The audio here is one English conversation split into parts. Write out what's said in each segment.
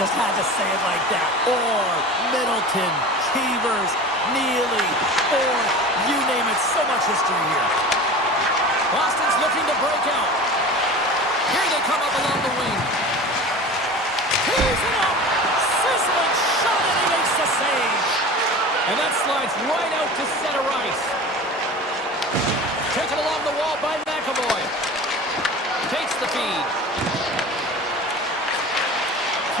just had to say it like that. Or Middleton, Keevers, Neely, or you name it. So much history here. Boston's looking to break out. Here they come up along the wing. He's up! Sizzling shot, and he makes the save. And that slides right out to center ice. Taken along the wall by McAvoy. Takes the feed.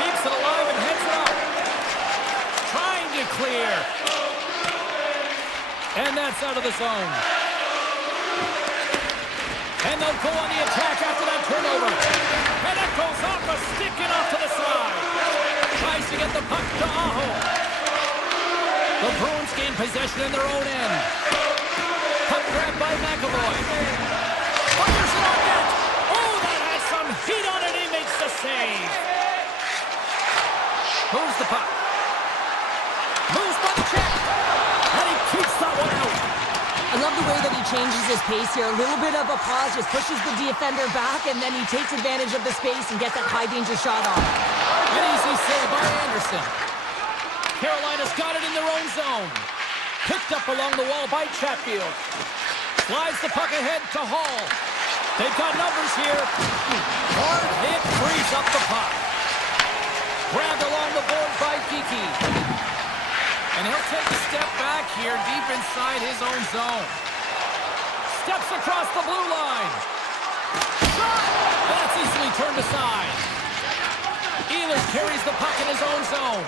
Keeps it alive and heads it up. Trying to clear. And that's out of the zone. And they'll go on the attack after that turnover. And it goes off a stick and off to the side. Tries to get the puck to Aho. The Bruins gain possession in their own end. Puck grab by McAvoy. Fires it on net. Oh, that has some heat on it. He makes the save. Moves the puck. Moves by the check. And he keeps that one out. I love the way that he changes his pace here. A little bit of a pause, just pushes the defender back, and then he takes advantage of the space and gets that high-danger shot off. An easy save by Anderson. Carolina's got it in their own zone. Picked up along the wall by Chatfield. Slides the puck ahead to Hall. They've got numbers here. Hard hit frees up the puck. Grabbed along the board by Geeky. And he'll take a step back here deep inside his own zone. Steps across the blue line. Shot! That's easily turned aside. Ehlers carries the puck in his own zone.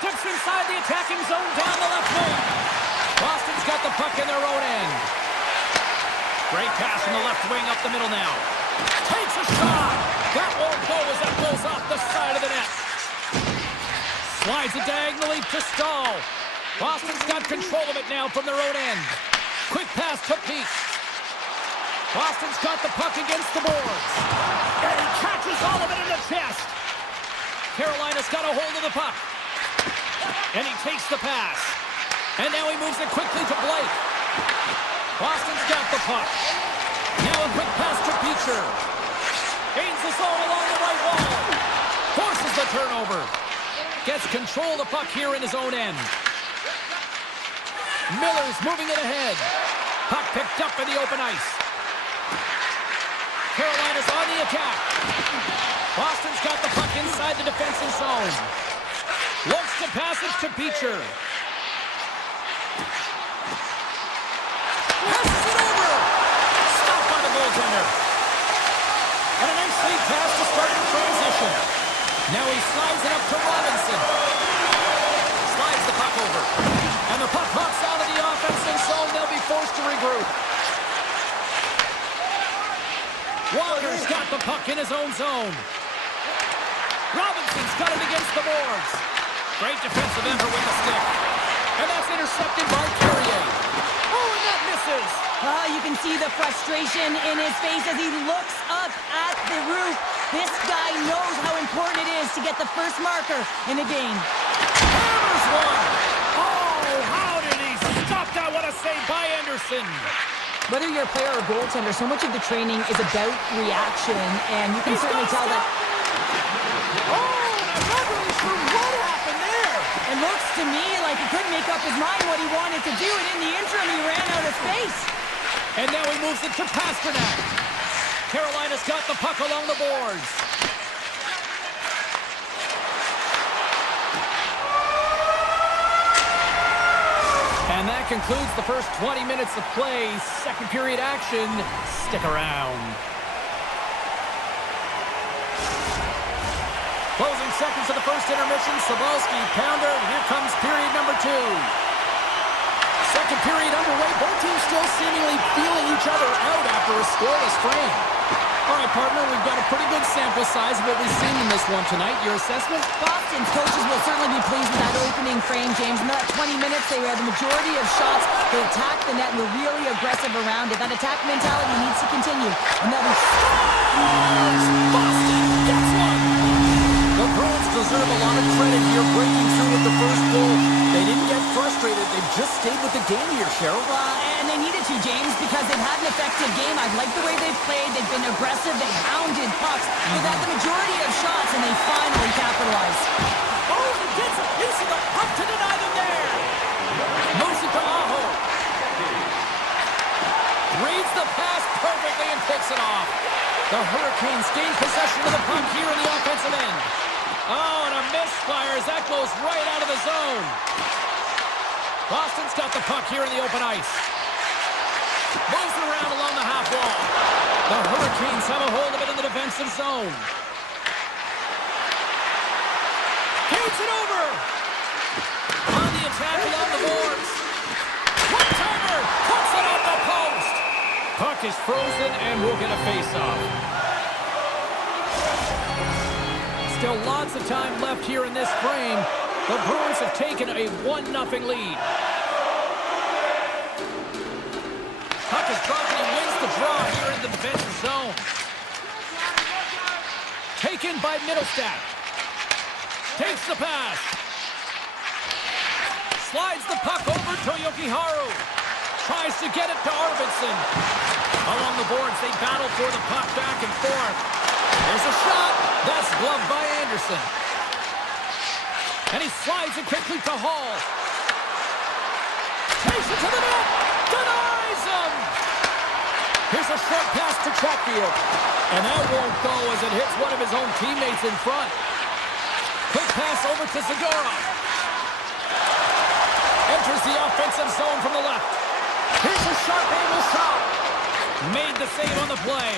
Steps inside the attacking zone down the left wing. Boston's got the puck in their own end. Great pass from the left wing up the middle now. Takes a shot. That won't go as that goes off the side of the net. Slides it diagonally to Stahl. Boston's got control of it now from their own end. Quick pass to Peak. Boston's got the puck against the boards. And he catches all of it in the chest. Carolina's got a hold of the puck. And he takes the pass. And now he moves it quickly to Blake. Boston's got the puck. Now a quick pass to Beecher. Gains the zone along the right wall. Forces the turnover. Gets control of the puck here in his own end. Miller's moving it ahead. Puck picked up in the open ice. Carolina's on the attack. Boston's got the puck inside the defensive zone. Looks to pass it to Beecher. Passes it over. Stopped by the goaltender. And a nice lead pass to start the transition. Now he slides it up to Robinson. Slides the puck over. And the puck hops out of the offensive zone. They'll be forced to regroup. Walker's got the puck in his own zone. Robinson's got it against the boards. Great defensive effort with the stick. And that's intercepted by Carrier. Oh, and that misses. You can see the frustration in his face as he looks up at the roof. This guy knows how important it is to get the first marker in a game. Hammers one. Oh, how did he stop that? What a save by Anderson. Whether you're a player or goaltender, so much of the training is about reaction, and you can certainly tell that. Oh, I'm not really sure what happened there. It looks to me like he couldn't make up his mind what he wanted to do, and in the interim, he ran out of space. And now he moves it to Pasternak. Carolina's got the puck along the boards. And that concludes the first 20 minutes of play. Second period action. Stick around. Closing seconds of the first intermission. Sobolski, pounder, and here comes period number 2. Second period underway. Both teams still seemingly feeling each other out after a scoreless frame. All right, partner, we've got a pretty good sample size of what we've seen in this one tonight. Your assessment? Boston's coaches will certainly be pleased with that opening frame, James. In that 20 minutes, they had the majority of shots. They attacked the net and were really aggressive around it. That attack mentality needs to continue. And they'll be... Boston gets one! The Bruins deserve a lot of credit here breaking through with the first goal. They didn't get frustrated. They just stayed with the game here, Cheryl. And they needed to, James, because they've had an effective game. I like the way they've played. They've been aggressive. They've hounded pucks. They've had the majority of shots, and they finally capitalized. Oh, he gets a piece of the puck to deny them there. Moves it to Aho. Reads the pass perfectly and picks it off. The Hurricanes gain possession of the puck here in the offensive end. Oh, and a misfire as that goes right out of the zone. Boston's got the puck here in the open ice. Moves it around along the half wall. The Hurricanes have a hold of it in the defensive zone. Feeds it over. On the attack along the boards. One-timer. Puts it off the post. Puck is frozen and we'll get a face-off. Still lots of time left here in this frame. The Bruins have taken a 1-0 lead. Puck is dropped and he wins the draw here in the defensive zone. Taken by Middlestat. Takes the pass. Slides the puck over to Yokiharu. Tries to get it to Arvidsson. Along the boards, they battle for the puck back and forth. There's a shot. That's gloved by Anderson. And he slides it quickly to Hall. Takes it to the net. Denies him. Here's a short pass to Chatfield. And that won't go as it hits one of his own teammates in front. Quick pass over to Segura. Enters the offensive zone from the left. Here's a sharp angle shot. Made the save on the play.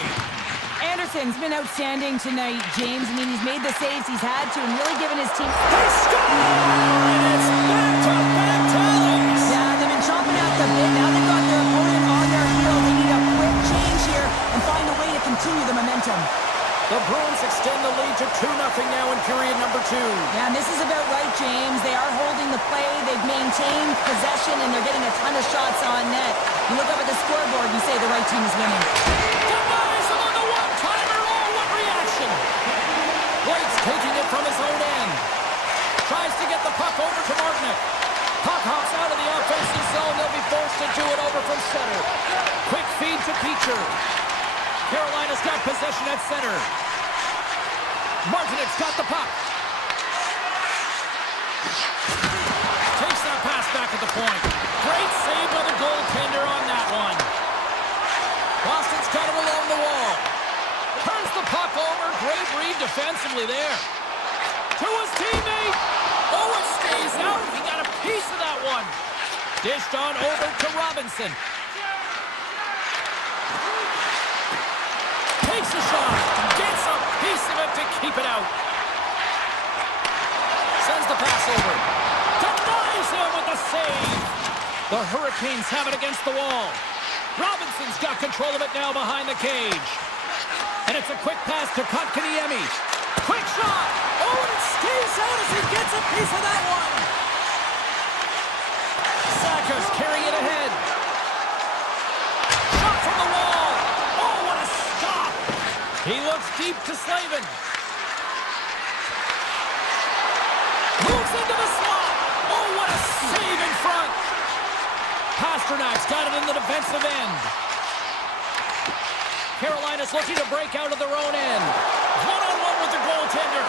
Anderson's been outstanding tonight, James. I mean, he's made the saves he's had to and really given his team... They score! And it's back-to-back tallies! Yeah, they've been chomping at the bit. Now they've got their opponent on their heel. They need a quick change here and find a way to continue the momentum. The Bruins extend the lead to 2-0 now in period number 2. Yeah, and this is about right, James. They are holding the play. They've maintained possession, and they're getting a ton of shots on net. You look up at the scoreboard, you say the right team is winning. Denies him on the one-timer. Oh, what reaction! Blake's taking it from his own end. Tries to get the puck over to Martinick. Puck hops out of the offensive zone. They'll be forced to do it over from center. Quick feed to Beecher. Carolina's got possession at center. Martinick's got the puck. Takes that pass back at the point. Great save by the goaltender on that one. Boston's got it along the wall. Turns the puck over. Great read defensively there. To his teammate. Oh, it stays out. He got a piece of that one. Dished on over to Robinson. Takes a shot, gets a piece of it to keep it out. Sends the pass over. Denies him with the save. The Hurricanes have it against the wall. Robinson's got control of it now behind the cage. And it's a quick pass to Kotkaniemi. Quick shot. Oh, and it stays out as he gets a piece of that one. Saka's carrying it ahead. Shot from the wall. Oh, what a stop. He looks deep to Slavin. Moves into the slot. Oh, what a save in front. Pasternak's got it in the defensive end. Carolina's looking to break out of their own end. One-on-one with the goaltender.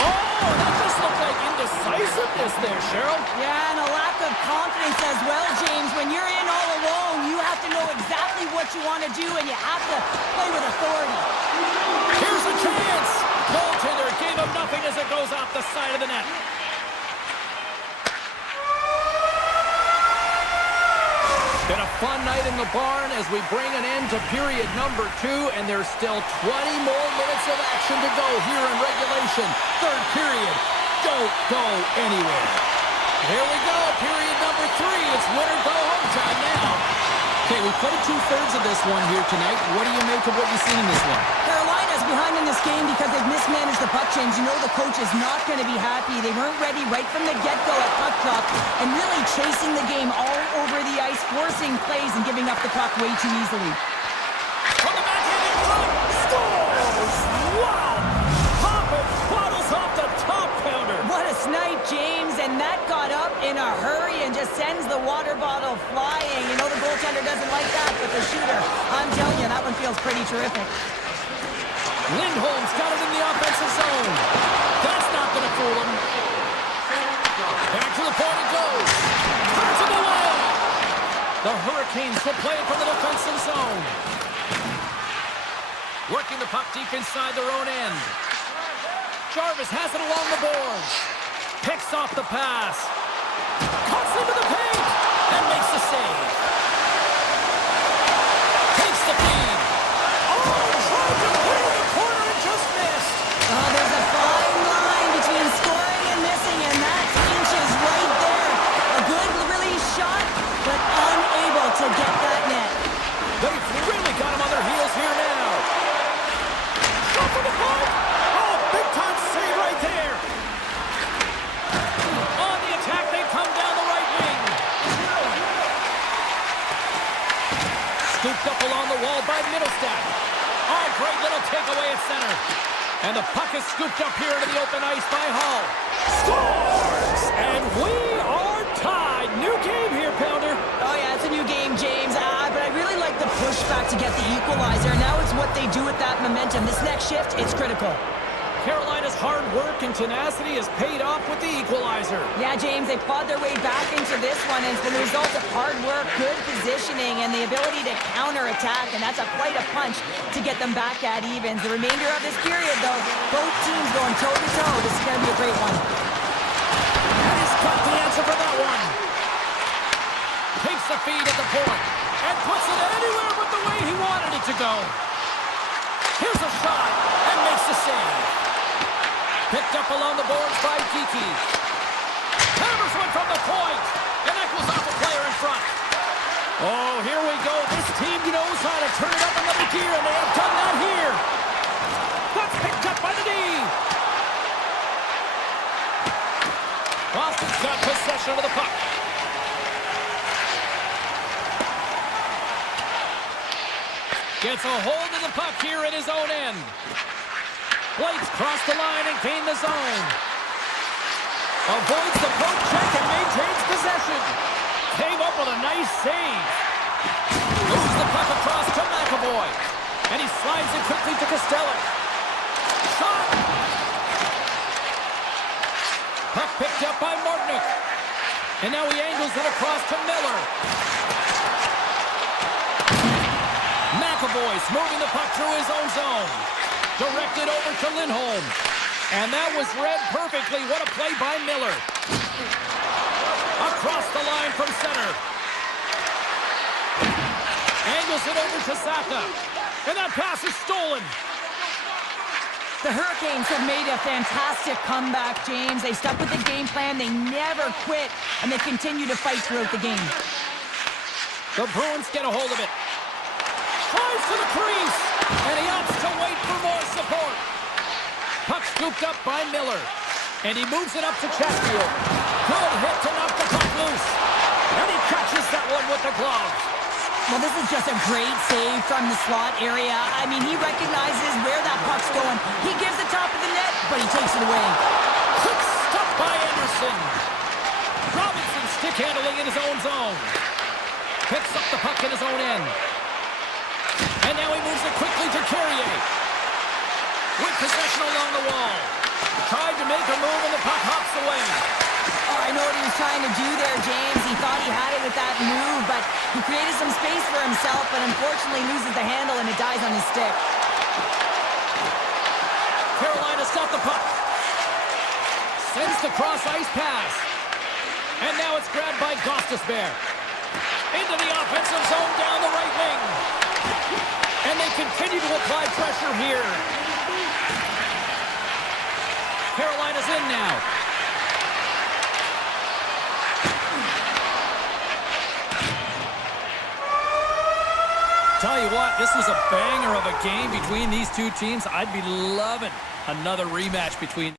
Oh, that just looked like indecisiveness there, Cheryl. Yeah, and a lack of confidence as well, James. When you're in all alone, you have to know exactly what you want to do, and you have to play with authority. Here's a chance. Goaltender gave him nothing as it goes off the side of the net. Been a fun night in the barn as we bring an end to period number 2, and there's still 20 more minutes of action to go here in regulation. Third period. Don't go anywhere. Here we go, period number 3. It's win or go home time now. Okay, we played 2/3 of this one here tonight. What do you make of what you've seen in this one? Carolina's behind in this game because they've mismanaged the puck change. You know the coach is not going to be happy. They weren't ready right from the get-go at puck drop and really chasing the game all over the ice, forcing plays and giving up the puck way too easily. From the backhand in front, scores! Wow! Hopper bottles off the sends the water bottle flying. You know the goaltender doesn't like that, but the shooter, I'm telling you, that one feels pretty terrific. Lindholm's got it in the offensive zone. That's not going to fool him. Back to the point it goes. Turns him away. The Hurricanes will play it from the defensive zone. Working the puck deep inside their own end. Jarvis has it along the boards. Picks off the pass. Cuts into the paint and makes the save. Takes the feed. Oh, tried to put it in the corner and just missed. Oh, there's a fine line between scoring and missing, and that's inches right there. A good release shot, but unable to get that net. They've really got him on their heels here now. Shot from the point. Oh, big time save right there. On the attack, they come down the right wing. Scooped up along the wall by Middlestat. Oh, great little takeaway at center. And the puck is scooped up here into the open ice by Hall. Scores! And we are tied. New game here, Pounder. Oh, yeah, it's a new game, James. But I really like the pushback to get the equalizer. Now it's what they do with that momentum. This next shift, it's critical. Carolina's hard work and tenacity has paid off with the equalizer. Yeah, James, they fought their way back into this one, and it's been the result of hard work, good positioning, and the ability to counterattack, and that's quite a punch to get them back at evens. The remainder of this period, though, both teams going toe-to-toe. This is going to be a great one. And he's got the answer for that one. Takes the feed at the point and puts it anywhere but the way he wanted it to go. Here's a shot and makes the save. Picked up along the boards by Kiki. Hammers one from the point, and that goes off a player in front. Oh, here we go. This team knows how to turn it up another gear, and they have done that here. That's picked up by the D. Boston's got possession of the puck. Gets a hold of the puck here in his own end. Blake's crossed the line and gained the zone. Avoids the poke check and maintains possession. Came up with a nice save. Moves the puck across to McAvoy. And he slides it quickly to Costello. Shot! Puck picked up by Martinick. And now he angles it across to Miller. McAvoy's moving the puck through his own zone. Directed over to Lindholm. And that was read perfectly. What a play by Miller. Across the line from center. Angles it over to Saka. And that pass is stolen. The Hurricanes have made a fantastic comeback, James. They stuck with the game plan. They never quit, and they continue to fight throughout the game. The Bruins get a hold of it. Tries to the crease, and he opts to wait for more support. Puck scooped up by Miller, and he moves it up to Chatfield. Good hit to knock the puck loose, and he catches that one with the glove. Well, this is just a great save from the slot area. I mean, he recognizes where that puck's going. He gives the top of the net, but he takes it away. Quick stop by Anderson. Robinson stick handling in his own zone. Picks up the puck in his own end. And now he moves it quickly to Carrier. With possession along the wall. Tried to make a move and the puck hops away. Oh, I know what he was trying to do there, James. He thought he had it with that move, but he created some space for himself, but unfortunately loses the handle and it dies on his stick. Carolina's got the puck. Sends the cross-ice pass. And now it's grabbed by Gostisbehere. Into the offensive zone down the right wing. And they continue to apply pressure here. Carolina's in now. Tell you what, this was a banger of a game between these two teams. I'd be loving another rematch between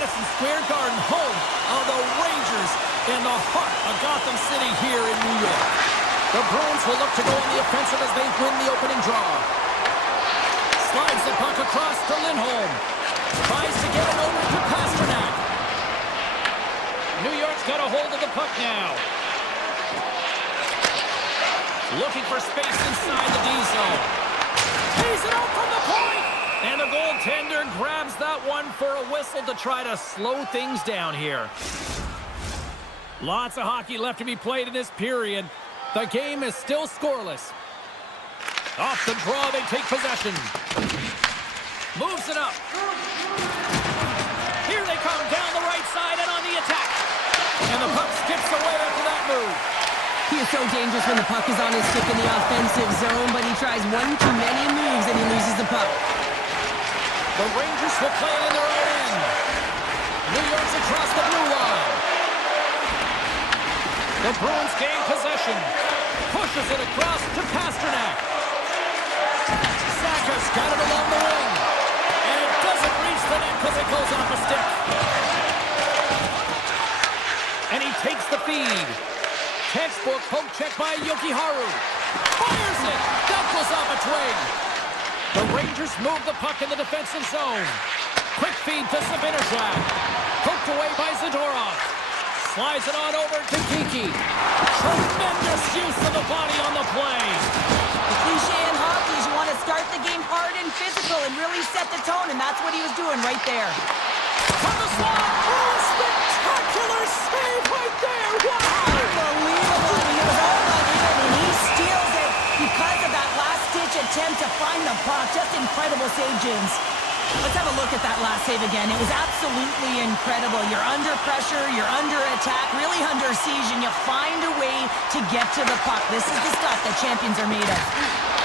Madison Square Garden, home of the Rangers in the heart of Gotham City here in New York. The Bruins will look to go on the offensive as they win the opening draw. Slides the puck across to Lindholm. Tries to get it over to Pasternak. New York's got a hold of the puck now. Looking for space inside the D zone. Tees it out from the point! And the goaltender grabs that one for a whistle to try to slow things down here. Lots of hockey left to be played in this period. The game is still scoreless. Off the draw, they take possession. Moves it up. Here they come down the right side and on the attack. And the puck skips away after that move. He is so dangerous when the puck is on his stick in the offensive zone, but he tries one too many moves and he loses the puck. The Rangers will play it in their own end. New York's across the blue line. The Bruins gain possession. Pushes it across to Pasternak. Saka's got it along the wing. And it doesn't reach the net because it goes off a stick. And he takes the feed. Textbook poke check by Yokiharu. Fires it. That goes off its wing. The Rangers move the puck in the defensive zone. Quick feed to Zibanejad. Poked away by Zadorov. Slides it on over to Kiki. Tremendous use of the body on the play. The cliche in hockey is you want to start the game hard and physical and really set the tone, and that's what he was doing right there. From the slot. Oh, spectacular save right there. Wow. Unbelievable. He was all on in, and he steals it because of that last-ditch attempt to find the puck. Just incredible save, James. Let's have a look at that last save again. It was absolutely incredible. You're under pressure, you're under attack, really under siege, and you find a way to get to the puck. This is the stuff that champions are made of.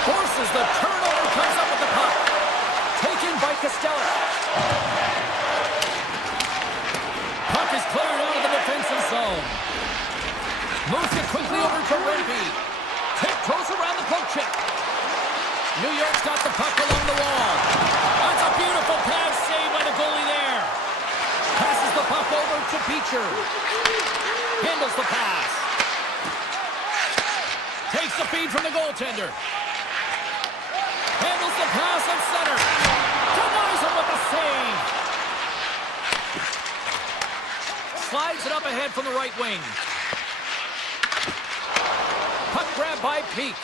Forces the turnover, comes up with the puck. Taken by Costello. Puck is cleared out of the defensive zone. Moves it quickly over to Rempe. Tiptoes around the poke check. New York's got the puck along the wall. That's a beautiful pass save by the goalie there. Passes the puck over to Beecher. Handles the pass. Takes the feed from the goaltender. Handles the pass at center. Denies him with the save. Slides it up ahead from the right wing. Puck grab by Peak.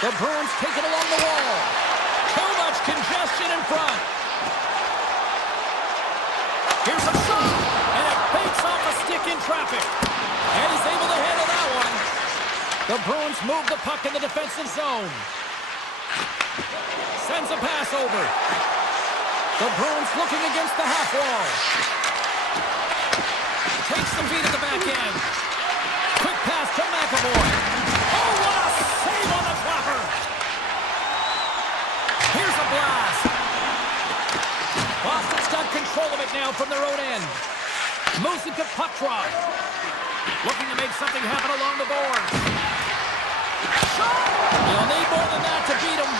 The Bruins take it along the wall. Too much congestion in front. Here's a shot, and it fakes off a stick in traffic. And he's able to handle that one. The Bruins move the puck in the defensive zone. Sends a pass over. The Bruins looking against the half wall. Takes the feed at the back end. Quick pass to McAvoy. Oh, what a save on the flapper! Here's a blast. Boston's got control of it now from their own end. Moves it to puck drop. Looking to make something happen along the board. Shot! You'll need more than that to beat him.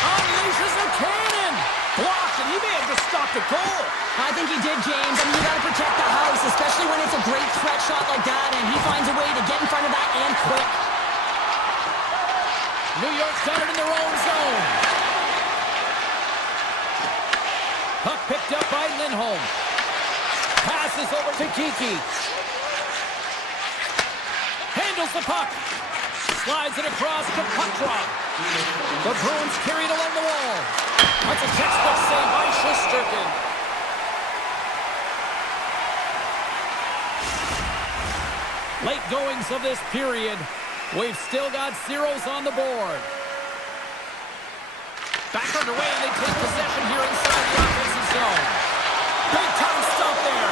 Unleashes a cannon. Blocked, and he may have just stopped a goal. I think he did, James. I mean, you got to protect the house, especially when it's a great threat shot like that, and he finds a way to get in front of that and quick. New York's got it in their own zone. Puck picked up by Lindholm. Passes over to Kiki. Handles the puck. Slides it across to puck drop. The Bruins carry it along the wall. That's a textbook save by Shesterkin. Late goings of this period. We've still got zeros on the board. Back underway, and they take possession here inside the offensive zone. Big time stop there.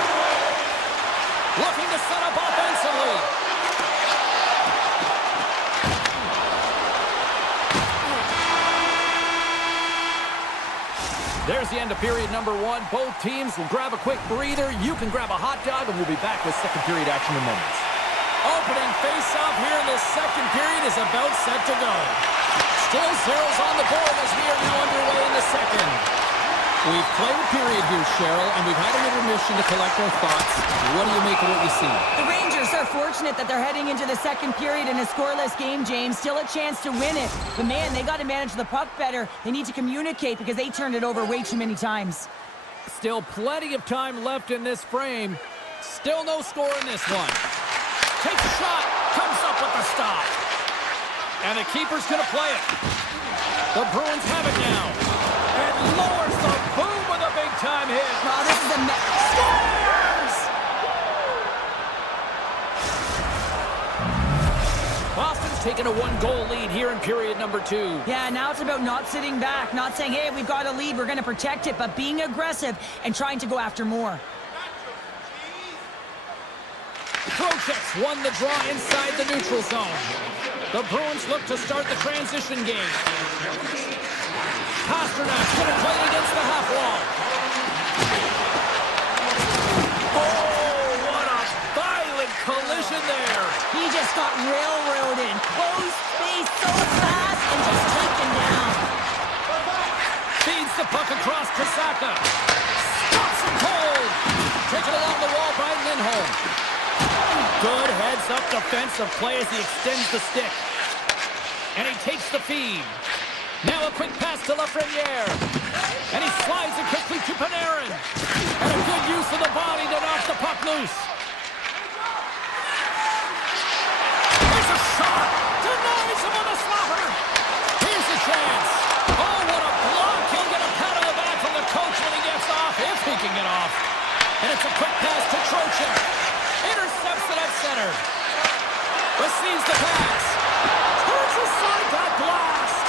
Looking to set up offensively. There's the end of period number one. Both teams will grab a quick breather. You can grab a hot dog, and we'll be back with second period action in moments. Opening face-off here in the second period is about set to go. Still zeros on the board as we are now underway in the second. New York's got it in their own zone. Puck picked up by Lindholm. Passes over to Kiki. Handles the puck. Slides it on over to Rempe. Quick feed to Zibanejad. Poked away by Zadorov. Slides it on over to Kiki. We've played a period here, Cheryl, and we've had an intermission to collect our thoughts. What do you make of what you see? The Rangers are fortunate that they're heading into the second period in a scoreless game, James. Still a chance to win it. But man, they got to manage the puck better. They need to communicate because they turned it over way too many times. Still plenty of time left in this frame. Still no score in this one. Takes a shot, comes up with the stop. And the keeper's going to play it. The Bruins have it now. And lowers the boom with a big-time hit. Oh, this is a Scores! Boston's taken a one-goal lead here in period number 2. Yeah, now it's about not sitting back, not saying, hey, we've got a lead, we're going to protect it, but being aggressive and trying to go after more. Trocheck's won the draw inside the neutral zone. The Bruins look to start the transition game. Pasternak's going to play it against the half wall. Oh, what a violent collision there. He just got railroaded. Closed space so fast and just taken down. Feeds the puck across to Saka. Stops him cold. Taken along the wall by Lindholm. Good heads-up defensive play as he extends the stick. And he takes the feed. Now a quick pass to Lafreniere. And he slides it quickly to Panarin. And a good use of the body to knock the puck loose. Here's a shot. Denies him on the slapper. Here's a chance. Oh, what a block. He'll get a pat on the back from the coach when he gets off, if he can get off. And it's a quick pass to Trocheck. Intercepts it at center. Receives the pass. Turns aside that blast.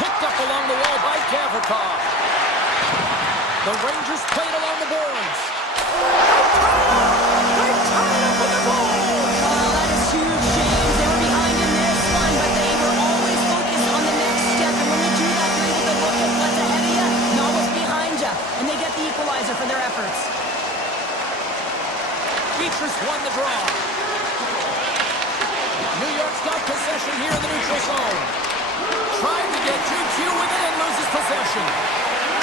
Picked up along the wall by Gavrikov. The Rangers played along the boards. They tied up with the ball. Oh, that is huge, James. They were behind in this one, but they were always focused on the next step. And when you do that, you're able to look at what's ahead of you, not what's behind you. And they get the equalizer for their efforts. Beatrice won the draw. New York's got possession here in the neutral zone. Trying to get 2-2 with it and loses possession.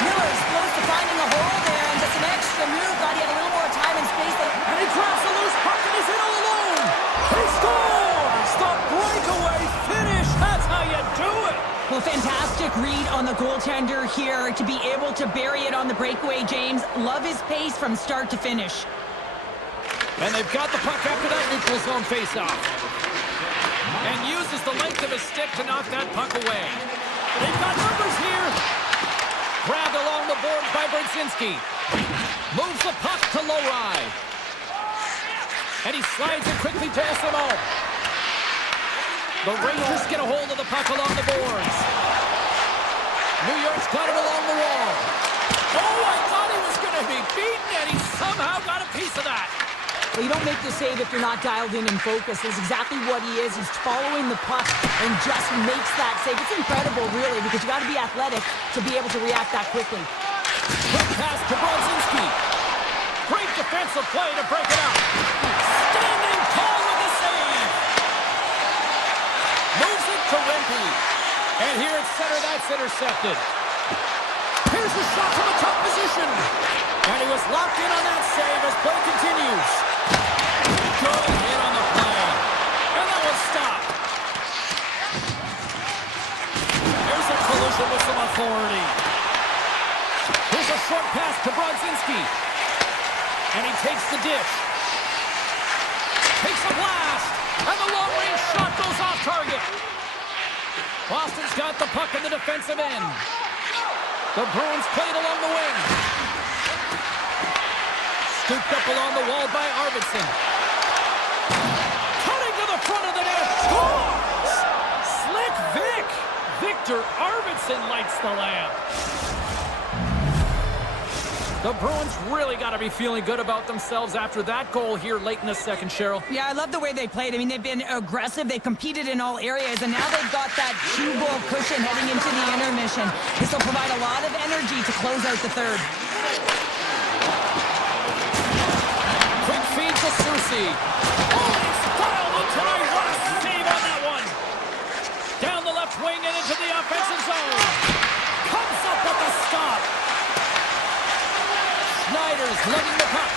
Miller's close to finding a hole there, and just an extra move. Thought he had a little more time and space. And he grabs the loose puck and he's in all alone. He scores! The breakaway finish. That's how you do it. Well, fantastic read on the goaltender here to be able to bury it on the breakaway, James. Love his pace from start to finish. And they've got the puck after that neutral zone faceoff. And uses the length of his stick to knock that puck away. They've got numbers here. Grabbed along the board by Brzezinski. Moves the puck to Lowry. And he slides it quickly to SMO. The Rangers get a hold of the puck along the boards. New York's got it along the wall. Oh, I thought he was going to be beaten, and he somehow got a piece of that. Well, you don't make the save if you're not dialed in and focused. That's exactly what he is. He's following the puck and just makes that save. It's incredible, really, because you got to be athletic to be able to react that quickly. Quick pass to Brzezinski. Great defensive play to break it up. Standing tall with the save. Moves it to Rempe. And here at center, that's intercepted. Here's the shot from a tough position. And he was locked in on that save as play continues. Good hit on the play. And that was stopped. Here's a collision with some authority. Here's a short pass to Brzezinski. And he takes the dish. Takes a blast. And the long-range shot goes off target. Boston's got the puck in the defensive end. The Bruins played along the wing. Scooped up along the wall by Arvidsson. Cutting to the front of the net. Scores! Slick Vic. Victor Arvidsson lights the lamp. The Bruins really got to be feeling good about themselves after that goal here late in the second, Cheryl. Yeah, I love the way they played. I mean, they've been aggressive. They've competed in all areas, and now they've got that 2-goal cushion heading into the intermission. This will provide a lot of energy to close out the third. Quick feed to Susi. Oh, he's fouled him tonight. What a save on that one. Down the left wing and into the offensive zone. Comes up with the stop. Schneider's lugging the puck.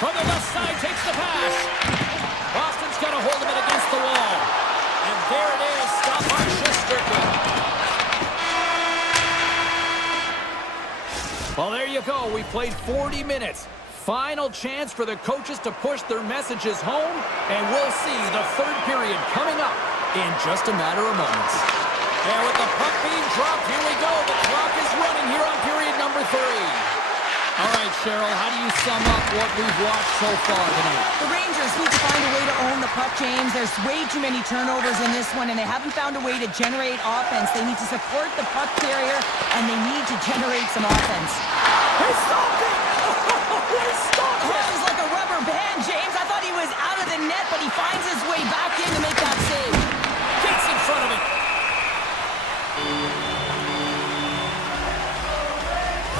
From the left side, takes the pass. Boston's got a hold of it against the wall. And there it is, stopped by Shesterkin. Well, there you go. We played 40 minutes. Final chance for the coaches to push their messages home, and we'll see the third period coming up in just a matter of moments. And with the puck being dropped, here we go. The clock is running here on period number 3. All right, Cheryl, how do you sum up what we've watched so far tonight? The Rangers need to find a way to own the puck, James. There's way too many turnovers in this one, and they haven't found a way to generate offense. They need to support the puck carrier, and they need to generate some offense. He stopped it! He stopped Oh, it! it was like a rubber band, James. I thought he was out of the net, but he finds his way back in to make that save. Gets in front of it.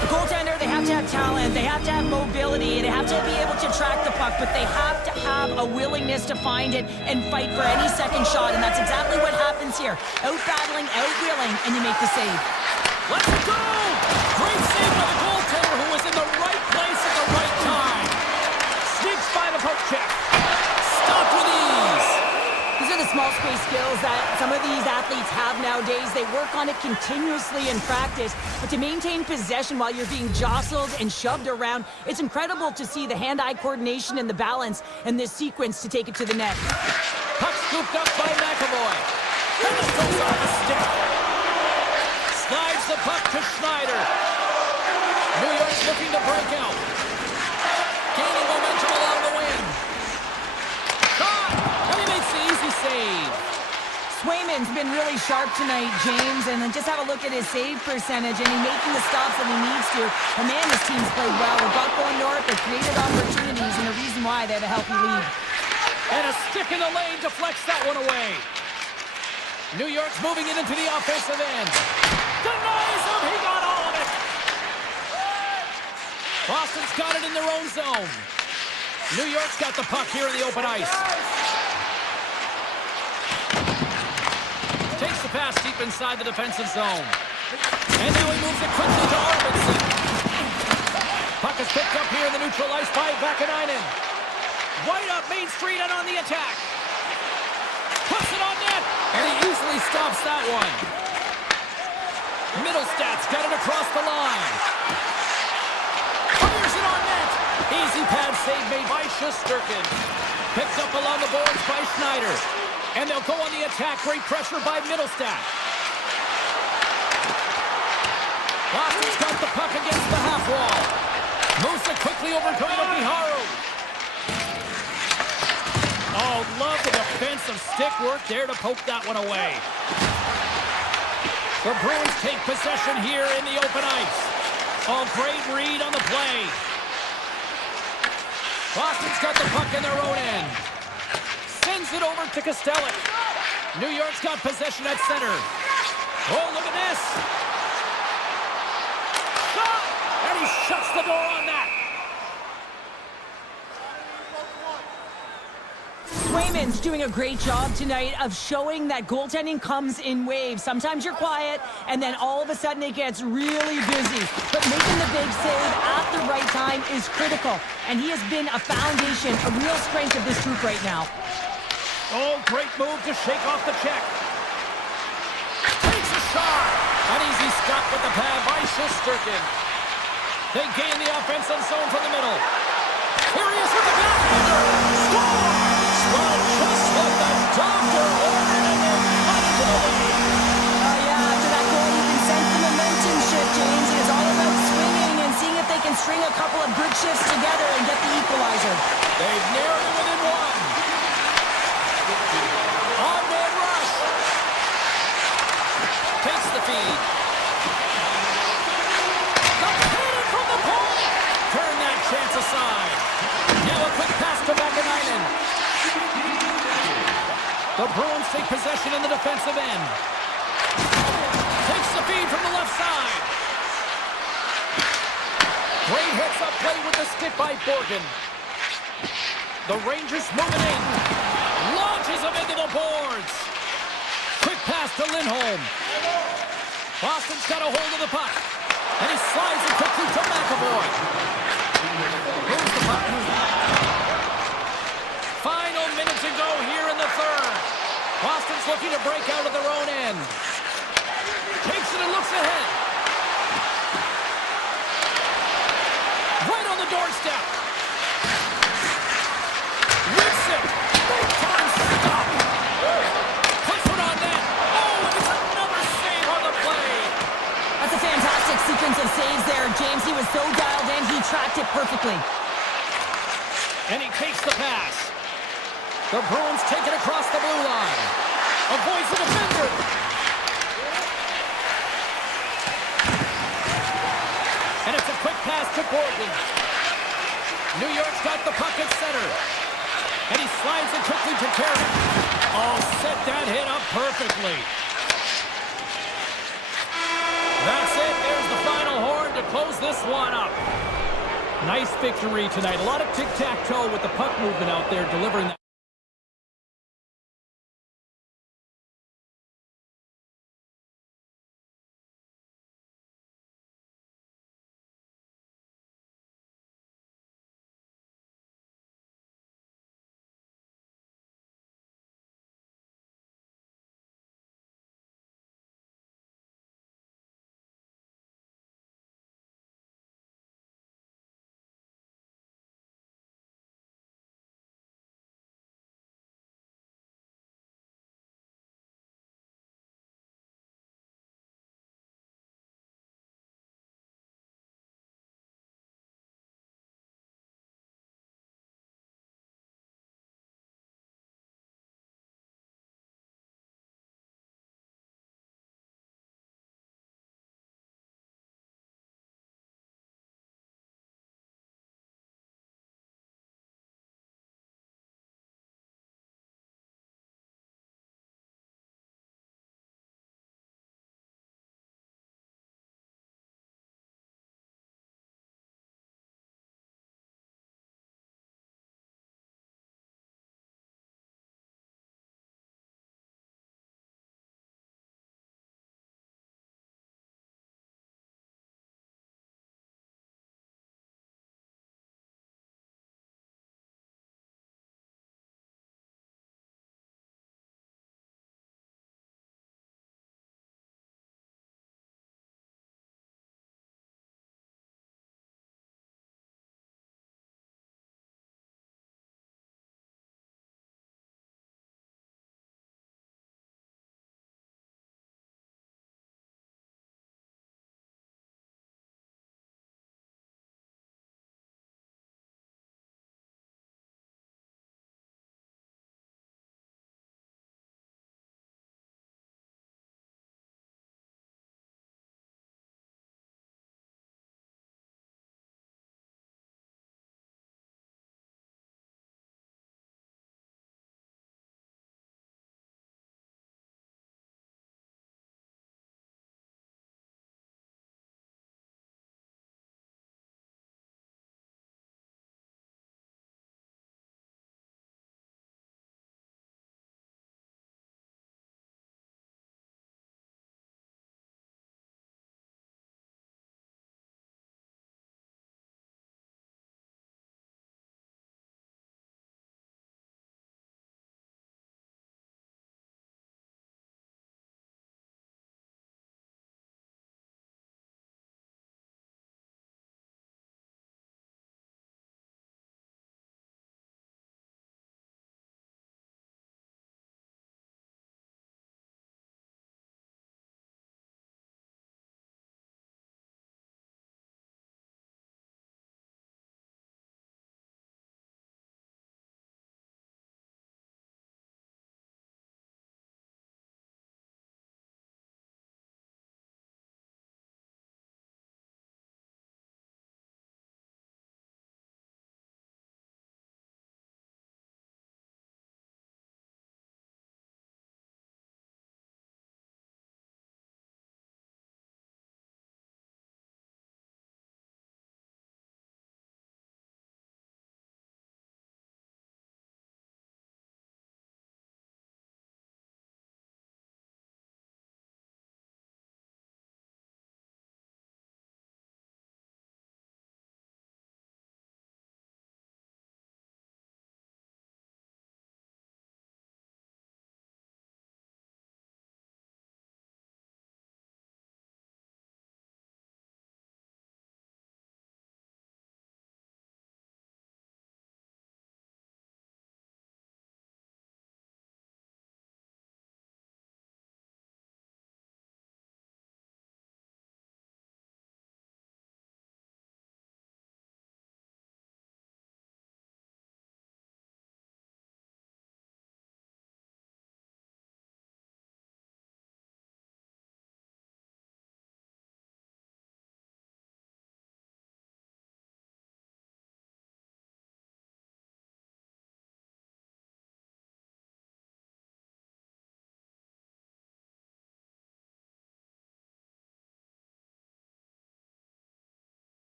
The goaltender, they have to have talent, they have to have mobility, they have to be able to track the puck, but they have to have a willingness to find it and fight for any second shot, and that's exactly what happens here. Out-battling, out-willing, and you make the save. Let's go! Great save by the goaltender who was in the right place at the right time. Sneaks by the poke check. Stopped with ease. These are the small space skills that some of these athletes have nowadays. They work on it continuously in practice, but to maintain possession while you're being jostled and shoved around, it's incredible to see the hand-eye coordination and the balance in this sequence to take it to the net. Puck scooped up by McAvoy. And it goes off a stick. Slides the puck to Schneider. New York's looking to break out. Gaining momentum along the wing. Shot! And he makes the easy save. Swayman's been really sharp tonight, James, and then just have a look at his save percentage, and he's making the stops that he needs to. And man, this team's played well. They've got going north, they've created opportunities, and the reason why they have a healthy lead. And a stick in the lane deflects that one away. New York's moving it into the offensive end. Denies him, he got all of it. Boston's got it in their own zone. New York's got the puck here in the open ice. Takes the pass deep inside the defensive zone. And now he moves it quickly to Arvidsson. Puck is picked up here in the neutral ice by Vakanainen. Right up Main Street and on the attack. Puts it on net, and he easily stops that one. Middlestad's got it across the line. Fires it on net. Easy pad save made by Shesterkin. Picked up along the boards by Schneider. And they'll go on the attack. Great pressure by Middlestad. Boston's got the puck against the half wall. Moves it quickly over to Miharu. Oh, love the defensive stick work there to poke that one away. The Bruins take possession here in the open ice. Oh, great read on the play. Boston's got the puck in their own end. Sends it over to Kostelik. New York's got possession at center. Oh, look at this. Shot! And he shuts the door on that. Swayman's doing a great job tonight of showing that goaltending comes in waves. Sometimes you're quiet, and then all of a sudden it gets really busy. But making the big save at the right time is critical, and he has been a foundation, a real strength of this group right now. Oh, great move to shake off the check. Takes a shot. An easy stop with the pad by Shesterkin. They gain the offensive zone from the middle. Here he is with the backhander. Score! Well, just like the doctor ordered, and they're cut into the lead. Yeah, after that goal, you can sense the momentum shift, James. And it's all about swinging and seeing if they can string a couple of good shifts together and get the equalizer. They've narrowed it within one. On-man rush. Takes the feed. The painting from the point. Turn that chance aside. Now a quick pass to Vakanainen. The Bruins take possession in the defensive end. Takes the feed from the left side. Great hits up play with the stick by Borgen. The Rangers moving in. Launches him into the boards. Quick pass to Lindholm. Boston's got a hold of the puck. And he slides it quickly to McAvoy. looking to break out of their own end. Takes it and looks ahead. Right on the doorstep. Whips it. Big time stop. Puts it on net. Oh, and it's another save on the play. That's a fantastic sequence of saves there, James. He was so dialed in, he tracked it perfectly. And he takes the pass. The Bruins take it across the blue line. Avoids the defender. And it's a quick pass to Portland. New York's got the puck at center. And he slides it quickly to Terry. Oh, set that hit up perfectly. That's it. There's the final horn to close this one up. Nice victory tonight. A lot of tic-tac-toe with the puck movement out there, delivering that.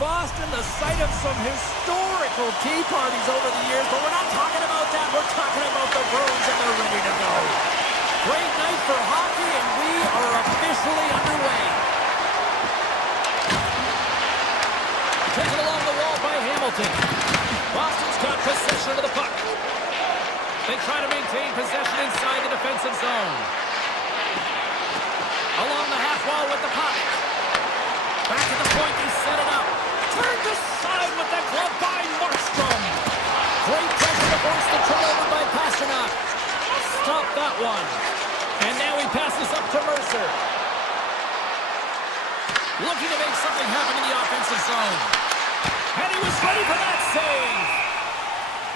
Boston, the site of some historical tea parties over the years, but we're not talking about that. We're talking about the Bruins, and they're ready to go. Great night for hockey, and we are officially underway. Taken along the wall by Hamilton. Boston's got possession of the puck. They try to maintain possession inside the defensive zone. Along the half wall with the puck. Back to the point, they set it up. Turned aside with that glove by Markstrom. Great pressure to force the turnover by Pasternak. Stop that one. And now he passes up to Mercer. Looking to make something happen in the offensive zone. And he was ready for that save.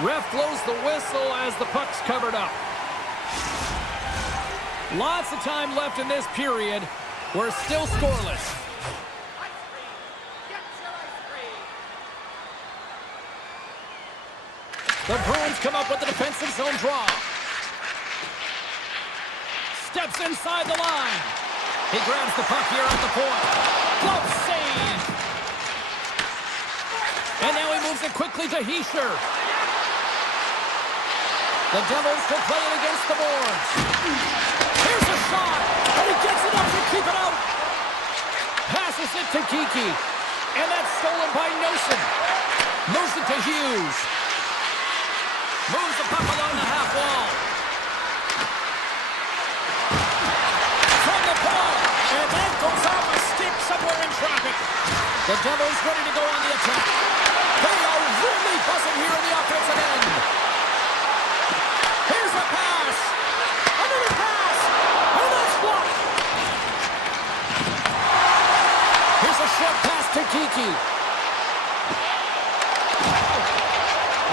Ref blows the whistle as the puck's covered up. Lots of time left in this period. We're still scoreless. The Bruins come up with the defensive zone draw. Steps inside the line. He grabs the puck here at the point. Glove save. And now he moves it quickly to Heischer. The Devils will play it against the boards. Here's a shot. And he gets enough to keep it out. Passes it to Kiki. And that's stolen by Nosen. Moves it to Hughes. Moves the puck along the half wall. From the point. And that goes off a stick somewhere in traffic. The Devils ready to go on the attack. They are really buzzing here in the offensive end. Here's a pass. Another pass. And that's blocked. Here's a short pass to Kiki.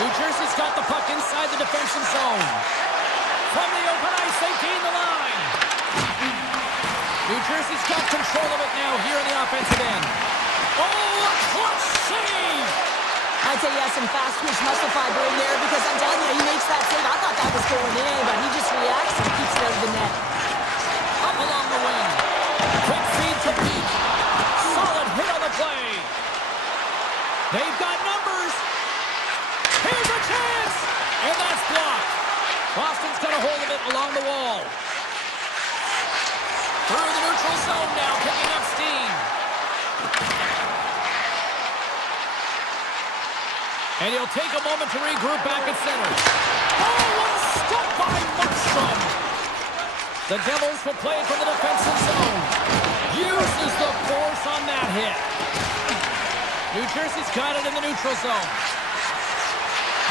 New Jersey's got the puck inside the defensive zone. From the open ice, they gain the line. New Jersey's got control of it now here in the offensive end. Oh, a clutch save! I'd say he has some fast-twitch muscle fiber in there because I'm telling you, he makes that save. I thought that was going in, but he just reacts and keeps it out of the net. Up along the wing. Quick feed to Peak. Solid hit on the play. They've got numbers. Here's a chance! And that's blocked. Boston's got a hold of it along the wall. Through the neutral zone now, picking up steam. And he'll take a moment to regroup back at center. Oh, what a stop by Markstrom! The Devils will play it from the defensive zone. Uses the force on that hit. New Jersey's got it in the neutral zone.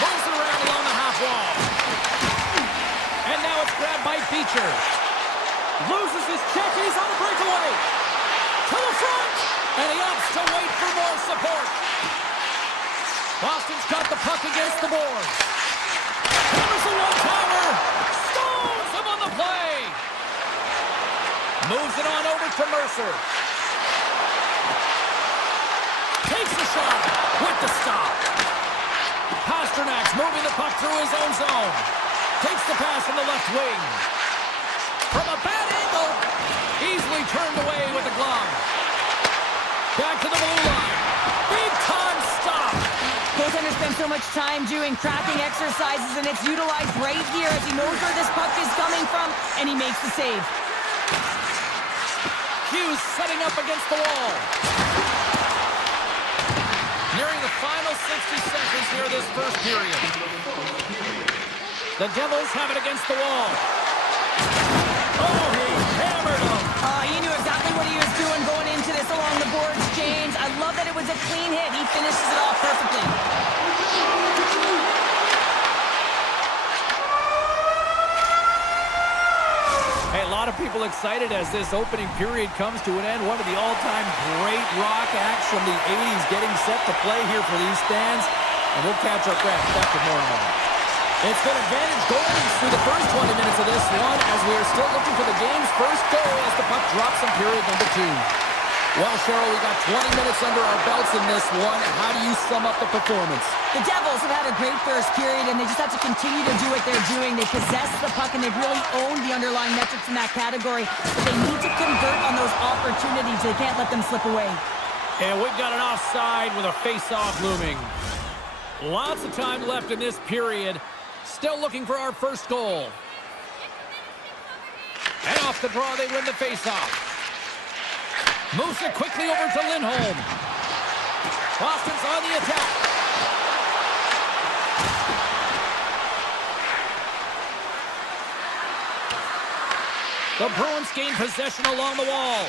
Moves it around along the half wall. And now it's grabbed by Beecher. Loses his check. He's on a breakaway. To the front. And he opts to wait for more support. Boston's got the puck against the boards. Hammers a one-timer. Stones him on the play. Moves it on over to Mercer. Takes the shot with the stop. Pasternak's moving the puck through his own zone. Takes the pass from the left wing. From a bad angle. Easily turned away with the glove. Back to the blue line. Big time stop. Goaltender spends so much time doing cracking exercises, and it's utilized right here as he knows where this puck is coming from, and he makes the save. Hughes setting up against the wall. Nearing the final 60 seconds here of this first period. The Devils have it against the wall. Oh, he hammered him. He knew exactly what he was doing going into this along the boards, James. I love that it was a clean hit. He finishes it off perfectly. Hey, a lot of people excited as this opening period comes to an end. One of the all-time great rock acts from the 80s getting set to play here for these fans. And we'll catch up back with more in a moment. It's been advantage goalies through the first 20 minutes of this one as we are still looking for the game's first goal as the puck drops in period number 2. Well, Cheryl, we got 20 minutes under our belts in this one. How do you sum up the performance? The Devils have had a great first period, and they just have to continue to do what they're doing. They possess the puck, and they've really owned the underlying metrics in that category. But they need to convert on those opportunities. They can't let them slip away. And we've got an offside with a face-off looming. Lots of time left in this period. Still looking for our first goal. And off the draw, they win the face-off. Moves it quickly over to Lindholm. Boston's on the attack. The Bruins gain possession along the wall.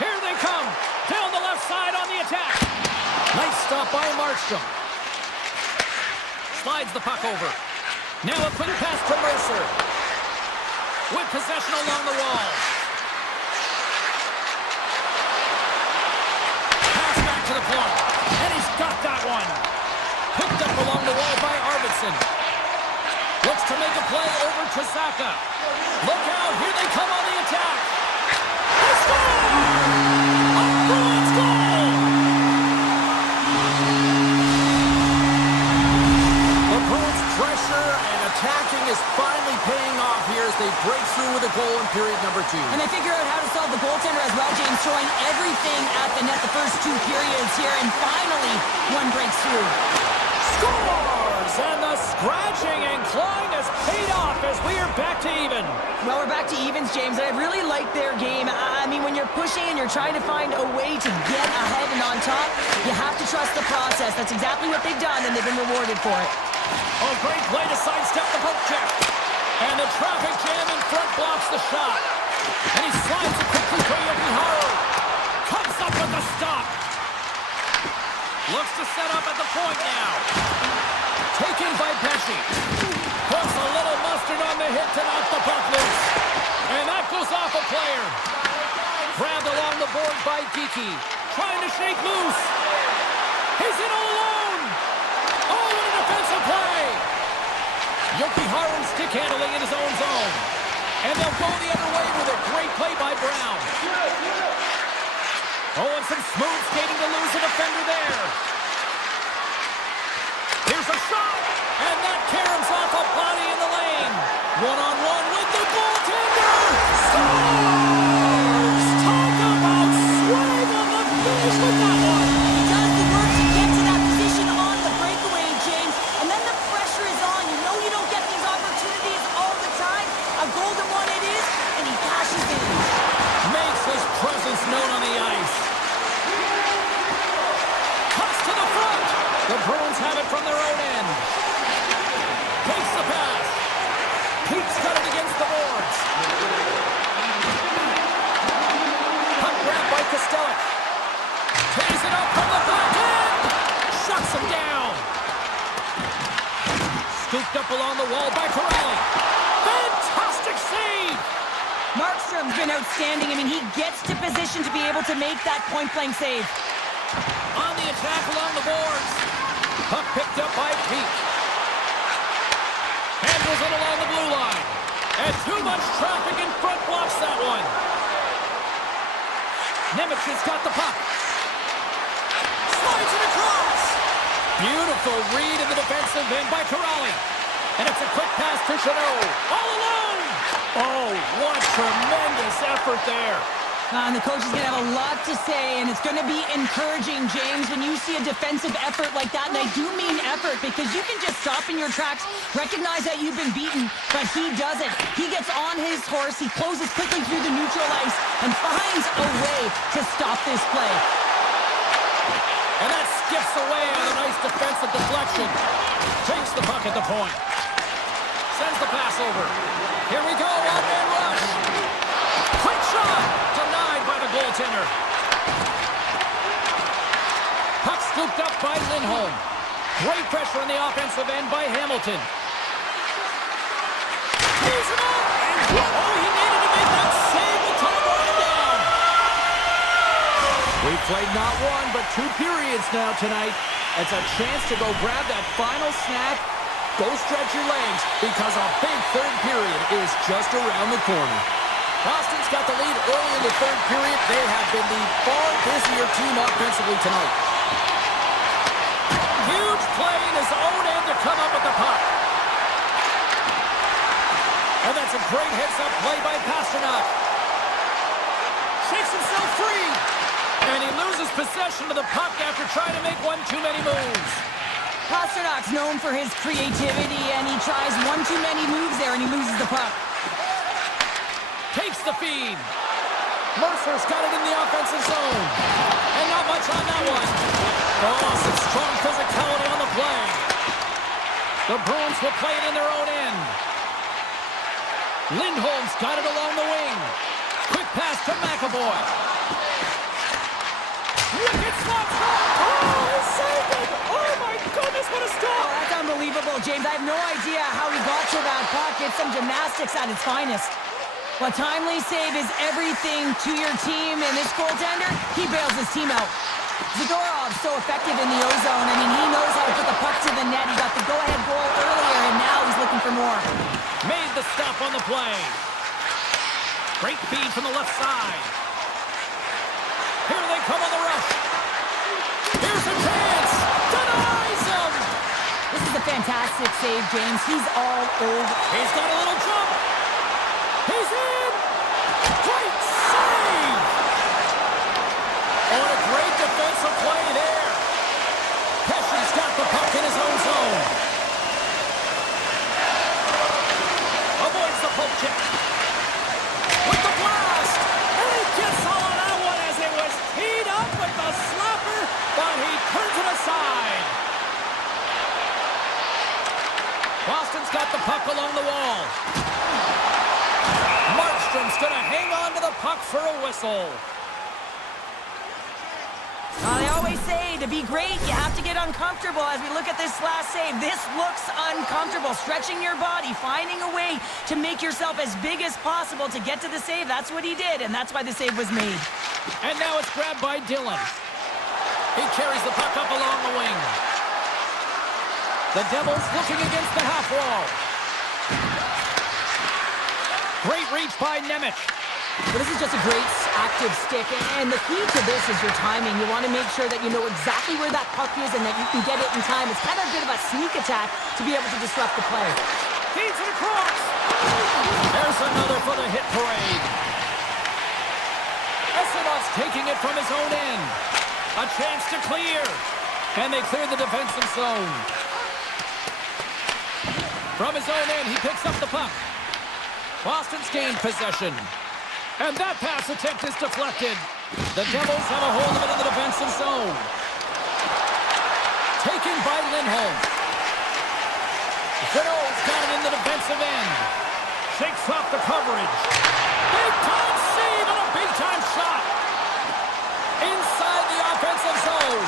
Here they come. Down the left side on the attack. Nice stop by Markstrom. Slides the puck over. Now a quick pass to Mercer. With possession along the wall. Pass back to the point. And he's got that one. Picked up along the wall by Arvidsson. Looks to make a play over to Saka. Look out, here they come on the attack. They score! A Bruins goal! The Bruins' pressure and attacking is finally paying off here as they break through with a goal in period number 2. And they figure out how to solve the goaltender as well, James, throwing everything at the net the first 2 periods here, and finally one breaks through. Scores! And the scratching and clawing has paid off as we are back to even. Well, we're back to evens, James, and I really like their game. I mean, when you're pushing and you're trying to find a way to get ahead and on top, you have to trust the process. That's exactly what they've done, and they've been rewarded for it. Oh, great play to sidestep the poke check. And the traffic jam in front blocks the shot. And he slides it quickly for Yokiharu. Comes up with the stop. Looks to set up at the point now. Taken by Pesci. Puts a little mustard on the hit to knock the puck loose. And that goes off a player. Grabbed along the board by Geeky. Trying to shake loose. He's in all alone. Oh, what a defensive play. Yokiharu stick handling in his own zone. And they'll go the other way with a great play by Brown. Oh, and some smooth skating to lose a defender there. Here's a shot, and that caroms off a body in the lane. One-on-one with the goaltender. Scores! Talk about swag on the finish with that one. He does the work to get to that position on the breakaway, James, and then the pressure is on. You know you don't get these opportunities all the time. A golden one it is, and he dashes in. Makes his presence known on the ice. Cuts to the front. The Bruins have it from their own end. Takes the pass. Keeps cutting against the boards. Puck grabbed by Kostelic. Tees it up from the back end. Shuts him down. Scooped up along the wall by Corrali. Fantastic save. Markstrom's been outstanding. I mean, he gets to position to be able to make that point-blank save. On the attack along the boards. Puck picked up by Peak. Handles it along the blue line. And too much traffic in front blocks that one. Nemec has got the puck. Slides it across. Beautiful read in the defensive end by Corrali. And it's a quick pass to Chanot. All alone. Oh, what tremendous effort there. And the coach is going to have a lot to say, and it's going to be encouraging, James, when you see a defensive effort like that. And I do mean effort, because you can just stop in your tracks, recognize that you've been beaten, but he doesn't. He gets on his horse, he closes quickly through the neutral ice, and finds a way to stop this play. And that skips away on a nice defensive deflection. Takes the puck at the point. Sends the pass over. Here we go, one-man rush. Quick shot! Denied by the goaltender. Puck scooped up by Lindholm. Great pressure on the offensive end by Hamilton. He's it up! And oh, he needed to make that save with time running down. We've played not one, but 2 periods now tonight. It's a chance to go grab that final snap. Go stretch your legs, because a big third period is just around the corner. Boston's got the lead early in the third period. They have been the far busier team offensively tonight. Huge play in his own end to come up with the puck. And that's a great heads-up play by Pasternak. Shakes himself free. And he loses possession of the puck after trying to make one too many moves. Pasternak's known for his creativity, and he tries one too many moves there, and he loses the puck. Takes the feed. Mercer's got it in the offensive zone. And not much on that one. Oh, some strong physicality on the play. The Bruins will play it in their own end. Lindholm's got it along the wing. Quick pass to McAvoy. Wicked slap shot. Oh, he saved it! Oh my goodness, what a stop! Oh, that's unbelievable, James. I have no idea how he got to that puck. It's some gymnastics at its finest. A timely save is everything to your team, and this goaltender, he bails his team out. Zadorov's so effective in the O-zone. I mean, he knows how to put the puck to the net. He got the go-ahead goal earlier, and now he's looking for more. Made the stop on the play. Great feed from the left side. Here they come on the rush. Here's a chance. Denies him. This is a fantastic save, James. He's all over. He's got a little jump. He's in. Great save. Oh, a great defensive play there. Pesci's got the puck in his own zone. Avoids the poke check. With the blast. And he gets all of that one as it was teed up with the slapper, but he turns it aside. Boston's got the puck along the wall. Markstrom's going to hang on to the puck for a whistle. They always say to be great, you have to get uncomfortable. As we look at this last save, this looks uncomfortable. Stretching your body, finding a way to make yourself as big as possible to get to the save. That's what he did, and that's why the save was made. And now it's grabbed by Dillon. He carries the puck up along the wing. The Devils looking against the half wall. Great reach by Nemec. But this is just a great active stick, and the key to this is your timing. You want to make sure that you know exactly where that puck is and that you can get it in time. It's kind of a bit of a sneak attack to be able to disrupt the play. Feeds it across. There's another for the hit parade. Esinov's taking it from his own end. A chance to clear. And they clear the defensive zone. From his own end, he picks up the puck. Boston's gained possession. And that pass attempt is deflected. The Devils have a hold of it in the defensive zone. Taken by Lindholm. Janot's got it in the defensive end. Shakes off the coverage. Big-time save and a big-time shot. Inside the offensive zone.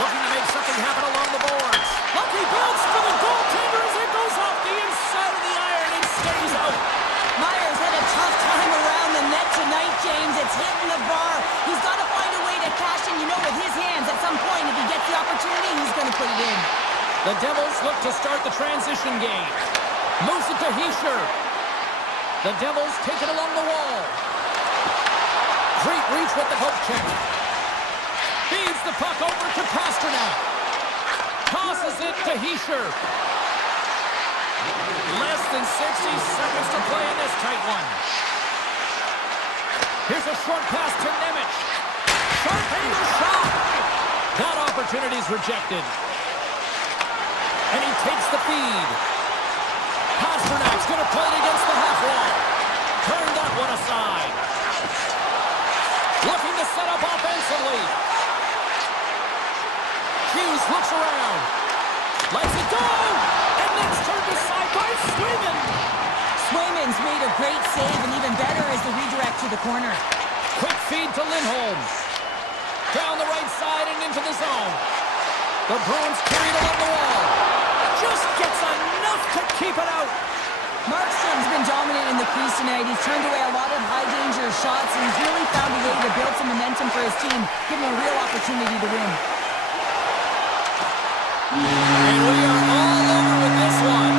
Looking to make something happen along the boards. Lucky bounce for the goaltender as it goes off the inside of the iron and stays out. Myers had a tough time around the net tonight, James. It's hitting the bar. He's got to find a way to cash in, with his hands. At some point, if he gets the opportunity, he's going to put it in. The Devils look to start the transition game. Moves it to Hischier. The Devils take it along the wall. Great reach with the hook check. Feeds the puck over to Pastrnak. Tosses it to Hischier. Less than 60 seconds to play in this tight one. Here's a short pass to Nemec. Sharp angle shot. That opportunity's rejected. And he takes the feed. Pasternak's going to play it against the half wall. Turn that one aside. Looking to set up offensively. Hughes looks around. Lets it go. And that's turned aside by Swayman. Swayman's made a great save, and even better is the redirect to the corner. Quick feed to Lindholm. Down the right side and into the zone. The Bruins carried along the wall. Just gets enough to keep it out. Markstrom's been dominant in the crease tonight. He's turned away a lot of high-danger shots, and he's really found a way to build some momentum for his team, give him a real opportunity to win. And we are all over with this one.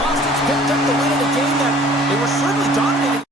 Boston's picked up the win of the game that they were certainly dominating.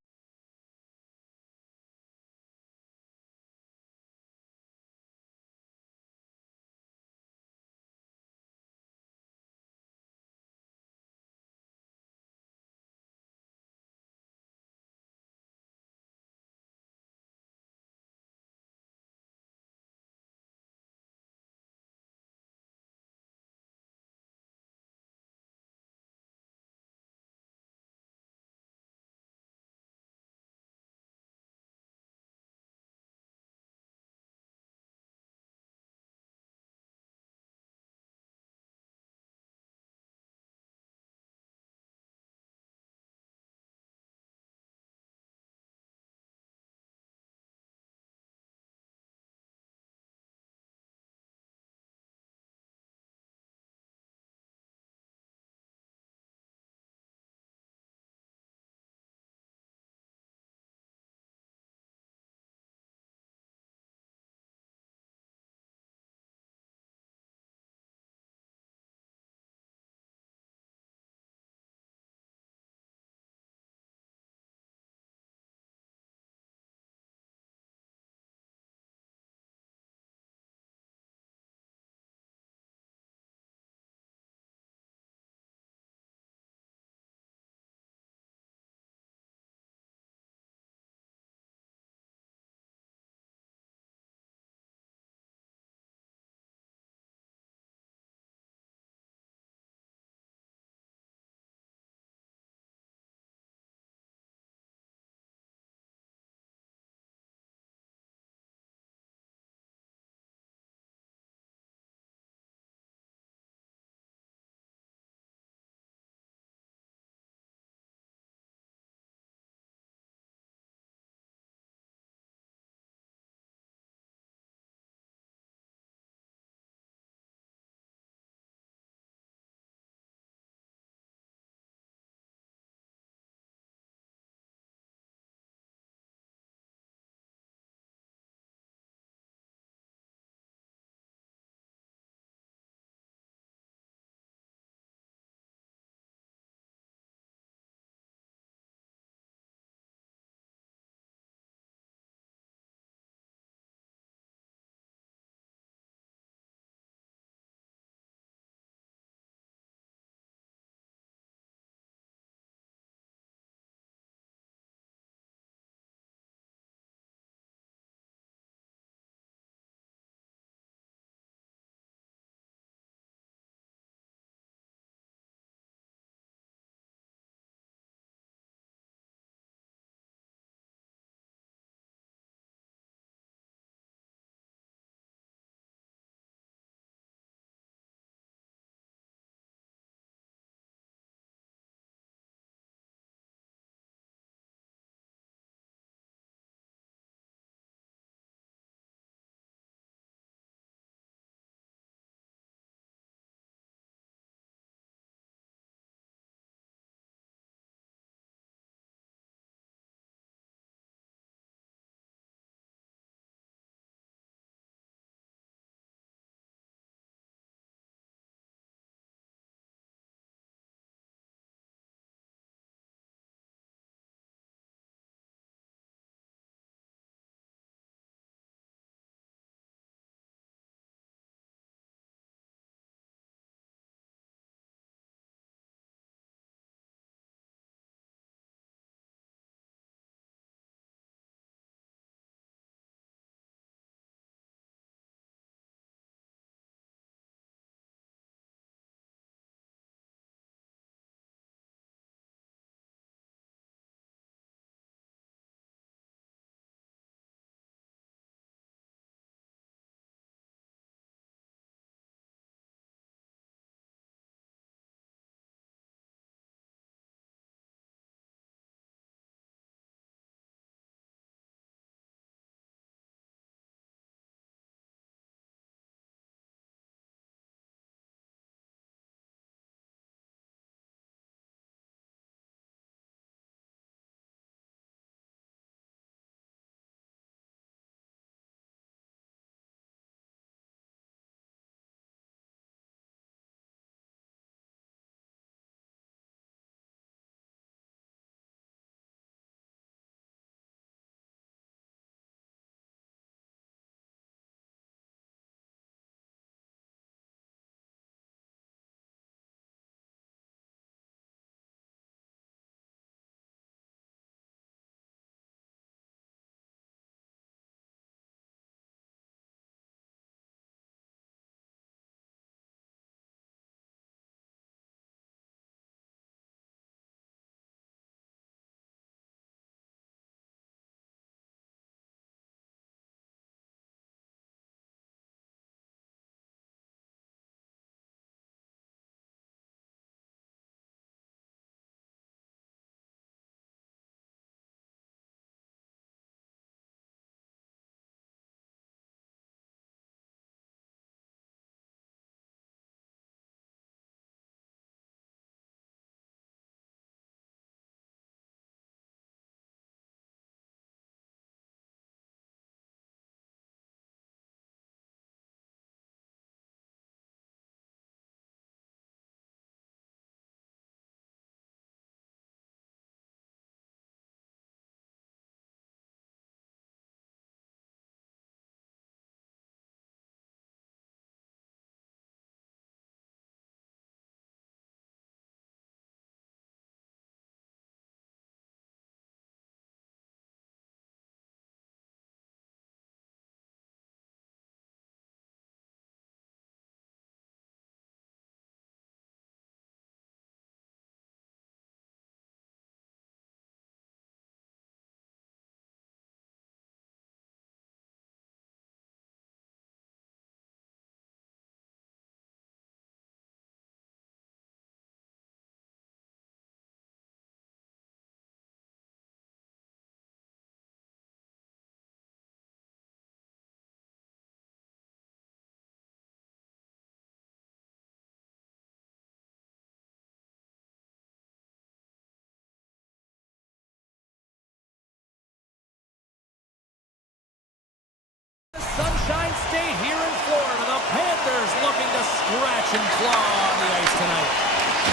Sunshine State here in Florida. The Panthers looking to scratch and claw on the ice tonight.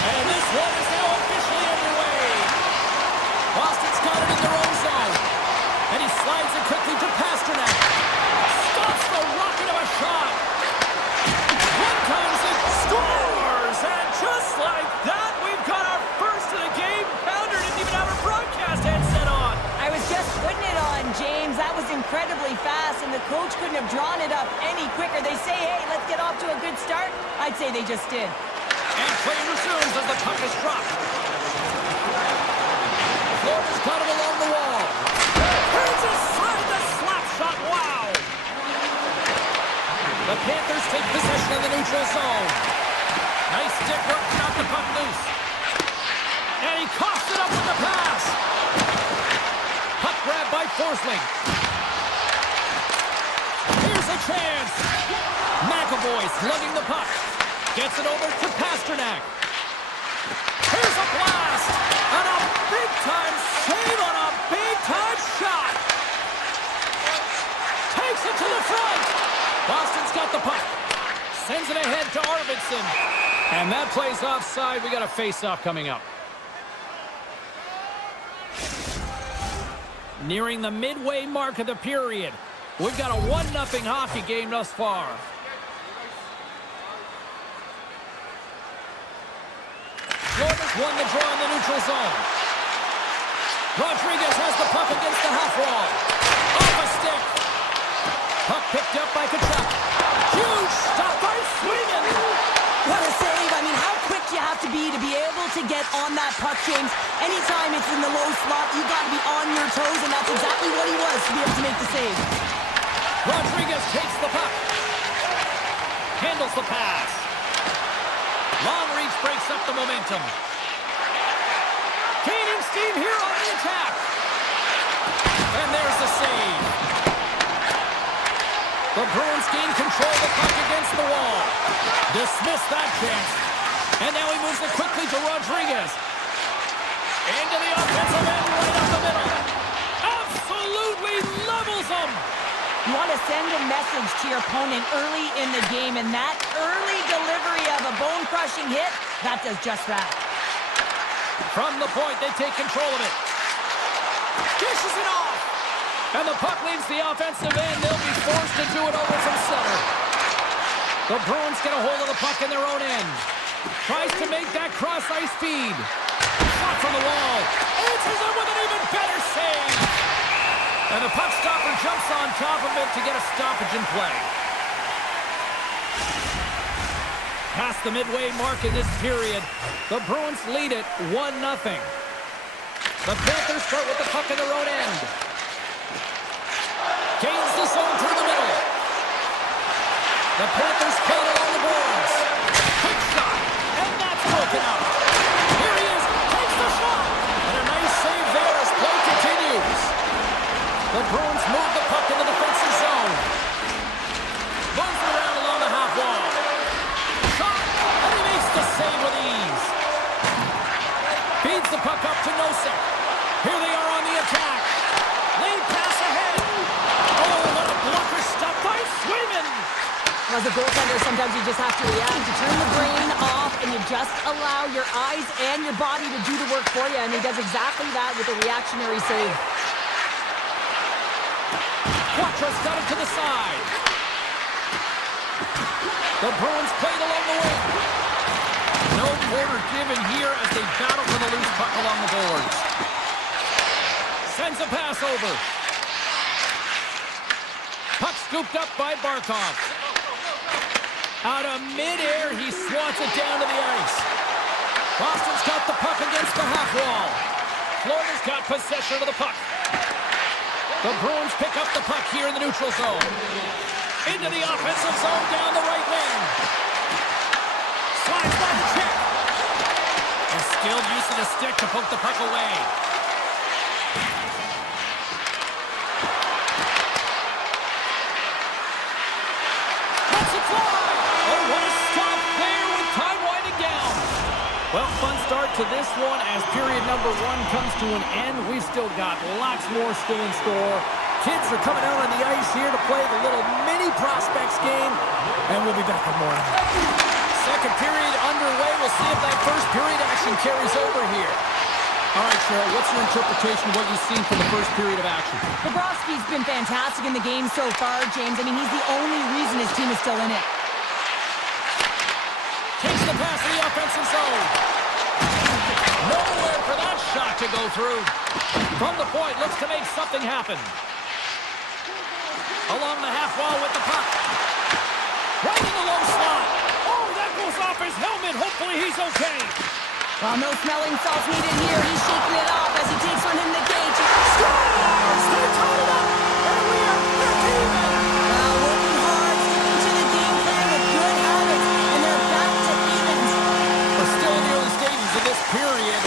And this one is now officially underway. Boston's got it in their own zone. And he slides it quickly to Pasternak. Stops the rocket of a shot. One comes and scores. And just like that, we've got our first of the game. Pounder didn't even have her broadcast headset on. I was just putting it on, James. That was incredibly fast, and the coach couldn't have drawn it up any quicker. They say, hey, let's get off to a good start. I'd say they just did. And play resumes as the puck is dropped. Florida's got it along the wall. Turns aside the slap shot. Wow! The Panthers take possession of the neutral zone. Nice stick work to knock the puck loose. And he coughs it up with the pass. Puck grab by Forsling. Here's a chance. McAvoy slugging the puck. Gets it over to Pasternak. Here's a blast. And a big-time save on a big-time shot. Takes it to the front. Boston's got the puck. Sends it ahead to Arvidsson. And that play's offside. We got a face-off coming up. Nearing the midway mark of the period. We've got a 1-0 hockey game thus far. Florida's won the draw in the neutral zone. Rodriguez has the puck against the half wall. Off a stick. Puck picked up by Kachuk. Huge stop by Sweden. What a save. I mean, how quick you have to be able to get on that puck, James. Anytime it's in the low slot, you got to be on your toes, and that's exactly what he was to be able to make the save. Rodriguez takes the puck. Handles the pass. Long reach breaks up the momentum. Gaining steam here on the attack. And there's the save. The Bruins gain control of the puck against the wall. Dismiss that chance. And now he moves it quickly to Rodriguez. Into the offensive end, right up the middle. Absolutely levels him. You want to send a message to your opponent early in the game, and that early delivery of a bone-crushing hit, that does just that. From the point, they take control of it. Dishes it off. And the puck leaves the offensive end. They'll be forced to do it over from center. The Bruins get a hold of the puck in their own end. Tries to make that cross-ice feed. Shot from the wall. Answers it with an even better save. And the puck stopper jumps on top of it to get a stoppage in play. Past the midway mark in this period, the Bruins lead it 1-0. The Panthers start with the puck in their own end. Gains the zone through the middle. The Panthers play it along the boards. Quick shot, and that's broken up. Here he is, takes the shot. And a nice save there as play continues. The Bruins move the puck in the defensive zone. Moves it around along the half wall. Shot, and he makes the save with ease. Feeds the puck up to Nosek. Here they are on the attack. Lead pass ahead. Oh, what a blocker stop by Swayman. As a goaltender, sometimes you just have to react. You turn the brain off, and you just allow your eyes and your body to do the work for you, and he does exactly that with a reactionary save. Quatro's got it to the side. The Bruins played along the wing. No quarter given here as they battle for the loose puck along the boards. Sends a pass over. Puck scooped up by Barkov. Out of midair, he swats it down to the ice. Boston's got the puck against the half wall. Florida's got possession of the puck. The Bruins pick up the puck here in the neutral zone. Into the offensive zone down the right wing. Slides by the check. A skilled use of the stick to poke the puck away. Lets it fly. Oh, what a stop there with time winding down. Well, fun start to this one as period number 1 comes to an end. We've still got lots more still in store. kids are coming out on the ice here to play the little mini prospects game, and we'll be back with more. Second period underway. We'll see if that first period action carries over here. All right, Cheryl, what's your interpretation of what you've seen from the first period of action? Bobrovsky's been fantastic in the game so far, James. I mean, he's the only reason his team is still in it. Takes the pass to the offensive zone. Nowhere for that shot to go through. From the point, looks to make something happen. Along the half wall with the puck. Right in the low slot. Oh, that goes off his helmet. Hopefully he's okay. Well, no smelling salts needed here. He's shaking it off as he takes one in the gate. Scores! They tied it up, and we are back even. Well, working hard, sticking to the game plan with good habits, and they're back to evens. We're still in the early stages of this period.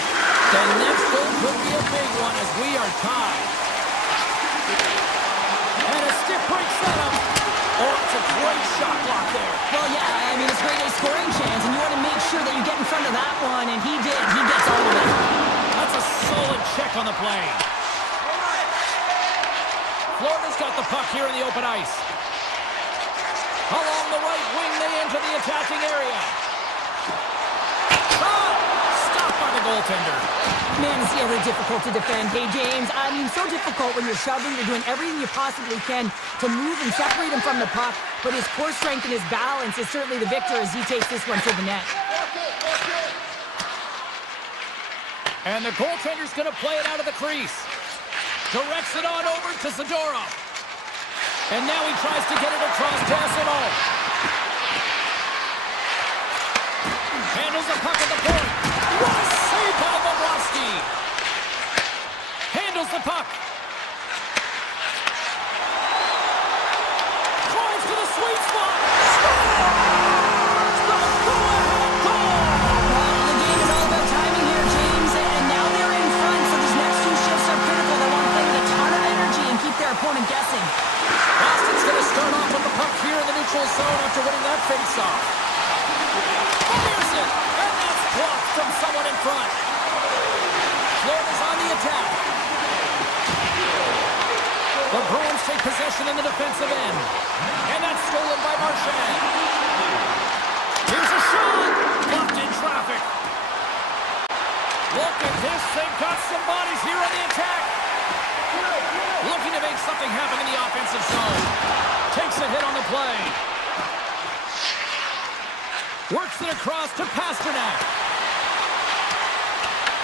The next goal could be a big one as we are tied. And a stiff break setup. Oh, it's a great shot block there. Well, yeah, I mean, it's great a scoring chance, and you want to make sure that you get in front of that one, and he did. He gets all of it. That's a solid check on the play. Florida's got the puck here in the open ice. Along the right wing, they enter the attacking area. Oh, stopped by the goaltender. Man, it's ever difficult to defend. Hey, James, I mean, so difficult when you're shoving, you're doing everything you possibly can to move and separate him from the puck, but his core strength and his balance is certainly the victor as he takes this one to the net. And the goaltender's going to play it out of the crease. Directs it on over to Zadorov. And now he tries to get it across to Esino. Handles the puck at the point. What a save by Bobrovsky. Handles the puck. Drives to the sweet spot. Scores! The go-ahead goal! Well, the game is all about timing here, James, and now they're in front, so these next two shifts are critical. They want to play with a ton of energy and keep their opponent guessing. Boston's going to start off with the puck here in the neutral zone after winning that face-off. Here's it, and that's blocked from someone in front. Florida's on the attack. The Bruins take possession in the defensive end. And that's stolen by Marchand. Here's a shot. Blocked in traffic. Look at this. They've got some bodies here on the attack. Looking to make something happen in the offensive zone. Takes a hit on the play. Works it across to Pasternak.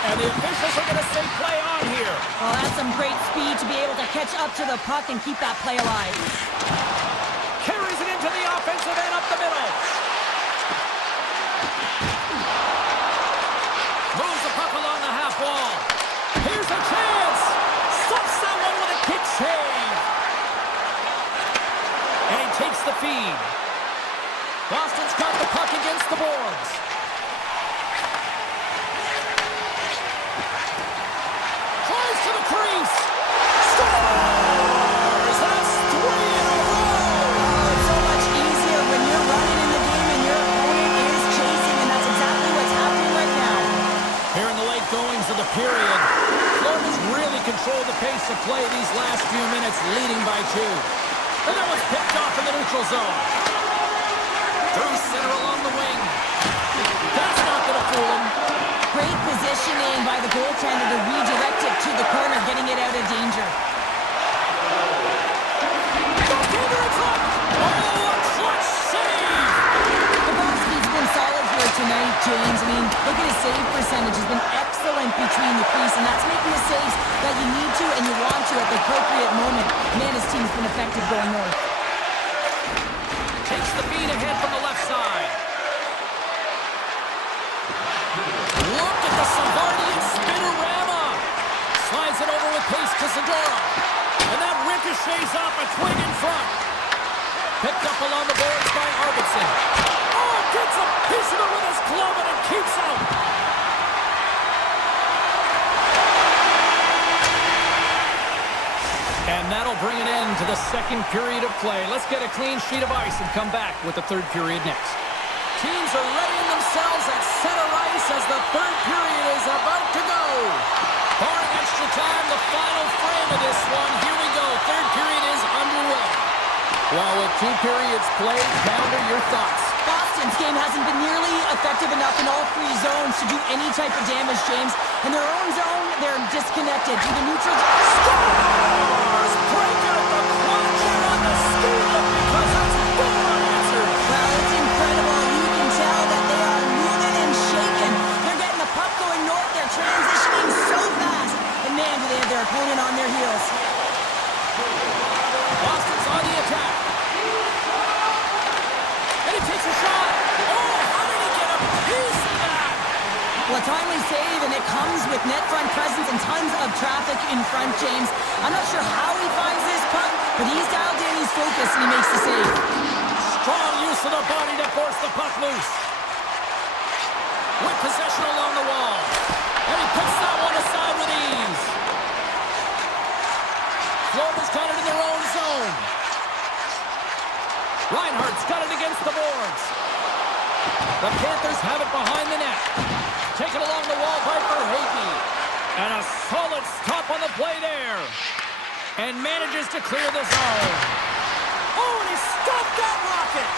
And the officials are going to say play on here. Well, that's some great speed to be able to catch up to the puck and keep that play alive. Carries it into the offensive end up the middle. Moves the puck along the half wall. Here's a chance. Stuffs that one with a kick save. And he takes the feed. Boston's got the puck against the boards. Tries to the crease. Scores! That's 3 in a row! Oh, it's so much easier when you're running in the game and your opponent is chasing, and that's exactly what's happening right now. Here in the late goings of the period, Florida's really controlled the pace of play these last few minutes, leading by 2. And that one's picked off in the neutral zone. Through center along the wing. That's not going to fool him. Great positioning by the goaltender to redirect it to the corner, getting it out of danger. Goaltender in front. Oh, a clutch save. Bobrovsky's been solid here tonight, James. I mean, look at his save percentage. Has been excellent between the crease, and that's making the saves that you need to and you want to at the appropriate moment. Man, his team's been effective going north. Takes the feed ahead from the left side. Look at the Savardian spinorama. Slides it over with pace to Zadorov. And that ricochets off a twig in front. Picked up along the boards by Arvidsson. Oh, gets a piece of it with his glove and it keeps out. And that'll bring an end to the second period of play. Let's get a clean sheet of ice and come back with the third period next. Teams are readying themselves at center ice as the third period is about to go. Barring extra time, the final frame of this one. Here we go. Third period is underway. Well, with 2 periods played, Pounder, your thoughts? Boston's game hasn't been nearly effective enough in all 3 zones to do any type of damage, James. In their own zone, they're disconnected. To the neutral zone. Scores! Break out the clutch here on the steal because that's full unanswered. Well, it's incredible. You can tell that they are moving and shaking. They're getting the puck going north. They're transitioning so fast. And man, do they have their opponent on their heels. Boston's on the attack. And he takes a shot. Oh, how did he get a piece of that? Well, a timely save, and it comes with net front presence and tons of traffic in front, James. I'm not sure how he finds this puck, but he's dialed in, he's focused, and he makes the save. Strong use of the body to force the puck loose. With possession along the wall. And he puts that one aside with ease. Florida's got it in their own zone. Reinhardt's got it against the boards. The Panthers have it behind the net. Taken along the wall by Verhaeghe. And a solid stop on the play there. And manages to clear the zone. Oh, and he stopped that rocket.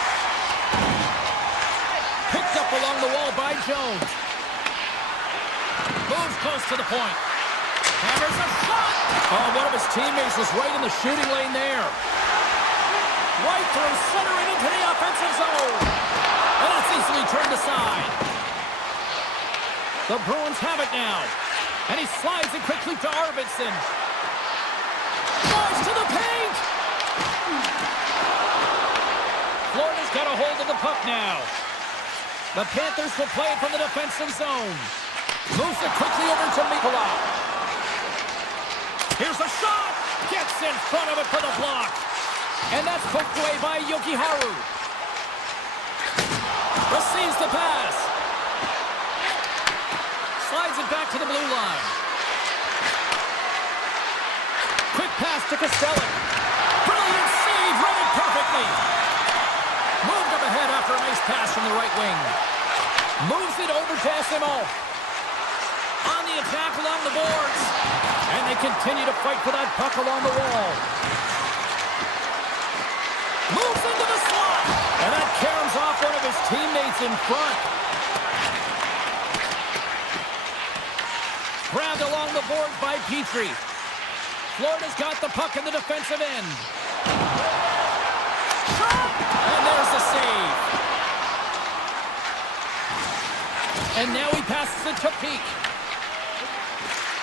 Picked up along the wall by Jones. Moves close to the point. Hammers a shot. Oh, one of his teammates was right in the shooting lane there. Right through center and into the offensive zone. And that's easily turned aside. The Bruins have it now. And he slides it quickly to Arvidsson. Drives to the paint. Florida's got a hold of the puck now. The Panthers will play it from the defensive zone. Moves it quickly over to Mikkola. Here's a shot. Gets in front of it for the block. And that's poked away by Jokiharju. Receives the pass. Slides it back to the blue line. Quick pass to Kostelic. Brilliant save, read it perfectly. Moved up ahead after a nice pass from the right wing. Moves it over to Asimov. On the attack along the boards. And they continue to fight for that puck along the wall. Moves into the slot. And that caroms off one of his teammates in front. Grabbed along the boards by Petrie. Florida's got the puck in the defensive end. Shot! And there's the save. And now he passes it to Peak.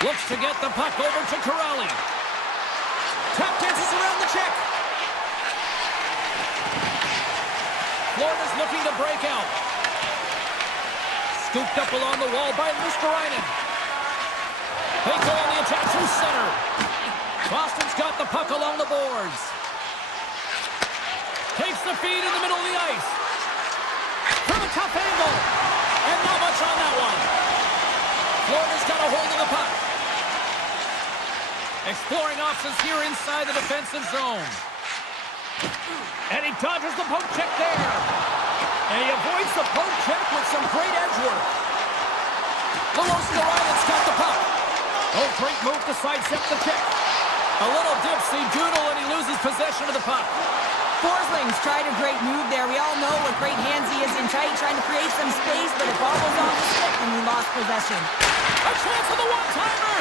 Looks to get the puck over to Corrali. Tap dances around the check. Florida's looking to break out. Scooped up along the wall by Luskarainen. They go on the attack through center. Boston's got the puck along the boards. Takes the feed in the middle of the ice. From a tough angle. And not much on that one. Florida's got a hold of the puck. Exploring options here inside the defensive zone. And he dodges the poke check there. And he avoids the poke check with some great edge work. Luskarainen's got the puck. Oh, great move to sidestep the check. A little dipsy doodle and he loses possession of the puck. Forsling's tried a great move there. We all know what great hands he is in tight, trying to create some space, but it bobbles off the stick and he lost possession. A chance for the one-timer!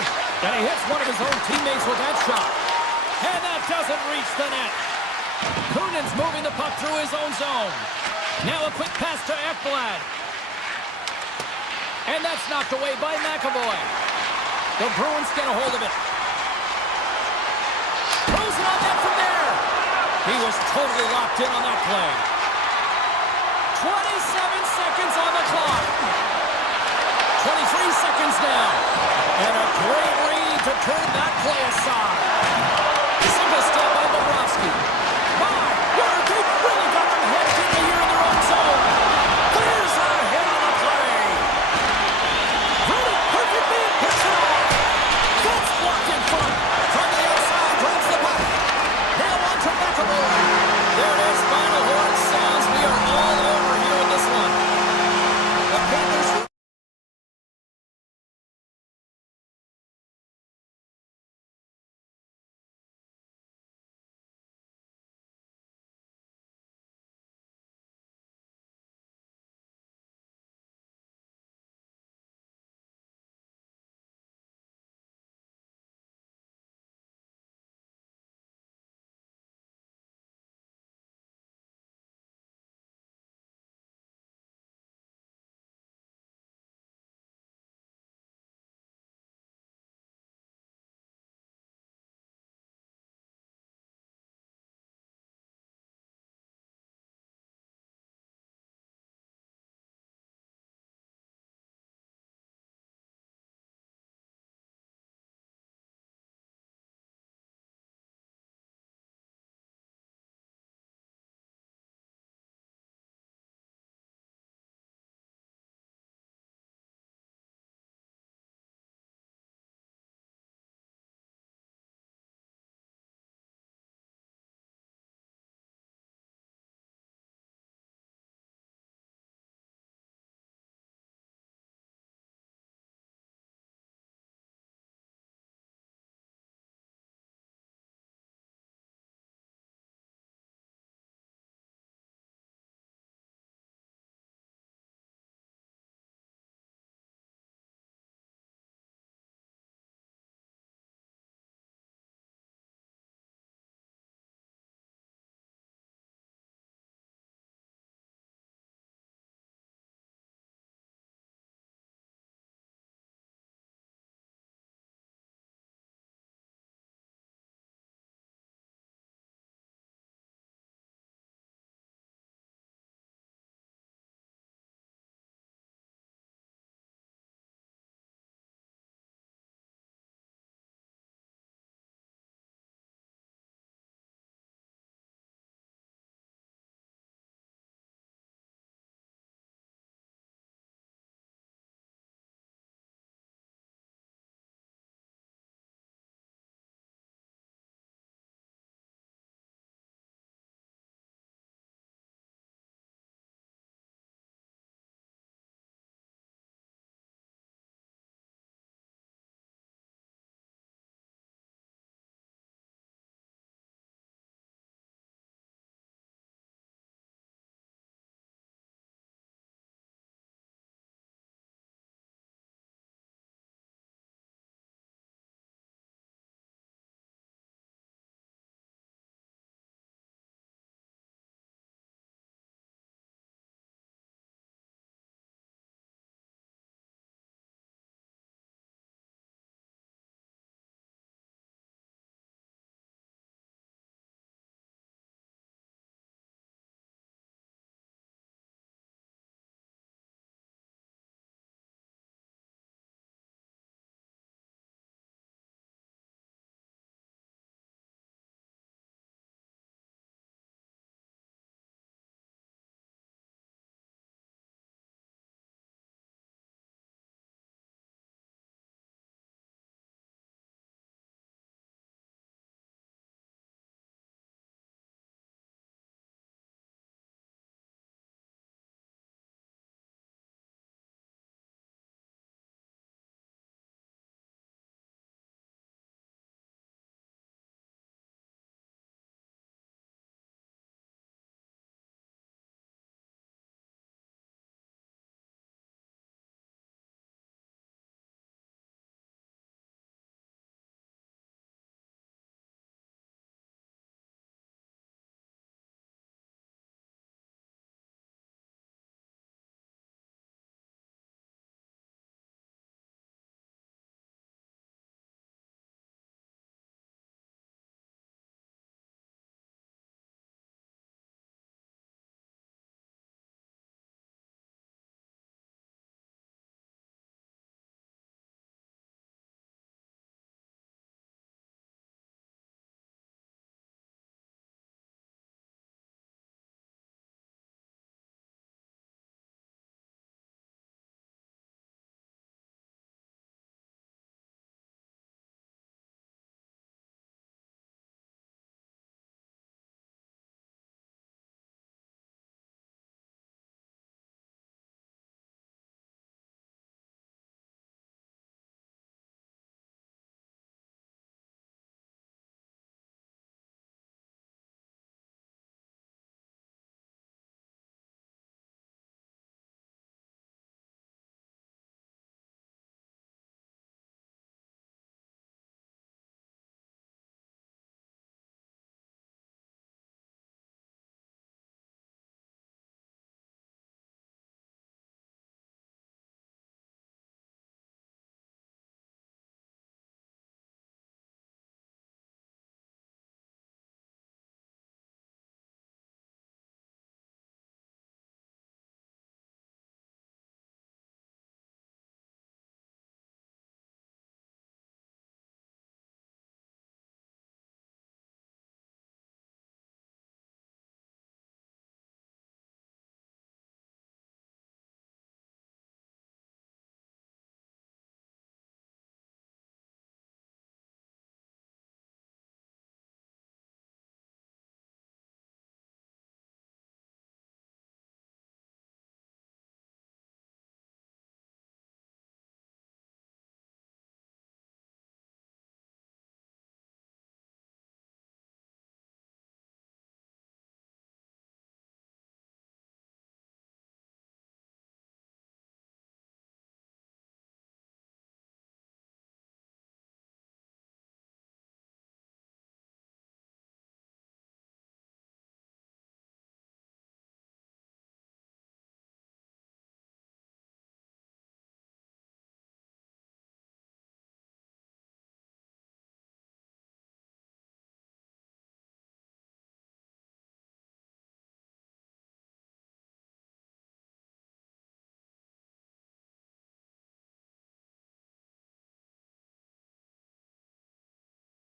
And he hits one of his own teammates with that shot. And that doesn't reach the net. Kunin's moving the puck through his own zone. Now a quick pass to Ekblad. And that's knocked away by McAvoy. The Bruins get a hold of it. Throws it on net from there. He was totally locked in on that play. 27 seconds on the clock. 23 seconds now. And a great read to turn that play aside. Single step by Bobrovsky.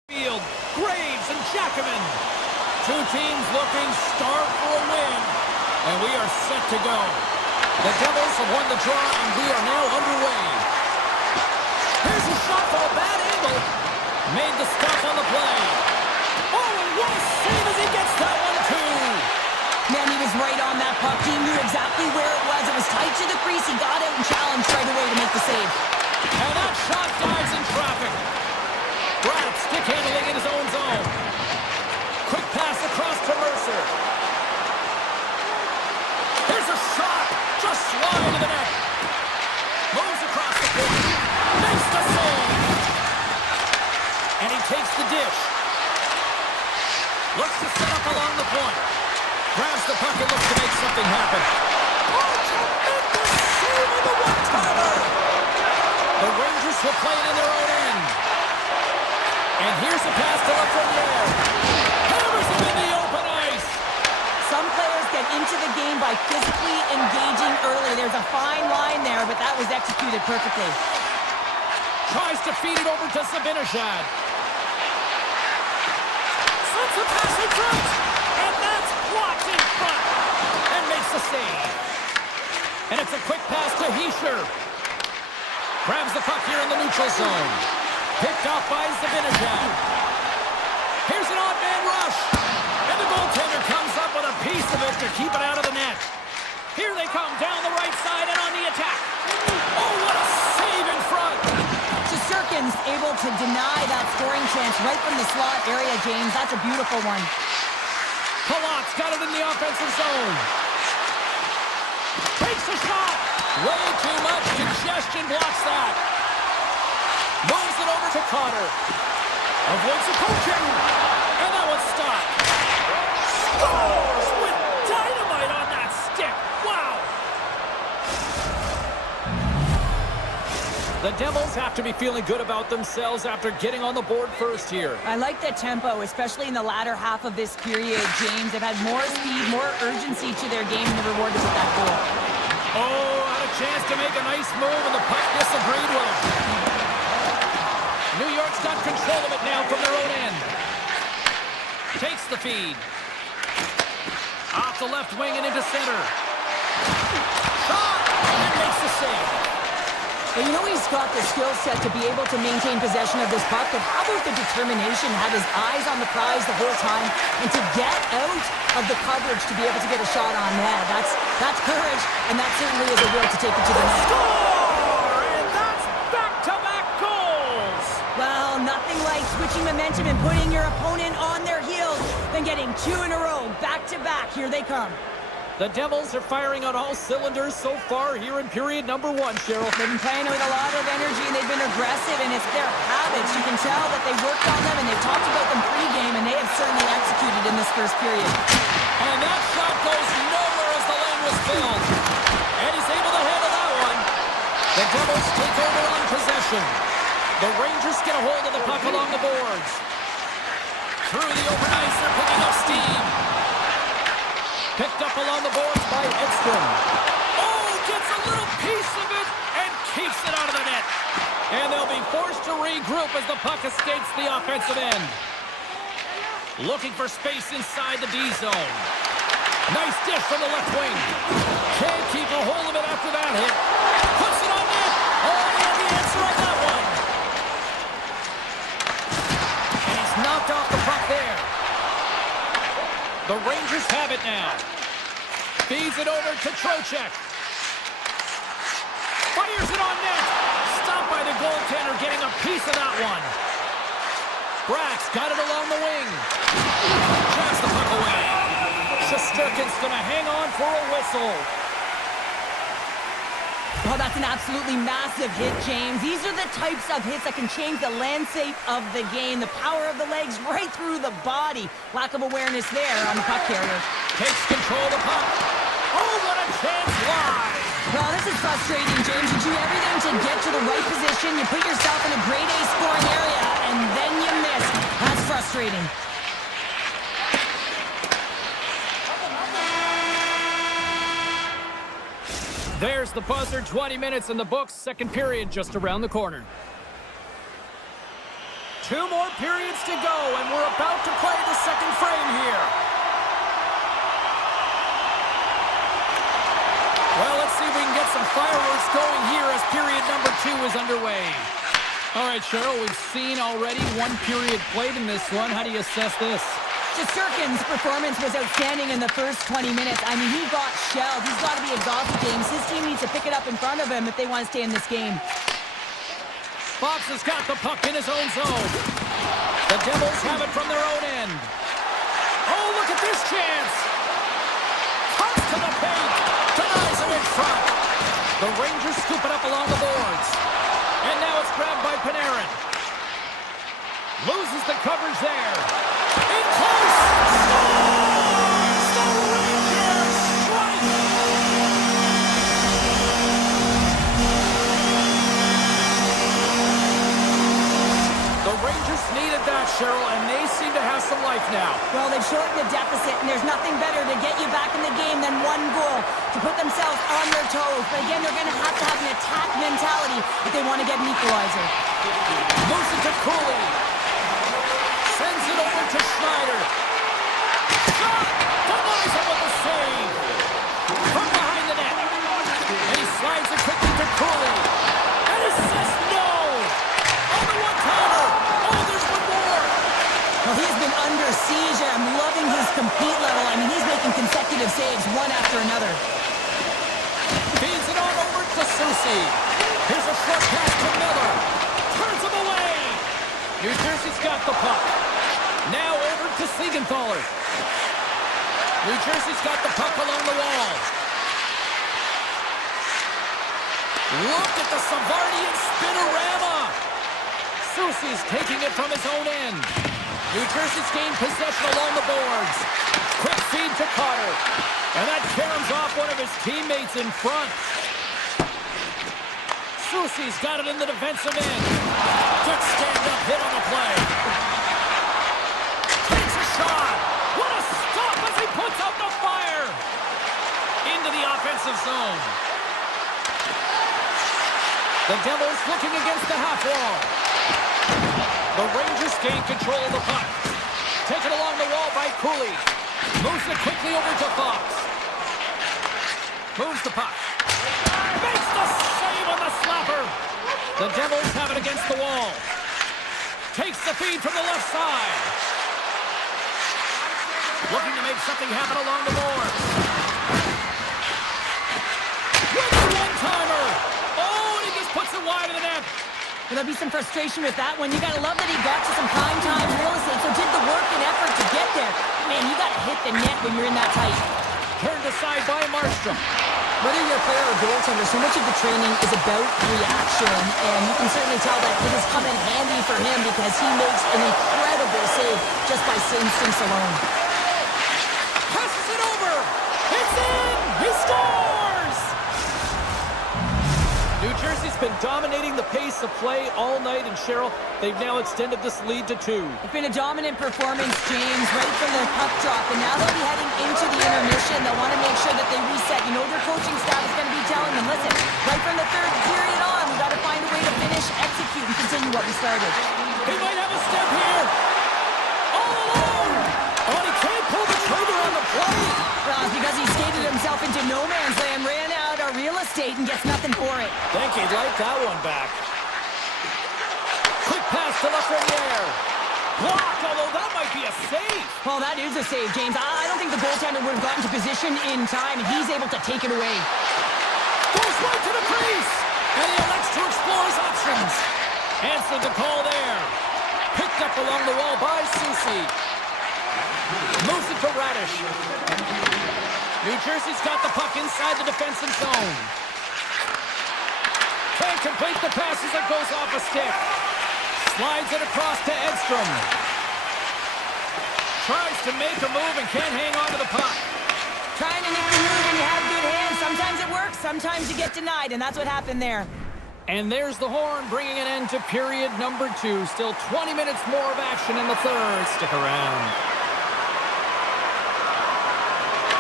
Field, Graves and Jackman. Two teams looking starved for a win. And we are set to go. The Devils have won the draw, and we are now underway. Here's a shot from a bad angle. Made the stop on the play. Oh, and what a save as he gets that one, too. Man, he was right on that puck. He knew exactly where it was. It was tight to the crease. He got out and challenged right away to make the save. And that shot dives in traffic. Brad stick handling in his own zone. Quick pass across to Mercer. Here's a shot. Just wide of the net. Moves across the point. Makes the save. And he takes the dish. Looks to set up along the point. Grabs the puck and looks to make something happen. Oh, tremendous save on the one-timer. The Rangers will play it in their own end. And here's a pass to Lafreniere. Hammers him in the open ice. Some players get into the game by physically engaging early. There's a fine line there, but that was executed perfectly. Tries to feed it over to Zibanejad. Sends a pass in front. And that's blocked in front. And makes the save. And it's a quick pass to Hischier. Grabs the puck here in the neutral zone. Picked off by Zibanejad. Here's an odd man rush. And the goaltender comes up with a piece of it to keep it out of the net. Here they come down the right side and on the attack. Oh, what a save in front. Shesterkin's able to deny that scoring chance right from the slot area, James. That's a beautiful one. Palat's got it in the offensive zone. Takes a shot. Way too much congestion blocks that. Moves it over to Cotter. Avoids the poaching. And that one's stopped. Scores with dynamite on that stick. Wow. The Devils have to be feeling good about themselves after getting on the board first here. I like the tempo, especially in the latter half of this period, James. They've had more speed, more urgency to their game, and they're rewarded with that goal. Oh, had a chance to make a nice move, and the puck disagreed with him. New York's got control of it now from their own end. Takes the feed. Off the left wing and into center. Shot! And makes the save. Well, you know he's got the skill set to be able to maintain possession of this puck, but how about the determination, have his eyes on the prize the whole time, and to get out of the coverage to be able to get a shot on net. That's courage, and that certainly is a will to take it to the net. Score! And that's back-to-back goals! Well, nothing like switching momentum and putting your opponent on their heels than getting two in a row, back-to-back. Here they come. The Devils are firing on all cylinders so far here in period number one, Cheryl. They've been playing with a lot of energy, and they've been aggressive, and it's their habits. You can tell that they worked on them, and they've talked about them pre-game, and they have certainly executed in this first period. And that shot goes nowhere as the lane was filled. And he's able to handle that one. The Devils take over on possession. The Rangers get a hold of the puck along the boards. Through the open ice, they're picking up steam. Picked up along the boards by Edstrom. Oh, gets a little piece of it and keeps it out of the net. And they'll be forced to regroup as the puck escapes the offensive end. Looking for space inside the D zone. Nice dish from the left wing. Can't keep a hold of it after that hit. Puts it on net. Oh, he had the answer on that one. And he's knocked off the puck there. The Rangers have it now. Feeds it over to Trocheck. Fires it on net. Stopped by the goaltender, getting a piece of that one. Brax got it along the wing. Drives the puck away. Shesterkin's going to hang on for a whistle. Well, that's an absolutely massive hit, James. These are the types of hits that can change the landscape of the game. The power of the legs right through the body. Lack of awareness there on the puck carrier. Takes control of the puck. Oh, what a chance live. Well, this is frustrating, James. You do everything to get to the right position. You put yourself in a grade A scoring area, and then you miss. That's frustrating. There's the buzzer, 20 minutes in the books, second period just around the corner. 2 more periods to go, and we're about to play the second frame here. Well, let's see if we can get some fireworks going here as period number 2 is underway. All right, Cheryl, we've seen already 1 period played in this one. How do you assess this? Shesterkin's performance was outstanding in the first 20 minutes. I mean, he got shelled. He's got to be exhausted, James. His team needs to pick it up in front of him if they want to stay in this game. Fox has got the puck in his own zone. The Devils have it from their own end. Oh, look at this chance. Toss to the paint. Denies it in front. The Rangers scoop it up along the boards. And now it's grabbed by Panarin. Loses the coverage there. In close. Scores! The Rangers strike! The Rangers needed that, Cheryl, and they seem to have some life now. Well, they've shortened the deficit, and there's nothing better to get you back in the game than 1 goal to put themselves on their toes. But again, they're going to have an attack mentality if they want to get an equalizer. Moves it to Cooley. Sends it over to Schneider. Shot! Denies him with the save. From behind the net. And he slides it quickly to Cooley. And assist, no! On the one-timer. Oh, there's one more. Well, he's been under siege, and I'm loving his compete level. I mean, he's making consecutive saves one after another. Feeds it on over to Susie. Here's a short pass to Miller. Turns him away. New Jersey's got the puck. Now over to Siegenthaler. New Jersey's got the puck along the wall. Look at the Savardian spinorama. Susie's taking it from his own end. New Jersey's gained possession along the boards. Quick feed to Carter. And that caroms off one of his teammates in front. Susie's got it in the defensive end. Good stand-up hit on the play. Takes a shot. What a stop as he puts out the fire. Into the offensive zone. The Devils looking against the half wall. The Rangers gain control of the puck. Taken along the wall by Cooley. Moves it quickly over to Fox. Moves the puck. Makes the save on the slapper. The Devils have it against the wall. Takes the feed from the left side. Looking to make something happen along the boards. With the one-timer. Oh, and he just puts it wide of the net. There'll be some frustration with that one. You got to love that he got you some prime time real estate, so did the work and effort to get there. Man, you got to hit the net when you're in that tight. Turned aside by Markstrom. Whether you're a player or goaltender, so much of the training is about reaction, and you can certainly tell that it has come in handy for him because he makes an incredible save just by instincts alone. Passes it over. It's in. He scores. New Jersey's been dominating the pace of play all night, and Cheryl, they've now extended this lead to 2. It's been a dominant performance, James, right from the puck drop, and now they'll be heading into the intermission. They'll want to make sure that they reset. You know their coaching staff is going to be telling them, listen, right from the 3rd period on, we got to find a way to finish, execute, and continue what we started. He might have a step here. All alone. Oh, and he can't pull the trigger on the play. Well, it's because he skated himself into no man's land, ran out of real estate, and gets nothing for it. Think he'd like that one back. Quick pass to Lafreniere. Blocked, although that might be a save. Well, that is a save, James. I don't think the goaltender would have gotten to position in time, and he's able to take it away. Goes right to the crease. And he elects to explore his options. Answered the call there. Picked up along the wall by Susie. Moves it to Radish. New Jersey's got the puck inside the defensive zone. Can't complete the pass as it goes off a stick. Slides it across to Edstrom. Tries to make a move and can't hang on to the puck. Trying to make the move and you have good hands. Sometimes it works, sometimes you get denied, and that's what happened there. And there's the horn bringing an end to period number 2. Still 20 minutes more of action in the 3rd. Stick around.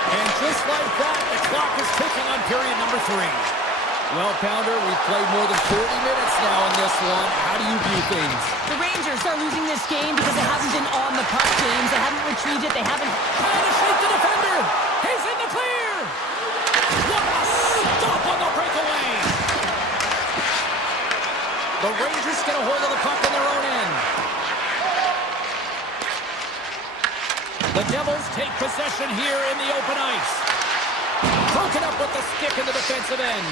And just like that, the clock is ticking on period number 3. Well, Pounder, we've played more than 40 minutes now in this one. How do you view things? The Rangers are losing this game because they haven't been on the puck, James. They haven't retrieved it. They haven't... Trying to shake the defender. He's in the clear. What a stop on the breakaway. The Rangers get a hold of the puck in their own end. The Devils take possession here in the open ice. Broken up with the stick in the defensive end.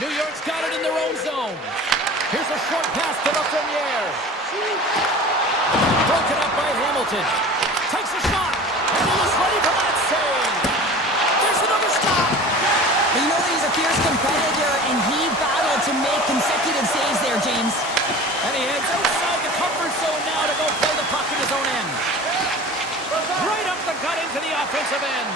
New York's got it in their own zone. Here's a short pass to Lafreniere. Broken up by Hamilton. Takes a shot. And he was ready for that save. There's another stop. You know he's a fierce competitor, and he battled to make consecutive saves there, James. And he heads outside the comfort zone now to go play the puck in his own end. Right up the gut into the offensive end.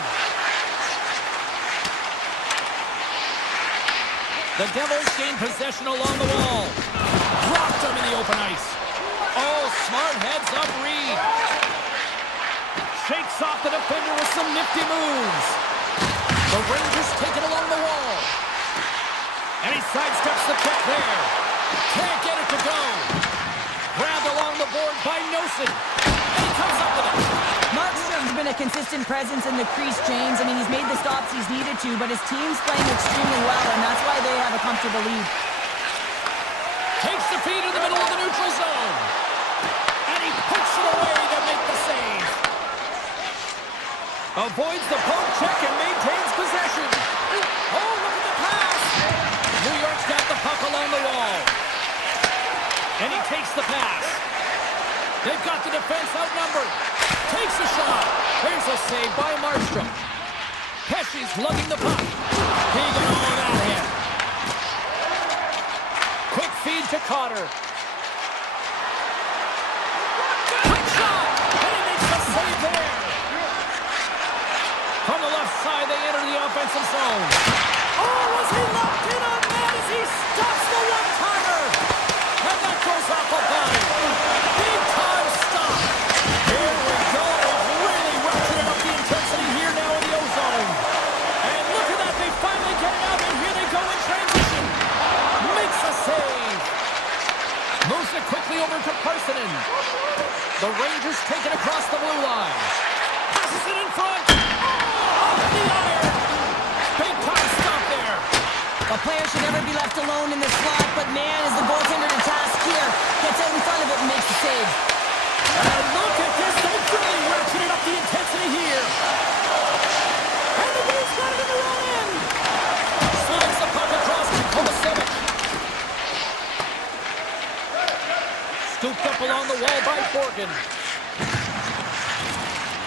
The Devils gain possession along the wall. Dropped him in the open ice. Oh, smart heads-up read. Shakes off the defender with some nifty moves. The Rangers take it along the wall. And he sidesteps the check there. Can't get it to go. Grabbed along the board by Nosen. And he comes up with it. Markstrom's been a consistent presence in the crease, James. I mean, he's made the stops he's needed to, but his team's playing extremely well, and that's why they have a comfortable lead. Takes the feed in the middle of the neutral zone. And he puts it away to make the save. Avoids the poke check and maintains possession. Oh, look at the pass. New York's got the puck along the wall. And he takes the pass. They've got the defense outnumbered. Takes a shot. There's a save by Markstrom. Pesci's lugging the puck. He got all of that hit. Quick feed to Cotter. Quick shot. And he makes the save there. From the left side, they enter the offensive zone. Oh, was he locked in on that as he stops the one-timer? And that goes off a line. Big time stop. Here we go. Really ratcheting up the intensity here now in the O-zone. And look at that. They finally get it out, and here they go in transition. Makes a save. Moves it quickly over to Parsonen. The Rangers take it across the blue line. Passes it in front. Off the iron. Big time stop there. A player should never be left alone in the slot, but man, is the goaltender to task here. Gets out in front of it and makes the save. And look at this. They've really ratcheted up the intensity here. And the Bulls got it in their own end. Slides the puck across to Kovacevic. Scooped up along the wall by Borgen.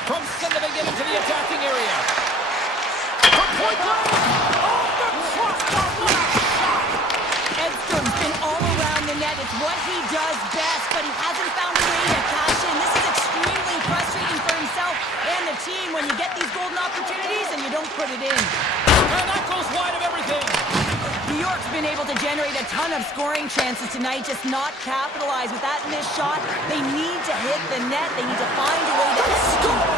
From center they get into the attacking area. From point blank. Oh, the crossbar. What a shot. Edstrom's been all around the net. It's what he does best, but he hasn't found a way to cash in. This is extremely frustrating for himself and the team when you get these golden opportunities and you don't put it in. And that goes wide of everything. New York's been able to generate a ton of scoring chances tonight, just not capitalize with that missed shot. They need to hit the net. They need to find a way to score.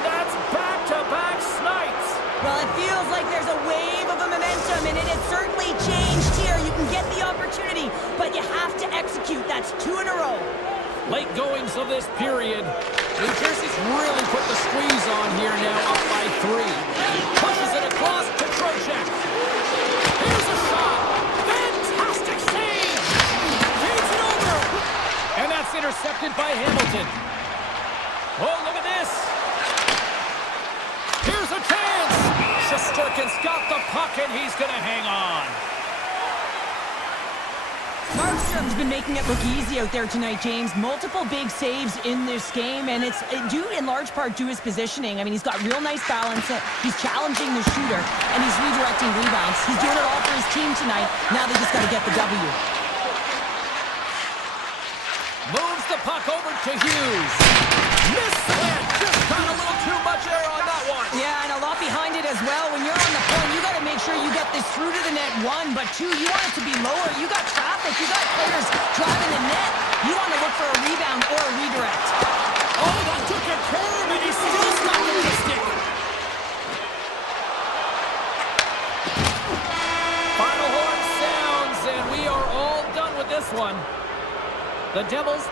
And that's back-to-back snipes. Well, it feels like there's a wave of a momentum, and it has certainly changed here. You can get the opportunity, but you have to execute. That's 2 in a row. Late goings of this period. New Jersey's really put the squeeze on here now, up by 3. Pushes it across to Trocheck. Here's a shot. Fantastic save. Feeds it over. And that's intercepted by Hamilton. Oh, look at this. Here's a chance. Shesterkin's got the puck, and he's going to hang on. Markstrom's been making it look easy out there tonight, James. Multiple big saves in this game, and it's due in large part to his positioning. I mean, he's got real nice balance. He's challenging the shooter, and he's redirecting rebounds. He's doing it all for his team tonight. Now they just got to get the W. Moves the puck over to Hughes. Misread. Just got a little too much air on that one. Yeah, and a lot behind it as well. When you're on the point, you got to make sure you get this through to the net, 1, but 2, you want it to be lower. You got traffic. You got players driving the net. You want to look for a rebound or a redirect. Oh, that took a curve, and he's still stuck with the stick. this one. The Devils...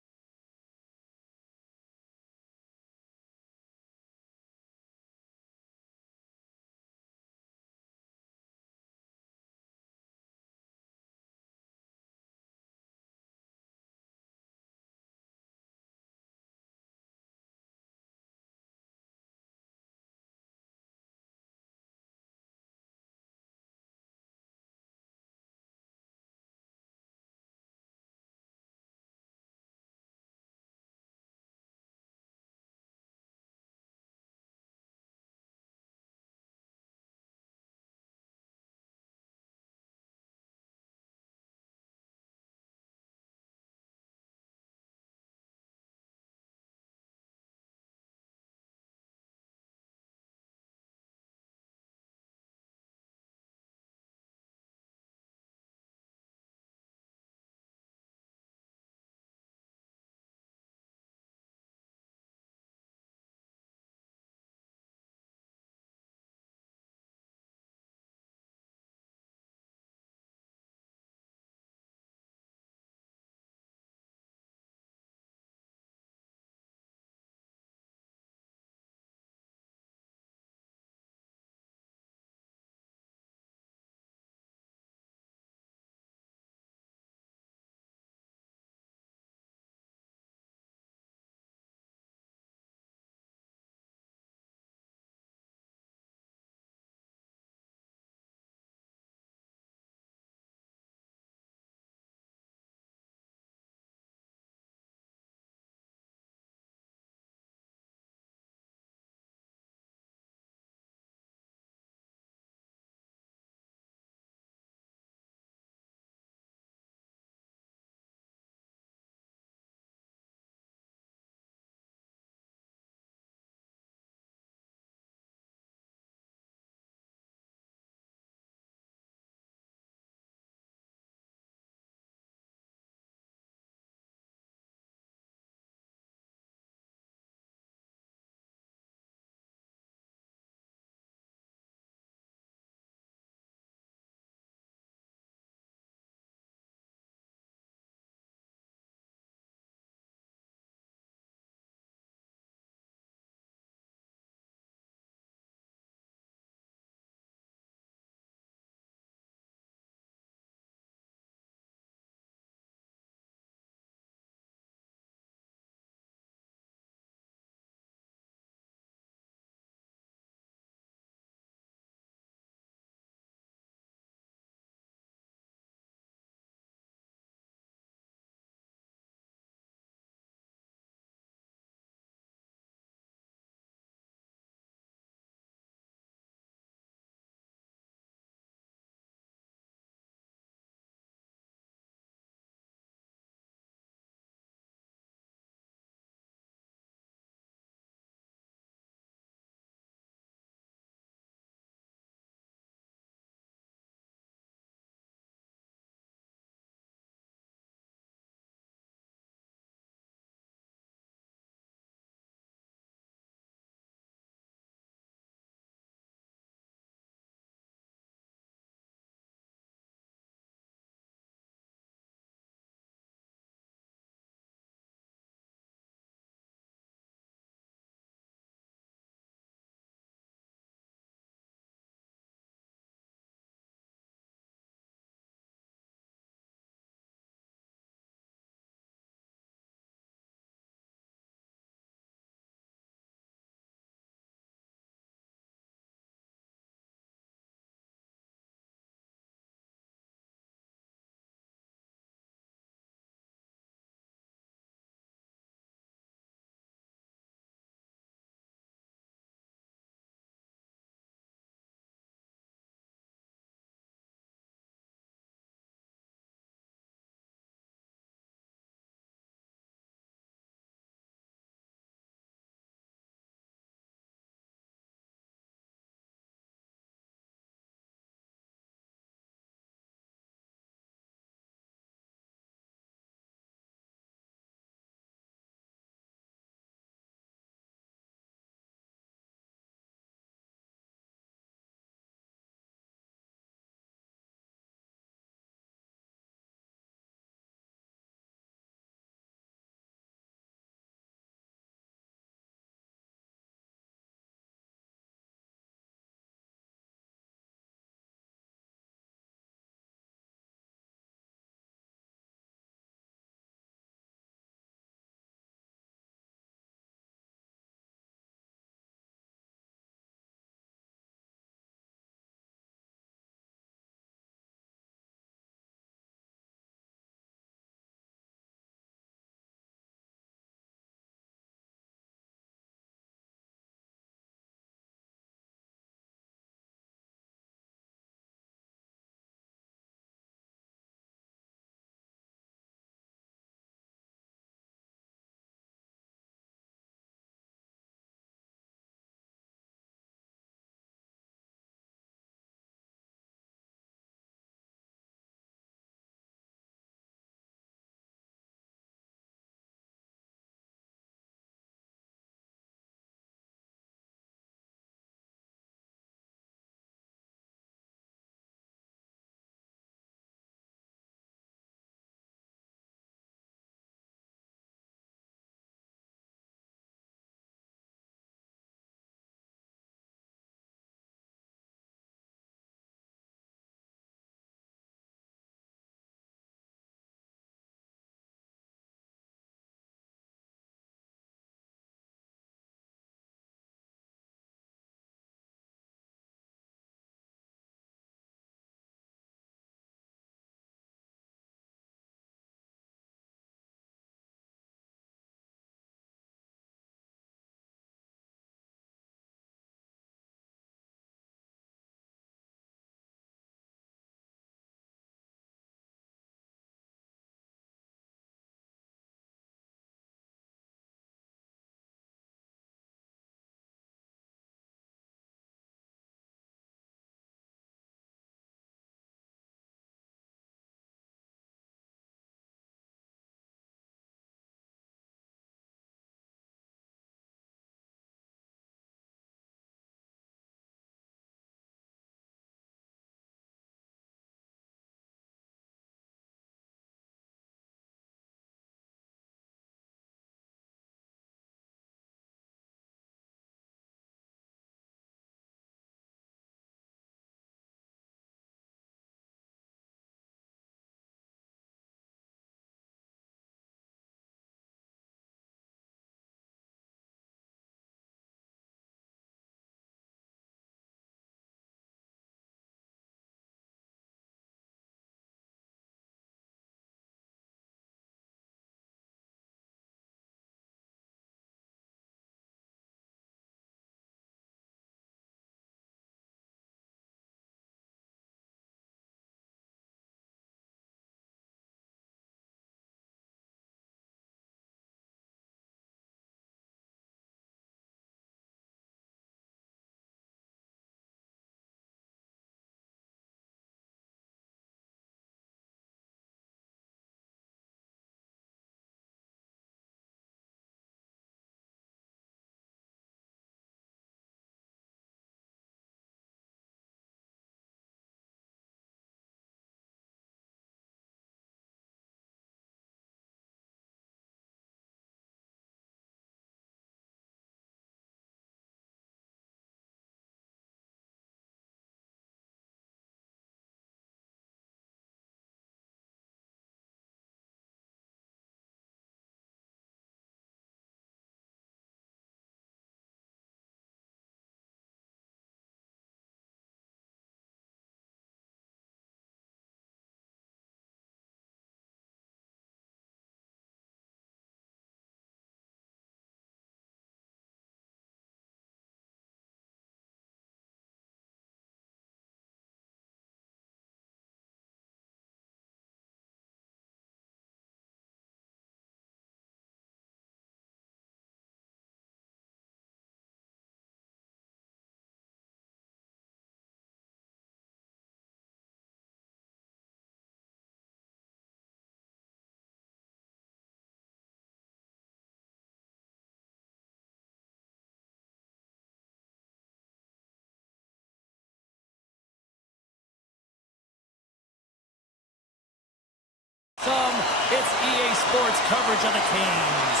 some, it's EA Sports coverage of the Canes.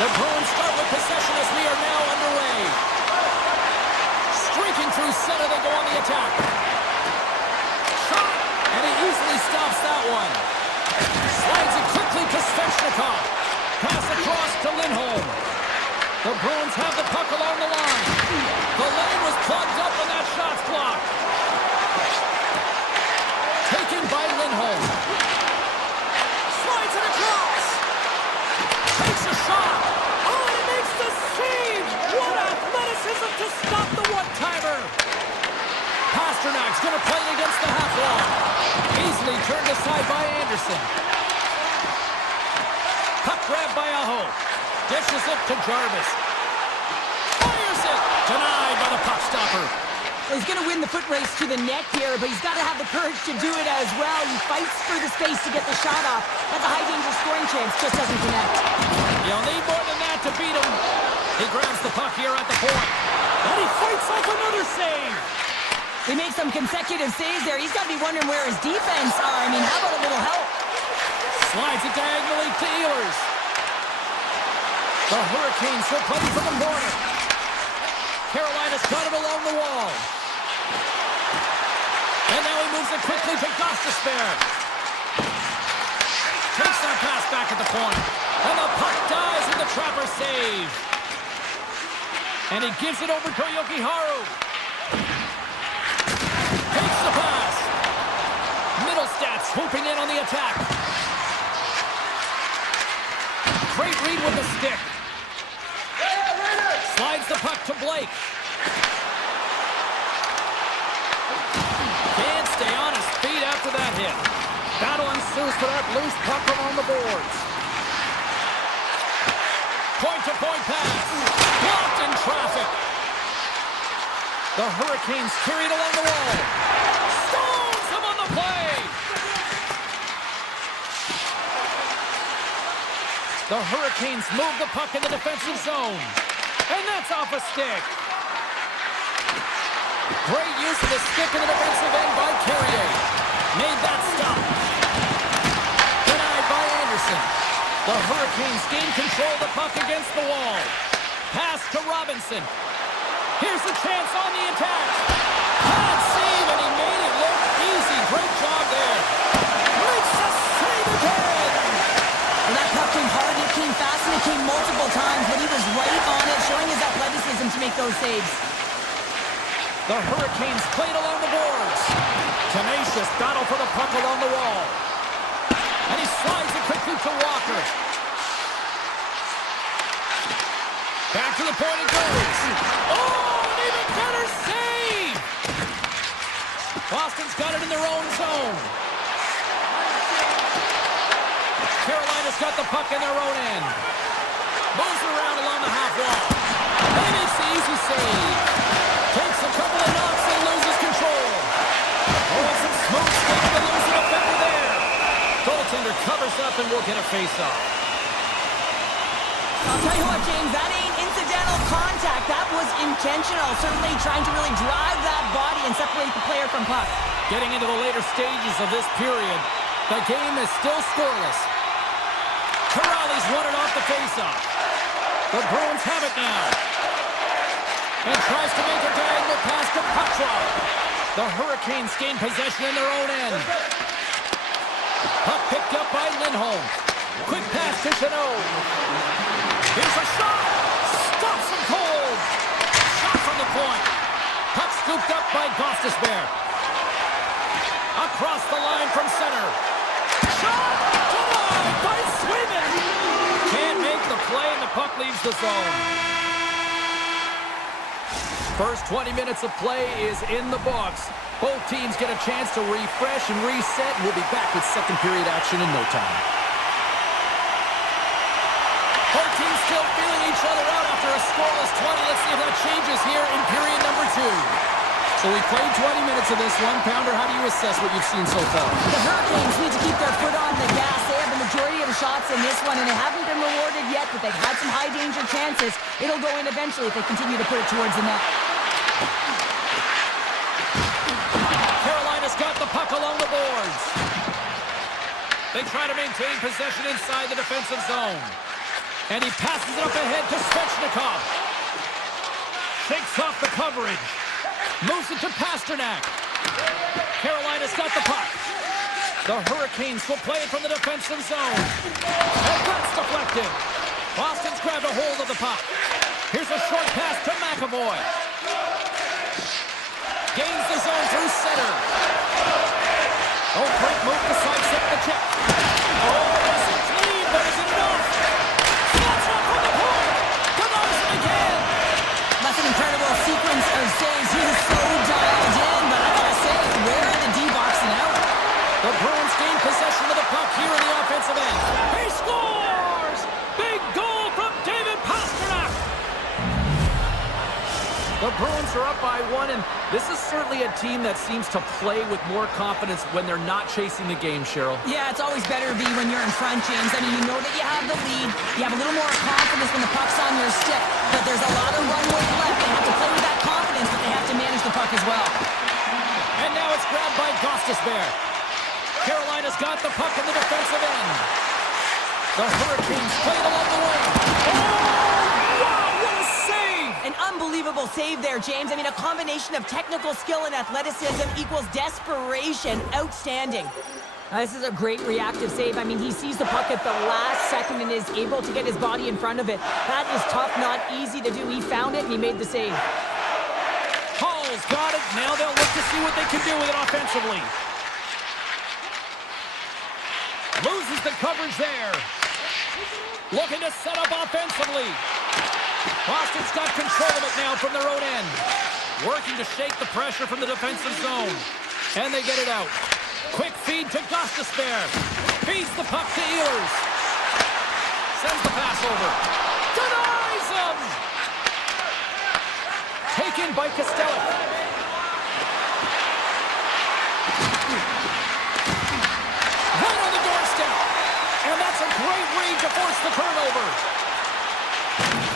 The Bruins start with possession as we are now underway. Streaking through center, they go on the attack. Shot! And he easily stops that one. Slides it quickly to Svechnikov. Pass across to Lindholm. The Bruins have the puck along the line. The lane was plugged up and that shot's blocked. Taken by Lindholm. Slides it across. Takes a shot. Oh, and he makes the save. What athleticism to stop the one-timer. Pasternak's going to play it against the half wall. Easily turned aside by Anderson. Puck grab by Aho. Dishes it to Jarvis. Fires it. Denied by the puck stopper. Well, he's going to win the foot race to the net here, but he's got to have the courage to do it as well. He fights for the space to get the shot off. That's a high-danger scoring chance. Just doesn't connect. You'll need more than that to beat him. He grabs the puck here at the point. And he fights off another save. They make some consecutive saves there. He's got to be wondering where his defense are. I mean, how about a little help? Slides it diagonally to Ehlers. The Hurricanes still playing from the corner. Carolina's got it along the wall. And now he moves it quickly to Gostisbehere. Takes that pass back at the point. And the puck dies with the Trapper save. And he gives it over to Jokiharju. Takes the pass. Middlestat swooping in on the attack. Great read with the stick. Slides the puck to Blake. Can't stay on his feet after that hit. Battle ensues for that loose puck along the boards. Point-to-point pass. Blocked in traffic. The Hurricanes carried along the wall. Stones him on the play. The Hurricanes move the puck in the defensive zone. And that's off a stick. Great use of the stick in the defensive end by Carrier. Made that stop. Denied by Anderson. The Hurricanes gain control of the puck against the wall. Pass to Robinson. Here's the chance on the attack. Bad save, and he made it look easy. Great job there. Makes the save again. Well, that puck came hard, it came fast, and it came multiple times, but he was right on it, showing his athleticism to make those saves. The Hurricanes played along the boards. Tenacious battle for the puck along the wall. And he slides it quickly to Walker. Back to the point it goes. Oh, an even better save! Boston's got it in their own zone. Carolina's got the puck in their own end. Moves around along the half wall. And it's the easy save. Takes a couple of knocks and loses control. Oh, and some smoke skating to lose the defender there. Goaltender covers up and will get a face-off. I'll tell you what, James, that ain't incidental contact. That was intentional. Certainly trying to really drive that body and separate the player from puck. Getting into the later stages of this period, the game is still scoreless. Corrales won it off the face-off. The Bruins have it now. And tries to make a diagonal pass to Petrov. The Hurricanes gain possession in their own end. Puck picked up by Lindholm. Quick pass to Chanot. Here's a shot. Stops him cold. Shot from the point. Puck scooped up by Gostisbehere. Across the line from center. Shot! Denied by Swayman. Can't make the play and the puck leaves the zone. First 20 minutes of play is in the books. Both teams get a chance to refresh and reset. We'll be back with second period action in no time. Both teams still feeling each other out after a scoreless 20. Let's see if that changes here in period number 2. So we played 20 minutes of this one. Pounder, how do you assess what you've seen so far? The Hurricanes need to keep their foot on the gas. They have the majority of the shots in this one, and they haven't been rewarded yet, but they've had some high-danger chances. It'll go in eventually if they continue to put it towards the net. Carolina's got the puck along the boards. They try to maintain possession inside the defensive zone. And he passes it up ahead to Svechnikov. Shakes off the coverage. Moves it to Pasternak. Carolina's got the puck. The Hurricanes will play it from the defensive zone. And that's deflected. Boston's grabbed a hold of the puck. Here's a short pass to McAvoy. Gains the zone through center. Oh, great move to sidestep the check. Oh, this is clean, but is it enough? Slots up from the point. Denies it again. That's an incredible sequence of saves. He is so dialed in, but I gotta say, where are the D-boxing out? The Bruins gain possession of the puck here in the offensive end. He scores! Big goal from David Pasternak! The Bruins are up by 1, and this is certainly a team that seems to play with more confidence when they're not chasing the game, Cheryl. Yeah, it's always better to be when you're in front, James. I mean, you know that you have the lead. You have a little more confidence when the puck's on your stick, but there's a lot of runway left. They have to play with that confidence, but they have to manage the puck as well. And now it's grabbed by Gostisbehere. Carolina's got the puck in the defensive end. The Hurricanes play it along the wing. Oh, wow, what a save! An unbelievable save there, James. I mean, a combination of technical skill and athleticism equals desperation. Outstanding. This is a great reactive save. I mean, he sees the puck at the last second and is able to get his body in front of it. That is tough, not easy to do. He found it and he made the save. Hall's got it. Now they'll look to see what they can do with it offensively. Loses the coverage there. Looking to set up offensively. Boston's got control of it now from their own end. Working to shake the pressure from the defensive zone. And they get it out. Quick feed to Gostisbehere. Feeds the puck to Ehlers. Sends the pass over. Denies him! Taken by Kostelic. Right on the doorstep. And that's a great read to force the turnover.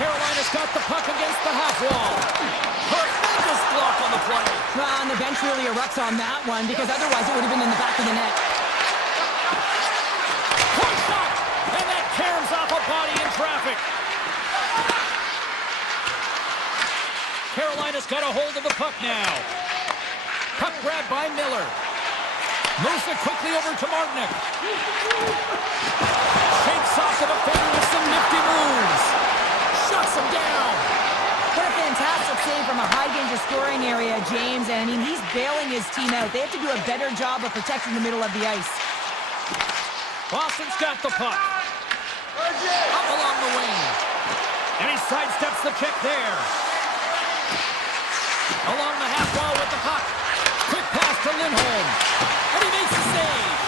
Carolina's got the puck against the half wall. Tremendous block on the play. Well, and the bench really erupts on that one because otherwise it would have been in the back of the net. Point shot! And that caroms off a body in traffic. Carolina's got a hold of the puck now. Puck grabbed by Miller. Moves it quickly over to Martinick. Shakes off the defender with some nifty moves. Shuts him down. What a fantastic save from a high-danger scoring area, James. And I mean, he's bailing his team out. They have to do a better job of protecting the middle of the ice. Boston's got the puck. Up along the wing. And he sidesteps the check there. Along the half wall with the puck. Quick pass to Lindholm. And he makes the save.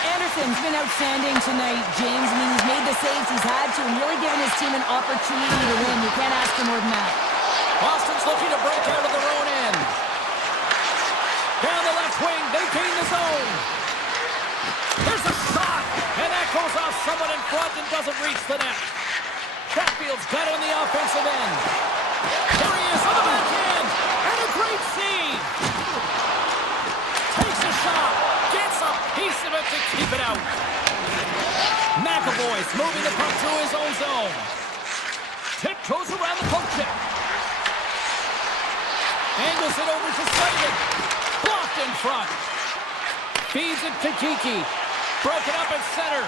Anderson's been outstanding tonight, James. I mean, he's made the saves he's had to and really given his team an opportunity to win. You can't ask for more than that. Boston's looking to break out of their own end. Down the left wing, they gain the zone. There's a shot, and that goes off someone in front and doesn't reach the net. Chatfield's got it on the offensive end. There he is on the backhand, and a great save. Takes a shot, gets a piece of it to keep it out. McAvoy's moving the puck through his own zone. Tiptoes around the poke check. Angles it over to Slayton. Blocked in front. Feeds it to Kiki. Broken up at center.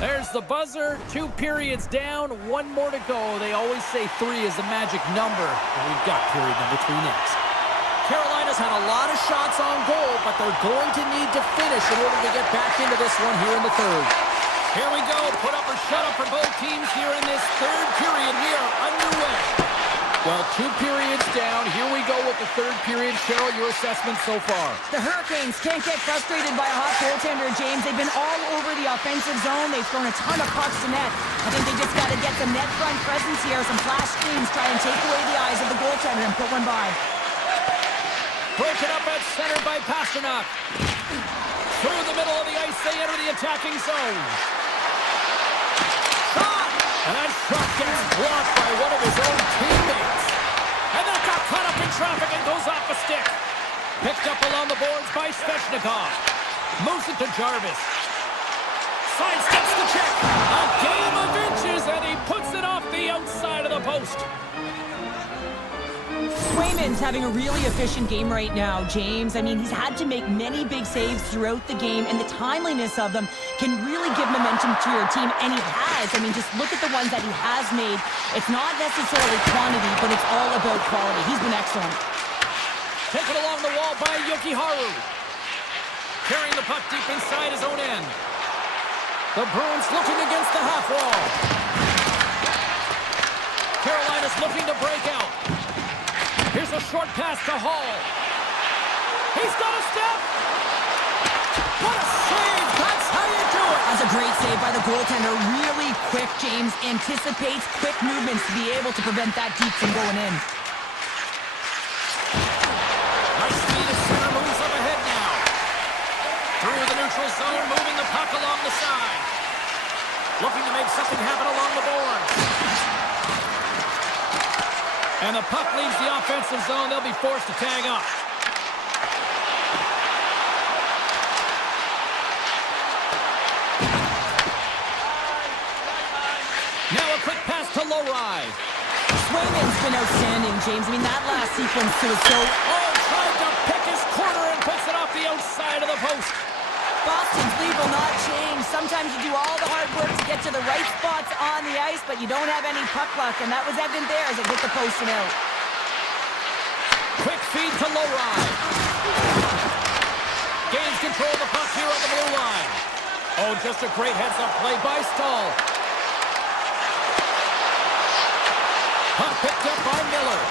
There's the buzzer. 2 periods down. 1 more to go. They always say 3 is the magic number. And we've got period number 3 next. Carolina's had a lot of shots on goal, but they're going to need to finish in order to get back into this one here in the third. Here we go. Put up or shut up for both teams here in this third period. We are underway. Well, 2 periods down. Here we go with the third period. Cheryl, your assessment so far? The Hurricanes can't get frustrated by a hot goaltender, James. They've been all over the offensive zone. They've thrown a ton of pucks to net. I think they just got to get some net front presence here, some flash screens, try and take away the eyes of the goaltender and put one by. Broken up at center by Pasternak. Through the middle of the ice, they enter the attacking zone. Shot! And that shot gets blocked by one of his own teammates. And that got Caught up in traffic and goes off a stick. Picked up along the boards by Svechnikov. Moves it to Jarvis. Sidesteps the check. A game of inches, and he puts it off the outside of the post. Swayman's having a really efficient game right now, James. I mean, he's had to make many big saves throughout the game, and the timeliness of them can really give momentum to your team, and he has. I mean, just look at the ones that he has made. It's not necessarily quantity, but it's all about quality. He's been excellent. Taken along the wall by Yokiharu. Carrying the puck deep inside his own end. The Bruins looking against the half wall. Carolina's looking to break out. Here's a short pass to Hall. He's got a step. What a save. That's how you do it. That's a great save by the goaltender. Really quick, James. Anticipates quick movements to be able to prevent that deep from going in. Nice speed of center moves up ahead now. Through the neutral zone, moving the puck along the side. Looking to make something happen along the boards. And the puck leaves the offensive zone. They'll be forced to tag up. Now a quick pass to Lowry. Swayman's been outstanding, James. I mean, that last sequence was so... Oh, tried to pick his corner and puts it off the outside of the post. Boston's lead will not change. Sometimes you do all the hard work to get to the right spots on the ice, but you don't have any puck luck, and that was evident there as it hit the post and out. Quick feed to Lowry. Gains control of the puck here on the blue line. Oh, just a great heads-up play by Stahl. Puck picked up by Miller.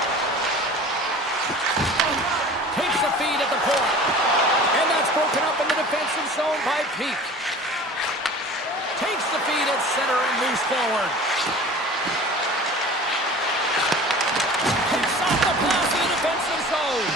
Takes the feed at the point. And that's broken up in the defensive zone by Peak. Takes the feed at center and moves forward. Picks off the pass in the defensive zone.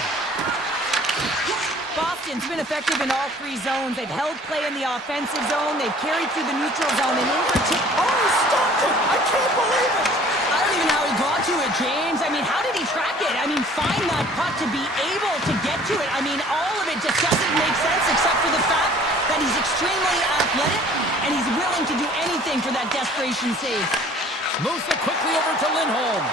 Boston's been effective in all three zones. They've held play in the offensive zone. They've carried through the neutral zone, and in particular... Oh, he stopped it! I can't believe it! I don't even know how he got to it, James. I mean, how did he track it? I mean, find that puck to be able to get to it. I mean, all of it just doesn't make sense except for the fact that he's extremely athletic and he's willing to do anything for that desperation save. Moves it quickly over to Lindholm.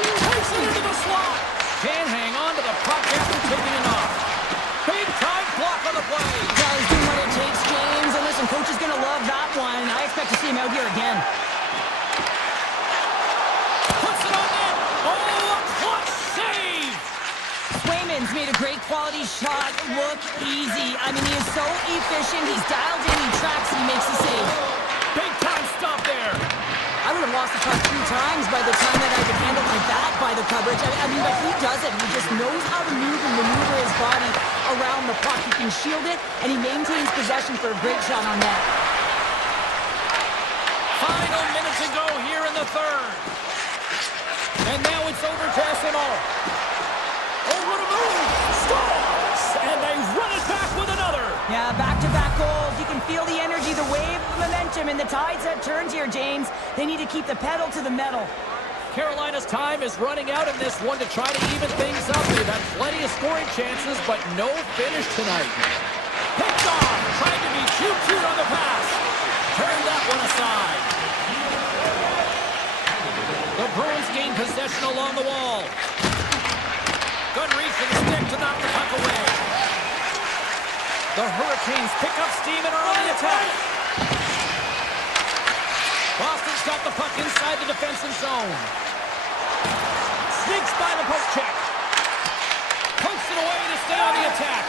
Takes it into the slot. Can't hang on to the puck after taking it off. Big time block on the play. Yeah, he's doing what it takes, James. And listen, coach is going to love that one. I expect to see him out here again. Puts it on net. Oh, a clutch save. Swayman's made a great quality shot look easy. I mean, he is so efficient. He's dialed in, he tracks, and he makes the save. Big time stop there. I would have lost the puck 3 times by the time that I could handle like that by the coverage. I mean, but he does it. He just knows how to move and maneuver his body around the puck. He can shield it, and he maintains possession for a great shot on net. Final minute to go here in the third. And now it's over to SMO. Oh, what a move! Scores! And they run it back with another. Yeah, back-to-back goals. You can feel the energy, the wave, the momentum, and the tides have turned here, James. They need to keep the pedal to the metal. Carolina's time is running out in this one to try to even things up. They've had plenty of scoring chances, but no finish tonight. Picked off, trying to be too cute on the pass. Turned that one aside. The Bruins gain possession along the wall. Good reach for the stick to knock the puck away. The Hurricanes pick up steam and are on the attack. Boston's got the puck inside the defensive zone. Sneaks by the poke check. Pokes it away to stay on the attack.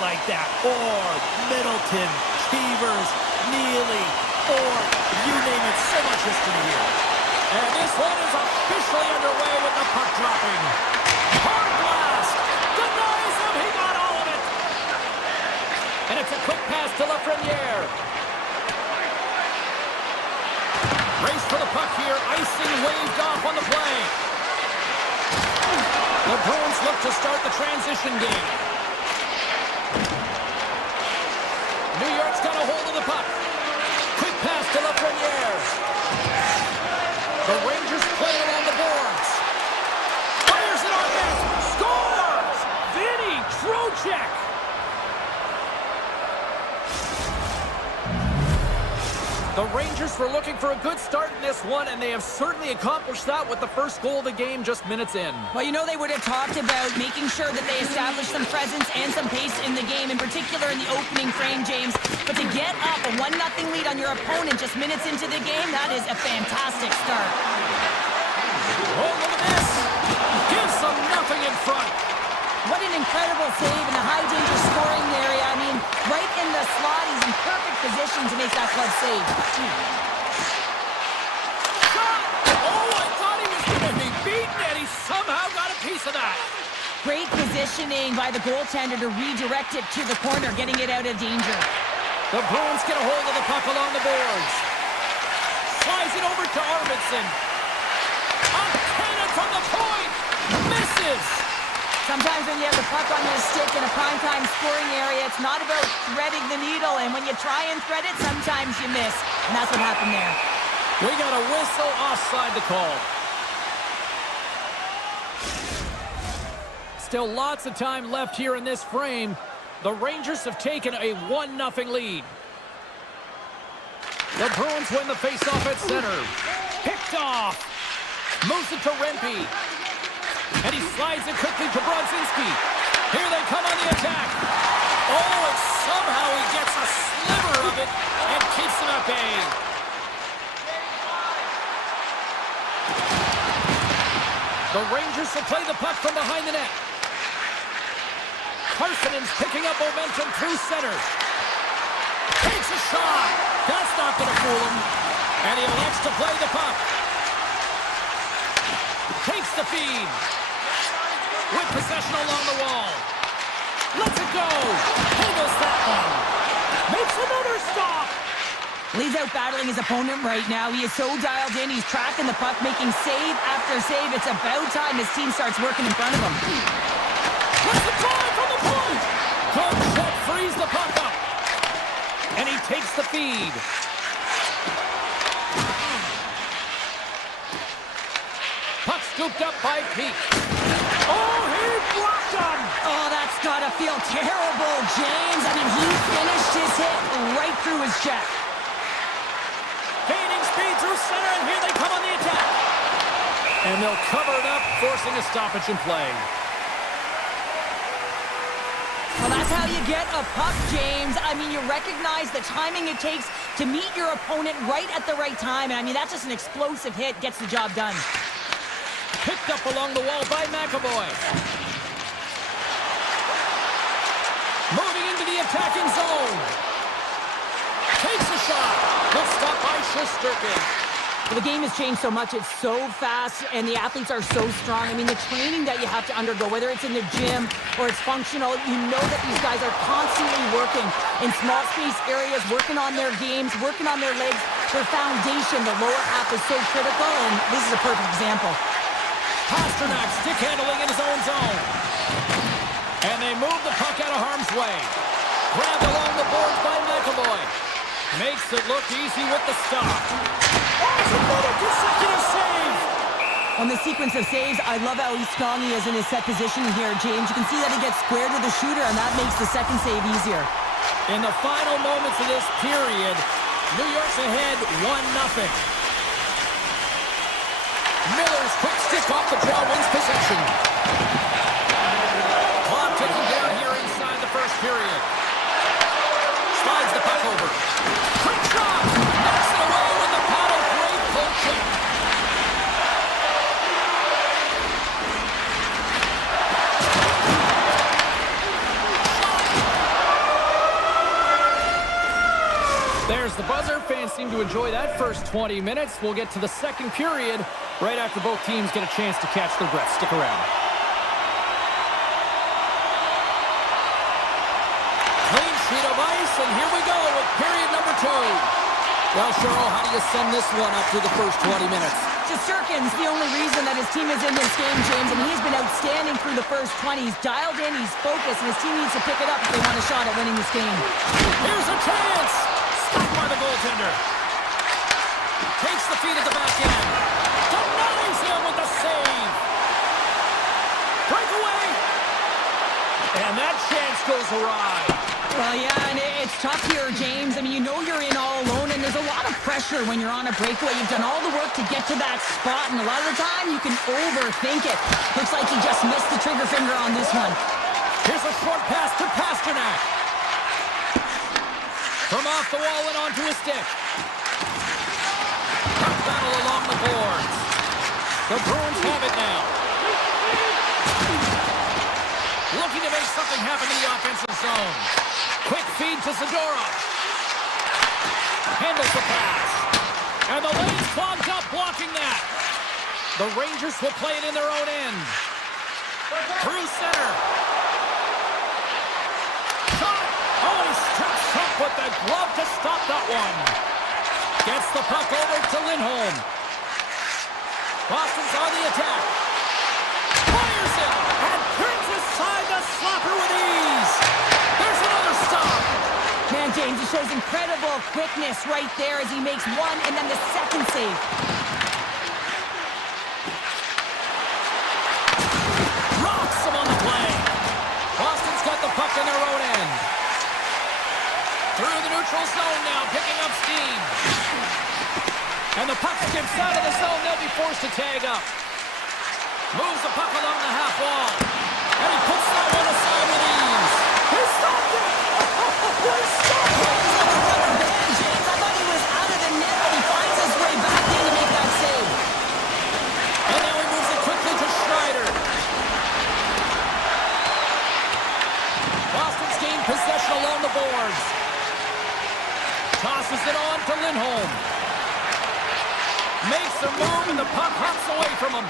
like that. Or Middleton, Cheevers, Neely, or you name it, so much history here. And this one is officially underway with the puck dropping. Hard blast! Denies him, he got all of it! And it's a quick pass to Lafreniere. Race for the puck here, icing waved off on the play. The Bruins look to start the transition game. New York's got a hold of the puck. Quick pass to Lafreniere. The Rangers play it along the boards. Fires it on net. Scores! Vinny Trocheck! The Rangers were looking for a good start in this one, and they have certainly accomplished that with the first goal of the game just minutes in. Well, you know they would have talked about making sure that they established some presence and some pace in the game, in particular in the opening frame, James. But to get up a 1-0 lead on your opponent just minutes into the game, that is a fantastic start. Oh, look at this! Gives them nothing in front. What an incredible save in the high-danger scoring area. I mean, right in the slot, he's in perfect position to make that club save. Shot! Oh, I thought he was going to be beaten, and he somehow got a piece of that. Great positioning by the goaltender to redirect it to the corner, getting it out of danger. The Bruins get a hold of the puck along the boards. Slides it over to Arvidsson. A cannon from the point! Misses! Sometimes when you have the puck on your stick in a primetime scoring area, it's not about threading the needle, and when you try and thread it, sometimes you miss. And that's what happened there. We got a whistle offside to call. Still lots of time left here in this frame. The Rangers have taken a 1-0 lead. The Bruins win the faceoff at center. Picked off. Moves it to Rempe. And he slides it quickly to Brodzinski. Here they come on the attack. Oh, and somehow he gets a sliver of it and keeps them at bay. The Rangers will play the puck from behind the net. Carsonen's picking up momentum through center. Takes a shot. That's not going to fool him. And he elects to play the puck. Takes the feed. With possession along the wall. Lets it go. Handles that one. Makes another stop. He's out battling his opponent right now. He is so dialed in. He's tracking the puck, making save after save. It's about time his team starts working in front of him. What's the drive from the point? Coach Shutt frees the puck up. And he takes the feed. Puck scooped up by Peak. Oh, he blocked him! Oh, that's gotta feel terrible, James. I mean, he finished his hit right through his chest. Gaining speed through center, and here they come on the attack. And they'll cover it up, forcing a stoppage in play. Well, that's how you get a puck, James. I mean, you recognize the timing it takes to meet your opponent right at the right time. And I mean, that's just an explosive hit, gets the job done. Picked up along the wall by McAvoy. Moving into the attacking zone. Takes a shot. Good stop by Shesterkin. The game has changed so much. It's so fast, and the athletes are so strong. I mean, the training that you have to undergo, whether it's in the gym or it's functional, you know that these guys are constantly working in small space areas, working on their games, working on their legs. Their foundation, the lower half, is so critical, and this is a perfect example. Pasternak stick handling in his own zone. And they move the puck out of harm's way. Grabbed along the boards by McAvoy. Makes it look easy with the stop. Oh, it's another consecutive save! On the sequence of saves, I love how strong he is in his set position here, James. You can see that he gets squared with the shooter, and that makes the second save easier. In the final moments of this period, New York's ahead 1-0. Miller's quick stick off the draw wins possession. Clock ticking down here inside the first period. Slides the puck over. Quick shot! Knocks it away with the paddle. Great pull check. seem to enjoy that first 20 minutes. We'll get to the second period right after both teams get a chance to catch their breath. Stick around. Clean sheet of ice, and here we go with period number 2. Well, Cheryl, how do you sum this one up through the first 20 minutes? Shesterkin's the only reason that his team is in this game, James, and he's been outstanding through the first 20. He's dialed in, he's focused, and his team needs to pick it up if they want a shot at winning this game. Here's a chance! Stopped by the goaltender. Takes the feed at the back end. Denies him with the save. Breakaway! And that chance goes awry. Well, yeah, and it's tough here, James. I mean, you know you're in all alone, and there's a lot of pressure when you're on a breakaway. You've done all the work to get to that spot, and a lot of the time you can overthink it. Looks like he just missed the trigger finger on this one. Here's a short pass to Pasternak. From off the wall and onto his stick. Puck battle along the boards. The Bruins have it now. Looking to make something happen in the offensive zone. Quick feed to Zadorov. Handles the pass. And the lane's clogged up blocking that. The Rangers will play it in their own end. Through center. Shot. Oh, he steps up with the glove to stop that one. Gets the puck over to Lindholm. Boston's on the attack. Fires it. And turns aside the slapper with ease. There's another stop. Man, James, he shows incredible quickness right there as he makes one and then the second save. Rocks him on the play. Boston's got the puck in their own end. Through the neutral zone now, picking up steam. And the puck skips out of the zone. They'll be forced to tag up. Moves the puck along the half wall. And he puts that one aside with ease. He stopped it! He stopped it! Man, James, I thought he was out of the net, but he finds his way back in to make that save. And now he moves it quickly to Schneider. Boston's gained possession along the boards. Tosses it on to Lindholm. Makes a move and the puck hops away from him.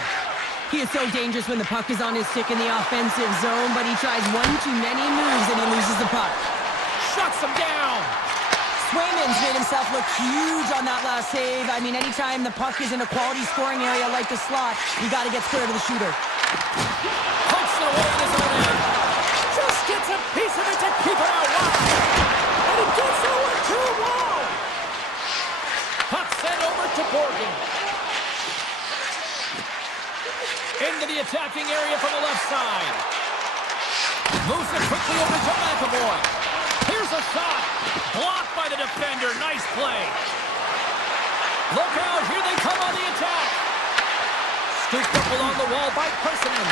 He is so dangerous when the puck is on his stick in the offensive zone, but he tries one too many moves and he loses the puck. Shuts him down. Swayman's made himself look huge on that last save. I mean, anytime the puck is in a quality scoring area like the slot, you got to get square to the shooter. Pumps it away in his own end. Just gets a piece of it to keep it out wide. And he gets over to the wall. Puck sent over to Borgen. Into the attacking area from the left side. Moves it quickly over to McAvoy. Here's a shot. Blocked by the defender. Nice play. Look out. Here they come on the attack. Scooped up along the wall by Persimmon.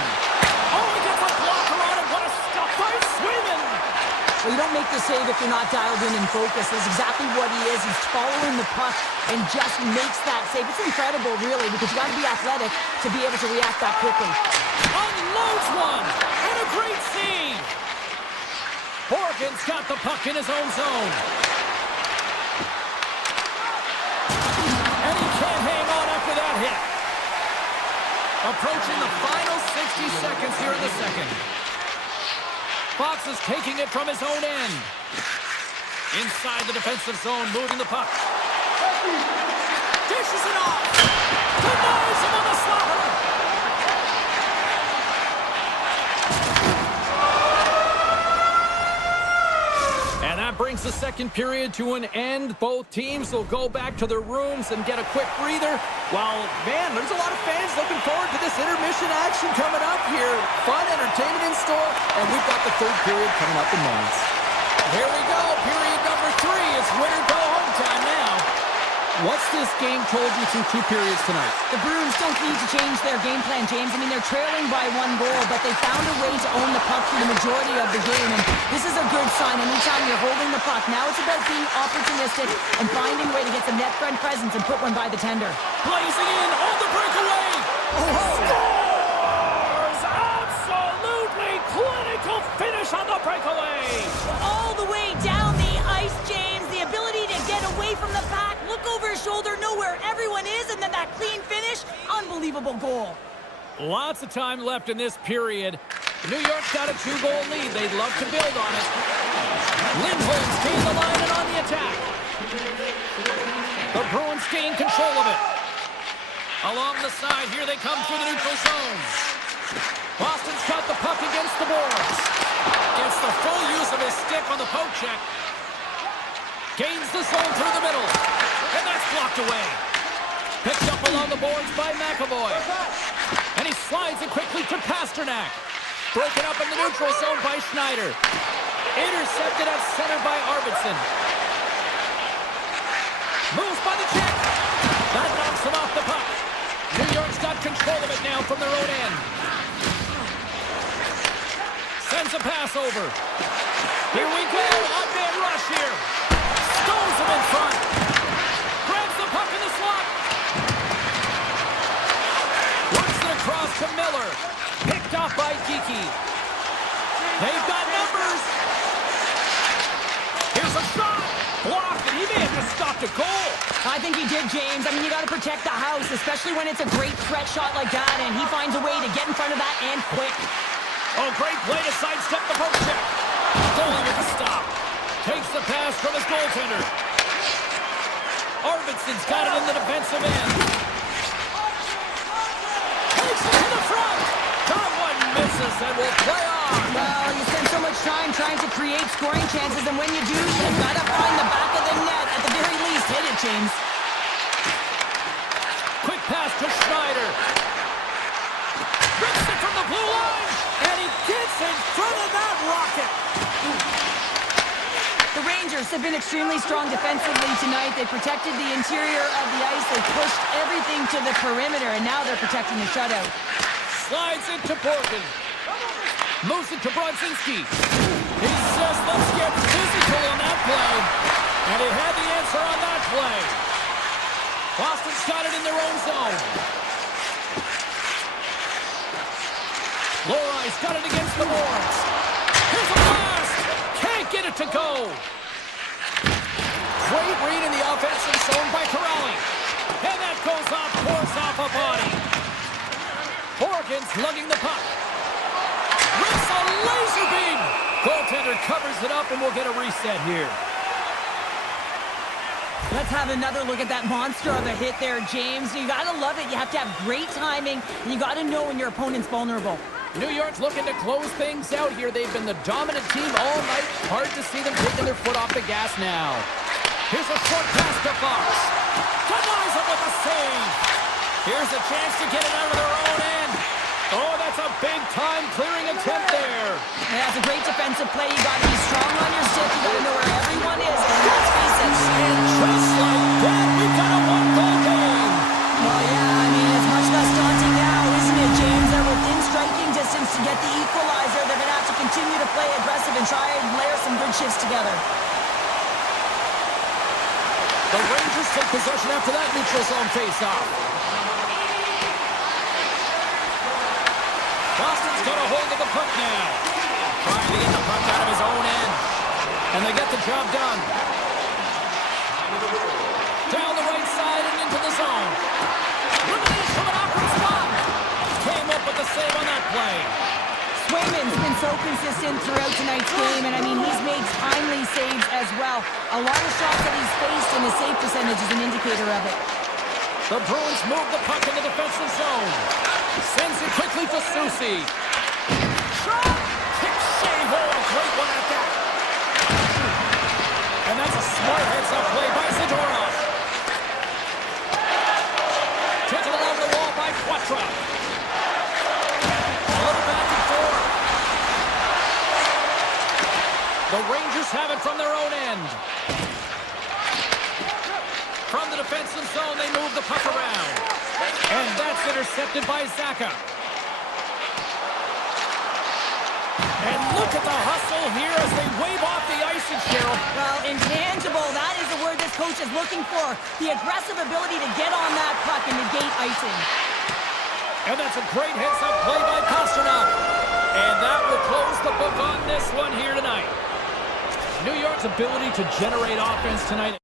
Oh, he gets a blocker on it. What a stop by Swayman. Well, you don't make the save if you're not dialed in and focused. That's exactly what he is. He's following the puck and just makes that save. It's incredible, really, because you got to be athletic to be able to react that quickly. Unloads one. And a great save. Borgen's got the puck in his own zone. And he can't hang on after that hit. Approaching the final 60 seconds here in the second. Fox is taking it from his own end. Inside the defensive zone, moving the puck. Dishes it off. Denies him on the slapper. And that brings the second period to an end. Both teams will go back to their rooms and get a quick breather. Well, man, there's a lot of fans looking forward to this intermission action coming up here. Fun, entertainment in store, and we've got the third period coming up in moments. Here we go. Period number 3. It's winner go home time now. What's this game told you through 2 periods tonight? The Bruins don't need to change their game plan, James. I mean, they're trailing by 1 goal, but they found a way to own the puck for the majority of the game, and this is a good sign anytime you're holding the puck. Now it's about being opportunistic and finding a way to get some net front presence and put one by the tender. Blazing in on the breakaway. Scores! Absolutely clinical finish on the breakaway. All the way down the ice, James. The ability to get away from the pack. Look over his shoulder, know where everyone is, and then that clean finish. Unbelievable goal. Lots of time left in this period. New York's got a 2-goal lead. They'd love to build on it. Lindholm's gained the line and on the attack. The Bruins gain control of it. Along the side, here they come through the neutral zone. Boston's got the puck against the boards. Gets the full use of his stick on the poke check. Gains the zone through the middle. And that's blocked away. Picked up along the boards by McAvoy. And he slides it quickly to Pasternak. Broken up in the neutral zone by Schneider. Intercepted at center by Arvidsson. Moves by the check. That knocks him off the puck. New York's got control of it now from their own end. Sends a pass over. Here we go. Odd-man rush here. Stones him in front. Grabs the puck in the slot. Works it across to Miller. Picked off by Geeky. They've got numbers. Here's a shot. Blocked, and he may have just stopped a goal. I think he did, James. I mean, you got to protect the house, especially when it's a great threat shot like that, and he finds a way to get in front of that and quick. Oh, great play to sidestep the poke check. Goalie with the stop. Takes the pass from his goaltender. Arvidsson's got it in the defensive end. Takes it to the front. That one misses and will play on. Well, you spend so much time trying to create scoring chances, and when you do, you've got to find the back of the net. At the very least, hit it, James. Quick pass to Schneider. Rips it from the blue line. And he gets in front of that rocket. The Rangers have been extremely strong defensively tonight. They protected the interior of the ice. They pushed everything to the perimeter, and now they're protecting the shutout. Slides it to Borgen. Moves it to Brodzinski. He says, let's get physical on that play. And he had the answer on that play. Boston's got it in their own zone. Lorai's got it against the boards. Here's a blast. Can't get it to go. Great read in the offensive zone by Corrali. And that goes off, pours off a body. Borgen's lugging the puck. Rips a laser beam. Goaltender covers it up, and we'll get a reset here. Let's have another look at that monster of a hit there, James. You got to love it. You have to have great timing, and you got to know when your opponent's vulnerable. New York's looking to close things out here. They've been the dominant team all night. Hard to see them taking their foot off the gas now. Here's a short pass to Fox. Denies him with a save. Here's a chance to get it out of their own end. Oh, that's a big-time clearing attempt there. Yeah, that's a great defensive play. You got to be strong on your stick. You got to know where everyone is. And let's face it. And just like that, we've got a one-goal game. Well, yeah, I mean, it's much less daunting now, isn't it, James? They're within striking distance to get the equalizer. They're going to have to continue to play aggressive and try and layer some good shifts together. The Rangers take possession after that neutral zone face-off. Boston's got a hold of the puck now. Trying to get the puck out of his own end. And they get the job done. Down the right side and into the zone. Release from an awkward spot. Came up with the save on that play. Swayman's been so consistent throughout tonight's game, and I mean, he's made timely saves as well. A lot of shots that he's faced, and his save percentage is an indicator of it. The Bruins move the puck in the defensive zone. Sends it quickly to Susie. Shot! Kick save. Oh, a great one at that. And that's a smart heads-up play by Zadorov. Taken along the wall by Quatra. A little back and forth. The Rangers have it from their own end. From the defensive zone, they move the puck around. And that's intercepted by Zaka. And look at the hustle here as they wave off the icing, Cheryl. Well, intangible, that is the word this coach is looking for. The aggressive ability to get on that puck and negate icing. And that's a great heads-up play by Pasternak. And that will close the book on this one here tonight. New York's ability to generate offense tonight.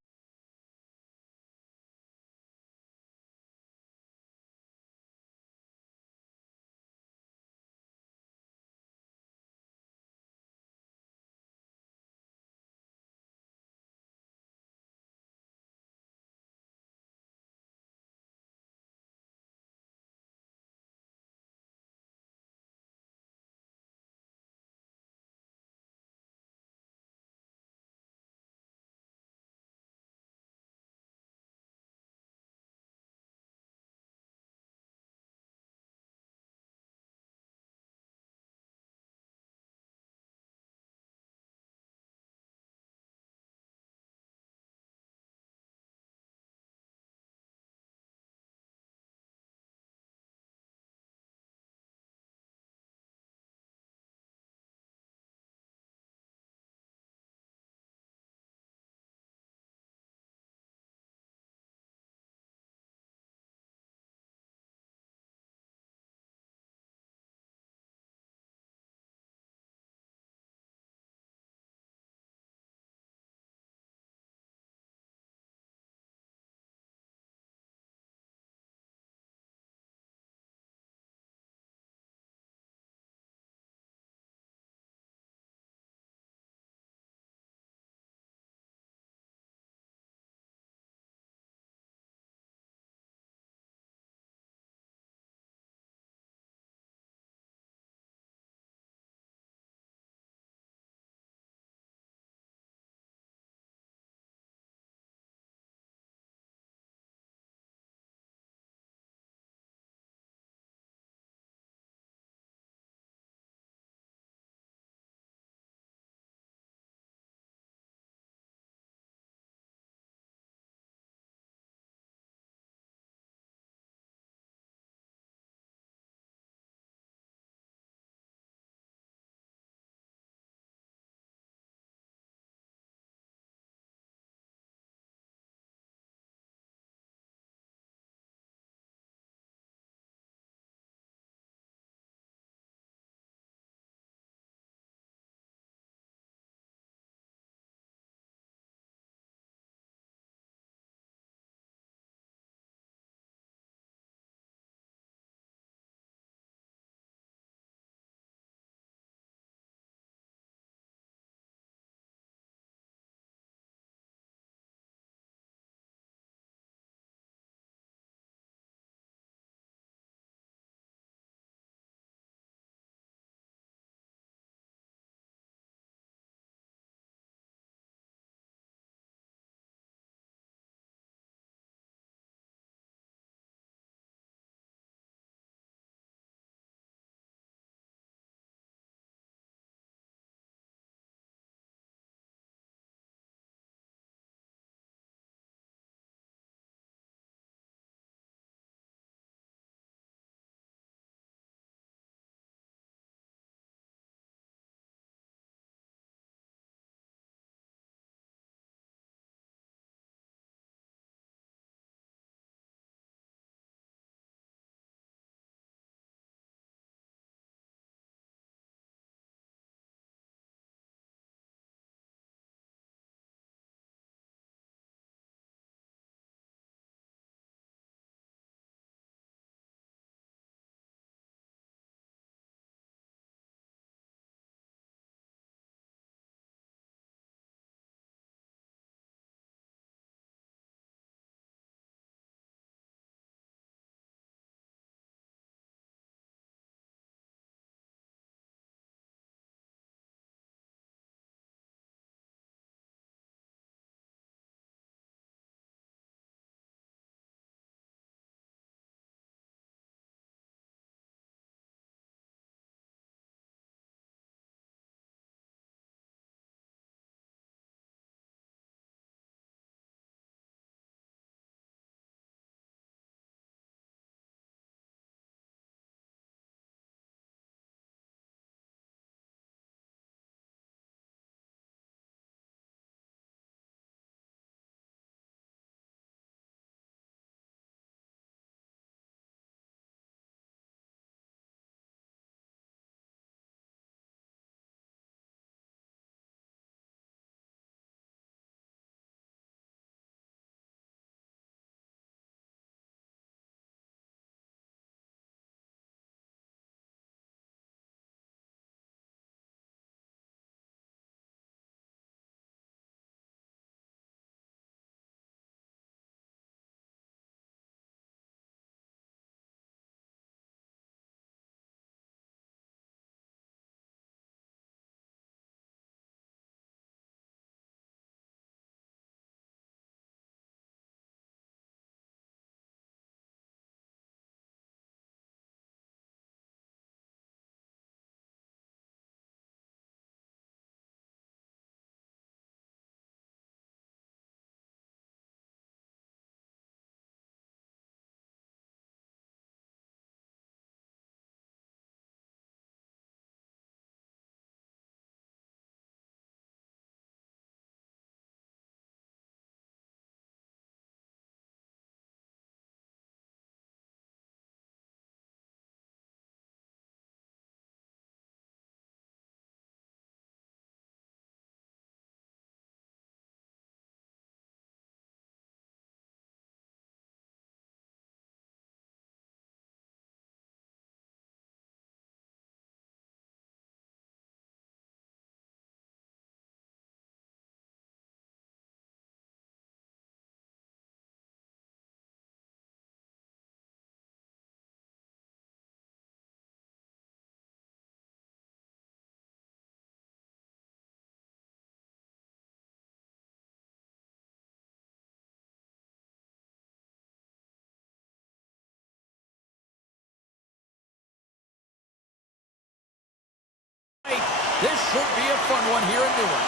should be a fun one here in Newark.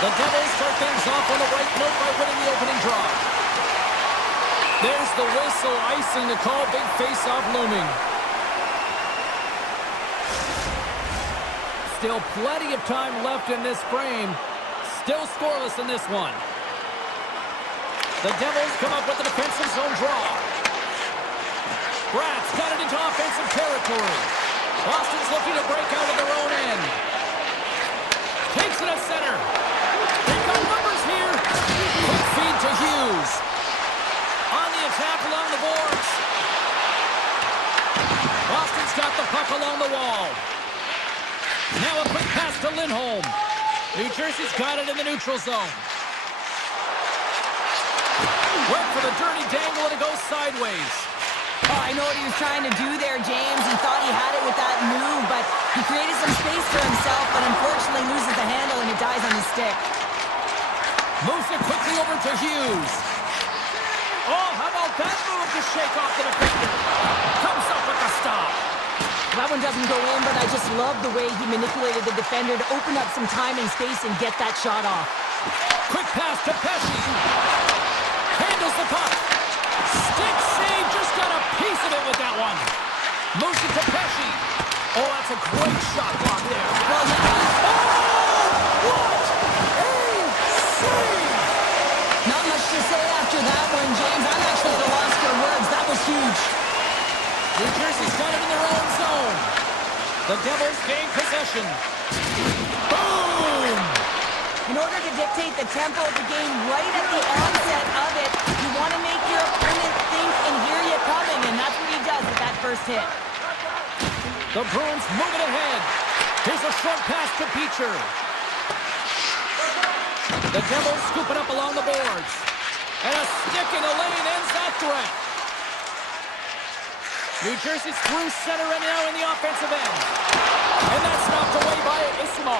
The Devils start things off on the right note by winning the opening draw. There's the whistle, icing the call, big face-off looming. Still plenty of time left in this frame. Still scoreless in this one. The Devils come up with a defensive zone draw. Brat's got it into offensive territory. Boston's looking to break out of their own end. Takes it at center. They've got numbers here. Quick feed to Hughes. On the attack along the boards. Boston's got the puck along the wall. Now a quick pass to Lindholm. New Jersey's got it in the neutral zone. Went for the dirty dangle and it goes sideways. Oh, I know what he was trying to do there, James. He thought he had it with that move, but he created some space for himself, but unfortunately loses the handle and it dies on his stick. Moves it quickly over to Hughes. Oh, how about that move to shake off the defender? Comes up with the stop. That one doesn't go in, but I just love the way he manipulated the defender to open up some time and space and get that shot off. Quick pass to Pesci. Handles the puck. Stick save, just got a piece of it with that one. Moves it to Pesci. Oh, that's a great shot block there. Well, oh, what a save! not much to say after that one, James. I'm actually at a loss for words. That was huge. New Jersey's got it in their own zone. The Devils gain possession. Boom! In order to dictate the tempo of the game right at the onset of it, you want to make your opponent think and hear you coming, and that's what he does with that first hit. The Bruins move it ahead. Here's a short pass to Beecher. The Devils scoop it up along the boards. And a stick in the lane ends that threat. New Jersey's through center and now in the offensive end. And that's knocked away by Ismo.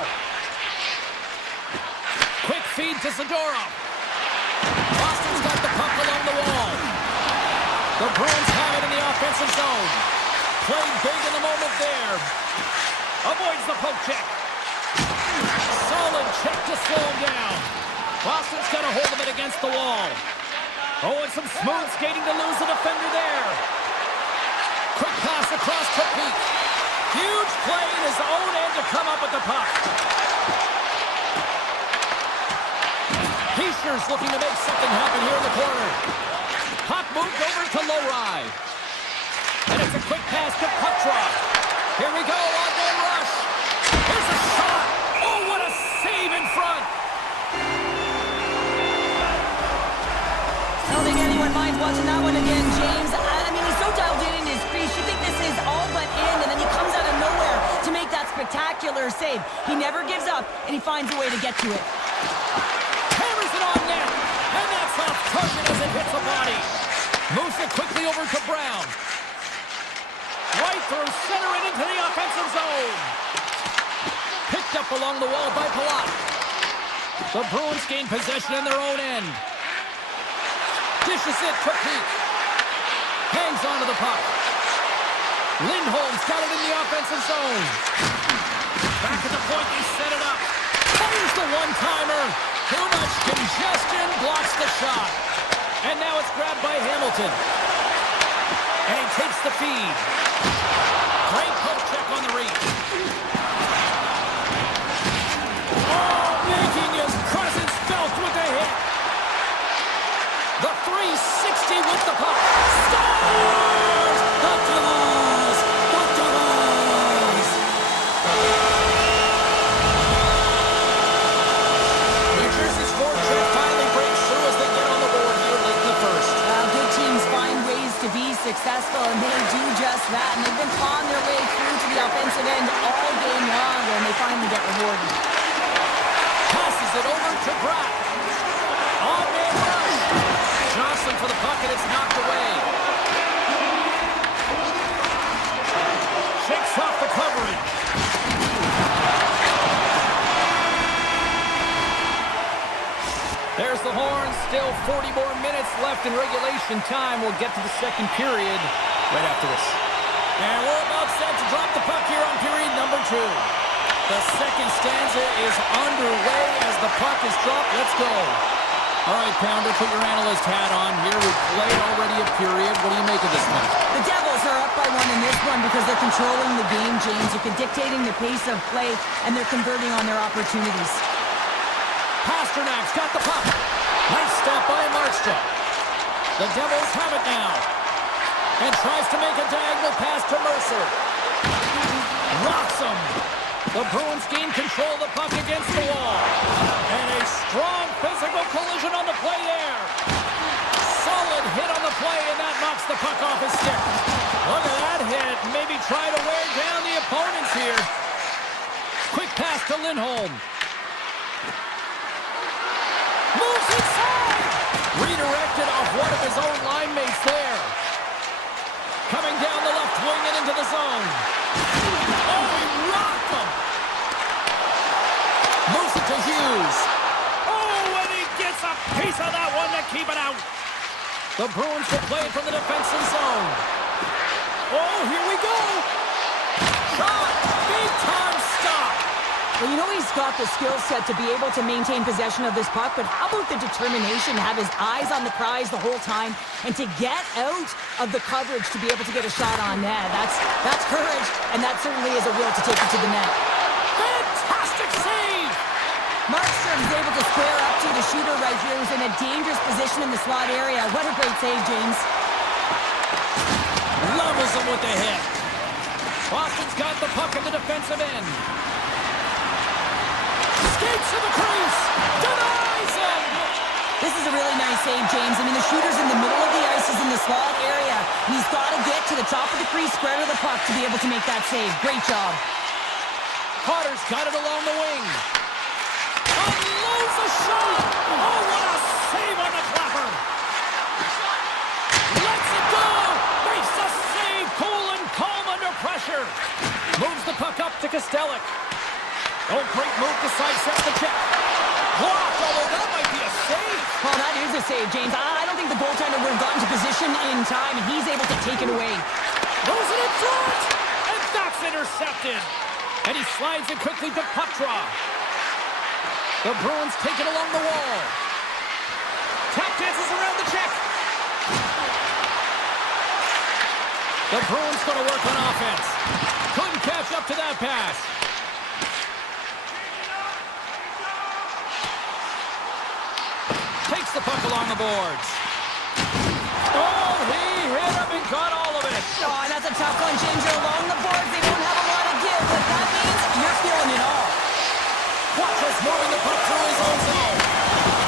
Quick feed to Zadorov. Boston's got the puck along the wall. The Bruins have it in the offensive zone. Played big in the moment there. Avoids the poke check. Solid check to slow him down. Boston's got a hold of it against the wall. Oh, and some smooth skating to lose the defender there. Quick pass across to Peak. Huge play in his own end to come up with the puck. Heischer's looking to make something happen here in the corner. Puck moved over to Lowry. And it's a quick pass to Kucherov. Here we go, on-goal rush. Here's a shot. Oh, what a save in front. I don't think anyone minds watching that one again, James. I mean, he's so dialed in his crease. You think this is all but in, and then he comes out of nowhere to make that spectacular save. He never gives up, and he finds a way to get to it. Hammers it on net, and that's off target as it hits the body. Moves it quickly over to Brown. Right through center and into the offensive zone. Picked up along the wall by Palat. The Bruins gain possession in their own end. Dishes it to Peak. Hangs onto the puck. Lindholm's got it in the offensive zone. Back at the point, they set it up. Fires the one-timer. Too much congestion, blocks the shot. And now it's grabbed by Hamilton. And he takes the feed. Great poke check on the reach. Oh, making his presence felt with the hit. The 360 with the puck. Scores! The Devils! The Devils! New Jersey's forecheck finally breaks through as they get on the board here late in the first. Good teams find ways to be successful, and they do just that. And they've been clawing their way through to the offensive end all game long, and they finally get rewarded. Passes it over to Bratt. On-man rush. Johnson for the puck, and it's knocked away. Shakes off the coverage. There's the horn. Still 40 more minutes left in regulation time. We'll get to the second period right after this. And we're about set to drop the puck here on period number 2. The second stanza is underway as the puck is dropped. Let's go. All right, Pounder, put your analyst hat on here. We've played already a period. What do you make of this one? The Devils are up by one in this one because they're controlling the game, James. They're dictating the pace of play, and they're converting on their opportunities. Pasternak's got the puck. Nice stop by Markstrom. The Devils have it now. And tries to make a diagonal pass to Mercer. Rocks him. The Bruins gain control of the puck against the wall. And a strong physical collision on the play there. Solid hit on the play, and that knocks the puck off his stick. Look at that hit. Maybe try to wear down the opponents here. Quick pass to Lindholm. Moves inside. Redirected off one of his own line mates there. Coming down the left wing and into the zone. Oh, he rocked him. Moves it to Hughes. Oh, and he gets a piece of that one to keep it out. The Bruins will play it from the defensive zone. Oh, here we go. Shot. Big time stop. Well, you know he's got the skill set to be able to maintain possession of this puck, but how about the determination to have his eyes on the prize the whole time and to get out of the coverage to be able to get a shot on net? That's courage, and that certainly is a will to take it to the net. Fantastic save. Markstrom's able to square up to the shooter right here, who's in a dangerous position in the slot area. What a great save, James. Levels him with the hit. Boston's got the puck in the defensive end. Skates to the crease. Denies him. This is a really nice save, James. I mean, the shooter's in the middle of the ice, is in the slot area, and he's got to get to the top of the crease, square to the puck to be able to make that save. Great job. Potter's got it along the wing. Unloads a shot. Oh, what a save on the clapper. Lets it go. Makes the save. Cool and calm under pressure. Moves the puck up to Kostelic. Oh, great move to sidestep the check. Blocked, although that might be a save. Well, that is a save, James. I don't think the goaltender would have gotten to position in time, and he's able to take it away. Throws it in front. And that's intercepted. And he slides it quickly to puck draw. The Bruins take it along the wall. Tap dances around the check. The Bruins going to work on offense. Couldn't catch up to that pass. Takes the puck along the boards. Oh, he hit him and got all of it. Oh, and that's a tough one, James. You're along the boards. They don't have a lot of give, but that means you're feeling it all. Quattro's moving the puck through his own zone.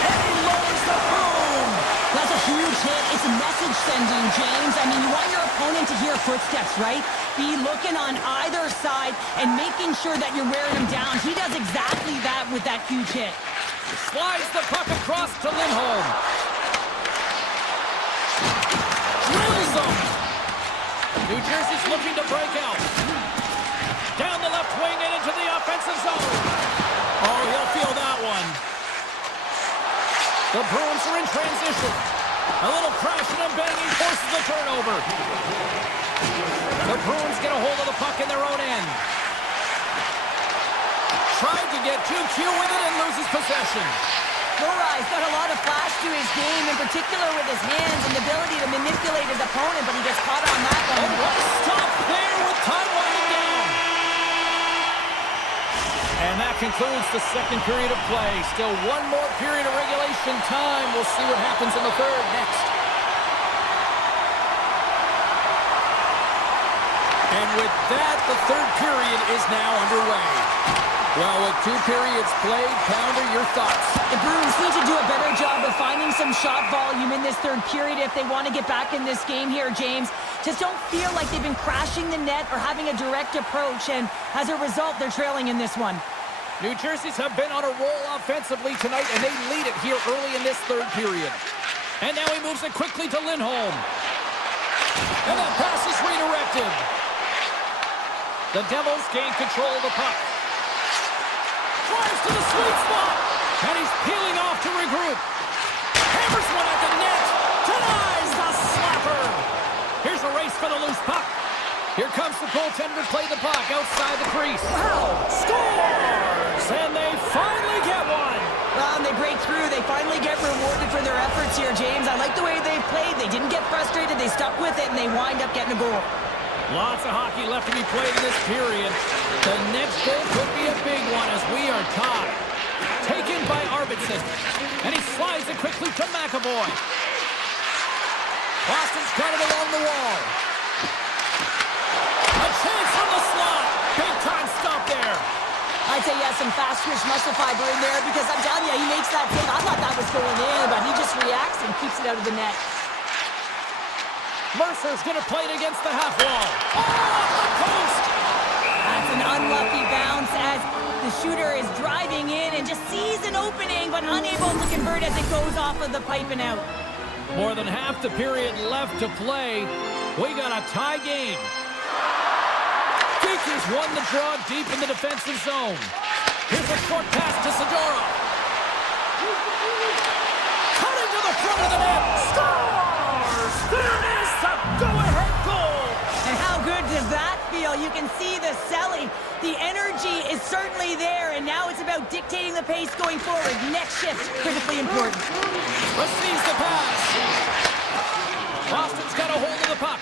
And he lowers the boom. That's a huge hit. It's a message sending, James. I mean, you want your opponent to hear footsteps, right? Be looking on either side and making sure that you're wearing him down. He does exactly that with that huge hit. Slides the puck across to Lindholm. Drills him. New Jersey's looking to break out. Down the left wing and into the offensive zone. Oh, he'll feel that one. The Bruins are in transition. A little crashing and banging forces the turnover. The Bruins get a hold of the puck in their own end. Tried to get too cute with it and loses possession. Norai's got a lot of flash to his game, in particular with his hands and the ability to manipulate his opponent, but he gets caught on that one. Oh, what a stop there with time winding down. And that concludes the second period of play. Still one more period of regulation time. We'll see what happens in the third next. And with that, the third period is now underway. Well, with two periods played, Pounder, your thoughts? The Bruins need to do a better job of finding some shot volume in this third period if they want to get back in this game here, James. Just don't feel like they've been crashing the net or having a direct approach, and as a result, they're trailing in this one. New Jersey's have been on a roll offensively tonight, and they lead it here early in this third period. And now he moves it quickly to Lindholm. And that pass is redirected. The Devils gain control of the puck. Drives to the sweet spot. And he's peeling off to regroup. Hammers one at the net. Denies the slapper. Here's a race for the loose puck. Here comes the goaltender to play the puck outside the crease. Wow! Scores! And they finally get one! Well, and they break through. They finally get rewarded for their efforts here, James. I like the way they played. They didn't get frustrated. They stuck with it, and they wind up getting a goal. Lots of hockey left to be played in this period. The next goal could be a big one as we are tied. Taken by Arvidsson. And he slides it quickly to McAvoy. Boston's got it along the wall. A chance from the slot. Big time stop there. I'd say he has some fast twitch muscle fiber in there because I'm telling you, he makes that save. I thought that was going in, but he just reacts and keeps it out of the net. Mercer's going to play it against the half wall. Oh, off the post! That's an unlucky bounce as the shooter is driving in and just sees an opening, but unable to convert as it goes off of the pipe and out. More than half the period left to play. We got a tie game. Features won the draw deep in the defensive zone. Here's a short pass to Sadorov. Cutting to the front of the net. Scores! There is the go-ahead goal! And how good does that feel? You can see the selling. The energy is certainly there, and now it's about dictating the pace going forward. Next shift, critically important. Receives the pass. Boston's got a hold of the puck.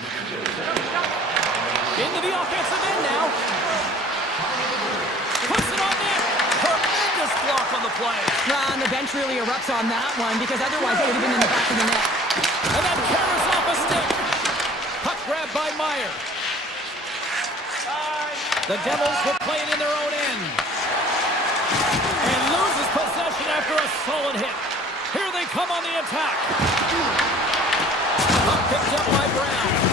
Into the offensive end now. Puts it on net. Tremendous block on the play. And the bench really erupts on that one because otherwise it would have been in the back of the net. And then carries off a stick. Puck grabbed by Meyer. The Devils will play it in their own end. And loses possession after a solid hit. Here they come on the attack. Puck picked up by Brown.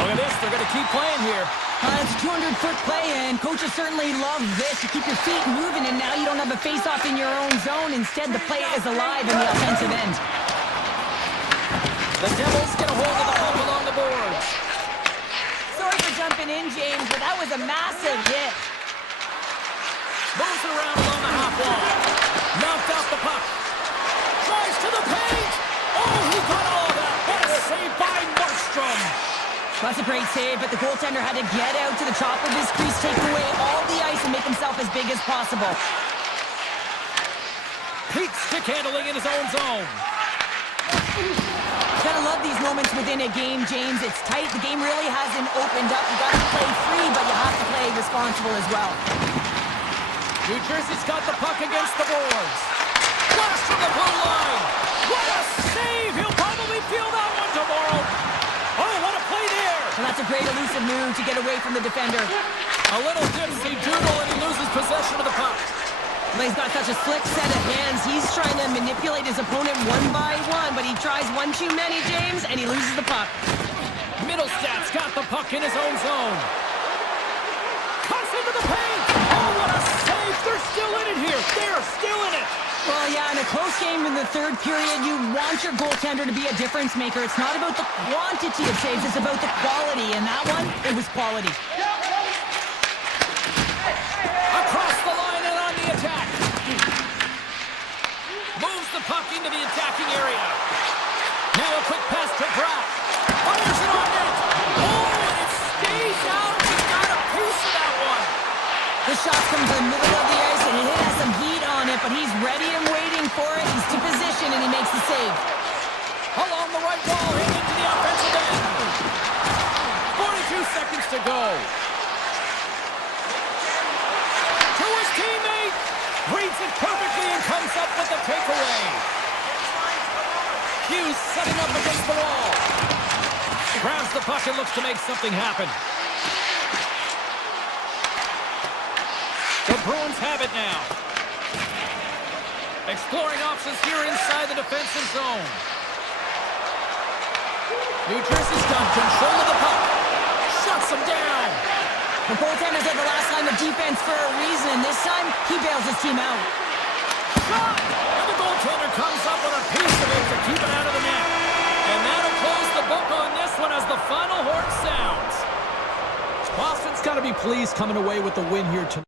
Look at this, they're going to keep playing here. It's a 200-foot play, and coaches certainly love this. You keep your feet moving, and now you don't have a face-off in your own zone. Instead, the play is alive in the offensive end. The Devils get a hold of the puck along the boards. Sorry for jumping in, James, but that was a massive hit. Moves it around along the half wall. Knocked off the puck. Tries to the paint. Oh, he got all of that. What a save by Markstrom. That's a great save, but the goaltender had to get out to the top of his crease, take away all the ice, and make himself as big as possible. Peak stick handling in his own zone. Gotta love these moments within a game, James. It's tight. The game really hasn't opened up. You gotta play free, but you have to play responsible as well. New Jersey's got the puck against the boards. Blast from the blue line. What a save! He'll probably feel that one tomorrow. Oh, what a play there! And that's a great elusive move to get away from the defender. A little dipsy doodle and he loses possession of the puck. Well, he's got such a slick set of hands. He's trying to manipulate his opponent one by one, but he tries one too many, James, and he loses the puck. Middlestad's got the puck in his own zone. Cuts into the paint. Oh, what a save! They're still in it here. They're still in it. Well, yeah, in a close game in the third period, you want your goaltender to be a difference maker. It's not about the quantity of saves, it's about the quality. And that one, it was quality. Across the line and on the attack. Moves the puck into the attacking area. Now a quick pass to Brown. Fires it on net. Oh, and it stays out. He got a piece of that one. The shot comes in the middle of the ice, and it has some heat on it, but he's ready and waiting for it. He's to position, and he makes the save. Along the right wall and into the offensive end. 42 seconds to go. To his teammate. Reads it perfectly and comes up with the takeaway. Hughes setting up against the wall. Grabs the puck and looks to make something happen. The Bruins have it now. Exploring options here inside the defensive zone. New Jersey's got control of the puck. Shuts him down. The goaltender's at the last line of defense for a reason. This time, he bails his team out. Shot! And the goaltender comes up with a piece of it to keep it out of the net. And that'll close the book on this one as the final horn sounds. Boston's got to be pleased coming away with the win here tonight.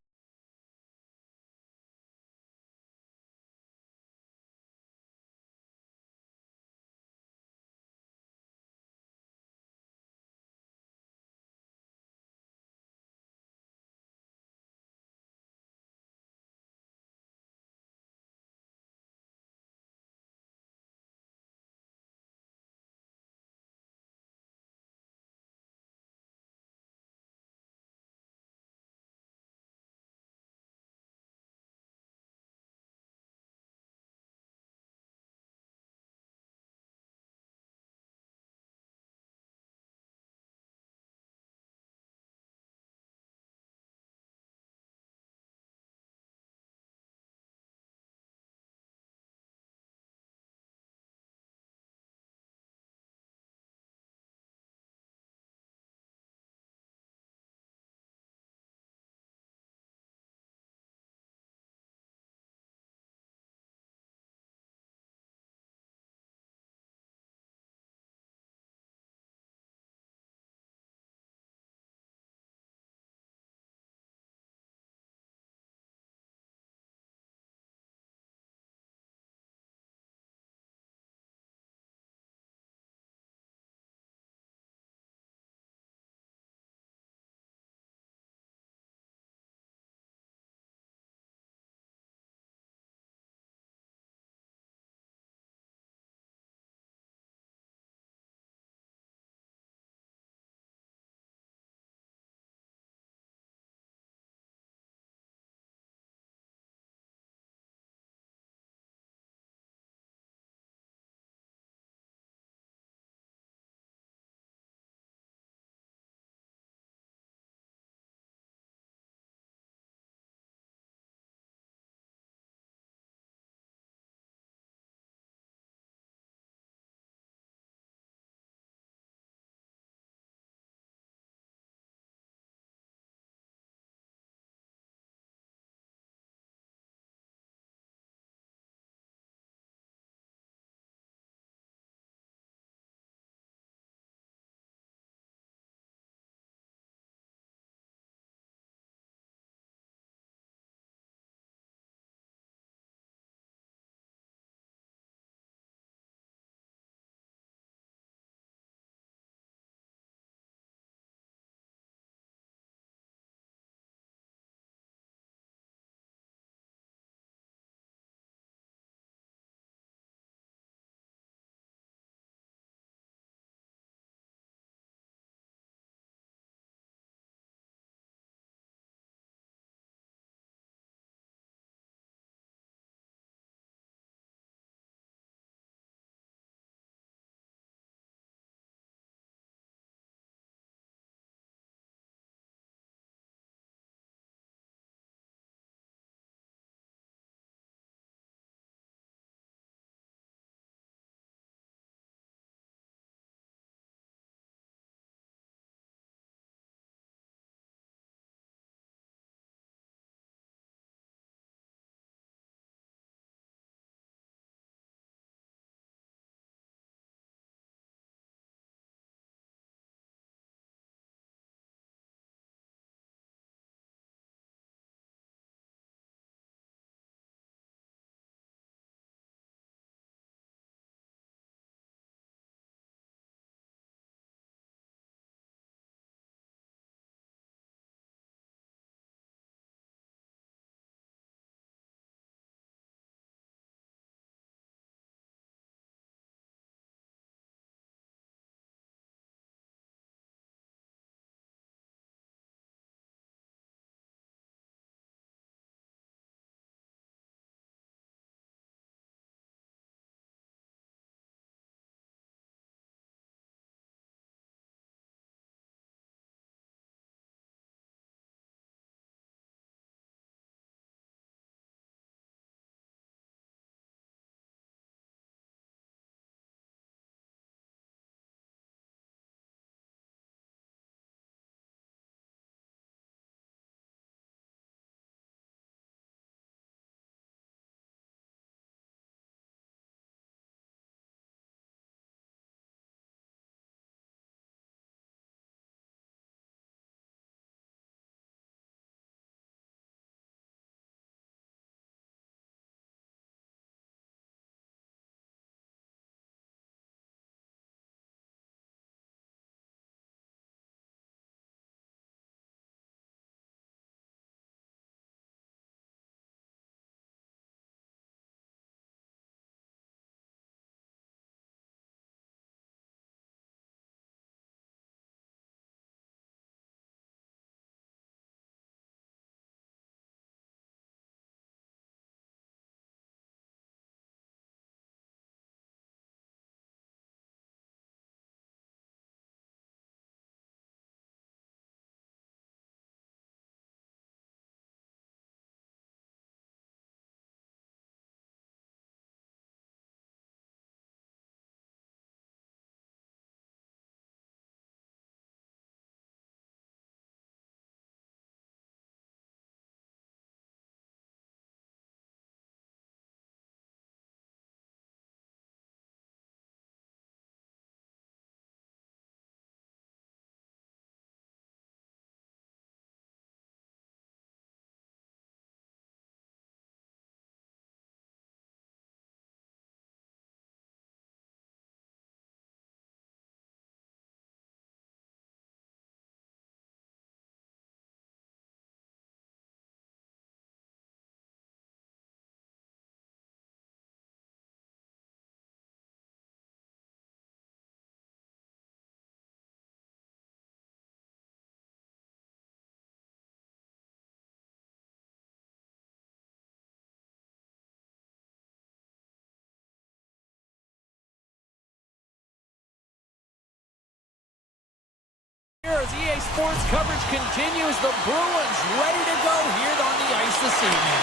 eSports coverage continues. The Bruins ready to go here on the ice this evening.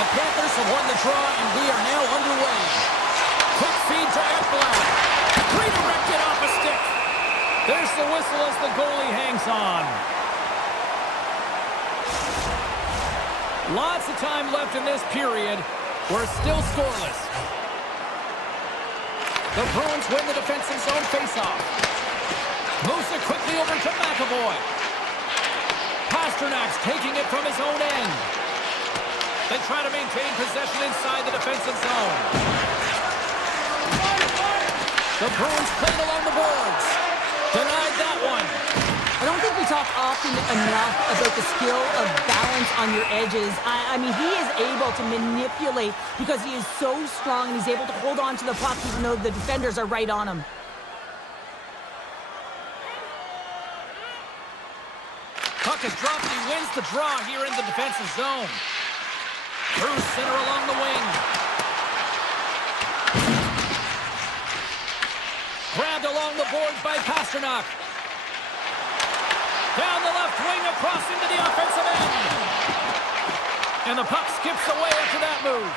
The Panthers have won the draw, and we are now underway. Quick feed to Ekblad. Redirected off a stick. There's the whistle as the goalie hangs on. Lots of time left in this period. We're still scoreless. The Bruins win the defensive zone faceoff. Moves it quickly over to McAvoy. Pasternak's taking it from his own end. They try to maintain possession inside the defensive zone. The Bruins played along the boards. Denied that one. I don't think we talk often enough about the skill of balance on your edges. I mean, he is able to manipulate because he is so strong and he's able to hold on to the puck even though the defenders are right on him. Puck is dropped and he wins the draw here in the defensive zone. Through center along the wing. Grabbed along the boards by Pasternak. Down the left wing across into the offensive end. And the puck skips away after that move.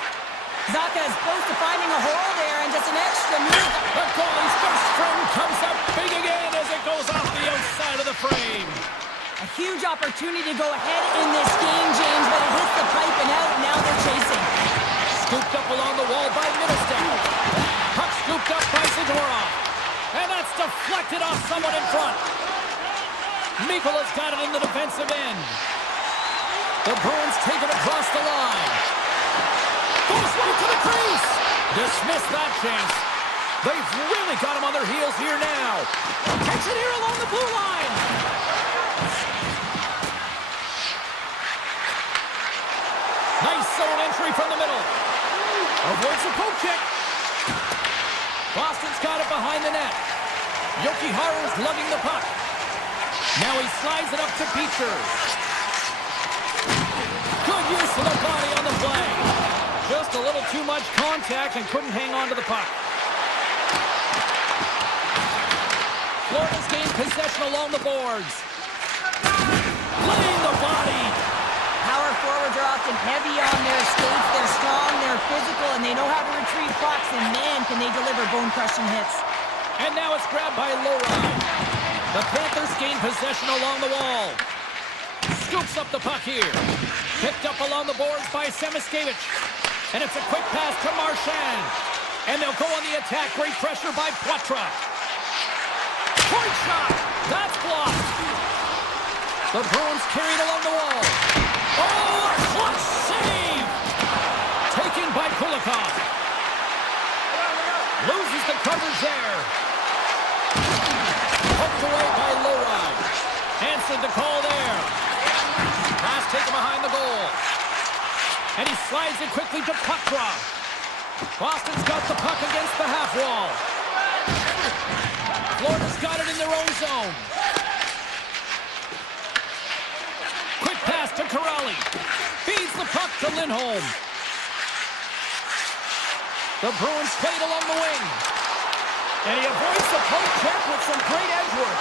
Zacha is close to finding a hole there and just an extra move. The goalie's first frame comes up big again as it goes off the outside of the frame. A huge opportunity to go ahead in this game, James, but it hits the pipe and out. Now they're chasing. Scooped up along the wall by Middleston. Puck scooped up by Zadorov. And that's deflected off someone in front. Mikola's got it in the defensive end. The Bruins take it across the line. Goes right to the crease. Dismiss that chance. They've really got him on their heels here now. Catch it here along the blue line. Nice zone entry from the middle. Avoids a poke check. Boston's got it behind the net. Jokiharju's lugging the puck. Now he slides it up to Peters. Good use of the body on the play. Just a little too much contact and couldn't hang on to the puck. Florida's gained possession along the boards. Laying the body. Power forwards are often heavy on their skates. They're strong, they're physical, and they know how to retrieve pucks. And man, can they deliver bone-crushing hits. And now it's grabbed by Lowry. The Panthers gain possession along the wall. Scoops up the puck here. Picked up along the boards by Semiskevich. And it's a quick pass to Marchand. And they'll go on the attack. Great pressure by Poitras. Point shot. That's blocked. The Bruins carried along the wall. Oh, a clutch save. Taken by Kulikov. Loses the coverage there. Poked away by Lowry. Answered the call there. Pass taken behind the goal. And he slides it quickly to Poitras. Boston's got the puck against the half wall. Florida's got it in their own zone. Quick pass to Corrali. Feeds the puck to Lindholm. The Bruins played along the wing. And he avoids the poke check with some great edge work.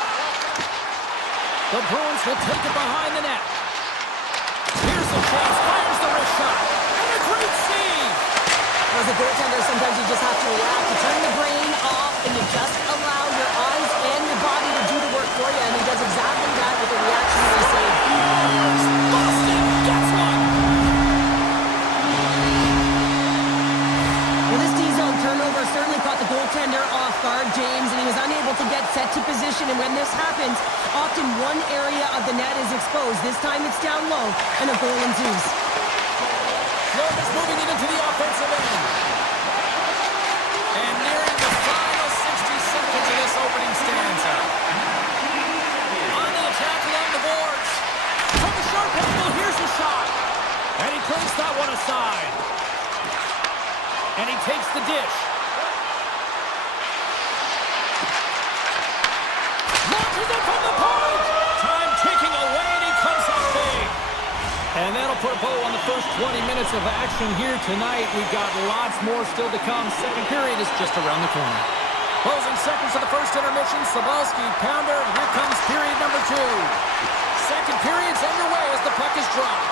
The Bruins will take it behind the net. Here's the chance. Fires the wrist shot. And a great save. As a goaltender, sometimes you just have to react. You turn the brain off and you just allow your eyes and your body to do the work for you. And he does exactly that with a reactionary save. Boston gets one. Well, this D-zone turnover certainly caught the goaltender off guard, James, and he was unable to get set to position. And when this happens, often one area of the net is exposed. This time it's down low, and a goal ensues. Florida's moving it into the offensive end. And nearing the final 60 seconds of this opening stanza. On the attack along the boards. From the sharp angle, here's a shot. And he turns that one aside. And he takes the dish. Launches it from the point. Time ticking away, and he comes up big. And that'll put a bow on the first 20 minutes of action here tonight. We've got lots more still to come. Second period is just around the corner. Closing seconds of the first intermission. Sabalski, pounder, and here comes period number 2. Second period's underway as the puck is dropped.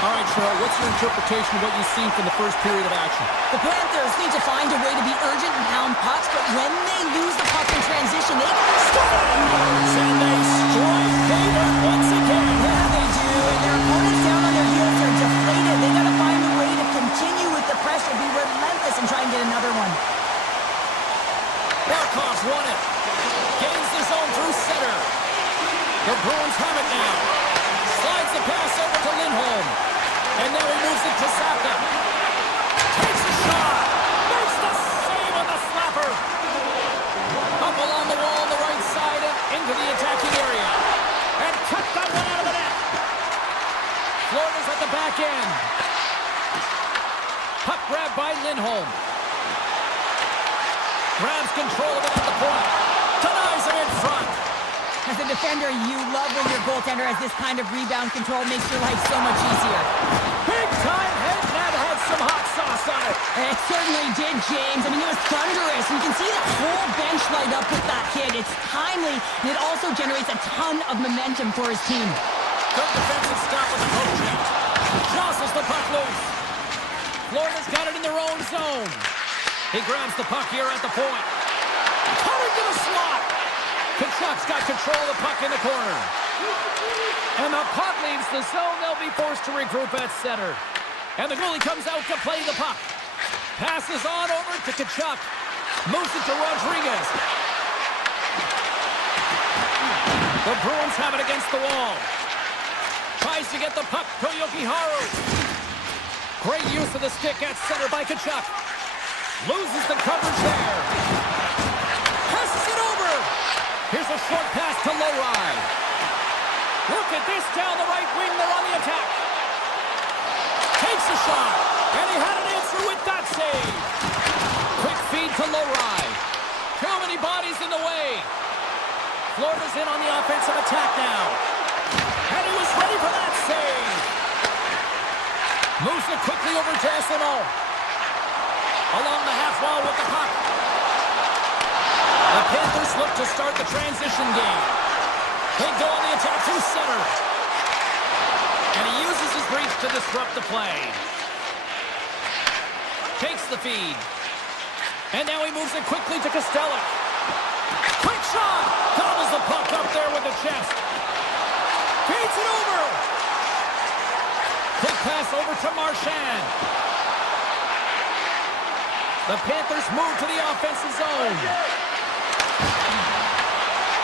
All right, Cheryl, what's your interpretation of what you've seen from the first period of action? The Panthers need to find a way to be urgent and hound pucks, but when they lose the puck in transition, they And they strike David once again. Yeah, they do, and their opponents down on their heels are deflated. They got to find a way to continue with the pressure, be relentless, and try and get another one. Barkov's won it. Gains the zone through center. The Bruins have it now. Slides the pass over to Lindholm. And now he moves it to Zapka. Takes a shot. Makes the save on the slapper. Up along the wall on the right side and into the attacking area. And cut that one out of the net. Florida's at the back end. Puck grab by Lindholm. Grabs control of it at the point. Denies him in front. As a defender, you love when your goaltender has this kind of rebound control. It makes your life so much easier. Big time head that had some hot sauce on it. It certainly did, James. I mean, it was thunderous. You can see the whole bench light up with that hit. It's timely, and it also generates a ton of momentum for his team. Good defensive stop with the coach. Jostles the puck loose. Florida's got it in their own zone. He grabs the puck here at the point. Coming to the slot. Kachuk's got control of the puck in the corner. And the puck leaves the zone. They'll be forced to regroup at center. And the goalie comes out to play the puck. Passes on over to Kachuk. Moves it to Rodriguez. The Bruins have it against the wall. Tries to get the puck to Yokiharu. Great use of the stick at center by Kachuk. Loses the coverage there. Passes it over. Here's a short pass to Lowry. Look at this down the right wing. They're on the attack. Takes a shot. And he had an answer with that save. Quick feed to Lowry. Too many bodies in the way. Florida's in on the offensive attack now. And he was ready for that save. Moves it quickly over to SMO. Along the half wall with the puck. The Panthers look to start the transition game. They go on the attack through center. And he uses his reach to disrupt the play. Takes the feed. And now he moves it quickly to Kostelic. Quick shot! Gobbles the puck up there with the chest. Feeds it over. Quick pass over to Marchand. The Panthers move to the offensive zone.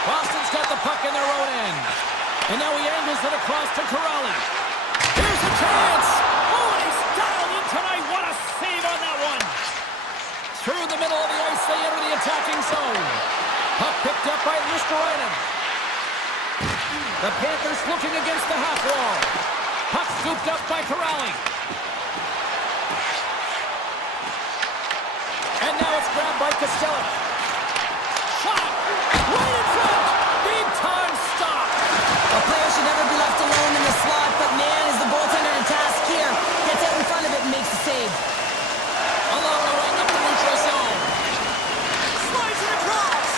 Boston's got the puck in their own end. And now he angles it across to Corrali. Here's a chance. Oh, and he's dialed in tonight. What a save on that one. Through the middle of the ice, they enter the attacking zone. Puck picked up by Ristolainen. The Panthers looking against the half wall. Puck scooped up by Corrali. And now it's grabbed by Kostelic. Shot! Right in front! Big time stop! A player should never be left alone in the slot, but man, is the goaltender in task here. Gets out in front of it and makes the save. Along the wing up the neutral zone. Slides it across!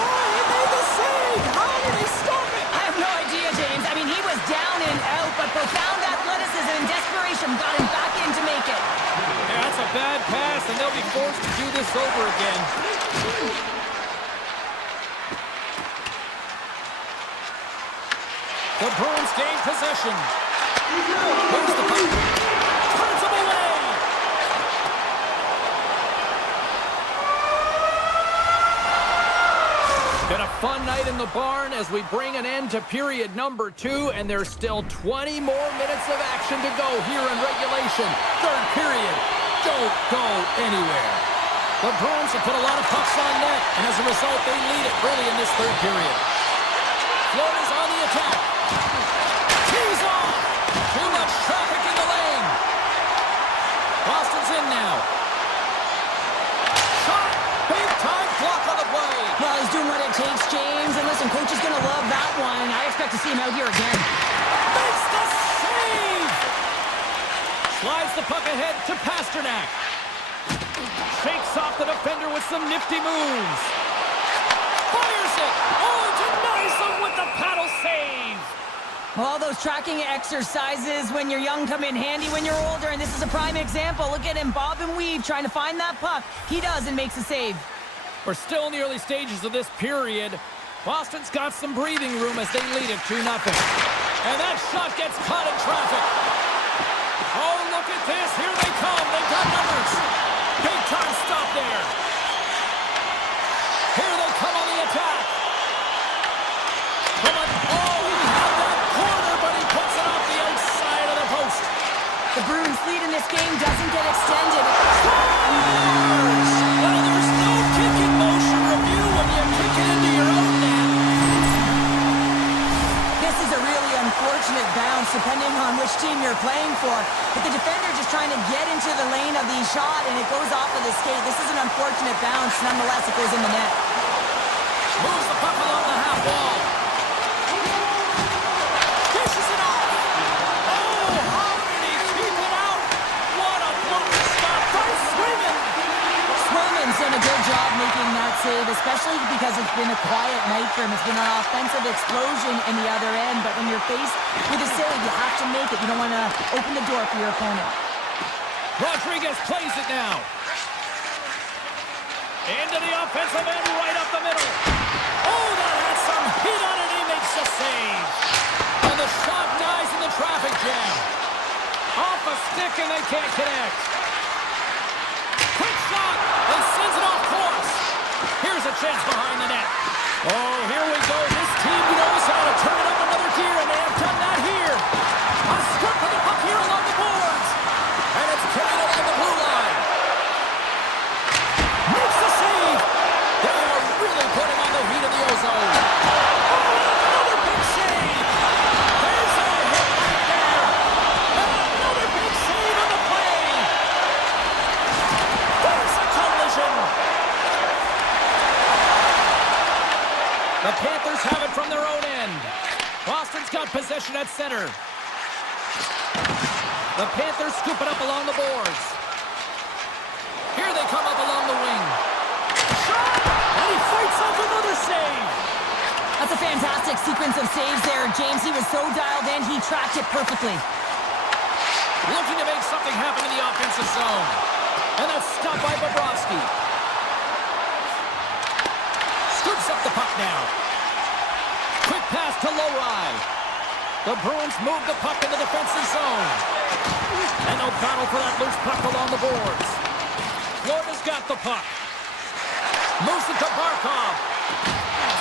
Oh, he made the save! How did he stop it? I have no idea, James. I mean, he was down and out, but profound athleticism and desperation got him back in to make it. Yeah, that's a bad pass, and they'll be forced to do this over again. The Bruins gain possession. Moves the puck. Turns him away. Been a fun night in the barn as we bring an end to period number 2, and there's still 20 more minutes of action to go here in regulation. Third period. Don't go anywhere. The Bruins have put a lot of pucks on net, and as a result, they lead it early in this third period. Florida's on the attack. Tees off. Too much traffic in the lane. Boston's in now. Shot. Big time block on the play. Well, he's doing what it takes, James. And listen, coach is going to love that one. I expect to see him out here again. Makes the save. Slides the puck ahead to Pasternak. shakes off the defender with some nifty moves. Fires it. Oh, denies him with the paddle save. All those tracking exercises when you're young come in handy when you're older, and this is a prime example. Look at him bob and weave trying to find that puck. He does and makes a save. We're still in the early stages of this period. Boston's got some breathing room as they lead it 2-0. And that shot gets caught in traffic. Oh, look at this. Here they come. They've got numbers. Big time stop there. Here they come on the attack. Come on. Oh, he had that corner, but he puts it off the outside of the post. The Bruins lead in this game doesn't get extended. Scores! Well, there's no kicking motion review when you kick it into your own net. This is a really unfortunate bounce depending on which team you're playing for. But the defender just trying to get into the lane of the shot and it goes off of the skate. This is an unfortunate bounce. Nonetheless, it goes in the net. Moves the puck along the half wall. Dishes it off. Oh, how did he keep it out? What a blocker stop by Swayman. Swayman's done a good job making that save, especially because it's been a quiet night for him. It's been an offensive explosion in the other end, but when you're faced with a save, you have to make it. You don't want to open the door for your opponent. Rodriguez plays it now. Into the offensive end, right up the middle. Oh, that has some heat on it. He makes the save. And the shot dies in the traffic jam. Off a stick and they can't connect. Quick shot and sends it off course. Here's a chance behind the net. Oh, here we go. This team knows how to turn it up another gear, and they have done that here. A strip for the puck here along the boards. And it's carried along the blue line. Makes the save. They are really putting on the heat in the ozone. Oh, another big save. There's a hit right there. And another big save on the play. There's a collision. The Panthers have it from their own end. Boston's got possession at center. The Panthers scoop it up along the boards. Here they come up along the wing. Shot! And he fights off another save. That's a fantastic sequence of saves there, James. He was so dialed in, he tracked it perfectly. Looking to make something happen in the offensive zone. And that's stopped by Bobrovsky. Scoops up the puck now. Quick pass to Lowry. The Bruins move the puck in the defensive zone. And they'll battle for that loose puck along the boards. Florida's got the puck. Moves it to Barkov.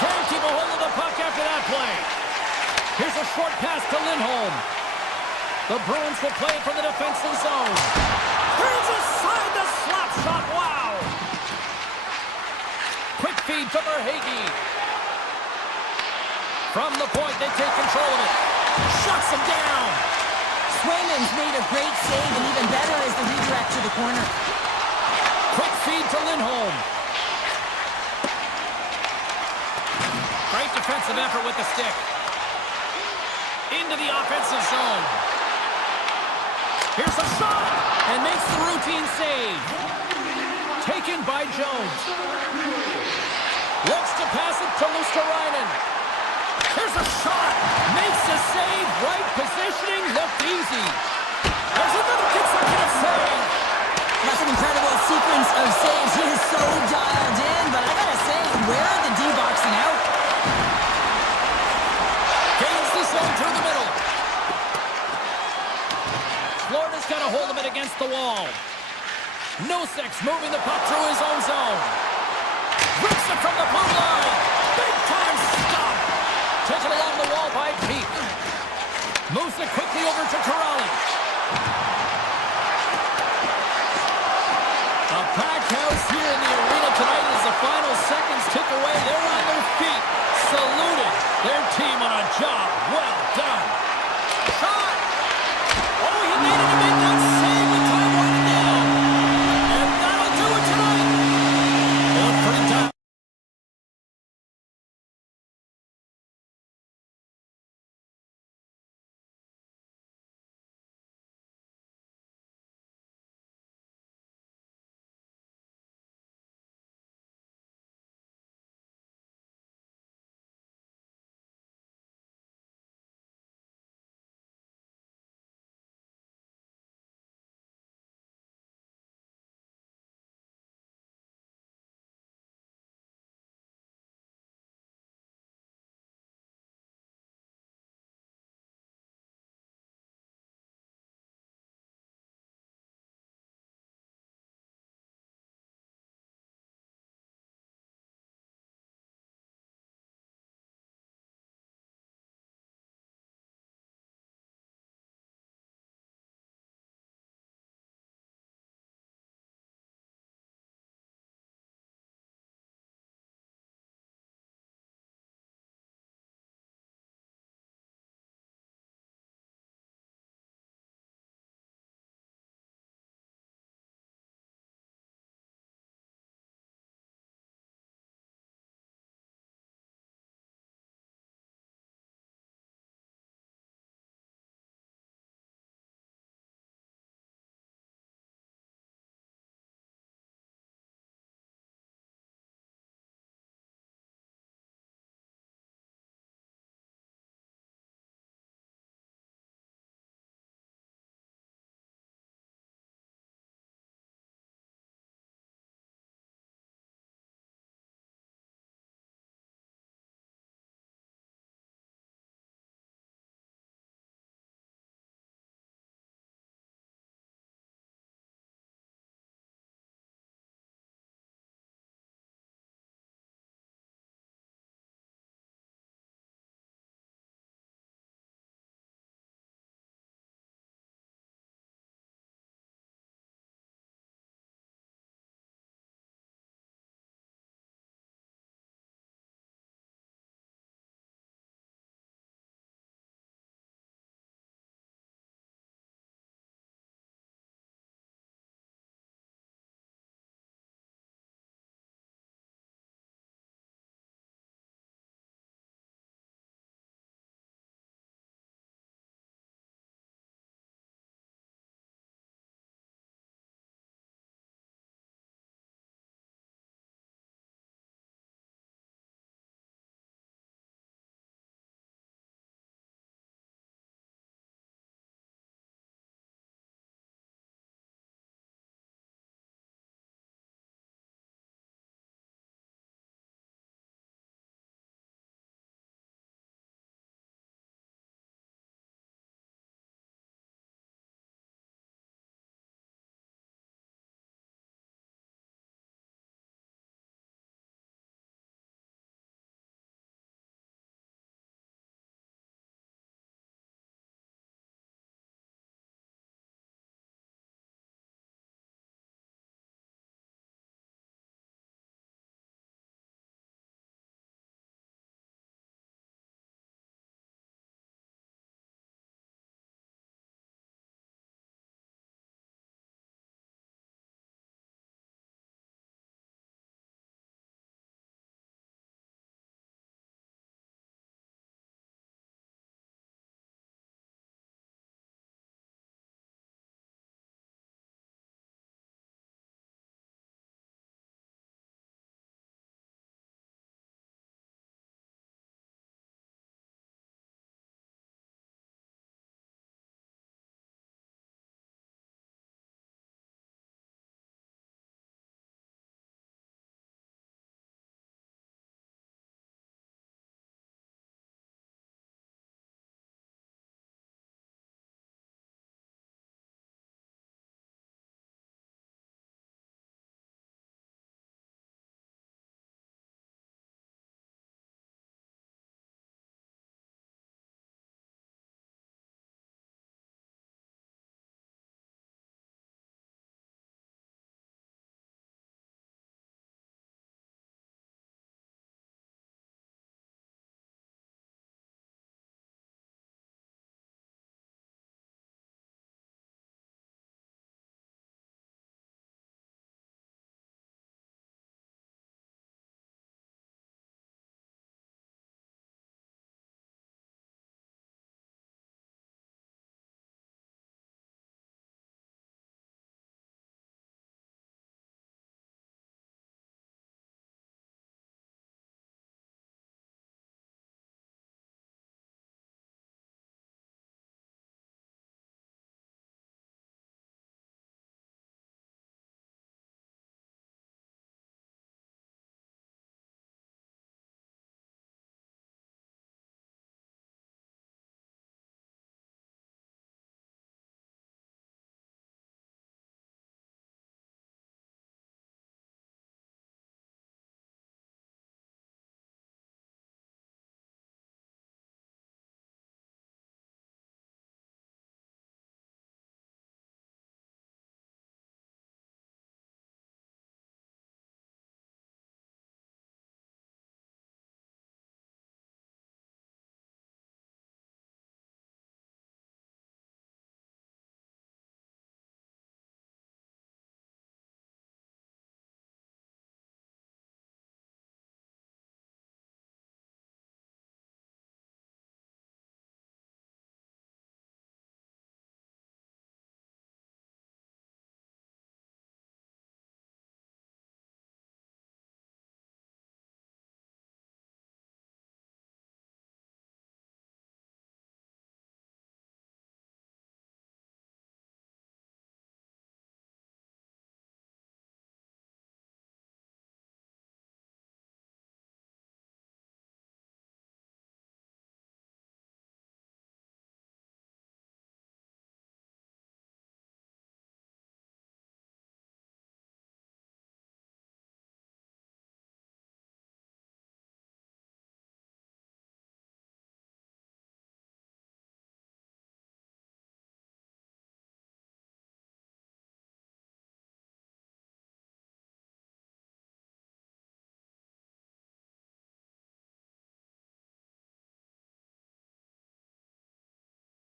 Can't keep a hold of the puck after that play. Here's a short pass to Lindholm. The Bruins will play from the defensive zone. Turns aside the slap shot. Wow. Quick feed to Verhaeghe. From the point, they take control of it. Shuts him down. Swayman's made a great save, and even better is the redirect to the corner. Quick feed to Lindholm. Great defensive effort with the stick. Into the offensive zone. Here's a shot, and makes the routine save. Taken by Jones. Looks to pass it to Luosterainen. Here's a shot. Makes the save. Right positioning. Looked easy. There's another consecutive save. That's an incredible sequence of saves. He is so dialed in, but I gotta say, where are the D-boxing out? Gains the zone through the middle. Florida's got a hold of it against the wall. Nosek's moving the puck through his own zone. Rips it from the blue line. Big time stop. Taken along the wall by Pete. Moves it quickly over to Corrali. A packed house here in the arena tonight as the final seconds tick away. They're on their feet, saluting their team on a job well done. Shot! Oh, he made it a big one. Save with time running down. And that'll do it tonight. They look pretty tight.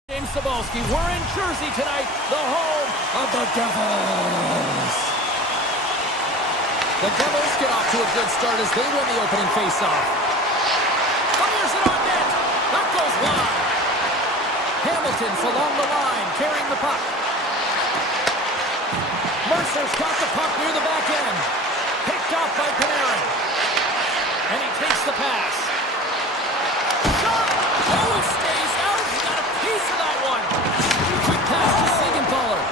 James Cebulski, we're in Jersey tonight, the home of the Devils. The Devils get off to a good start as they win the opening faceoff. Fires it on net. That goes wide. Hamilton's along the line, carrying the puck. Mercer's got the puck near the back end. Picked off by Panarin. And he takes the pass. Shot! Oh, he stays out. He got a piece of that one. Quick pass to Siegenthaler.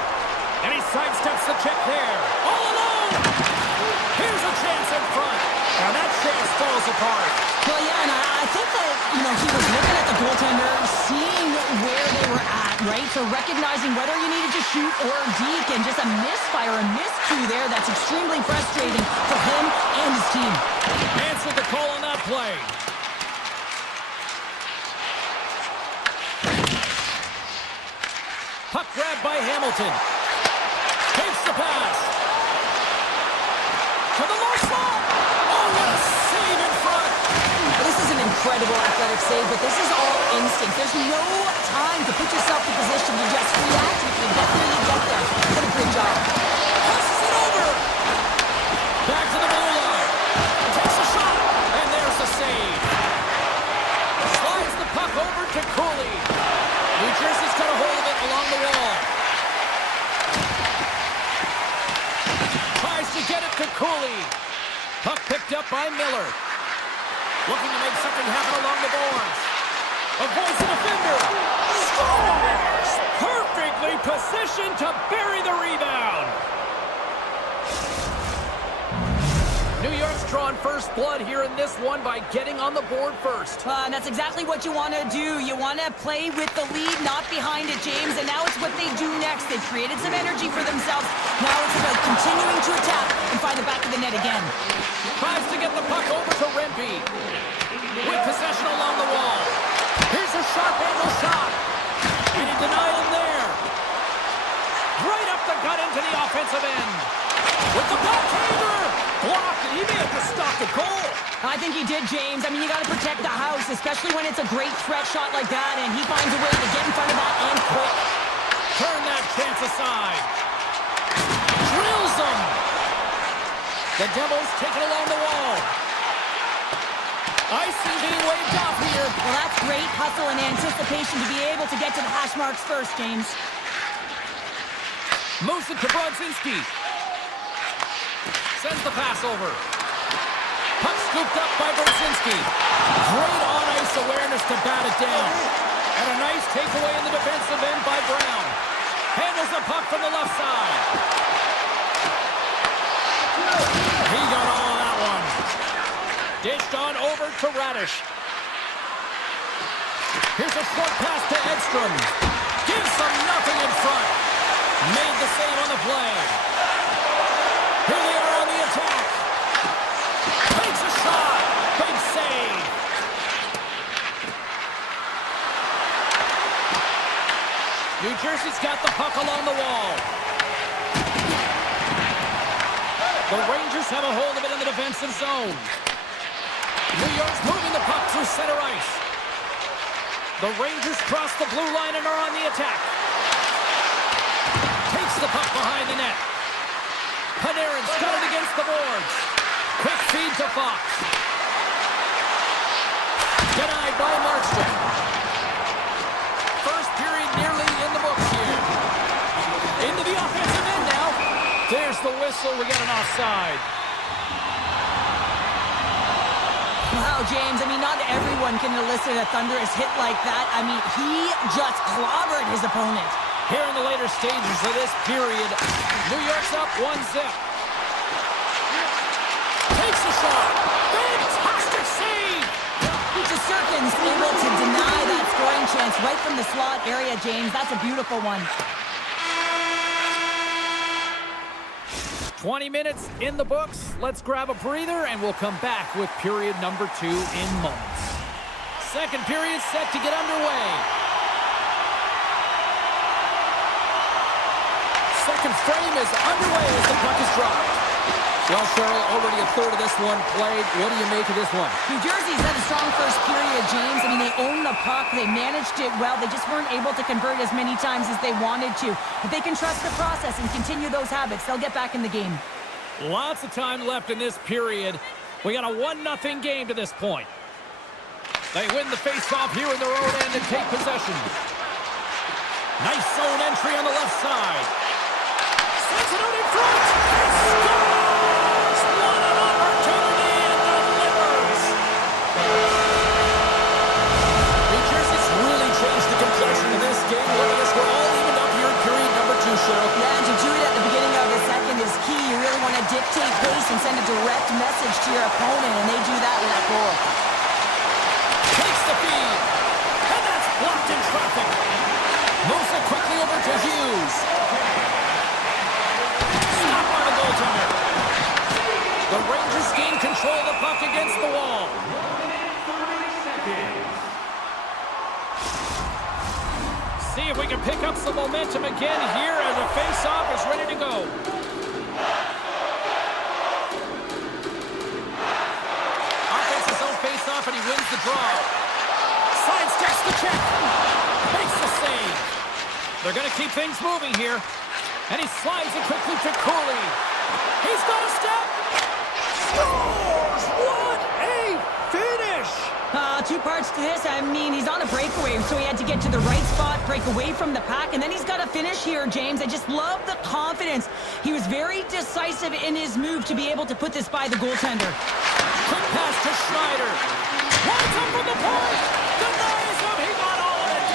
And he sidesteps the check there. All alone! Here's a chance in front. Now that chance falls apart. Well, yeah, and I think that, he was looking at the goaltender, seeing where they were at, right? So recognizing whether you needed to shoot or deke, and just a misfire, a miscue there that's extremely frustrating for him and his team. Answered the call on that play. Puck grabbed by Hamilton. Takes the pass. To the low slot. Oh, what a save in front. This is an incredible athletic save, but this is all instinct. There's no time to put yourself in position to just react. If you get there, you get there. What a great job. Passes it over. Back to the goal line. Takes a shot. And there's the save. Slides the puck over to Cooley. New Jersey's got a hold of it along the wall. Tries to get it to Cooley. Puck picked up by Miller. Looking to make something happen along the boards. Avoids the defender. Scores! Perfectly positioned to bury the rebound. New York's drawn first blood here in this one by getting on the board first. And that's exactly what you want to do. You want to play with the lead, not behind it, James. And now it's what they do next. They've created some energy for themselves. Now it's about continuing to attack and find the back of the net again. Tries to get the puck over to Rempe. With possession along the wall. Here's a sharp angle shot. And he denied him there. Right up the gut into the offensive end. With the backhander. Blocked, and he may have to stop the goal. I think he did, James. I mean, you got to protect the house, especially when it's a great threat shot like that, and he finds a way to get in front of that and quick. Turn that chance aside. Drills him. The Devils take it along the wall. Icing being waved off here. Well, that's great hustle and anticipation to be able to get to the hash marks first, James. Moves it to Brodzinski. Sends the pass over. Puck scooped up by Brodzinski. Great on-ice awareness to bat it down. And a nice takeaway in the defensive end by Brown. Handles the puck from the left side. He got all of that one. Dished on over to Radish. Here's a short pass to Edstrom. Gives them nothing in front. Made the save on the play. Here they are on the attack. Takes a shot. Big save. New Jersey's got the puck along the wall. The Rangers have a hold of it in the defensive zone. New York's moving the puck through center ice. The Rangers cross the blue line and are on the attack. Takes the puck behind the net. Panarin's got it against the boards. Quick feed to Fox. Denied by Markstrom. First period nearly in the books here. Into the offensive end now. There's the whistle. We got an offside. Wow, James, I mean, not everyone can elicit a thunderous hit like that. I mean, he just clobbered his opponent. Here in the later stages of this period, New York's up 1-0. Takes a shot. Fantastic save. Shesterkin's able to deny that scoring chance right from the slot area, James. That's a beautiful one. 20 minutes in the books. Let's grab a breather, and we'll come back with period number 2 in moments. Second period set to get underway. Second frame is underway as the puck is dropped. Well, Cheryl, already a third of this one played. What do you make of this one? New Jersey's had a strong first period, James. I mean, they owned the puck. They managed it well. They just weren't able to convert as many times as they wanted to. If they can trust the process and continue those habits, they'll get back in the game. Lots of time left in this period. We got a 1-0 game to this point. They win the face-off here in their own end and take possession. Nice zone entry on the left side. Sends it out in front. And scores! What an opportunity and delivers! New Jersey's really changed the complexion of this game. Look at this. We're all evened up here in period number 2, Cheryl. Yeah, and to do it at the beginning of the second is key. You really want to dictate pace and send a direct message to your opponent, and they do that with that goal. Takes the feed. And that's blocked in traffic. Moves it quickly over to Hughes. Stop by the goaltender. The Rangers gain control of the puck against the wall. See if we can pick up some momentum again here as the face-off is ready to go. Offense's own face-off and he wins the draw. Sidesteps the check. Makes the save. They're going to keep things moving here. And he slides it quickly to Cooley. He's got a step. Scores! What a finish! Two parts to this. I mean, he's on a breakaway, so he had to get to the right spot, break away from the pack, and then he's got to finish here, James. I just love the confidence. He was very decisive in his move to be able to put this by the goaltender. Quick pass to Schneider. Winds up from the point. Denies him. He got all of it.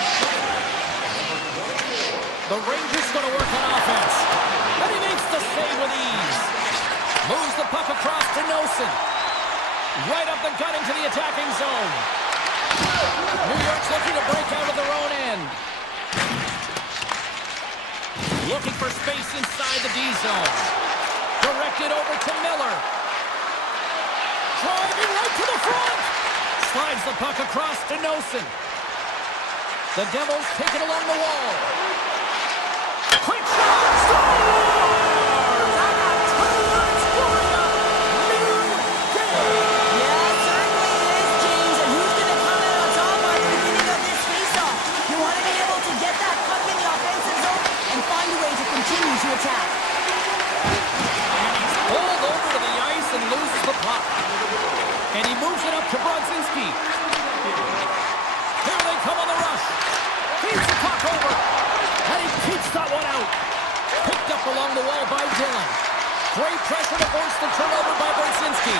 The Rangers going to work on offense. And he makes the save with ease. Moves the puck across to Nosen. Right up the gut into the attacking zone. New York's looking to break out of their own end. Looking for space inside the D zone. Directed over to Miller. Driving right to the front. Slides the puck across to Nosen. The Devils take it along the wall. Quick shot! Scores! I got 2 words for you. New game. Yeah, it certainly is, James. And who's going to come out on top at the beginning of this faceoff? You want to be able to get that puck in the offensive zone and find a way to continue to attack. And he's pulled over to the ice and loses the puck. And he moves it up to Brodzinski. Here they come on the rush. Feeds the puck over. And he keeps that one out. Picked up along the wall by Dillon. Great pressure to force the turnover by Brodzinski.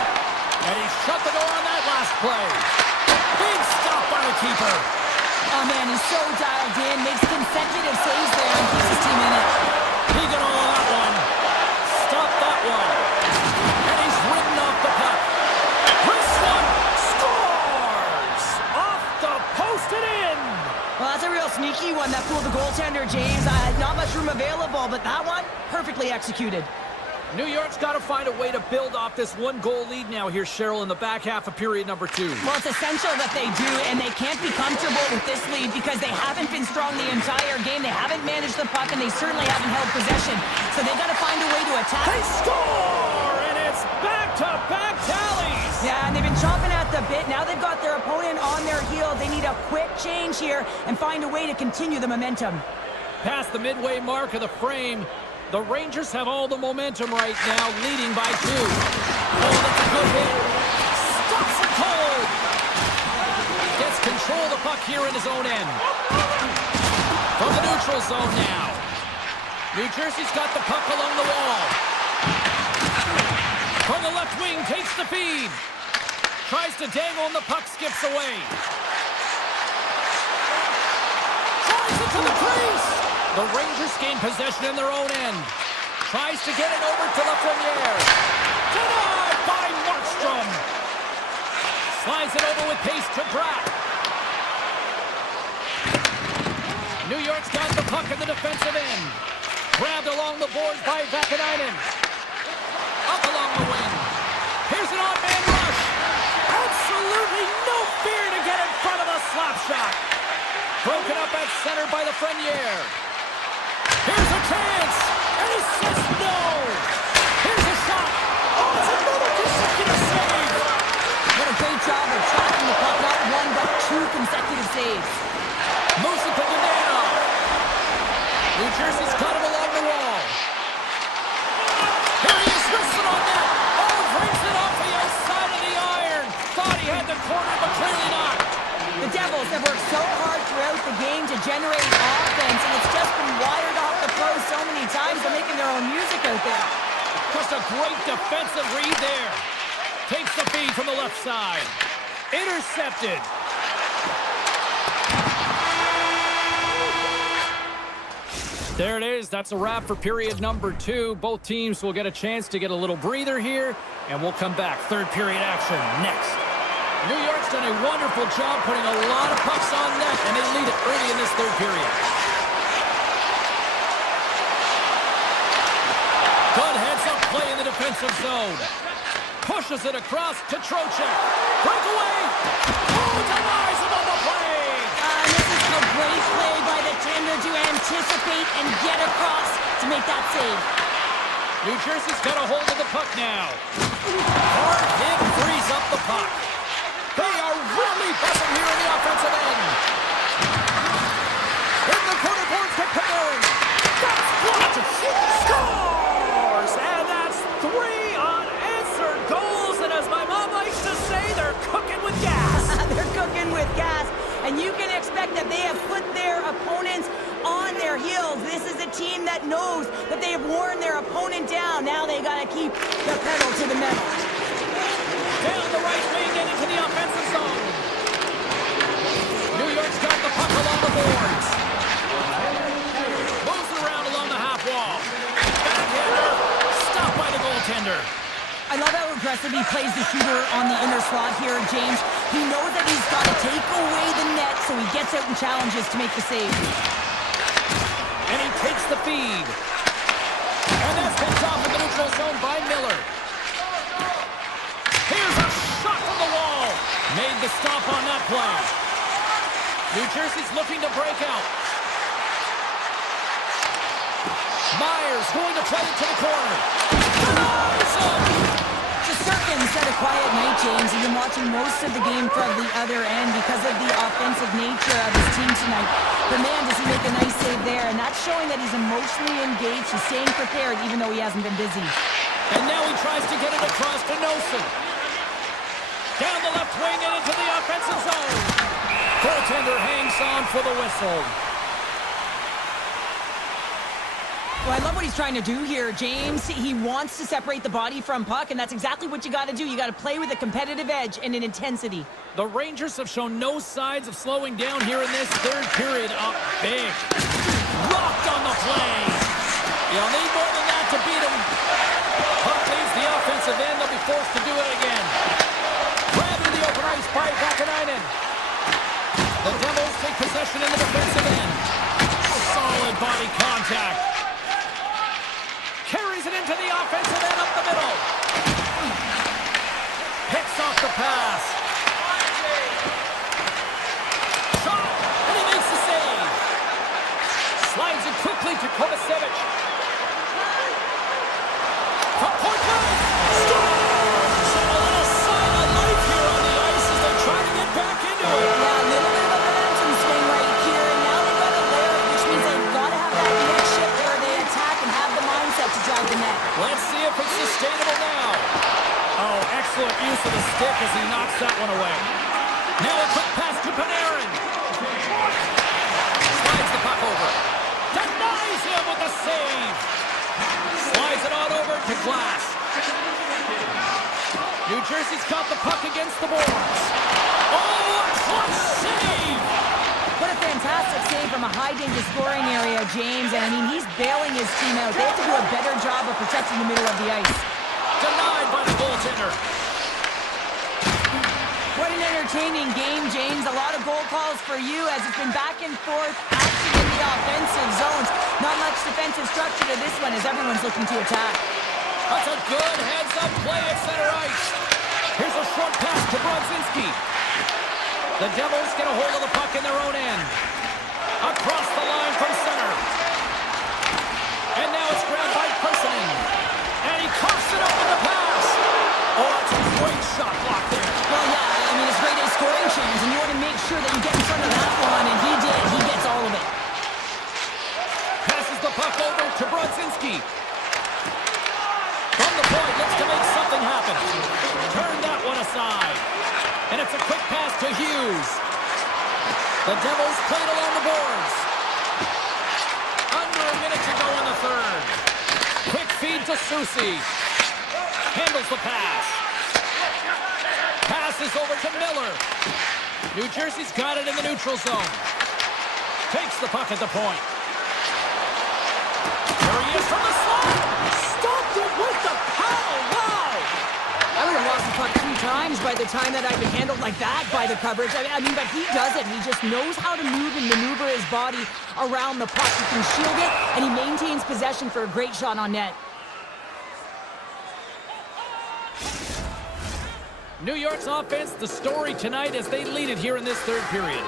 And he shut the door on that last play. Big stop by the keeper. Oh, man, he's so dialed in. Makes consecutive saves there and keeps his team in it. He got all of that one. Stop that one. And he's ridden off the puck. This one scores! Off the post and in! Well, that's a real sneaky one that fooled the goaltender, James. Not much room available, but that one, perfectly executed. New York's got to find a way to build off this 1-goal lead now here, Cheryl, in the back half of period number 2. Well, it's essential that they do, and they can't be comfortable with this lead because they haven't been strong the entire game. They haven't managed the puck, and they certainly haven't held possession. So they've got to find a way to attack. They score! And it's back-to-back tallies! Yeah, and they've been chomping at the bit. Now they've got their opponent on their heels. They need a quick change here and find a way to continue the momentum. Past the midway mark of the frame, the Rangers have all the momentum right now, leading by 2. Oh, that's a good hit. Stops it cold. Gets control of the puck here in his own end. From the neutral zone now. New Jersey's got the puck along the wall. From the left wing, takes the feed. Tries to dangle and the puck skips away. Tries it to the crease. The Rangers gain possession in their own end. Tries to get it over to Lafreniere. Denied by Markstrom. Slides it over with pace to Bratt. New York's got the puck in the defensive end. Grabbed along the boards by Vakanainen. Up along the wing. Here's an odd-man rush. Absolutely no fear to get in front of a slap shot. Broken up at center by Lafreniere. Here's a chance, and he says no. Here's a shot. Oh, Jersey's got him along the wall. Here he is, wristed on net. Oh, brings it off the outside of the iron. Thought he had the corner, but clearly not. The Devils have worked so hard throughout the game to generate offense, and it's just been wired off the post so many times. They're making their own music out there. Just a great defensive read there. Takes the feed from the left side. Intercepted. There it is. That's a wrap for period number 2. Both teams will get a chance to get a little breather here, and we'll come back. Third period action next. New York's done a wonderful job putting a lot of pucks on net, and they lead it early in this third period. Good heads-up play in the defensive zone. Pushes it across to Trocheck. Breakaway! Oh, denies him on the play! This is a great play by the tender to anticipate and get across to make that save. New Jersey's got a hold of the puck now. Hard hit frees up the puck. They are really buzzing here in the offensive end. In the corner boards to Panarin. That's blocked. Scores! And that's 3 unanswered goals. And as my mom likes to say, they're cooking with gas. They're cooking with gas. And you can expect that they have put their opponents on their heels. This is a team that knows that they have worn their opponent down. Now they got to keep the pedal to the metal. Down the right wing and into the offensive zone. New York's got the puck along the boards. Moves around along the half wall. Backhander. Stopped by the goaltender. I love how aggressive he plays the shooter on the inner slot here, James. He knows that he's got to take away the net, so he gets out and challenges to make the save. And he takes the feed. And that's picked off in the neutral zone by Miller. Here's a shot from the wall. Made the stop on that play. New Jersey's looking to break out. Myers going to play it to the corner. Denies him! Shesterkin's had a quiet night, James. He's been watching most of the game from the other end because of the offensive nature of his team tonight. But man, does he make a nice save there. And that's showing that he's emotionally engaged. He's staying prepared even though he hasn't been busy. And now he tries to get it across to Nosen. Down the left wing and into the offensive zone. Goaltender hangs on for the whistle. Well, I love what he's trying to do here, James. He wants to separate the body from puck, and that's exactly what you got to do. You got to play with a competitive edge and an intensity. The Rangers have shown no signs of slowing down here in this third period. Up big. Rocked on the play. You'll need more than that to beat him. Puck leaves the offensive end. They'll be forced to do it again. Grabbed in the open ice by Vakanainen. The Devils take possession in the defensive end. Solid body contact. Carries it into the offensive end up the middle. Picks off the pass. Shot, and he makes the save. Slides it quickly to Kovacevic. From point blank. Scores! And a little sign of life here on the ice as they try to get back into it. Yeah, a little bit of a momentum swing right here, and now they've got to layer it, which means they've got to have that net shift where they attack and have the mindset to drive the net. Let's see if it's sustainable now. Oh, excellent use of the stick as he knocks that one away. Now a quick pass to Panarin. Slides the puck over. Denies him with the save. Slides it on over to Glass. New Jersey's got the puck against the boards. Oh, a clutch save! What a fantastic save from a high-danger scoring area, James. And, I mean, he's bailing his team out. They have to do a better job of protecting the middle of the ice. Denied by the goaltender. What an entertaining game, James. A lot of goal calls for you as it's been back and forth action in the offensive zones. Not much defensive structure to this one as everyone's looking to attack. That's a good heads-up play at center ice. Here's a short pass to Brodzinski. The Devils get a hold of the puck in their own end. Across the line from center. And now it's grabbed by Personing. And he coughs it up with the pass. Oh, that's a great shot block there. Well, yeah, I mean, it's great A scoring chance, and you want to make sure that you get in front of that one, and he did. He gets all of it. Passes the quick pass to Hughes. The Devils played along the boards. Under a minute to go in the third. Quick feed to Susie. Handles the pass. Passes over to Miller. New Jersey's got it in the neutral zone. Takes the puck at the point. There he is from the slide. Stopped it with the paddle. Wow! I would have lost the puck 3 times by the time that I'd been handled like that by the coverage. I mean, but he does it. He just knows how to move and maneuver his body around the puck. He can shield it, and he maintains possession for a great shot on net. New York's offense, the story tonight as they lead it here in this third period.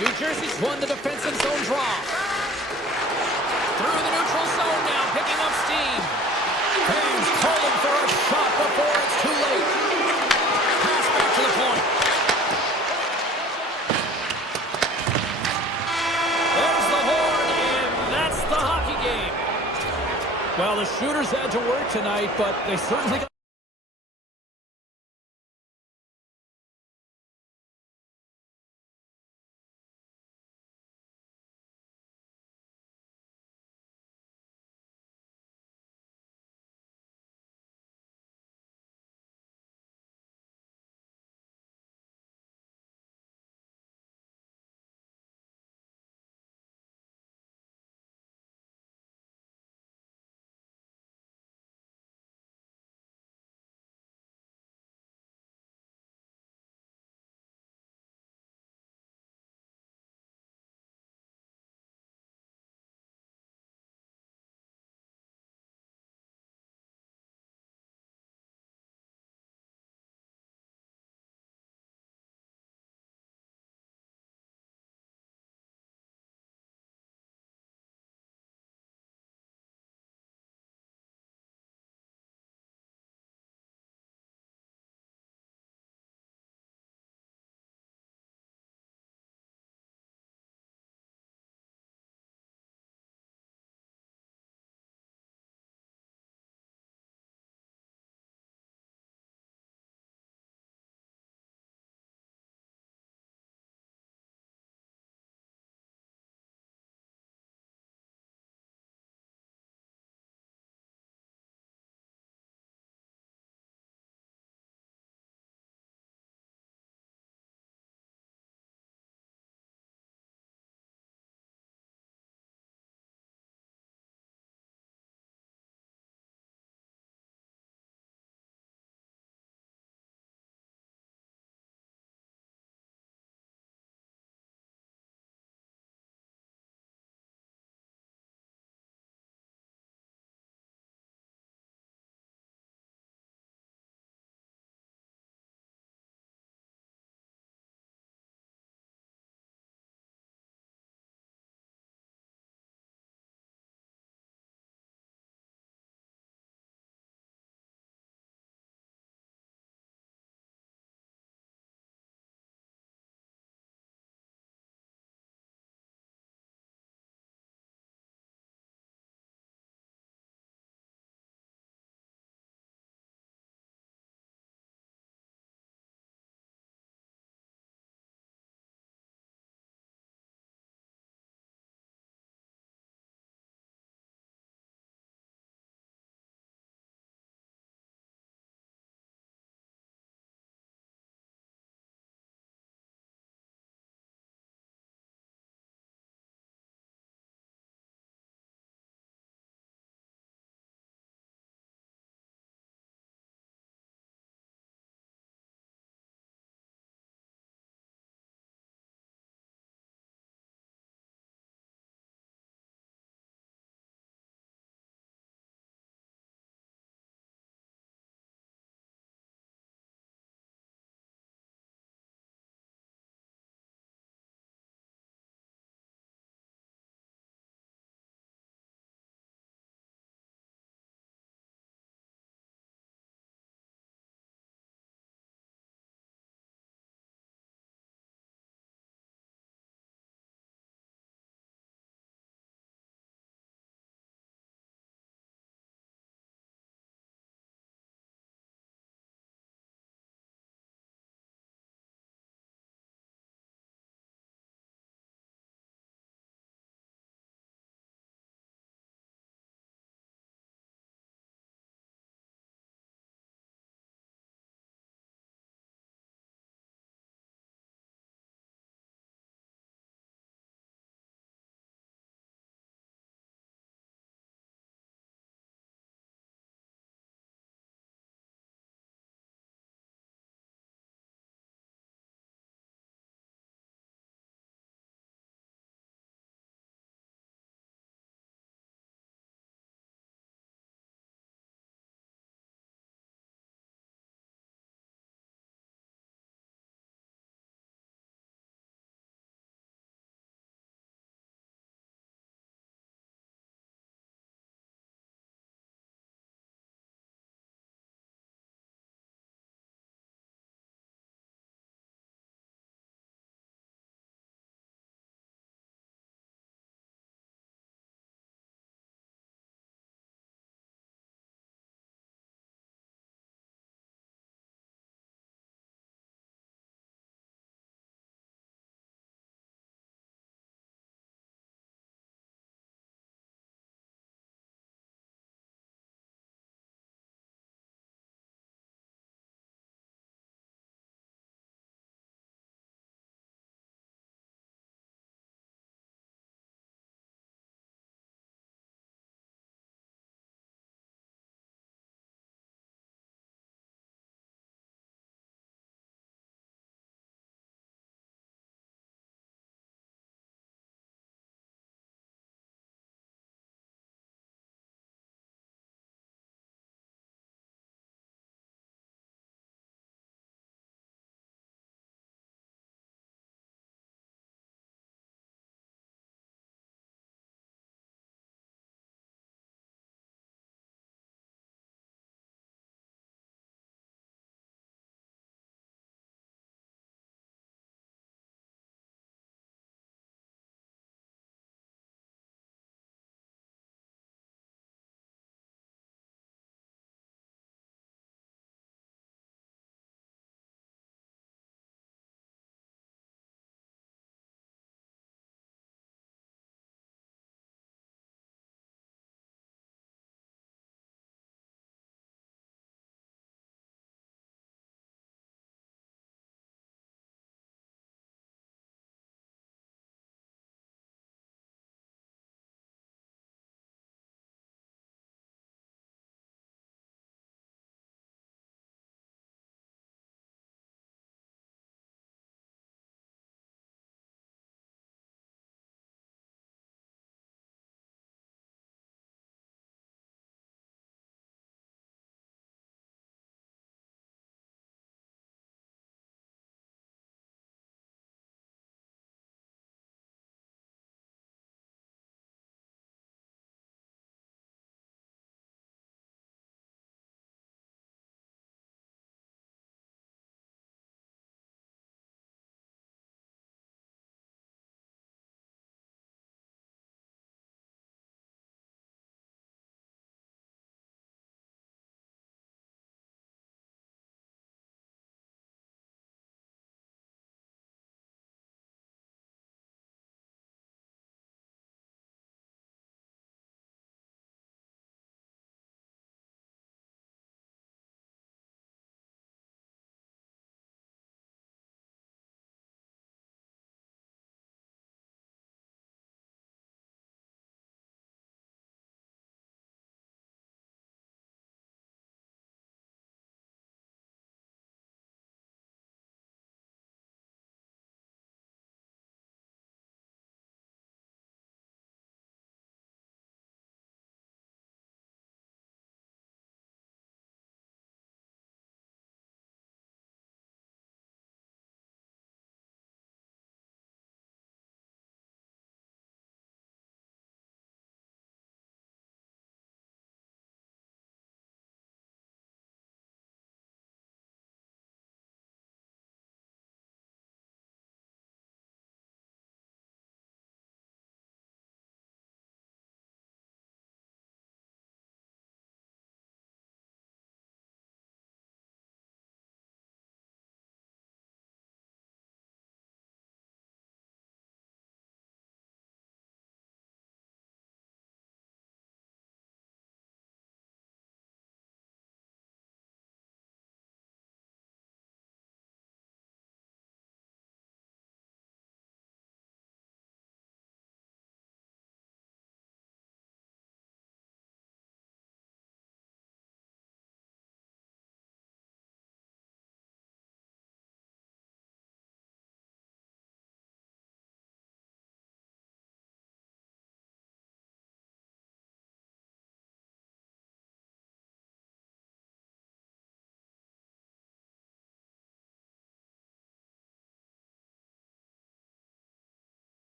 New Jersey's won the defensive zone draw. Through the neutral zone now, picking up steam. Fans calling for a shot before it's too late. Pass back to the point. There's the horn, and that's the hockey game. Well, the shooters had to work tonight, but they certainly got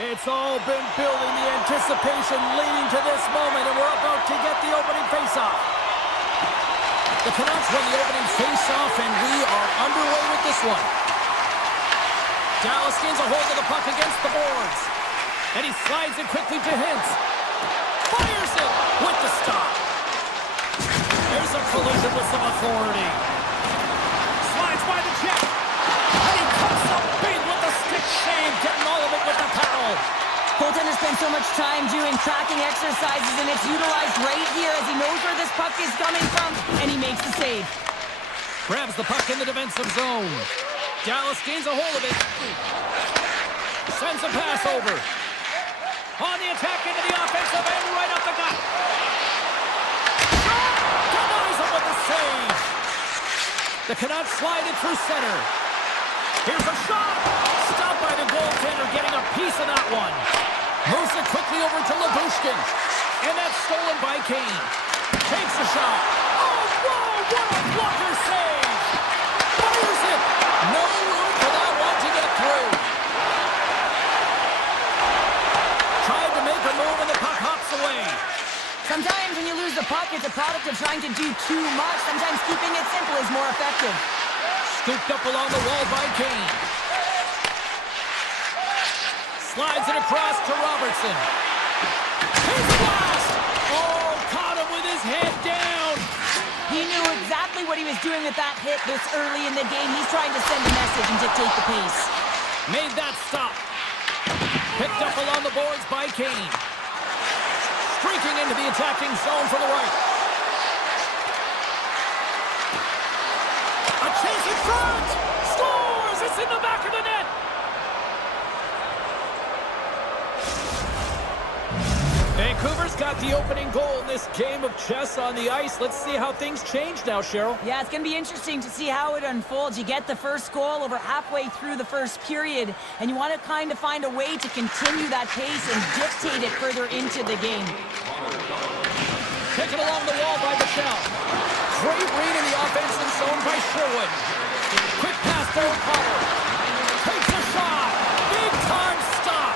It's all been building, the anticipation leading to this moment, and we're about to get the opening faceoff. The Canucks won the opening faceoff, and we are underway with this one. Dallas gains a hold of the puck against the boards, and he slides it quickly to Hintz. Fires it with the stop. There's a collision with some authority. Slides by the check, and he comes up big with the stick save, getting all of it with the paddle. Goaltender spends so much time doing tracking exercises, and it's utilized right here as he knows where this puck is coming from, and he makes the save. Grabs the puck in the defensive zone. Dallas gains a hold of it. Sends a pass over. On the attack into the offensive end, right up the gut. Denies him with the save. The Canucks slide it through center. Here's a shot. Stopped by the goaltender, getting a piece of that one. Moves it quickly over to Labushkin. And that's stolen by Kane. Takes a shot. Oh, whoa, what a blocker save. Fires it. No room for that one to get through. Tried to make a move and the puck hops away. Sometimes when you lose the puck, it's a product of trying to do too much. Sometimes keeping it simple is more effective. Scooped up along the wall by Kane. Slides it across to Robertson. Here's the blast! Oh, caught him with his head down. He knew exactly what he was doing with that hit this early in the game. He's trying to send a message and dictate the pace. Made that stop. Picked up along the boards by Kane. Streaking into the attacking zone from the right. A chase in front! Scores! It's in the back of the net! Vancouver's got the opening goal in this game of chess on the ice. Let's see how things change now, Cheryl. Yeah, it's going to be interesting to see how it unfolds. You get the first goal over halfway through the first period, and you want to kind of find a way to continue that pace and dictate it further into the game. Taken along the wall by Michelle. Great read in the offensive zone by Sherwood. Quick pass to O'Connor. Takes a shot. Big time stop.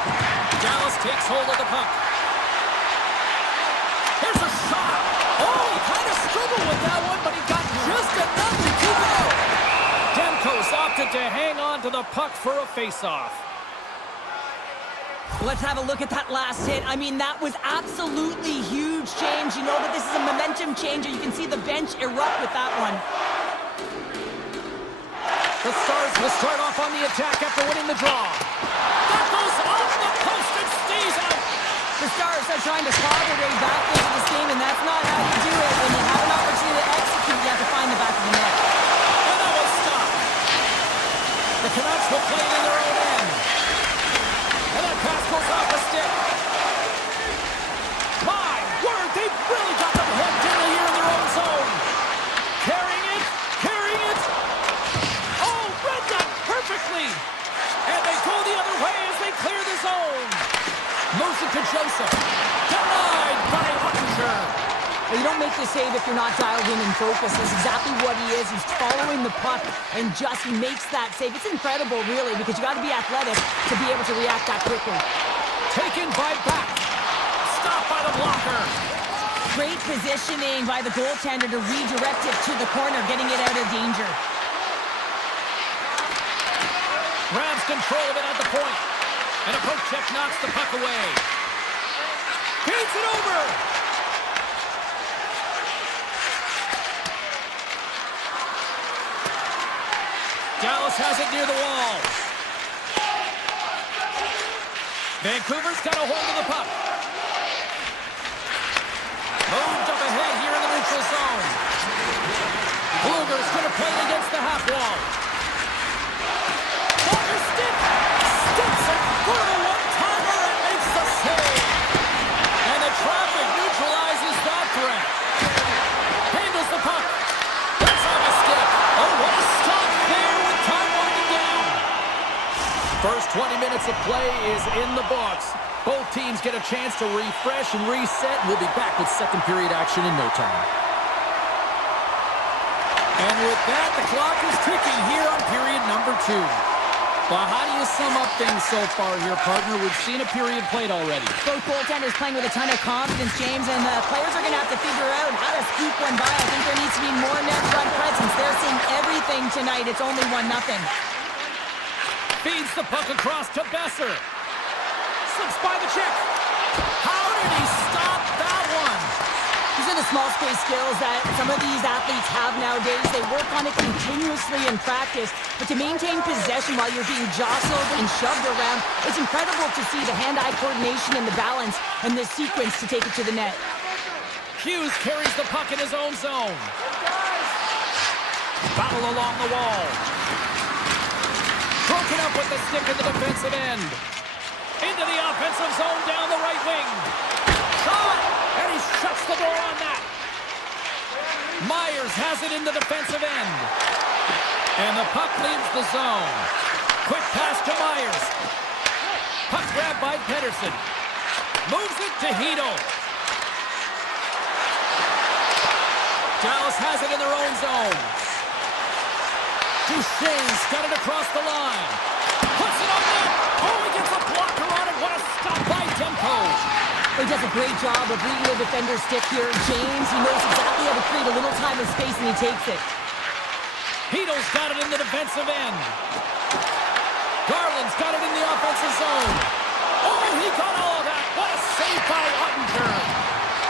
Dallas takes hold of the puck. Here's a shot. Oh, he kind of struggled with that one, but he got just enough to keep it out. Demko's opted to hang on to the puck for a face-off. Let's have a look at that last hit. I mean, that was absolutely huge change. You know that this is a momentum changer. You can see the bench erupt with that one. The Stars will start off on the attack after winning the draw. That goes off the post and stays out. The Stars are trying to claw their way back into this game, and that's not how you do it. When you have an opportunity to execute, you have to find the back of the net. And that was stopped. The Canucks will play it in their own end. And that pass goes off the stick. My word, they've really got them head in here in their own zone. Carrying it. Oh, read that perfectly. And they go the other way as they clear the zone. Moves it to Joseph. Denied by Huttinger. Well, you don't make the save if you're not dialed in and focused. That's exactly what he is. He's following the puck and just makes that save. It's incredible, really, because you got to be athletic to be able to react that quickly. Taken by back. Stopped by the blocker. Great positioning by the goaltender to redirect it to the corner, getting it out of danger. Grabs control of it at the point. And a poke check knocks the puck away. Feeds it over. Dallas has it near the wall. Vancouver's got a hold of the puck. Moved up ahead here in the neutral zone. Bluger's going to play it against the half wall. Walker stick. Sticks it for the one-timer and makes the save. And the traffic neutralizes that threat. Handles the puck. That's on a stick. Oh, what a stop there with time winding down. First 20 minutes of play is in the books. Both teams get a chance to refresh and reset. We'll be back with second period action in no time. And with that, the clock is ticking here on period number 2. Well, how do you sum up things so far here, partner? We've seen a period played already. Both goaltenders playing with a ton of confidence, James, and the players are going to have to figure out how to scoop one by. I think there needs to be more net front presence. They're seeing everything tonight. It's only 1-0. Feeds the puck across to Besser. Slips by the check. How did he stop that one? These are the small space skills that some of these athletes have nowadays. They work on it continuously in practice, but to maintain possession while you're being jostled and shoved around, it's incredible to see the hand-eye coordination and the balance and the sequence to take it to the net. Hughes carries the puck in his own zone. Battle along the wall. Broken up with the stick in the defensive end. Into the offensive zone down the right wing. Shot! And he shuts the door on that. Myers has it in the defensive end. And the puck leaves the zone. Quick pass to Myers. Puck grabbed by Pedersen. Moves it to Hito. Dallas has it in their own zone. Duchesne's got it across the line. Puts it on net. Oh, he gets a blocker on it. What a stop by Demko. He does a great job of reading the defender's stick here. James, he knows exactly how to create a little time and space, and he takes it. Hito's got it in the defensive end. Garland's got it in the offensive zone. Oh, he got all of that. What a save by Ottinger.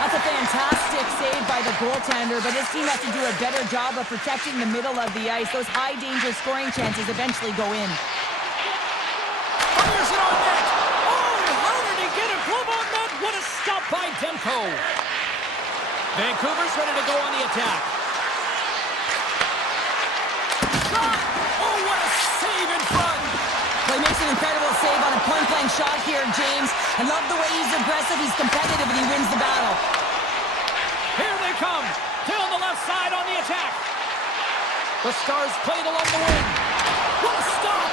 That's a fantastic save by the goaltender, but his team has to do a better job of protecting the middle of the ice. Those high-danger scoring chances eventually go in. Fires it on net. Oh, how did he get it? Glove on net. What a stop by Demko. Vancouver's ready to go on the attack. Shot. Oh, what a save in front. Well, he makes an incredible save on a point-blank shot here, James. I love the way he's aggressive, he's competitive, and he wins the battle. Here they come. Down the left side on the attack. The Stars played along the wing. What a stop.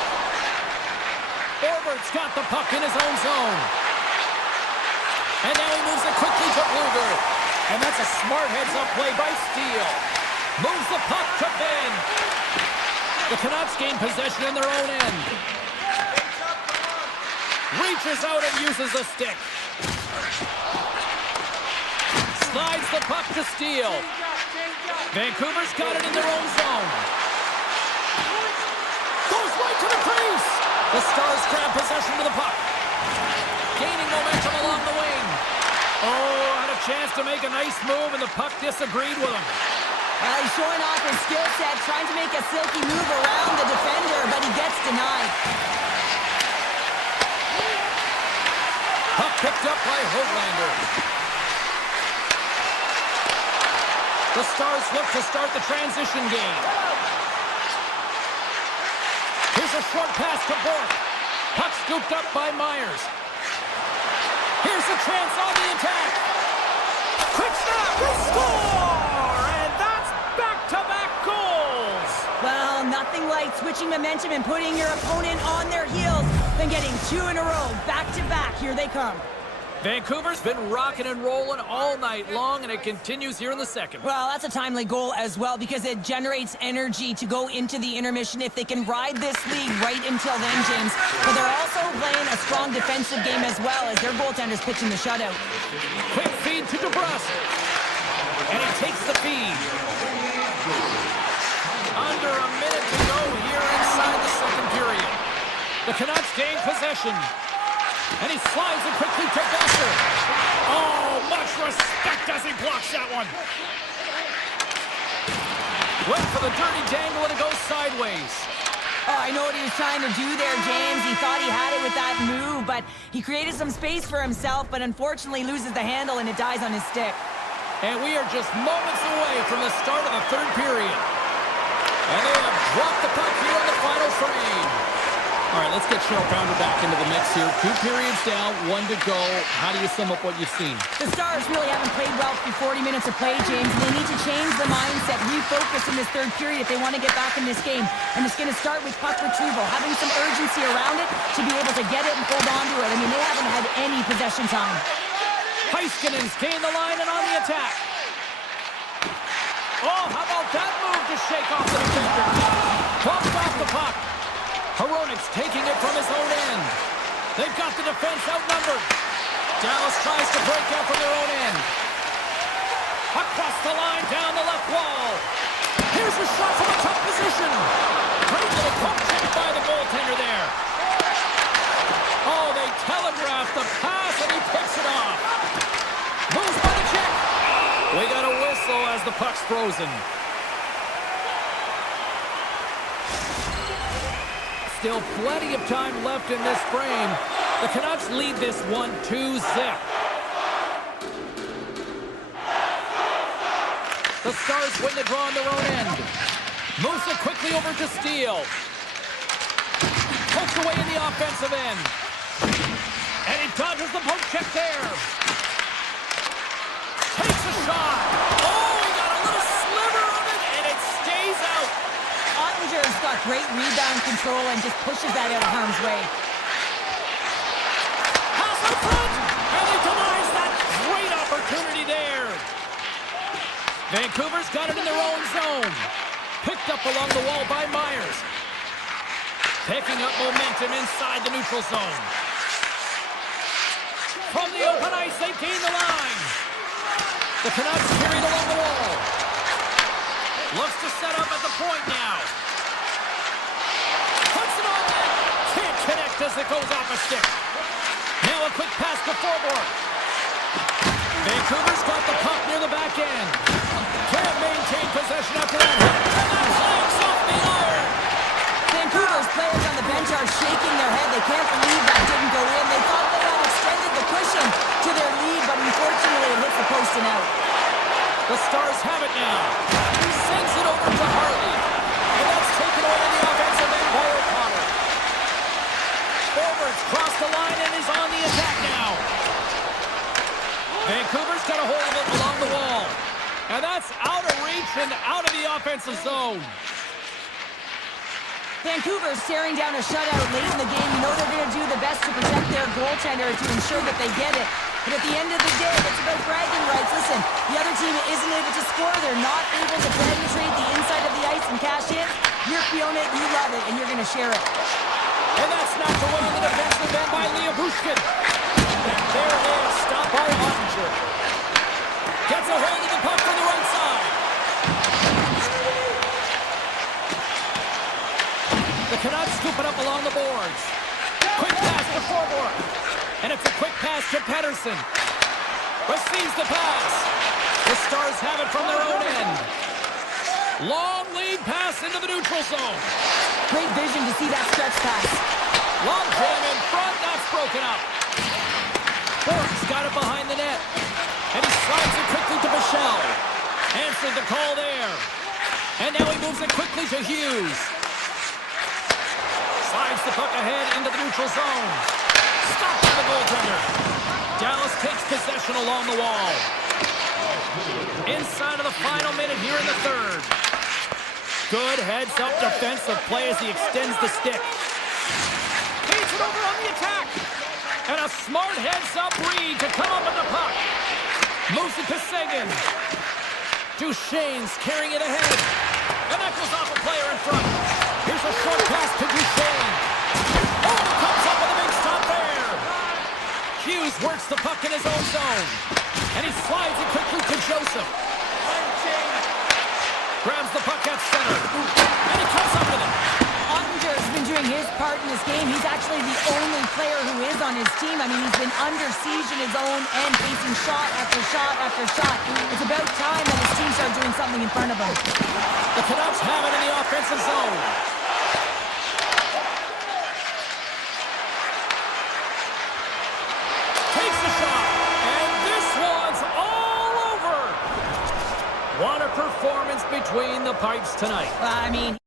Orbert's got the puck in his own zone. And now he moves it quickly to Bluger. And that's a smart heads-up play by Steele. Moves the puck to Ben. The Canucks gain possession in their own end. Reaches out and uses the stick. Slides the puck to Steele. Vancouver's got it in their own zone. Goes right to the crease. The Stars grab possession of the puck. Gaining momentum along the wing. Oh, had a chance to make a nice move, and the puck disagreed with him. He's showing off his skill set, trying to make a silky move around the defender, but he gets denied. Puck picked up by Höglander. The Stars look to start the transition game. Here's a short pass to Bork. Puck scooped up by Myers. Here's a chance on the attack. Quick snap, they score! And that's back-to-back goals! Well, nothing like switching momentum and putting your opponent on their heels than getting two in a row, back-to-back. Here they come. Vancouver's been rocking and rolling all night long, and it continues here in the second. Well, that's a timely goal as well because it generates energy to go into the intermission if they can ride this lead right until then, James. But they're also playing a strong defensive game as well as their goaltender's pitching the shutout. Quick feed to DeBrusque. And he takes the feed. Under a minute to go here inside the second period. The Canucks gain possession. And he slides it quickly to Besser. Oh, much respect as he blocks that one. Went for the dirty dangle and it goes sideways. Oh, I know what he was trying to do there, James. He thought he had it with that move, but he created some space for himself, but unfortunately loses the handle and it dies on his stick. And we are just moments away from the start of the third period. And they have dropped the puck here in the final frame. All right, let's get Cheryl Pounder back into the mix here. 2 periods down, 1 to go. How do you sum up what you've seen? The Stars really haven't played well through 40 minutes of play, James. They need to change the mindset, refocus in this third period if they want to get back in this game. And it's going to start with puck retrieval, having some urgency around it to be able to get it and hold on to it. I mean, they haven't had any possession time. Heiskanen's gained the line and on the attack. Oh, how about that move to shake off the defender? Bumped off the puck. Harone Pipes taking it from his own end. They've got the defense outnumbered. Dallas tries to break out from their own end. Across the line, down the left wall. Here's a shot from a tough position. Great little pump check by the goaltender there. Oh, they telegraphed the pass, and he picks it off. Moves by the check. We got a whistle as the puck's frozen. Still plenty of time left in this frame. The Canucks lead this one 2-0. The Stars win the draw on their own end. Moves it quickly over to Steele. Pokes away in the offensive end. And he dodges the poke check there. Takes a shot. Oh, he got a little sliver of it, and it stays out. Ottinger's got great rebound control and just pushes that out of harm's way. Pass in front, and he denies that great opportunity there. Vancouver's got it in their own zone. Picked up along the wall by Myers. Picking up momentum inside the neutral zone. From the open ice, they gain the line. The Canucks carried along the wall. Looks to set up at the point now. Puts it on net. Can't connect as it goes off a stick. Now a quick pass to forward. Vancouver's got the puck near the back end. Can't maintain possession after that hit. And that flags off the iron. Vancouver's players on the bench are shaking their head. They can't believe that didn't go in. They thought they had extended the cushion to their lead, but unfortunately it hit the post and out. The Stars have it now. He sends it over to Harley. And that's taken away in the offensive end by O'Connor. Forwards cross the line and is on the attack now. Vancouver's got a hold of it along the wall. And that's out of reach and out of the offensive zone. Vancouver's staring down a shutout late in the game. You know they're going to do the best to protect their goaltender to ensure that they get it. But at the end of the day, it's about bragging rights. Listen, the other team isn't able to score. They're not able to penetrate the inside of the ice and cash in. You're feeling it, you love it, and you're going to share it. And that's knocked away in the defensive end by Leah Bushkin. There it is, stopped by Ottinger. Gets a hold of the puck from the right side. The Canucks scoop it up along the boards. Quick pass to forward. And it's a quick pass to Pettersson. Receives the pass. The Stars have it from their own end. Long lead pass into the neutral zone. Great vision to see that stretch pass. Long jam in front. That's broken up. Bork's got it behind the net. And he slides it quickly to Bichelle. Answered the call there. And now he moves it quickly to Hughes. Slides the puck ahead into the neutral zone. Stopped by the goaltender. Dallas takes possession along the wall. Inside of the final minute here in the third. Good heads-up defensive play as he extends the stick. Feeds it over on the attack. And a smart heads-up read to come up with the puck. Moves it to Seguin. Duchesne's carrying it ahead. And that goes off a player in front. Here's a short pass to Duchesne. Oh, he comes up with a big stop there. Hughes works the puck in his own zone. And he slides it quickly to Joseph. Grabs the puck at center. And he comes up with it. Ottinger's been doing his part in this game. He's actually the only player who is on his team. I mean, he's been under siege in his own end, facing shot after shot after shot. It's about time that his team start doing something in front of him. The Canucks have it in the offensive zone. Takes the shot. And this one's all over. What a performance between the Pipes tonight. I mean...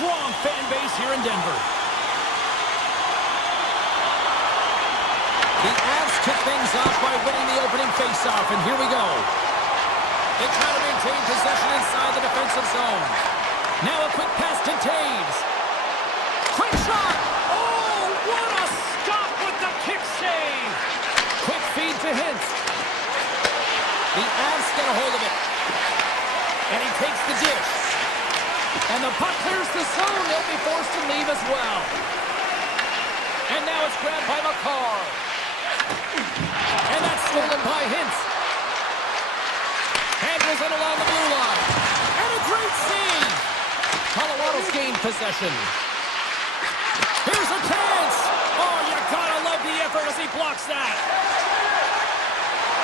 strong fan base here in Denver. The Avs kick things off by winning the opening faceoff, and here we go. They try to maintain possession inside the defensive zone. Now a quick pass to Taves. Quick shot! Oh, what a stop with the kick save! Quick feed to Hintz. The Avs get a hold of it. And he takes the dish. And the puck clears the zone. They'll be forced to leave as well. And now it's grabbed by McCarr. And that's stolen by Hintz. Handles it along the blue line. And a great save. Colorado's gained possession. Here's a chance. Oh, you gotta love the effort as he blocks that.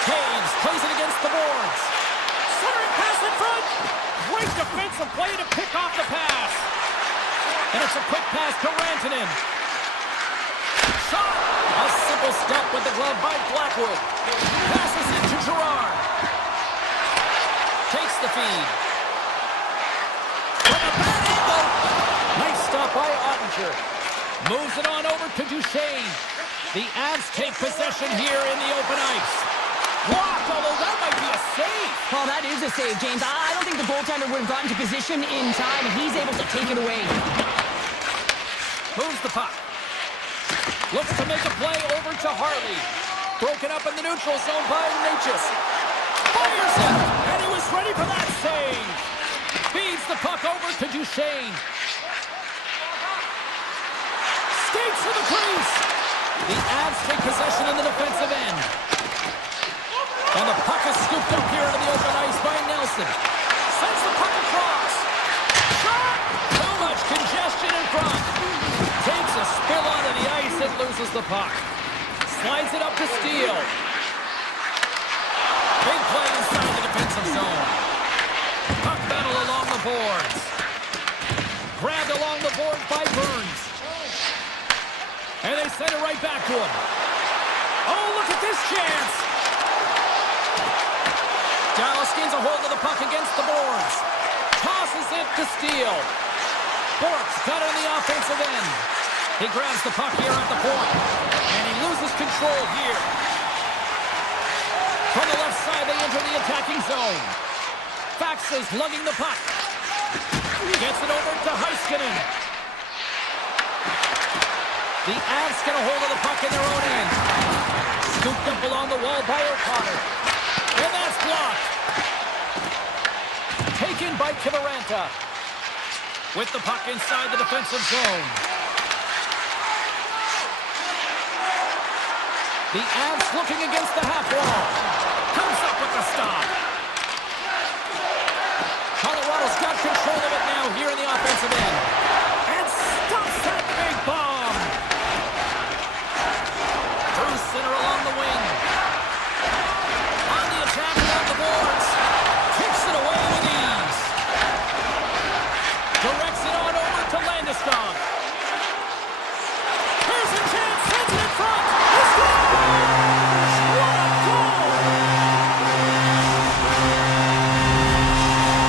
Taves plays it against the boards. Centering pass in front. Great defensive play to pick off the pass. And it's a quick pass to Rantanen. Shot. A simple step with the glove by Blackwood. Passes it to Gerard. Takes the feed. From a bad angle. Nice stop by Ottinger. Moves it on over to Duchesne. The Avs take possession here in the open ice. Blocked, although that might be a save. Well, that is a save, James. I don't think the goaltender would have gotten to position in time, and he's able to take it away. Moves the puck. Looks to make a play over to Harley. Broken up in the neutral zone by Natchez. Fires it, and he was ready for that save. Feeds the puck over to Duchesne. Skates to the crease. The Avs take possession in the defensive end. And the puck is scooped up here into the open ice by Nelson. Sends the puck across. Shot! Too much congestion in front. Takes a spill onto the ice and loses the puck. Slides it up to Steele. Big play inside the defensive zone. Puck battle along the boards. Grabbed along the boards by Burns. And they send it right back to him. Oh, look at this chance. Dallas gains a hold of the puck against the boards. Tosses it to Steele. Bork's got it on the offensive end. He grabs the puck here at the point. And he loses control here. From the left side, they enter the attacking zone. Faxas lugging the puck. Gets it over to Heiskanen. The Avs get a hold of the puck in their own end. Scooped up along the wall by O'Connor. And that's blocked. Taken by Kiviranta. With the puck inside the defensive zone. The Avs looking against the half wall. Comes up with the stop. Colorado's got control of it now here in the offensive end. And stops that big bomb. Through center along the wing. On the attack along the boards. Kicks it away with ease. Directs it on over to Landeskog. Here's a chance. Sends it in front. He scores! What a goal!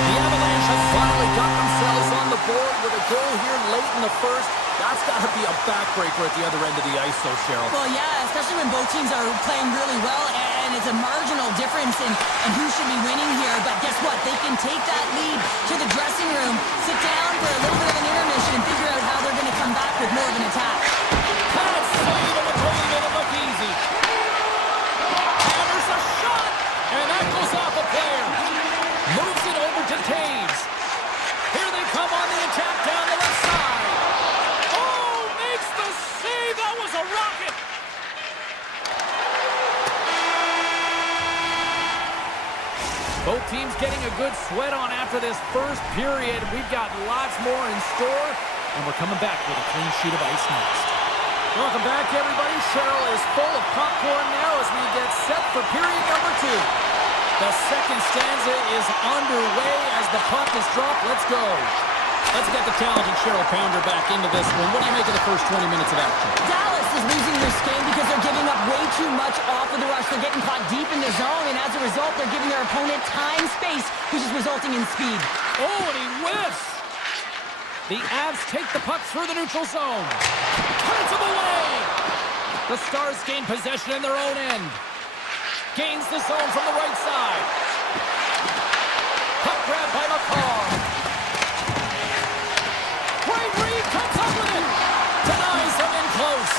The Avalanche have finally got themselves on the board with a goal here late in the first. That's got to be a backbreaker at the other end of the ice, though, Cheryl. Well, yeah, especially when both teams are playing really well, and it's a marginal difference in who should be winning here. But guess what? They can take that lead to the dressing room, sit down for a little bit of an intermission, and figure out how they're going to come back with more of an attack. Pass save, and the goal made it look easy. And there's a shot, and that goes off a player. Moves it over to Taves. Here they come on the attack down the left side. Oh, makes the save. That was a rocket. Both teams getting a good sweat on after this first period. We've got lots more in store, and we're coming back with a clean sheet of ice next. Welcome back, everybody. Cheryl is full of popcorn now as we get set for period number 2. The second stanza is underway as the puck is dropped. Let's go. Let's get the talented Cheryl Pounder back into this one. What do you make of the first 20 minutes of action? Dallas is losing this game because they're giving up way too much off of the rush. They're getting caught deep in the zone, and as a result, they're giving their opponent time, space, which is resulting in speed. Oh, and he whiffs. The Avs take the puck through the neutral zone. Turns him away. The Stars gain possession in their own end. Gains the zone from the right side. Puck grab by McCall. Great read, comes up with it. Denies him in close.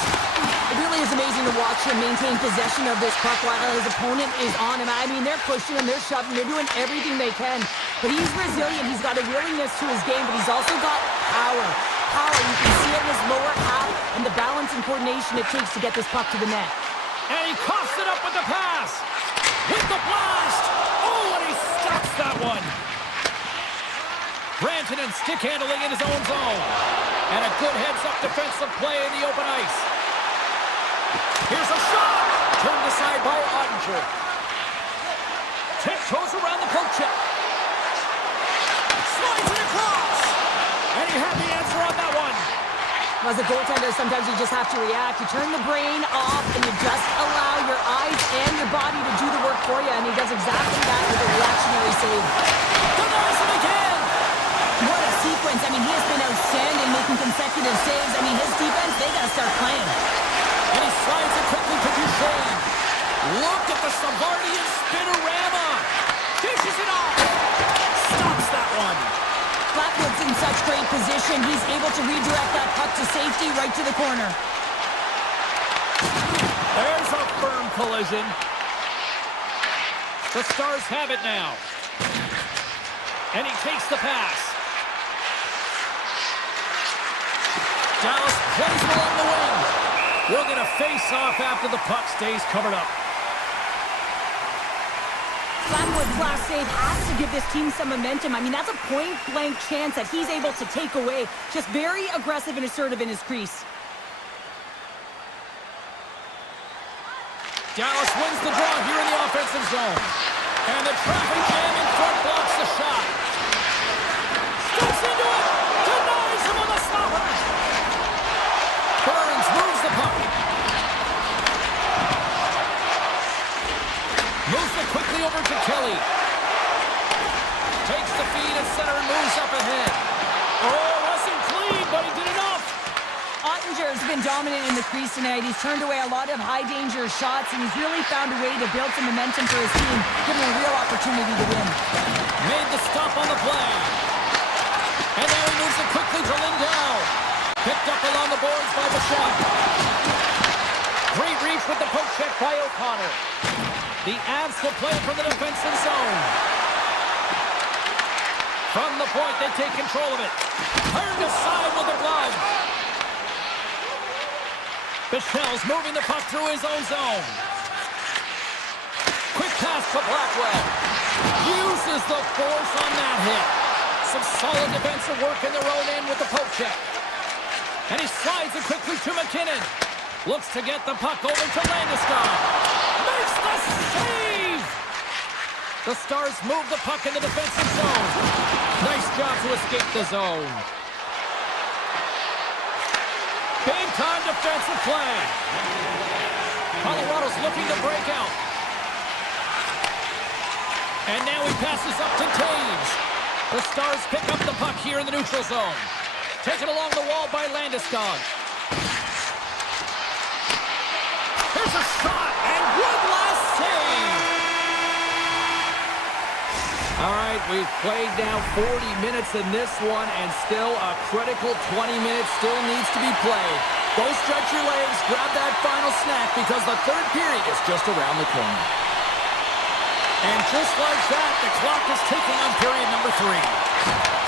It really is amazing to watch him maintain possession of this puck while his opponent is on him. I mean, they're pushing him, they're shoving, they're doing everything they can. But he's resilient, he's got a willingness to his game, but he's also got power. Power, you can see it in his lower half and the balance and coordination it takes to get this puck to the net. And he coughs it up with the pass. With the blast. Oh, and he stops that one. Rantanen stick handling in his own zone. And a good heads-up defensive play in the open ice. Here's a shot. Turned aside by Ottinger. Tiptoes around the poke check. Slides it across. And he had the answer on that one. As a goaltender, sometimes you just have to react. You turn the brain off and you just allow your eyes and your body to do the work for you. And he does exactly that with a reactionary save. Denies him again. What a sequence. I mean, he has been outstanding making consecutive saves. I mean, his defense, they got to start playing. And he slides it quickly to Duchesne. Look at the Savardian spinorama. Dishes it off. Stops that one. Blackwood's in such great position. He's able to redirect that puck to safety right to the corner. There's a firm collision. The Stars have it now. And he takes the pass. Dallas plays along the wing. We're going to face off after the puck stays covered up. Blackwood's last save has to give this team some momentum. I mean, that's a point-blank chance that he's able to take away. Just very aggressive and assertive in his crease. Dallas wins the draw here in the offensive zone. And the traffic jam in front blocks the shot. Steps into it. Denies him on the stopper. Burns moves the puck. Moves it quickly over to Kelly. Takes the feed at center and moves up ahead. Oh, wasn't clean, but he did enough. Ottinger's been dominant in the crease tonight. He's turned away a lot of high-danger shots, and he's really found a way to build some momentum for his team, giving him a real opportunity to win. Made the stop on the play. And now he moves it quickly to Lindell. Picked up along the boards by Bishop. Great reach with the poke check by O'Connor. The Avs will play from the defensive zone. From the point, they take control of it. Turned aside with the glove. Bichel's moving the puck through his own zone. Quick pass to Blackwell. Uses the force on that hit. Some solid defensive work in their own end with the poke check. And he slides it quickly to McKinnon. Looks to get the puck over to Landeskog. Makes the save! The Stars move the puck in the defensive zone. Nice job to escape the zone. Big time defensive play. Colorado's looking to break out. And now he passes up to Taves. The Stars pick up the puck here in the neutral zone. Taken along the wall by Landeskog. Here's a shot, and one last save. All right, we've played now 40 minutes in this one, and still a critical 20 minutes still needs to be played. Go stretch your legs, grab that final snack, because the third period is just around the corner. And just like that, the clock is ticking on period number 3.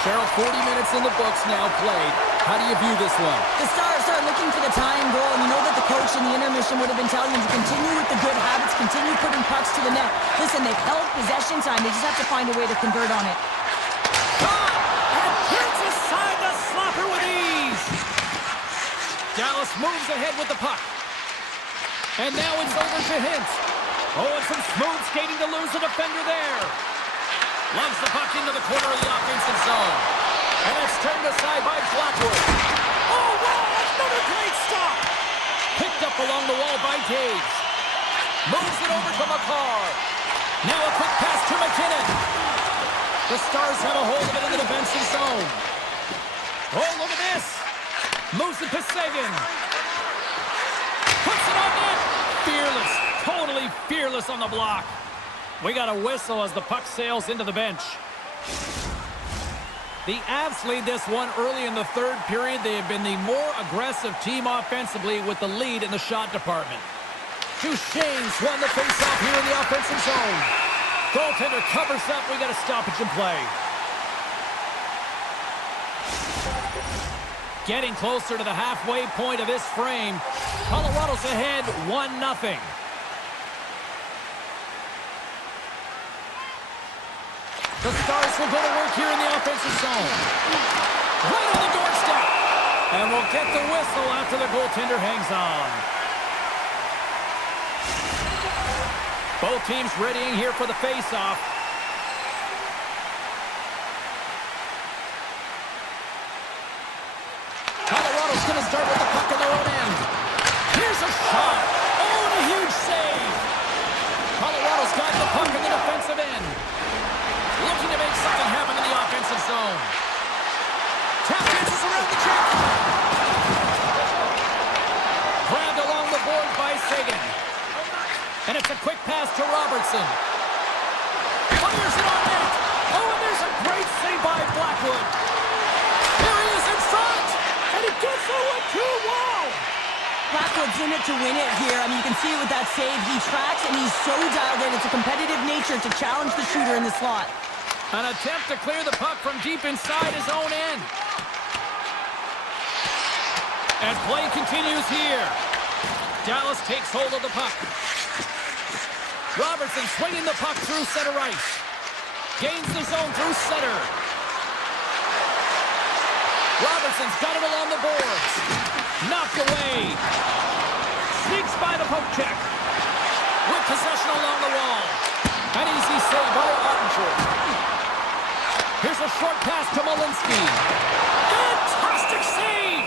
Cheryl, 40 minutes in the books now played. How do you view this one? The Stars are looking for the tying goal, and you know that the coach in the intermission would have been telling them to continue with the good habits, continue putting pucks to the net. Listen, they've held possession time. They just have to find a way to convert on it. Shot! And turns aside the slapper with ease. Dallas moves ahead with the puck. And now it's over to Hintz. Oh, and some smooth skating to lose the defender there. Loves the puck into the corner of the offensive zone. And it's turned aside by Blackwood. Oh, wow, another great stop. Picked up along the wall by Taves. Moves it over to McCarr. Now a quick pass to McKinnon. The Stars have a hold of it in the defensive zone. Oh, look at this. Moves it to Sagan. Puts it on net. Fearless. Totally fearless on the block. We got a whistle as the puck sails into the bench. The Avs lead this one early in the third period. They have been the more aggressive team offensively with the lead in the shot department. Duchesne's won the faceoff here in the offensive zone. Goaltender covers up. We got a stoppage in play. Getting closer to the halfway point of this frame. Colorado's ahead 1-0. The Stars will go to work here in the offensive zone. Right on the doorstep. And we'll get the whistle after the goaltender hangs on. Both teams readying here for the face-off. Colorado's going to start with the puck on their own end. Here's a shot. Oh, and a huge save. Colorado's got the puck in the defensive end. Looking to make something happen in the offensive zone. Tap dances around the check. Grabbed along the boards by Sagan. And it's a quick pass to Robertson. Fires it on net. Oh, and there's a great save by Blackwood. There he is in front. And he gets the 1-2. Wow. Blackwood's in it to win it here. I mean, you can see it with that save. He tracks, and he's so dialed in. It's a competitive nature to challenge the shooter in the slot. An attempt to clear the puck from deep inside his own end. And play continues here. Dallas takes hold of the puck. Robertson swinging the puck through center ice. Gains the zone through center. Robertson's got it along the boards. Knocked away. Sneaks by the poke check. With possession along the wall. An easy save by Ottinger. Here's a short pass to Malinsky. Fantastic save!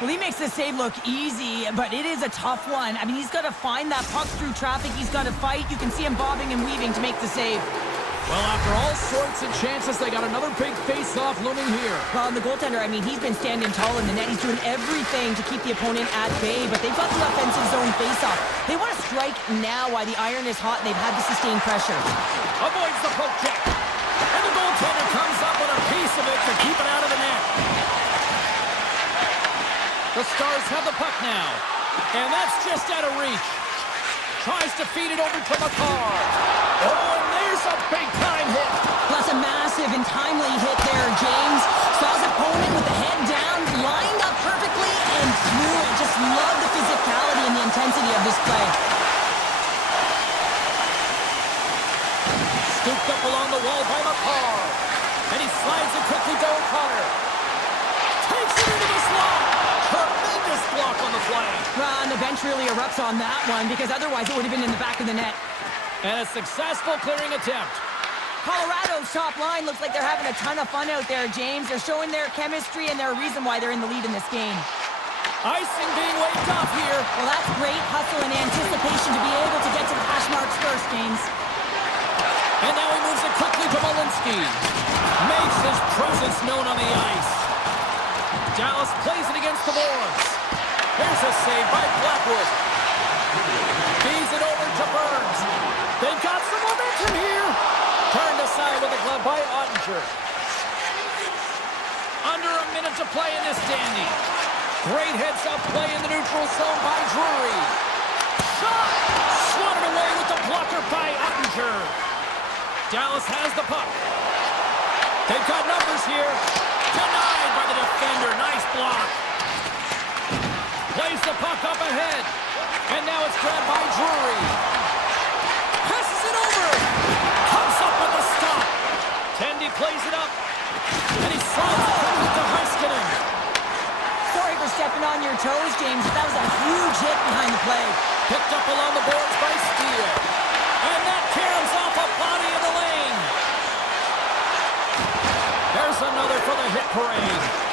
Well, he makes the save look easy, but it is a tough one. I mean, he's got to find that puck through traffic. He's got to fight. You can see him bobbing and weaving to make the save. Well, after all sorts of chances, they got another big face-off looming here. Well, and the goaltender, I mean, he's been standing tall in the net. He's doing everything to keep the opponent at bay, but they've got the offensive zone face-off. They want to strike now while the iron is hot, and they've had to sustain pressure. Avoids the poke check. And the goaltender comes up with a piece of it to keep it out of the net. The Stars have the puck now. And that's just out of reach. Tries to feed it over to McCarr. Oh, and there's a big-time hit. That's a massive and timely hit there, James. Saw his opponent with the head down, lined up perfectly, and threw it. Just love the physicality and the intensity of this play. Scooped up along the wall by McCarr. And he slides it quickly to O'Connor. Takes it into the slot. Tremendous block on the play. Well, and the bench really erupts on that one, because otherwise it would have been in the back of the net. And a successful clearing attempt. Colorado's top line looks like they're having a ton of fun out there, James. They're showing their chemistry, and they're a reason why they're in the lead in this game. Icing being waved off here. Well, that's great hustle and anticipation to be able to get to the hash marks first, James. And now he moves it quickly to Malinsky. Makes his presence known on the ice. Dallas plays it against the boards. Here's a save by Blackwood. Feeds it over to Burns. They've got some momentum here. Turned aside with a glove by Ottinger. Under a minute to play in this dandy. Great heads-up play in the neutral zone by Drury. Shot! Swatted away with the blocker by Ottinger. Dallas has the puck. They've got numbers here. Denied by the defender. Nice block. Plays the puck up ahead. And now it's grabbed by Drury. Passes it over. Comes up with the stop. Tendy plays it up. And he slides it quickly to Heiskanen. Sorry for stepping on your toes, James, but that was a huge hit behind the play. Picked up along the boards by Steele. And that caroms off a body in the lane. There's another for the hit parade.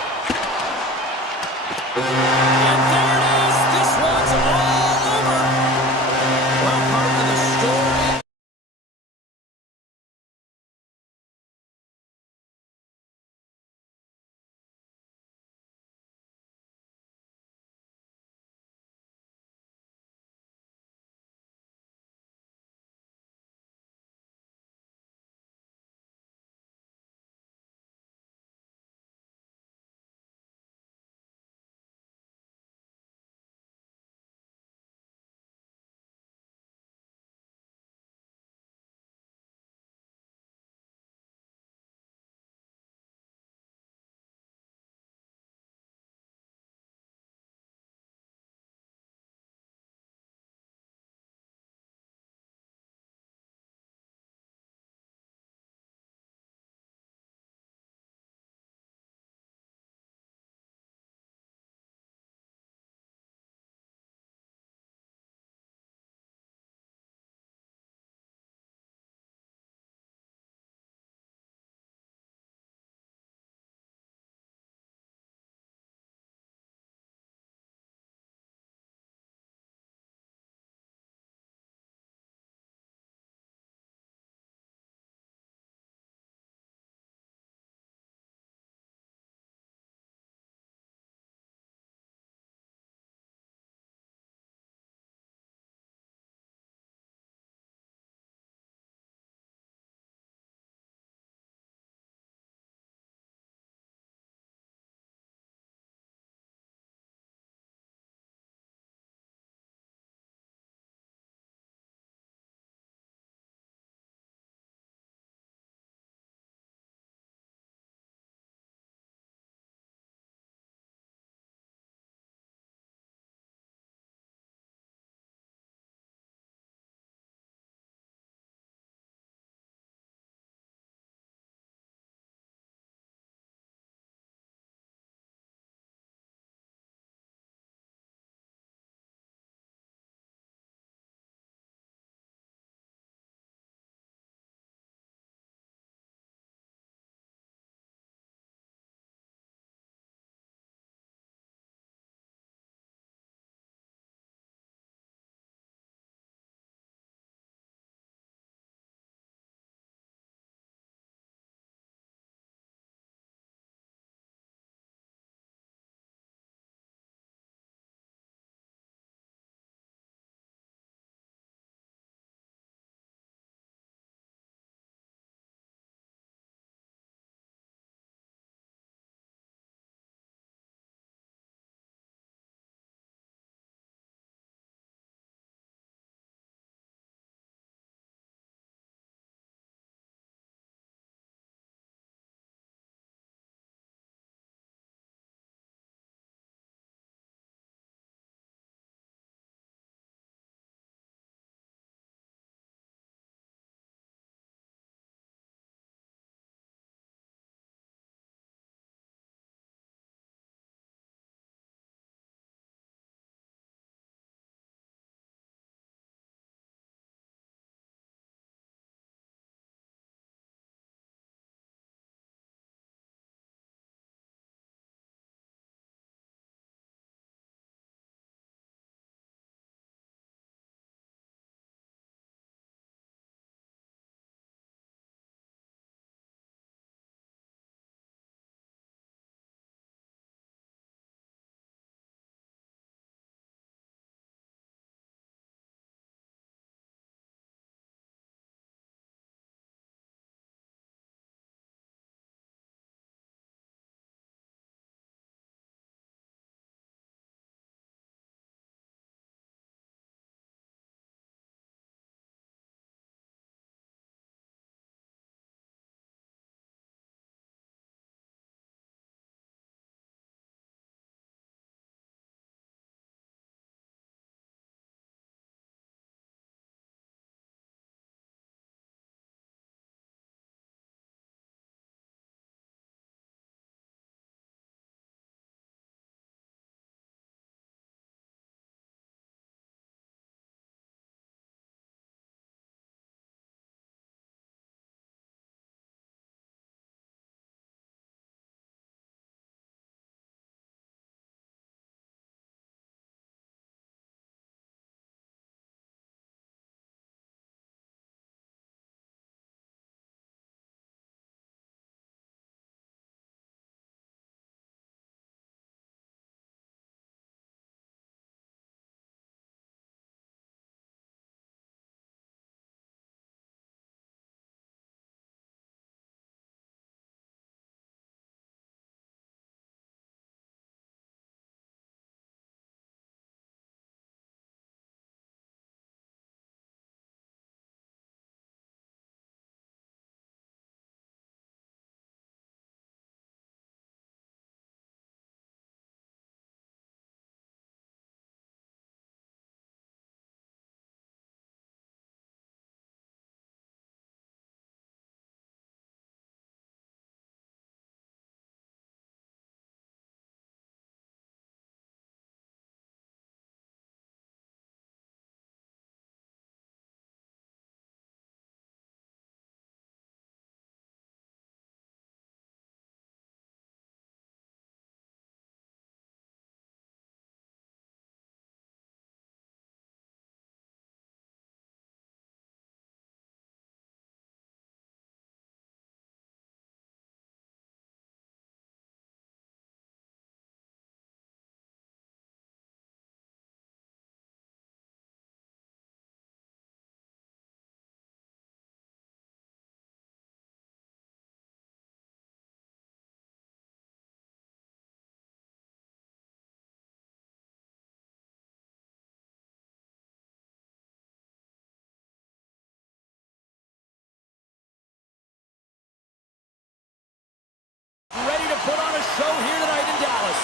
to put on a show here tonight in Dallas.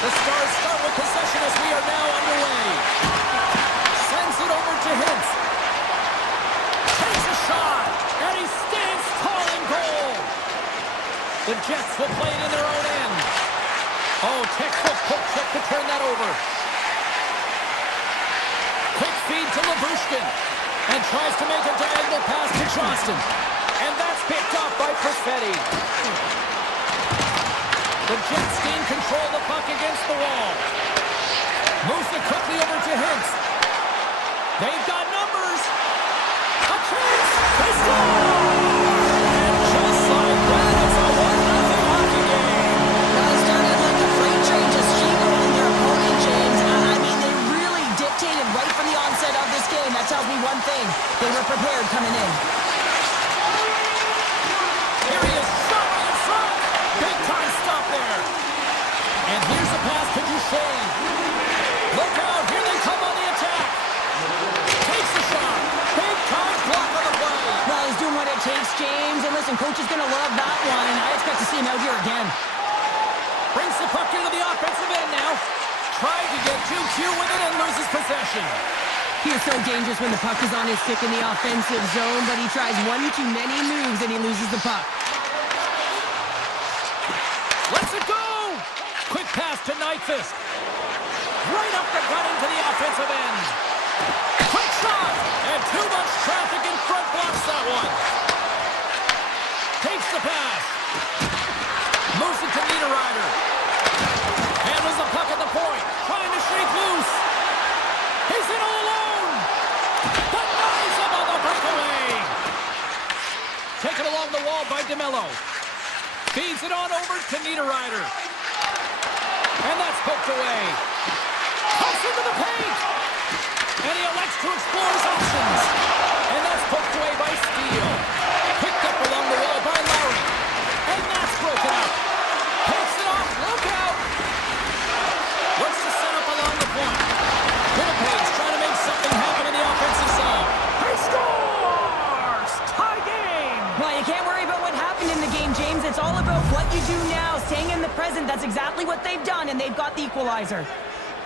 The Stars start with possession as we are now underway. Sends it over to Hintz. Takes a shot, and he stands tall in goal. The Jets will play it in their own end. Oh, textbook poke check to turn that over. Quick feed to Labushkin. And tries to make a diagonal pass to Johnston. And that's picked off by Perfetti. The Jets gain control of the puck against the wall. Moves it quickly over to Hintz. They've got numbers. A chance. They score! And just like that, it's a 1-0 hockey game. Well, it started like a freight train just steamrolling their opponent, James. I mean, they really dictated right from the onset of this game. That tells me one thing. They were prepared coming in. Here he is, shot right in front. Big time stop there. And here's a pass to Duchesne. Look out, here they come on the attack. Takes the shot. Big time block on the play. Well, he's doing what it takes, James. And listen, coach is going to love that one. I expect to see him out here again. Brings the puck into the offensive end now. Tried to get too cute with it and loses possession. He is so dangerous when the puck is on his stick in the offensive zone, but he tries one too many moves and he loses the puck. Lets it go! Quick pass to Nyquist. Right up the gut into the offensive end. Quick shot! And too much traffic in front blocks that one. Takes the pass. Moves it to Niederreiter. Handles the puck at the point. Trying to shake loose. He's in all alone. Denies him on the breakaway. Taken along the wall by DeMello. Feeds it on over to Niederreiter. And that's poked away. Comes into the paint. And he elects to explore his options. And that's poked away by Steele. Picked up along the wall by Lowry. And that's broken up. Takes it off. Look out. Looks to set up along the point. Winnipeg's trying to make something happen in the offensive zone. He scores! Tie game! Well, you can't worry about what happened in the game, James. It's all about what you do now, staying in the present. That's exactly what they've done, and they've got the equalizer.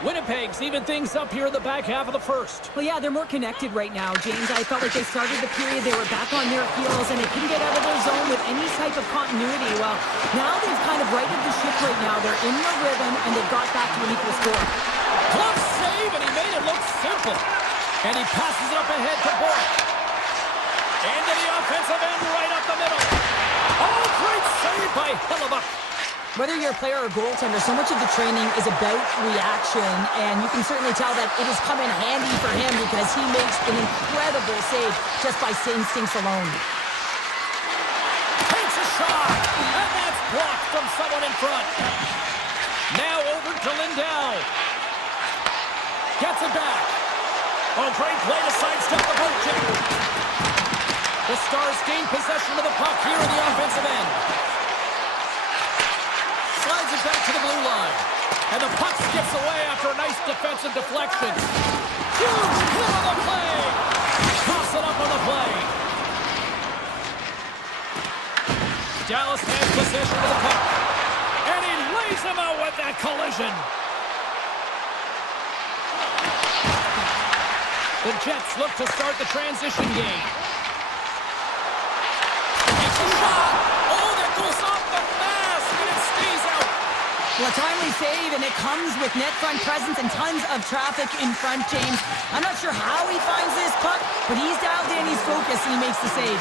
Winnipeg's even things up here in the back half of the first. Well, yeah, they're more connected right now, James. I felt like they started the period, they were back on their heels, and they couldn't get out of their zone with any type of continuity. Well, now they've kind of righted the ship right now. They're in the rhythm, and they've got back to an equal score. Glove save, and he made it look simple. And he passes it up ahead to Bork. Into the offensive end, right up the middle. Oh, great save by Hellebuyck. Whether you're a player or goaltender, so much of the training is about reaction, and you can certainly tell that it has come in handy for him because he makes an incredible save just by instincts alone. Takes a shot, and that's blocked from someone in front. Now over to Lindell. Gets it back. Oh, great play to sidestep the poke check. The Stars gain possession of the puck here in the offensive end. Slides it back to the blue line. And the puck skips away after a nice defensive deflection. Huge hit on the play. Toss it up on the play. Dallas has possession of the puck. And he lays him out with that collision. The Jets look to start the transition game. It's a shot. Oh, that goes off the mask, and it stays out. Well, a timely save, and it comes with net front presence and tons of traffic in front, James. I'm not sure how he finds this puck, but he's dialed in, he's focused, and he makes the save.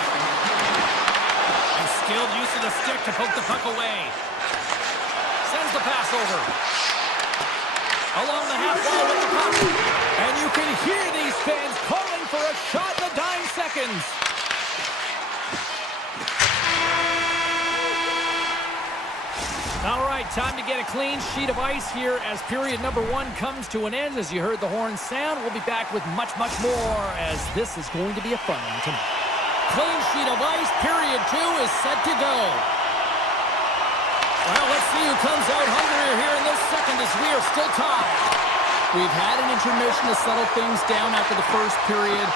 And skilled use of the stick to poke the puck away. Sends the pass over. Along the half wall with the puck. And you can hear these fans calling for a shot in the dying seconds. All right, time to get a clean sheet of ice here as period number one comes to an end. As you heard the horn sound, we'll be back with much, much more as this is going to be a fun one tonight. Clean sheet of ice, period two is set to go. Well, let's see who comes out hungrier here in this second as we are still tied. We've had an intermission to settle things down after the first period.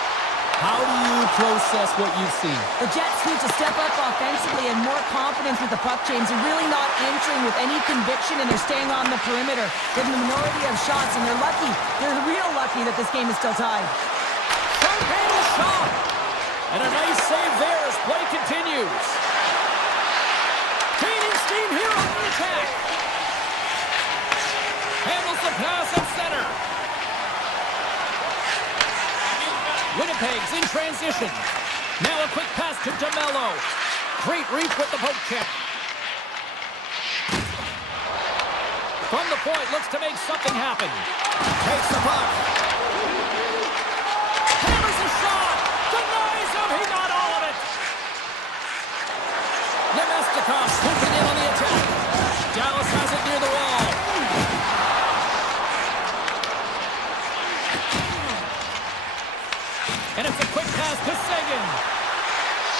How do you process what you've seen? The Jets need to step up offensively and more confidence with the puck, James. They're really not entering with any conviction, and they're staying on the perimeter. They're in the minority of shots, and they're lucky. They're real lucky that this game is still tied. Short-handed shot! And a nice save there as play continues. Gaining steam here on the attack. Handles the pass at center. Winnipeg's in transition. Now a quick pass to DeMello. Great reach with the poke check. From the point, looks to make something happen. Takes the puck. Hammers a shot. Denies him. He got all of it. Nemestikov swooping in on the attack. Dallas has it near the wall. And it's a quick pass to Seguin.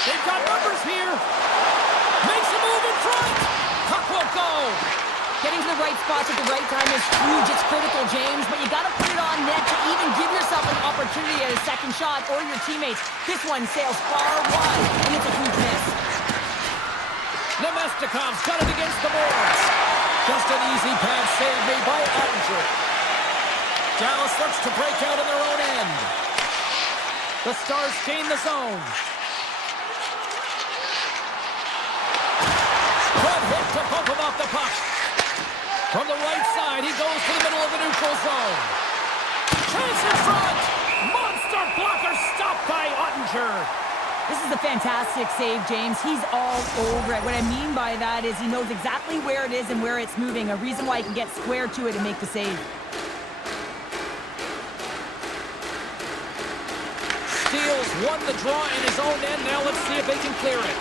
They've got numbers here. Makes a move in front. Puck won't go. Getting to the right spots at the right time is huge. It's critical, James, but you got to put it on net to even give yourself an opportunity at a second shot or your teammates. This one sails far wide, and it's a huge miss. Nemestikov's got it against the boards. Just an easy pad save made by Ottinger. Dallas looks to break out in their own end. The Stars gain the zone. Good hit to bump him off the puck. From the right side, he goes to the middle of the neutral zone. Chance in front! Monster blocker stopped by Ottinger. This is a fantastic save, James. He's all over it. What I mean by that is he knows exactly where it is and where it's moving. A reason why he can get square to it and make the save. Steals won the draw in his own end. Now let's see if they can clear it.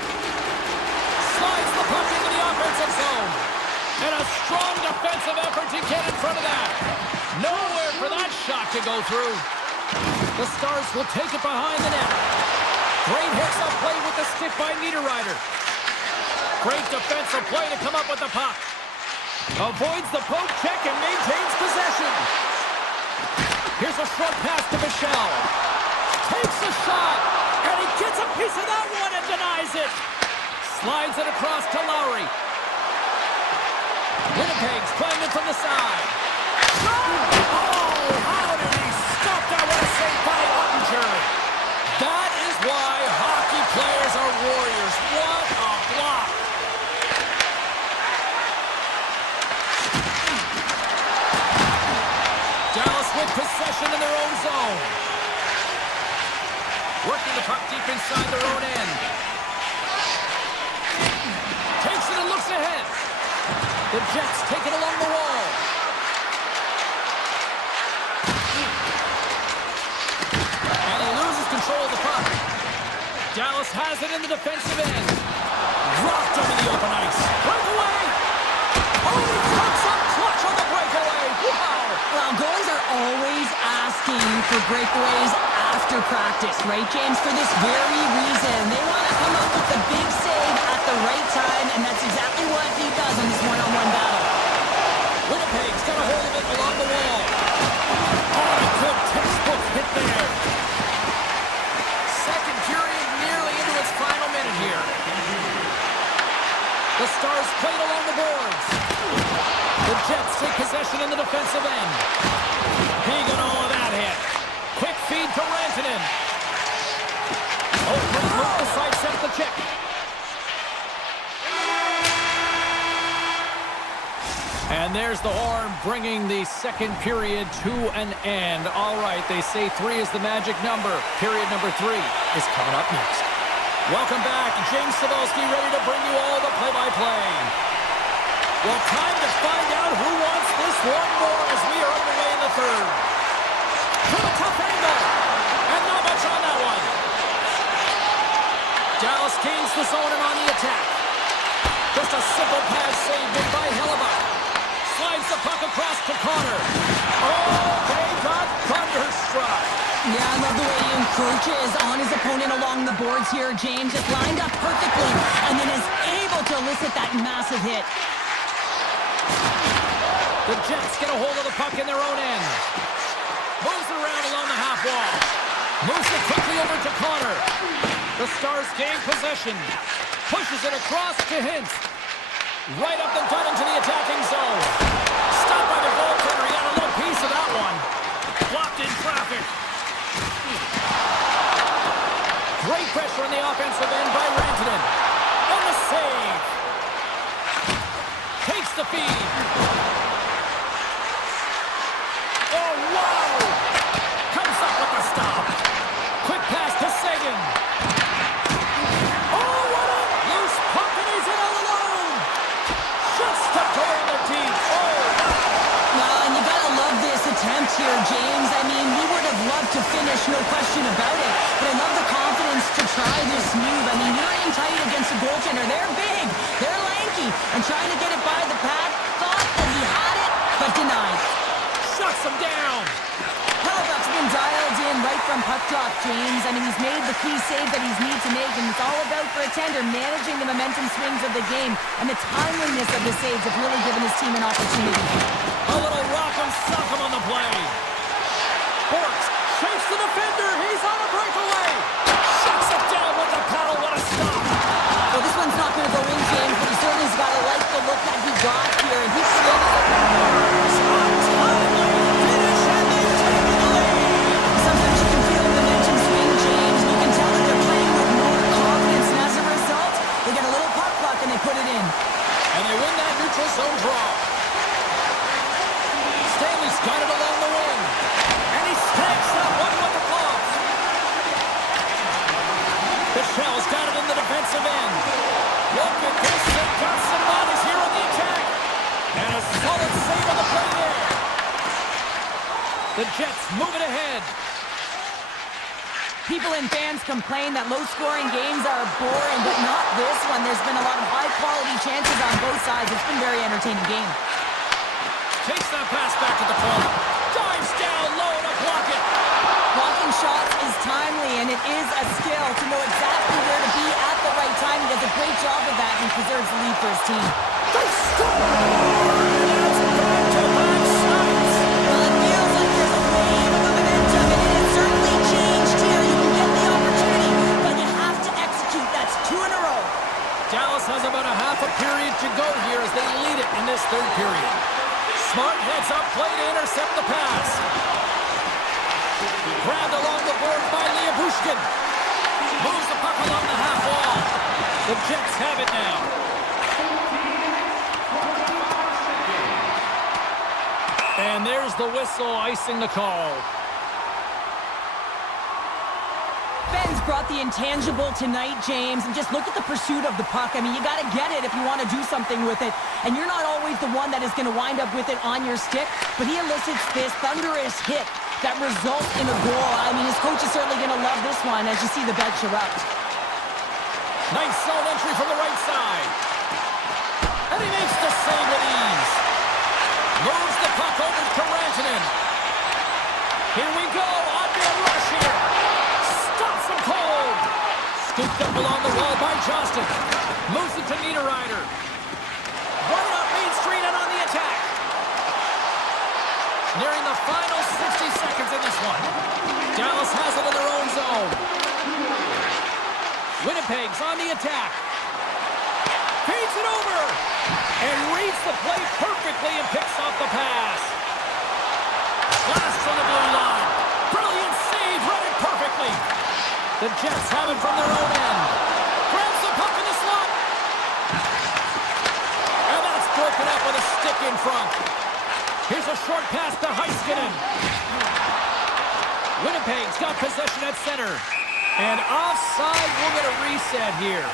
Slides the puck into the offensive zone. And a strong defensive effort to get in front of that. Nowhere for that shot to go through. The Stars will take it behind the net. Great hits up play with the stick by Niederreiter. Great defensive play to come up with the puck. Avoids the poke check and maintains possession. Here's a short pass to Michel. Takes a shot, and he gets a piece of that one and denies it. Slides it across to Lowry. Winnipeg's playing it from the side. Oh, how did he stop that? What a save by Ottinger. That is why hockey players are warriors. What a block. Dallas with possession in their own zone. Working the puck deep inside their own end. Takes it and looks ahead. The Jets take it along the wall. And he loses control of the puck. Dallas has it in the defensive end. Dropped him in the open ice. Breakaway! Oh, he comes up clutch on the breakaway. Wow! Well, goalies are always asking for breakaways after practice, right, James? For this very reason. They want to come up with the big save at the right time, and that's exactly what he does in this one-on-one battle. Winnipeg's got a hold of it along the wall. Oh, a good textbook hit there. Second period nearly into its final minute here. The Stars play it along the boards. The Jets take possession in the defensive end. He got all of that hit. Quick feed to Rantanen. Oh, pretty quick to sidestep the check. And there's the horn bringing the second period to an end. All right, they say 3 is the magic number. Period number 3 is coming up next. Welcome back. James Cybulski ready to bring you all the play-by-play. Well, time to find out who wants this one more as we are underway in the third. From a tough angle. And not much on that one. Dallas gains the zone and on the attack. Just a simple pass saved in by Hellebuck. Slides the puck across to Connor. Oh, they got thunderstruck. Yeah, I love the way he encroaches on his opponent along the boards here, James. Just lined up perfectly and then is able to elicit that massive hit. The Jets get a hold of the puck in their own end. Moves around along the half wall. Moves it quickly over to Connor. The Stars gain possession. Pushes it across to Hintz. Right up the gut into the attacking zone. Stopped by the goaltender. He got a little piece of that one. Blocked in traffic. Great pressure on the offensive end by Rantanen. And the save. Takes the feed. Oh, wow! Comes up with the stop. Quick pass to Sagan. Oh, what a loose puck, and he's in all alone. Just a goal in the team. Oh, Well, and you gotta love this attempt here, James. I mean, we would have loved to finish, no question about it. But I love the confidence to try this move. I mean, you're in tight against a goaltender. They're big, they're lanky, and trying to get it by the pad. Thought that he had it, but denied. shuts him down. Hellebuyck's been dialed in right from puck drop, James. I mean, he's made the key save that he's needed to make, and it's all about for a tender managing the momentum swings of the game, and the timeliness of the saves have really given his team an opportunity. A little rock and sock him on the play. Borks shakes the defender. He's on a breakaway. Shuts it down with the paddle. What a stop. Well, this one's not going to go in, James, but he certainly's got to like the look that he got here, and he's still sometimes you can feel the momentum swing, James, and you can tell that they're playing with more confidence, and as a result, they get a little puck luck and they put it in. And they win that neutral zone draw. Stanley's got it along the wing. And he stacks that one with the gloves. The Shell's got it in the defensive end. Look at this. They've got some bodies here on the attack. And a solid save on the play there. The Jets move it ahead. People and fans complain that low-scoring games are boring, but not this one. There's been a lot of high-quality chances on both sides. It's been a very entertaining game. Takes that pass back to the point. Dives down low to block it. Blocking shots is timely, and it is a skill to know exactly where to be at the right time. He does a great job of that and preserves the lead for his team. They score! And that's back-to-back snipes. Well, it feels like there's a wave of momentum, and it has certainly changed here. You can get the opportunity, but you have to execute. That's 2 in a row. Dallas has about a half a period to go here as they lead it in this third period. Smart heads up play to intercept the pass. Grabbed along the board by Bushkin. Moves the puck along the half wall. The Jets have it now. And there's the whistle icing the call. Ben's brought the intangible tonight, James, and just look at the pursuit of the puck. I mean, you got to get it if you want to do something with it, and you're not always the one that is going to wind up with it on your stick, but he elicits this thunderous hit that results in a goal. I mean, his coach is certainly going to love this one as you see the bench erupt. Nice zone entry from the right side. And he makes the save with ease. Moves the puck over to Rantanen. Here we go. On-man rush here. Stops him cold. Scooped up along the wall by Johnston. Moves it to Niederreiter. Running up Main Street and on the attack. Nearing the final 60 seconds in this one. Dallas has it in their own zone. Winnipeg's on the attack. Feeds it over. And reads the play perfectly and picks off the pass. Blast on the blue line. Brilliant save, read it perfectly. The Jets have it from their own end. Grabs the puck in the slot. And that's broken up with a stick in front. Here's a short pass to Heiskanen. Winnipeg's got possession at center. And offside, we'll get a reset here.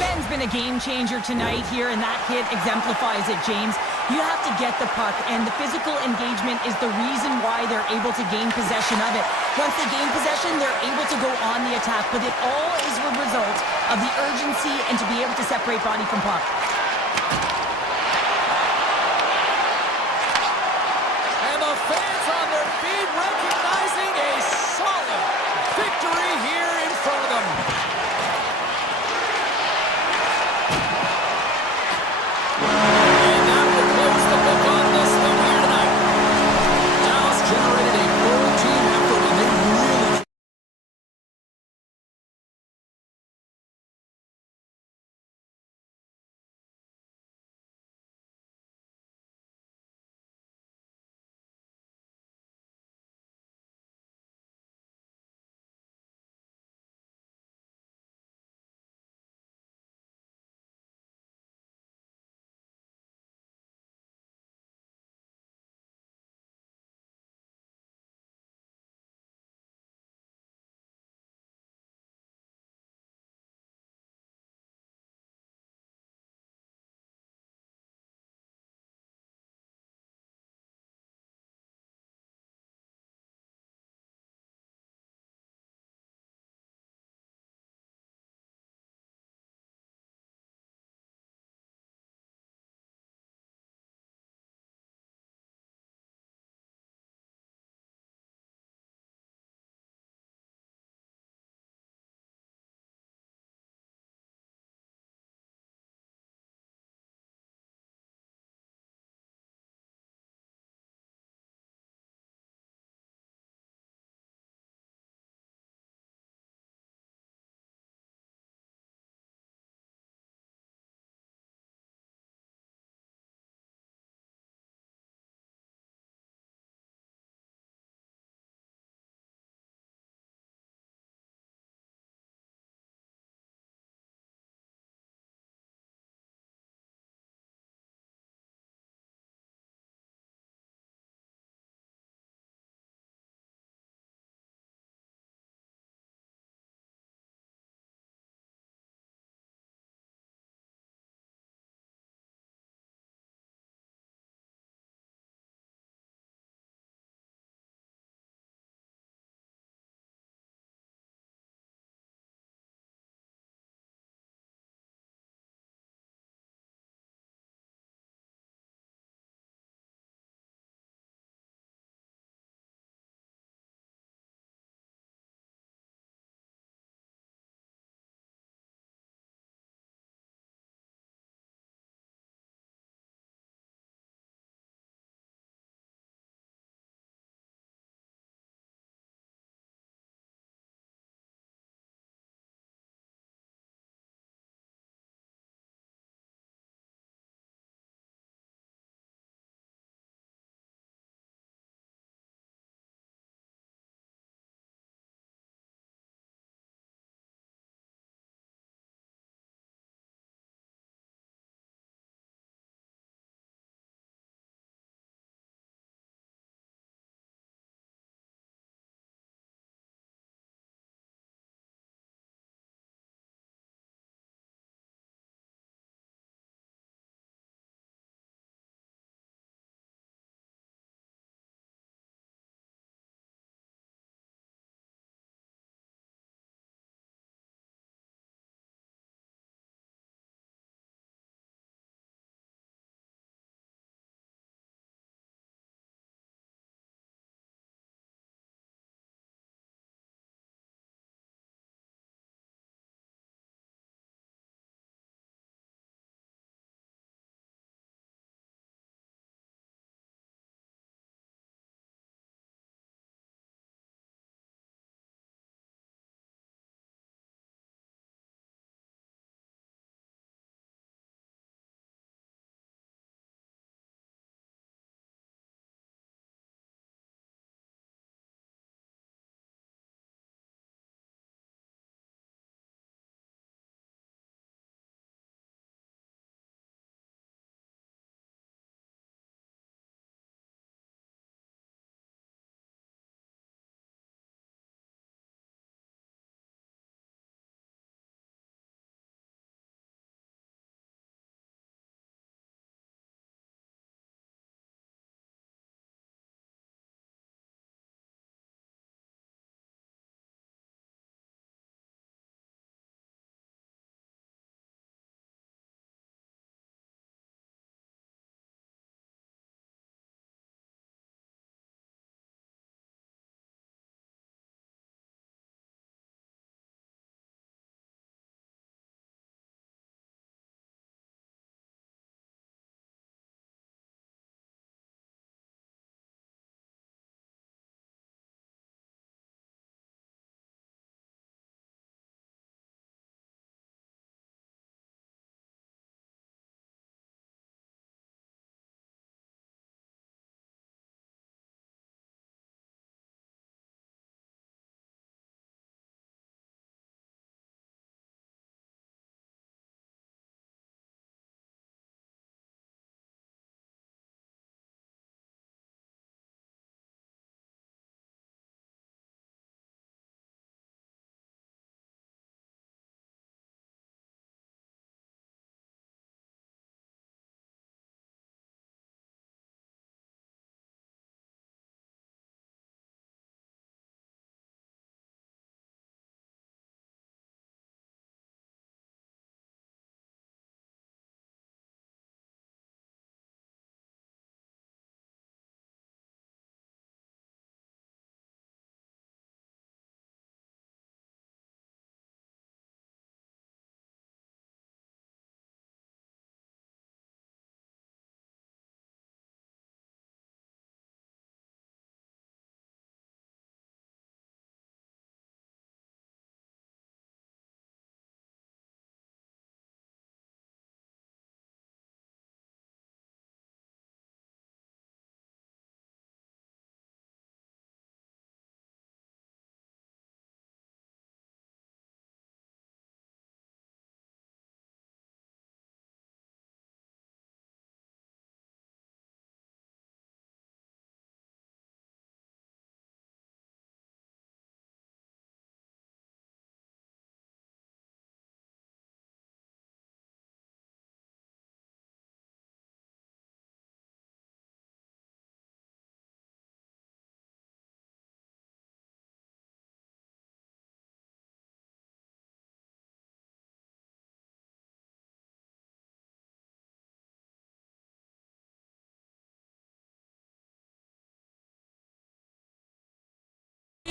Ben's been a game changer tonight here, and that hit exemplifies it, James. You have to get the puck, and the physical engagement is the reason why they're able to gain possession of it. Once they gain possession, they're able to go on the attack, but it all is a result of the urgency and to be able to separate body from puck. And the fans on their feet recognizing a solid victory here in front of them. And that will close the book on this one here tonight. Dallas generated a 14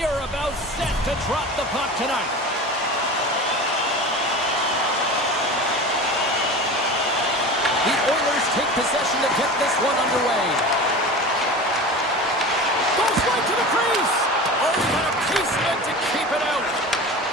you're about set to drop the puck tonight. The Oilers take possession to get this one underway. Goes right to the crease. Oh, he got a piece of it to keep it out.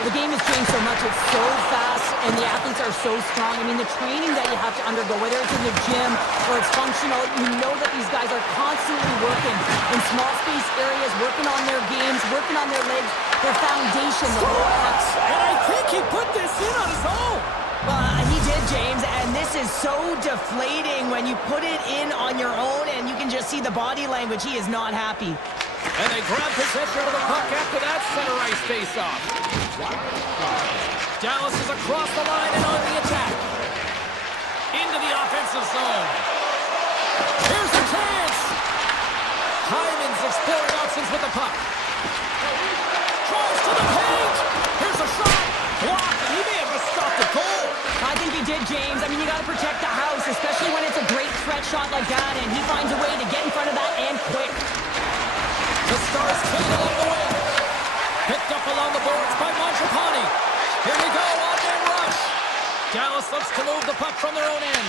The game has changed so much. It's so fast, and the athletes are so strong. I mean, the training that you have to undergo, whether it's in the gym or it's functional, you know that these guys are constantly working in small space areas, working on their games, working on their legs, their foundation, the pucks. And I think he put this in on his own. He did, James, and this is so deflating when you put it in on your own, and you can just see the body language. He is not happy. And they grab possession of the puck after that center ice face-off. Dallas is across the line and on the attack. Into the offensive zone. Here's a chance. Hyman's exploring options with the puck. Drives to the paint. Here's a shot. Blocked. He may have stopped the goal. I think he did, James. I mean, you got to protect the house, especially when it's a great threat shot like that, and he finds a way to get in front of that and quick. The Stars take along the wing. Picked up along the boards by Mangiapane. Here we go, on-man rush. Dallas looks to move the puck from their own end.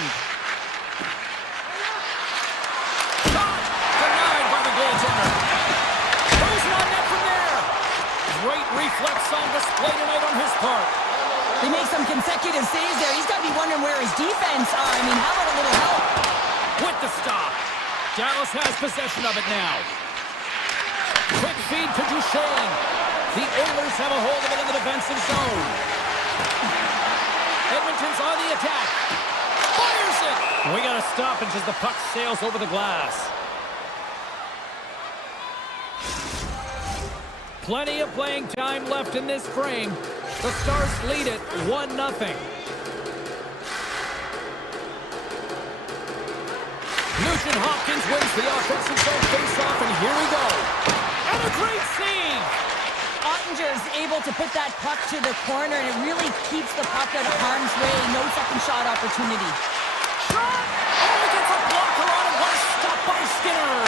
Shot! Denied by the goaltender. Throws it on net from there. Great reflex on display tonight on his part. They make some consecutive saves there. He's got to be wondering where his defense are. I mean, how about a little help? With the stop. Dallas has possession of it now. Quick feed to Duchesne. The Oilers have a hold of it in the defensive zone. Edmonton's on the attack. Fires it! We got a stoppage as the puck sails over the glass. Plenty of playing time left in this frame. The Stars lead it 1-0. Nugent Hopkins wins the offensive zone face-off, and here we go. And a great save! Ottinger is able to put that puck to the corner, and it really keeps the puck out of harm's way. No second shot opportunity. Shot! Oh, he gets a blocker on it. What a stop by Skinner!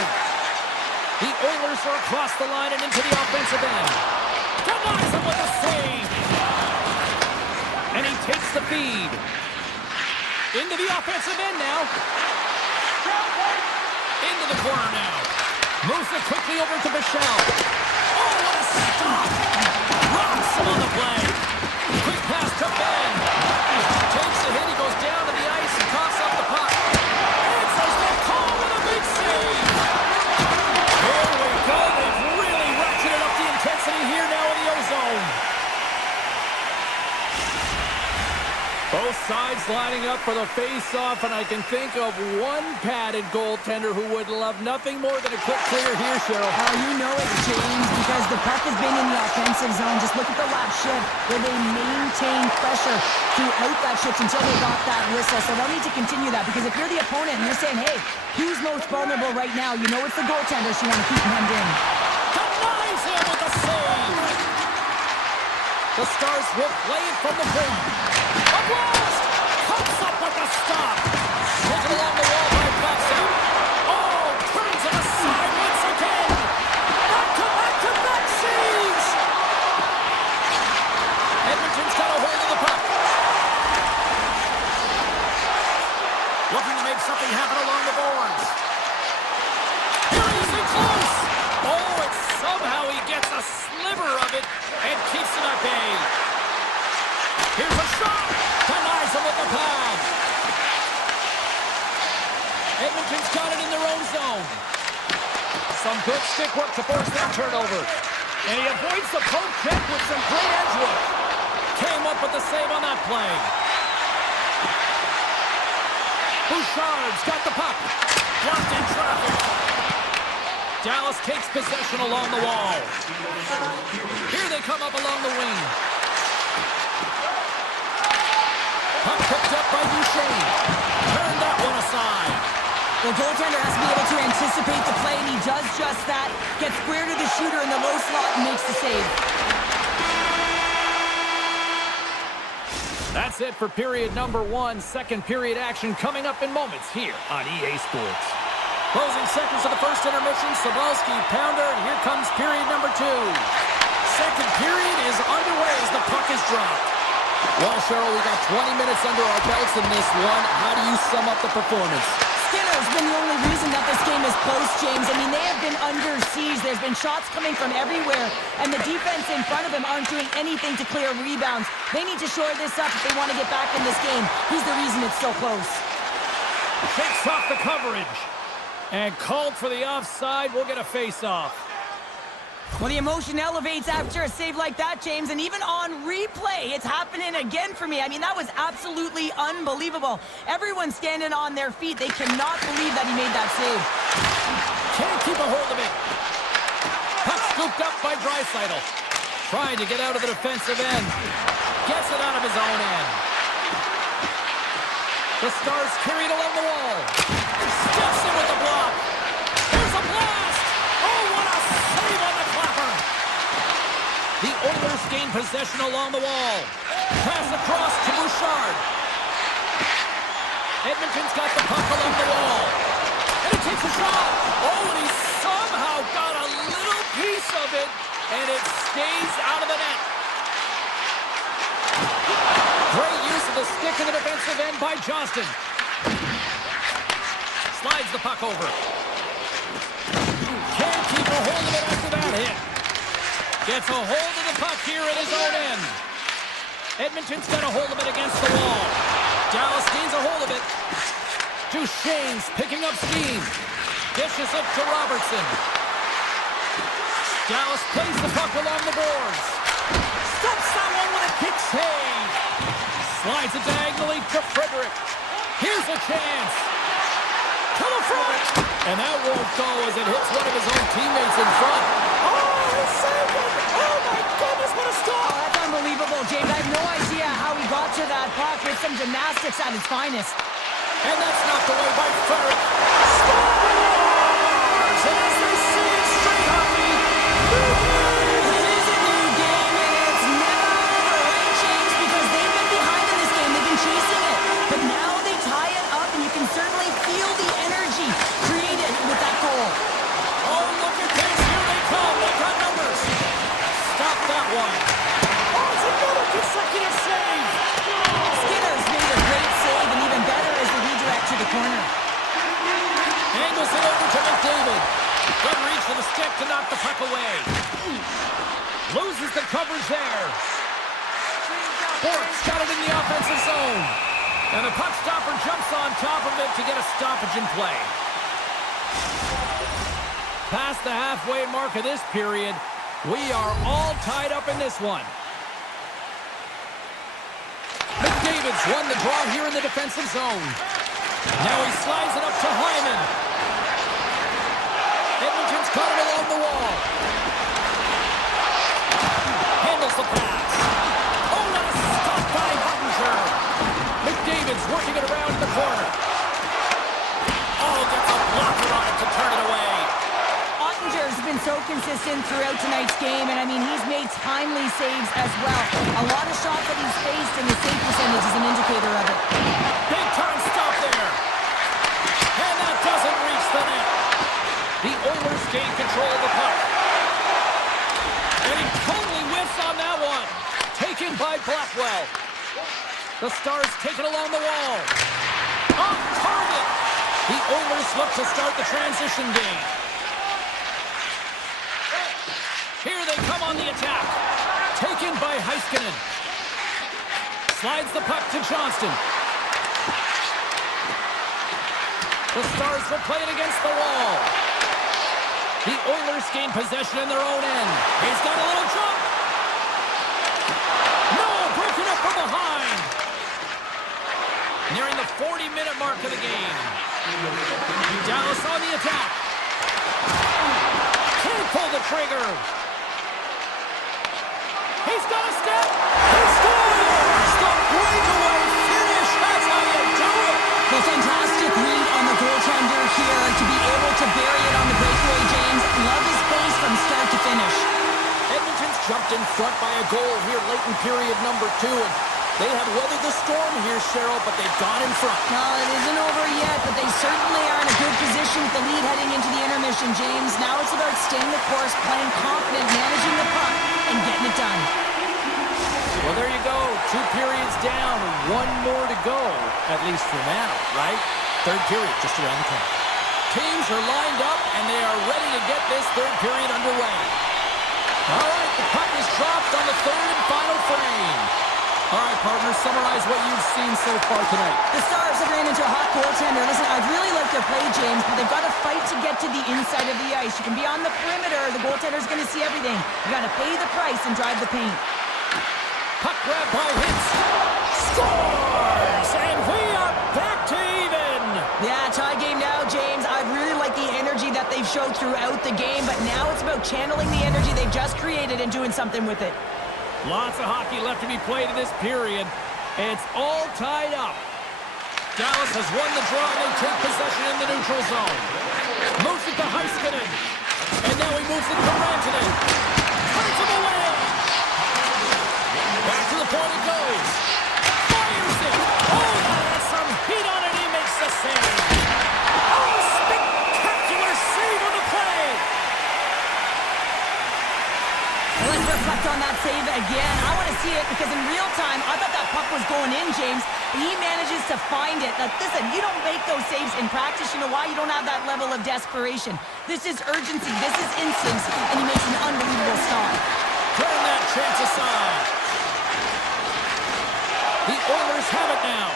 The Oilers are across the line and into the offensive end. Denies him with a save! And he takes the feed. Into the offensive end now. Into the corner now. Moves it quickly over to Michelle. Oh, what a stop! Rocks him on the play. Quick pass to Ben. Takes the hit. He goes down to the ice and coughs up the puck. Answers the call with a big save. Here we go. They've really ratcheted up the intensity here now in the O-zone. Both sides lining up for the face-off, and I can think of one padded goaltender who would love nothing more than a quick clear here, Cheryl. Oh, you know it, James, because the puck has been in the offensive zone. Just look at the last shift where they maintain pressure throughout that shift until they got that whistle. So they'll need to continue that, because if you're the opponent and you're saying, hey, who's most vulnerable right now? You know it's the goaltender, so you want to keep him hemmed in. Denies him with a save. The Stars will play it from the point. A blast! Comes up with a stop. Taken along the wall by Buxton. Oh, turns it aside once again. Back-to-back-to-back saves. Edmonton's got a hold of the puck. Looking to make something happen along the boards. Here he is in close. Oh, and somehow he gets a sliver of it and keeps it at bay. Here's a shot. Denies him with the pad. Edmonton's got it in their own zone. Some good stick work to force that turnover. And he avoids the poke check with some great edge work. Came up with the save on that play. Bouchard's got the puck. Blocked in traffic. Dallas takes possession along the wall. Here they come up along the wing. Puck picked up by Duchesne. Turned that one aside. The goaltender has to be able to anticipate the play, and he does just that. Gets square to the shooter in the low slot and makes the save. That's it for period number 1. Second period action coming up in moments here on EA Sports. Closing seconds of the first intermission. Sobolski, pounder, and here comes period number 2. second period is underway as the puck is dropped. Well, Cheryl, we got 20 minutes under our belts in this one. How do you sum up the performance? Skinner's been the only reason that this game is close, James. I mean, they have been under siege. There's been shots coming from everywhere, and the defense in front of him aren't doing anything to clear rebounds. They need to shore this up if they want to get back in this game. He's the reason it's so close. Shakes off the coverage. And called for the offside. We'll get a face-off. Well, the emotion elevates after a save like that, James, and even on replay, it's happening again for me. I mean, that was absolutely unbelievable. Everyone's standing on their feet. They cannot believe that he made that save. Can't keep a hold of it. Puck scooped up by Draisaitl. Trying to get out of the defensive end. Gets it out of his own end. The Stars carried along the wall. Steps in with the block. There's a blast! Oh, what a save on the clapper! The Oilers gain possession along the wall. Pass across to Bouchard. Edmonton's got the puck along the wall. And he takes a shot. Oh, and he somehow got a little piece of it, and it stays out of the net. Great use of the stick in the defensive end by Johnston. Slides the puck over. Can't keep a hold of it after that hit. Gets a hold of the puck here at his own end. Edmonton's got a hold of it against the wall. Dallas gains a hold of it. Duchesne's picking up steam. Dishes it to Robertson. Dallas plays the puck along the boards. Stops that one with a kick save. Slides it diagonally to Frederick. Here's a chance. To the front. And that won't go as it hits one of his own teammates in front. Oh, he saved it! Oh, my goodness, what a stop! Oh, that's unbelievable, James. I have no idea how he got to that puck. It's some gymnastics at its finest. And that's knocked away by Frederick. Scores! And as they say in straight hockey, it is a new game, and it's never over, right, James? Because they've been behind in this game. They've been chasing it. But now they tie it up, and you can certainly feel the energy created with that goal. oh, look at this. Here they come. They got numbers. Stop that one. Oh, it's another consecutive save. Skinner's made a great save, and even better is the redirect to the corner. Angles it over to McDavid. Good reach for the stick to knock the puck away. Loses the coverage there. Bork's got it in the offensive zone. And the puck stopper jumps on top of it to get a stoppage in play. Past the halfway mark of this period, we are all tied up in this one. McDavid's won the draw here in the defensive zone. Now he slides it up to Hyman. Edmonton's got it along the wall. Handles the pass. Oh, what a stop by Ottinger. McDavid's working it around in the corner. Oh, gets a blocker on it to turn it away. Ottinger's been so consistent throughout tonight's game, and I mean, he's made timely saves as well. A lot of shots that he's faced, and the save percentage is an indicator of it. Big time stop there. And that doesn't reach the net. The Oilers gain control of the puck. And he totally whiffs on that one. Taken by Blackwell. The Stars take it along the wall. Off target. The Oilers look to start the transition game. Here they come on the attack. Taken by Heiskanen. Slides the puck to Johnston. The Stars will play it against the wall. The Oilers gain possession in their own end. He's got a little jump. No, broken up from behind. Nearing the 40-minute mark of the game. Dallas on the attack. Can't pull the trigger. He's got a step. He scores! The breakaway finish. That's how you do it. Well, fantastic read on the goaltender here to be able to bury it on the breakaway, James. Love his pace from start to finish. Edmonton's jumped in front by a goal here late in period number 2. And They have weathered the storm here, Cheryl, but they've gone in front. No, it isn't over yet, but they certainly are in a good position with the lead heading into the intermission, James. Now it's about staying the course, playing confident, managing the puck, and getting it done. Well, there you go. 2 periods down, 1 more to go, at least for now, right? Third period just around the corner. Teams are lined up, and they are ready to get this third period underway. All right, the puck is dropped on the third and final frame. All right, partners, summarize what you've seen so far tonight. The Stars have ran into a hot goaltender. Listen, I really like their play, James, but they've got to fight to get to the inside of the ice. You can be on the perimeter. The goaltender's going to see everything. You got to pay the price and drive the paint. Puck grab by Hintz. Scores! And we are back to even. Yeah, tie game now, James. I really like the energy that they've showed throughout the game, but now it's about channeling the energy they've just created and doing something with it. Lots of hockey left to be played in this period. It's all tied up. Dallas has won the draw, and they take possession in the neutral zone. Moves it to Heiskanen. And now he moves it to Rantanen. Turns him away. Back to the point it goes. Fires it. Oh, that has some heat on it. He makes the save. Oh, spectacular save on the play. Let's reflect on that save again. I want to see it because in real time, I thought that puck was going in, James. But he manages to find it. Now, listen, you don't make those saves in practice. You know why? You don't have that level of desperation. This is urgency. This is instincts. And he makes an unbelievable stop. Turn that chance aside. The Oilers have it now.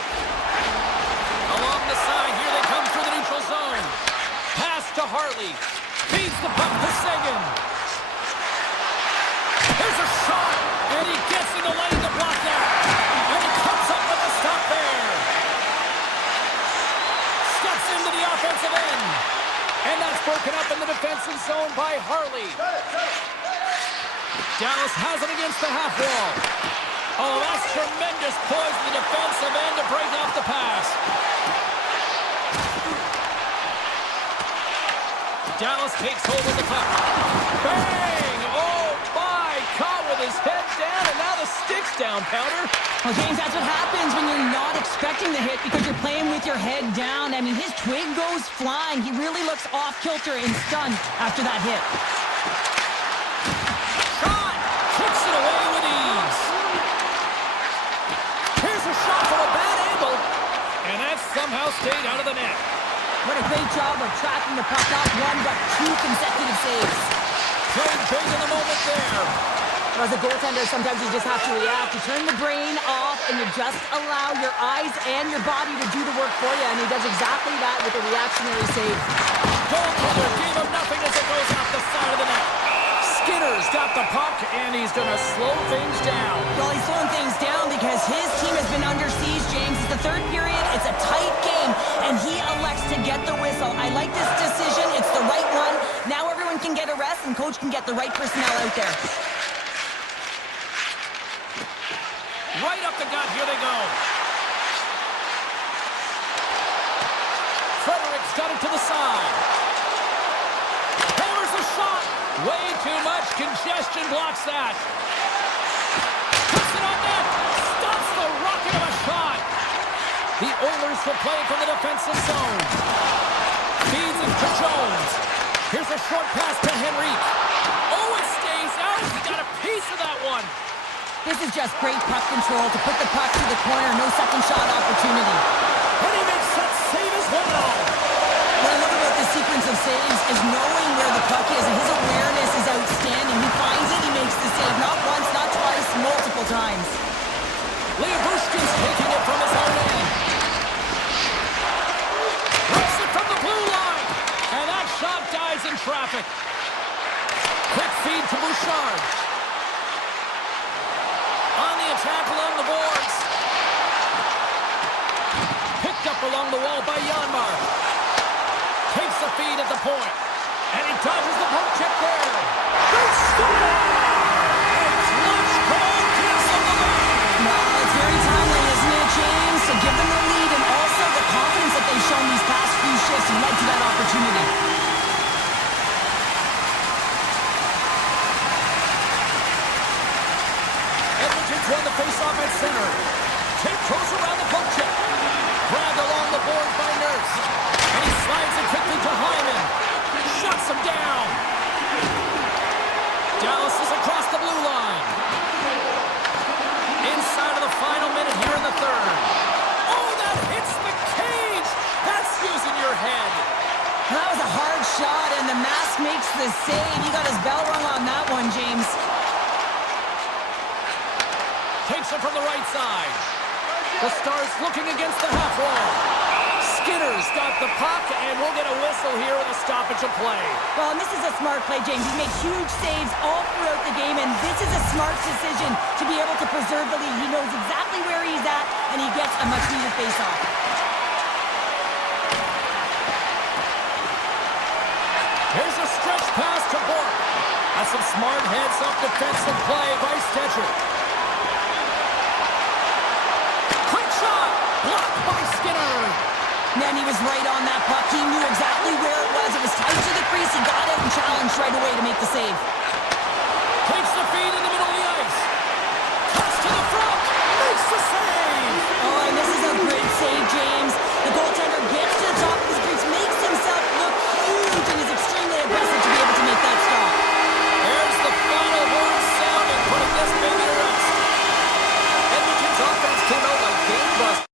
Along the side, here they come for the neutral zone. Pass to Hartley. Feeds the puck to Seguin. Here's a shot, and he gets in the lane to block that. And he comes up with a stop there. Steps into the offensive end. And that's broken up in the defensive zone by Hartley. Dallas has it against the half wall. Oh, that's tremendous poise in the defensive end to break off the pass. Dallas takes hold of the puck. Bang! Oh, my! Caught with his head down, and now the stick's down, Powder. Well, James, that's what happens when you're not expecting the hit because you're playing with your head down. I mean, his twig goes flying. He really looks off-kilter and stunned after that hit. Shot! Kicks it away with ease. Here's a shot from a bad angle, and that somehow stayed out of the net. What a great job of tracking the puck, not one, but 2 consecutive saves. Played big in the moment there. As a goaltender, sometimes you just have to react. You turn the brain off, and you just allow your eyes and your body to do the work for you, and he does exactly that with a reactionary save. Goaltender gave him nothing as it goes out the side of the net. Skinner's got the puck, and he's going to slow things down. Well, he's slowing things down because his team has been under siege, James. It's the third period. It's a tight game, and he elects to get the whistle. I like this decision. It's the right one. Now everyone can get a rest, and coach can get the right personnel out there. Right up the gut. Here they go. Frederick's got it to the side. Hammers a shot. Way too much congestion blocks that. Puts it on net. Stops the rocket of a shot. The Oilers will play from the defensive zone. Feeds it to Jones. Here's a short pass to Henrique. Oh, it stays out. He got a piece of that one. This is just great puck control to put the puck to the corner. No second shot opportunity. And he makes that save as well. What I love about this sequence of saves is knowing where the puck is, and his awareness is outstanding. He finds it, he makes the save. Not once, not twice, multiple times. Leobushkin's taking it from his own end. Rips it from the blue line. And that shot dies in traffic. Quick feed to Bouchard. On the attack along the boards. Picked up along the wall by Janmark. Takes the feed at the point. And he dodges the poke check there. They score! A clutch goal gives them the lead. Well, it's very timely, isn't it, James? To give them the lead and also the confidence that they've shown these past few shifts led to that opportunity. Edmonton's won the faceoff at center. Throws around the poke check. Grabbed along the boards by Nurse. And he slides it quickly to Hyman. Shuts him down. Dallas is across the blue line. Inside of the final minute here in the third. Oh, that hits the cage! That's using your head. That was a hard shot, and the mask makes the save. He got his bell rung on that one, James. Takes it from the right side. The Stars looking against the half wall. Skinner's got the puck, and we'll get a whistle here with a stoppage of play. Well, and this is a smart play, James. He made huge saves all throughout the game, and this is a smart decision to be able to preserve the lead. He knows exactly where he's at, and he gets a much-needed face-off. Here's a stretch pass to Bork. That's some smart heads-up defensive play by Stetcher. Quick shot! Blocked by Skinner. Man, he was right on that puck. He knew exactly where it was. It was tight to the crease. He got out and challenged right away to make the save. Takes the feed in the middle of the ice. Cuts to the front. Makes the save. Oh, and this is a great save, James. The goaltender gets to the top of his crease, makes himself look huge, and is extremely aggressive to be able to make that stop. There's the final horn sounding, putting this baby to rest. Edmonton's offense came out like gangbusters.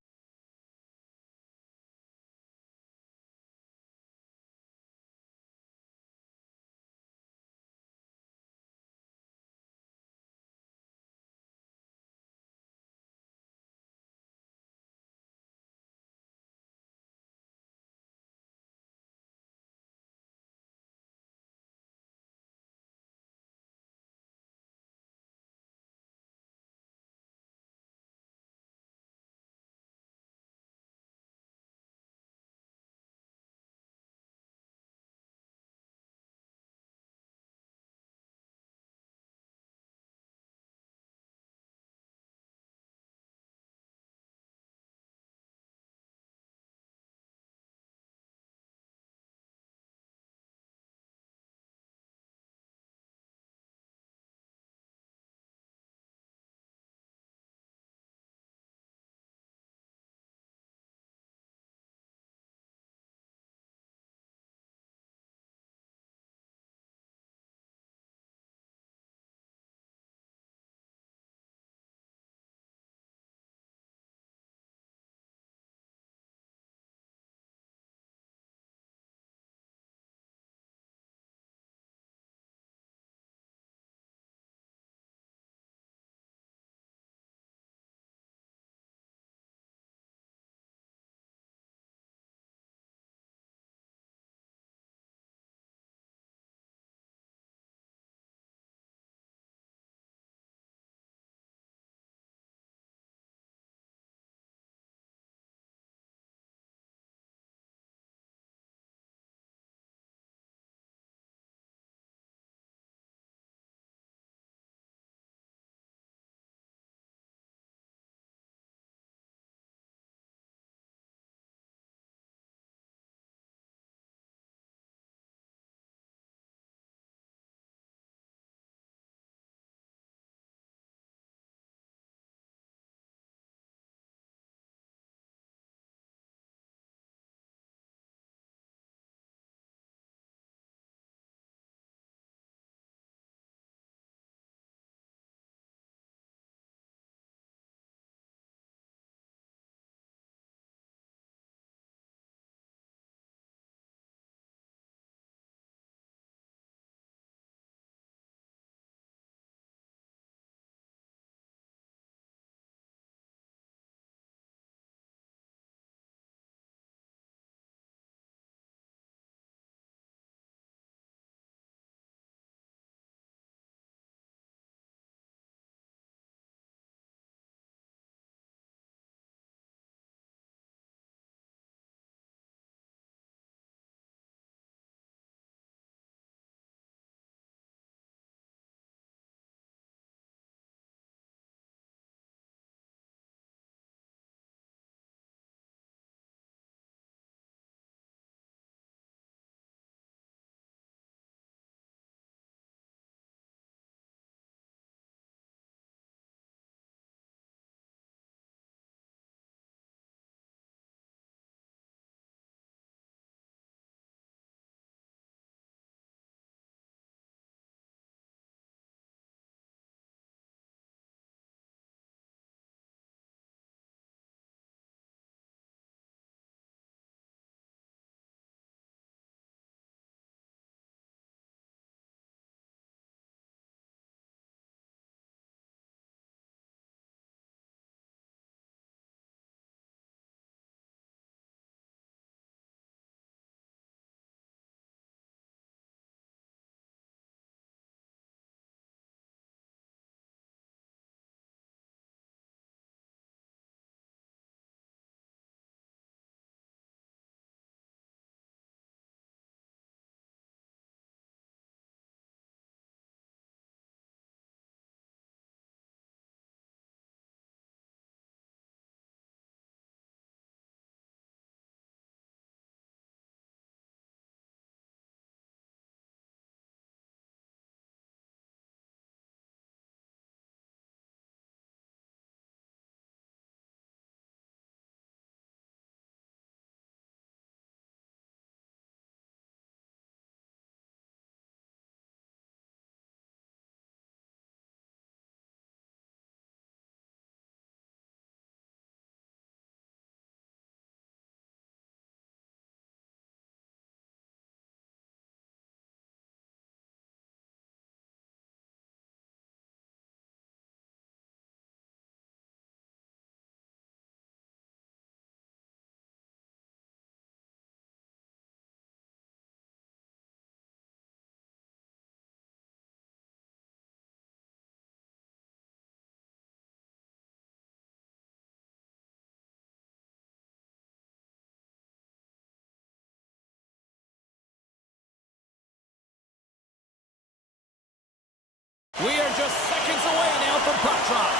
We're just seconds away now from puck drop.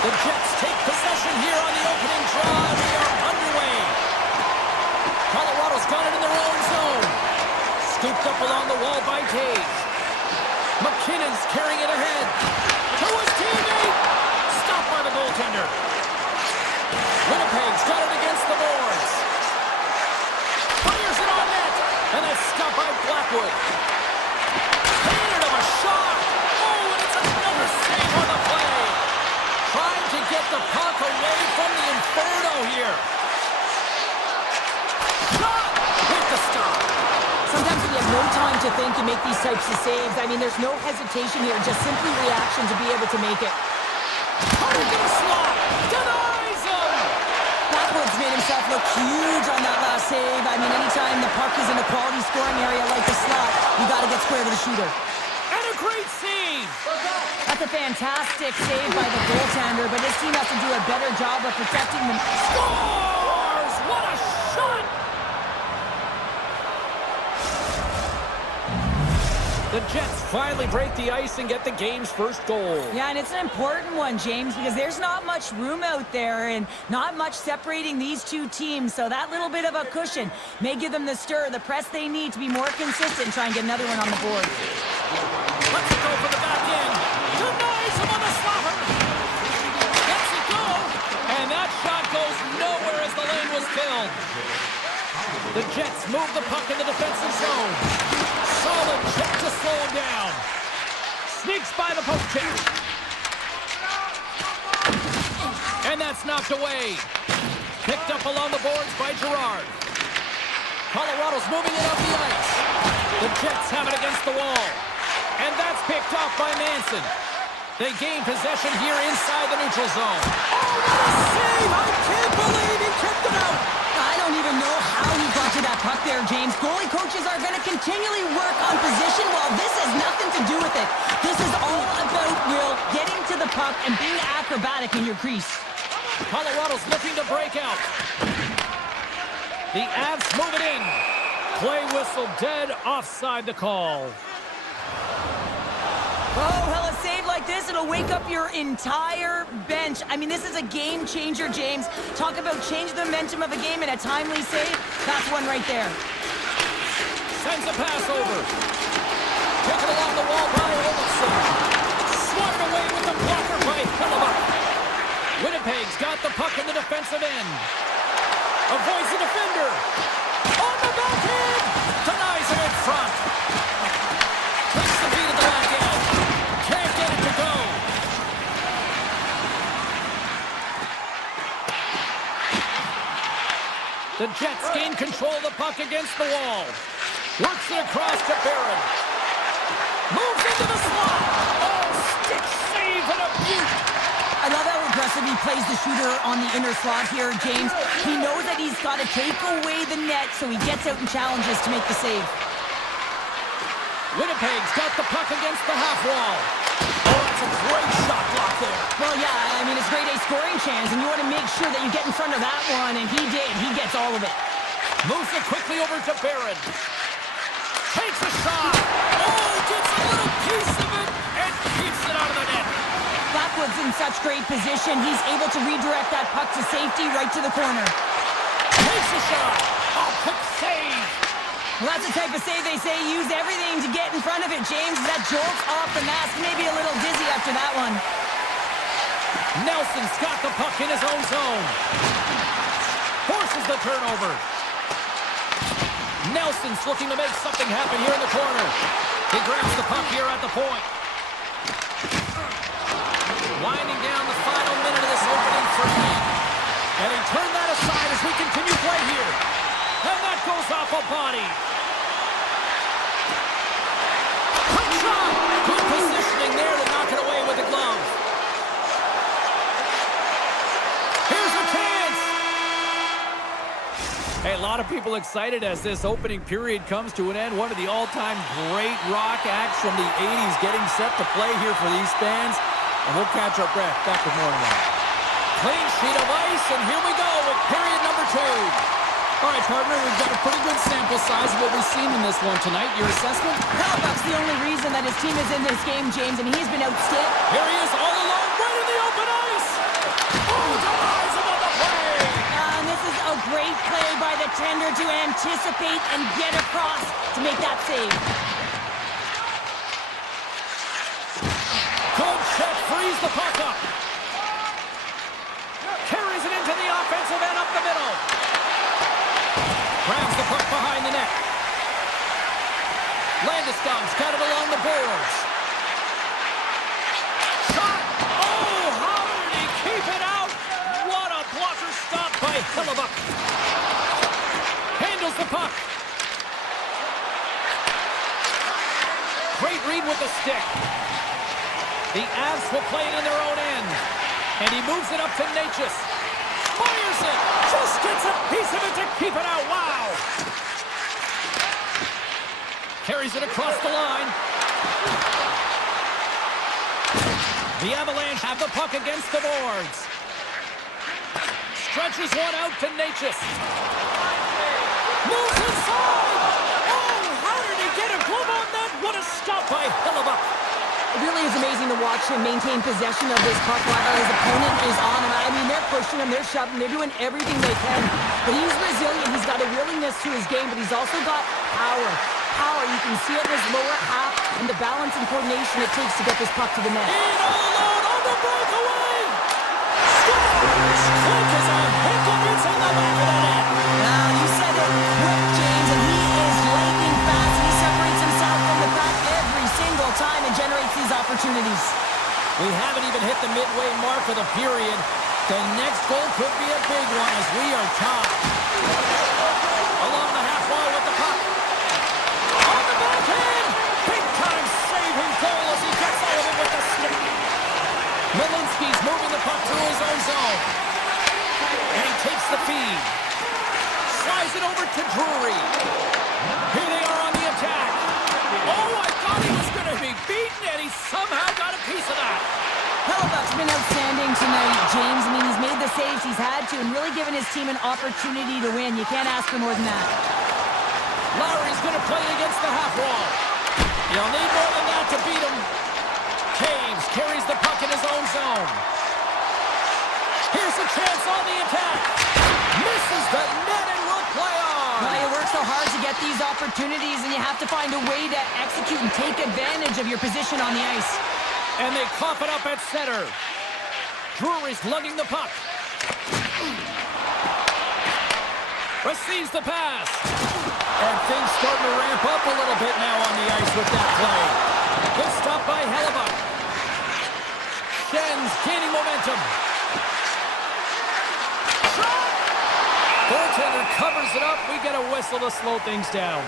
The Jets take possession here on the opening draw. We are underway. Colorado's got it in their own zone. Scooped up along the wall by Cage. McKinnon's carrying it ahead. To his teammate. Stopped by the goaltender. Winnipeg's got it against the boards. Fires it on net. And that's stopped by Blackwood. Painted him a shot. Oh, and it's another save on the play. Trying to get the puck away from the Inferno here. Shot with the stop. Sometimes when you have no time to think, you make these types of saves. I mean, there's no hesitation here, just simply reaction to be able to make it. Hogan slot. Denies him. Blackwood's made himself look huge on that last save. I mean, anytime the puck is in a quality scoring area like the slot, you got to get square to the shooter. And a great save. That's a fantastic save by the goaltender, but this team has to do a better job of protecting them. Scores! What a shot! The Jets finally break the ice and get the game's first goal. Yeah, and it's an important one, James, because there's not much room out there and not much separating these two teams, so that little bit of a cushion may give them the stir, the press they need to be more consistent and try and get another one on the board. Let's go for the back end. Denies him on the slapper. Lets it go. And that shot goes nowhere as the lane was filled. The Jets move the puck in the defensive zone. Solid check to slow him down. Sneaks by the poke check. And that's knocked away. Picked up along the boards by Girard. Colorado's moving it up the ice. The Jets have it against the wall. And that's picked off by Manson. They gain possession here inside the neutral zone. Oh, what a save! I can't believe he kept it out! I don't even know how he got to that puck there, James. Goalie coaches are going to continually work on position while this has nothing to do with it. This is all about, Will, getting to the puck and being acrobatic in your crease. Colorado's looking to break out. The Avs move it in. Play whistle dead offside the call. Oh, hell, a save like this, it'll wake up your entire bench. I mean, this is a game changer, James. Talk about change the momentum of a game in a timely save. That's one right there. Sends a pass over. Taken along the wall by Olsen. Swatted away with the blocker by Hellebuck. Winnipeg's got the puck in the defensive end. Avoids the defender. On the backhand. Denies it in front. Takes the beat at the back end. Can't get it to go. The Jets gain control of the puck against the wall. Works it across to Barron. Moves into the slot. Oh, stick save and a beaut. I love how aggressive he plays the shooter on the inner slot here, James. He knows that he's got to take away the net, so he gets out and challenges to make the save. Winnipeg's got the puck against the half wall. Oh, that's a great shot block there. Well, yeah, I mean, it's grade A scoring chance, and you want to make sure that you get in front of that one, and he did. He gets all of it. Moves it quickly over to Barron. Takes a shot. Oh, gets a little piece of it and keeps it out of the net. Blackwood's in such great position. He's able to redirect that puck to safety right to the corner. Takes a shot. Oh, quick save. Well, that's the type of save they say use everything to get in front of it, James. That jolts off the mask, maybe a little dizzy after that one. Nelson's got the puck in his own zone. Forces the turnover. Nelson's looking to make something happen here in the corner. He grabs the puck here at the point. Winding down the final minute of this opening frame. And he turned that aside as we continue play here. And that goes off a body. Quick shot. Good positioning there to knock it away with the glove. Here's a chance. Hey, a lot of people excited as this opening period comes to an end. One of the all-time great rock acts from the 80s getting set to play here for these fans. And we'll catch our breath. Back with more in a minute. Clean sheet of ice, and here we go with period number 2. All right, partner, we've got a pretty good sample size of what we've seen in this one tonight. Your assessment? Hellbuck's the only reason that his team is in this game, James, and he's been outstanding. Here he is all alone, right in the open ice. Oh, denies him on the play. And this is a great play by the tender to anticipate and get across to make that save. Good check, frees the puck up. Carries it into the offensive end up the middle. Grabs the puck behind the net. Landeskog's got it along the boards. Shot! Oh, how did he keep it out? What a blocker stop by Hellebuyck. Handles the puck. Great read with the stick. The Avs will play it in their own end. And he moves it up to Natchez. Fires it! Just gets a piece of it to keep it out. Wow! Carries it across the line. The Avalanche have the puck against the boards. Stretches one out to Natchez. Moves inside! Oh, how did he get a glove on that? What a stop by Hellebuyck. It really is amazing to watch him maintain possession of this puck while his opponent is on him. I mean, they're pushing him, they're shoving, they're doing everything they can. But he's resilient, he's got a willingness to his game, but he's also got power. Power, you can see it in his lower half and the balance and coordination it takes to get this puck to the net. In all alone on the breakaway! Scores! Quick as a hiccup, it's in the back of the net. Now, you said it, quick, James, and he is lightning fast. He separates himself from the pack every single time and generates these opportunities. We haven't even hit the midway mark of the period. The next goal could be a big one as we are tied. Along the half wall with the puck. On the backhand! Big time saving goal as he gets out of it with the stick. Malinsky's moving the puck through his own zone. And he takes the feed. Slides it over to Drury. Here they are on the attack. Oh, I thought he was going to be beaten, and he somehow got a piece of that. Hellebuyck's been outstanding tonight, James. I mean, he's made the saves he's had to and really given his team an opportunity to win. You can't ask for more than that. Lowry's going to play against the half wall. You'll need more than that to beat him. Caves carries the puck in his own zone. Here's a chance on the attack. Misses the net and will play on. Well, you work so hard to get these opportunities, and you have to find a way to execute and take advantage of your position on the ice. And they cough it up at center. Drury's lugging the puck. Receives the pass. And things starting to ramp up a little bit now on the ice with that play. Good stop by Hellebuyck. Schen's gaining momentum. Shot! Goaltender covers it up. We get a whistle to slow things down.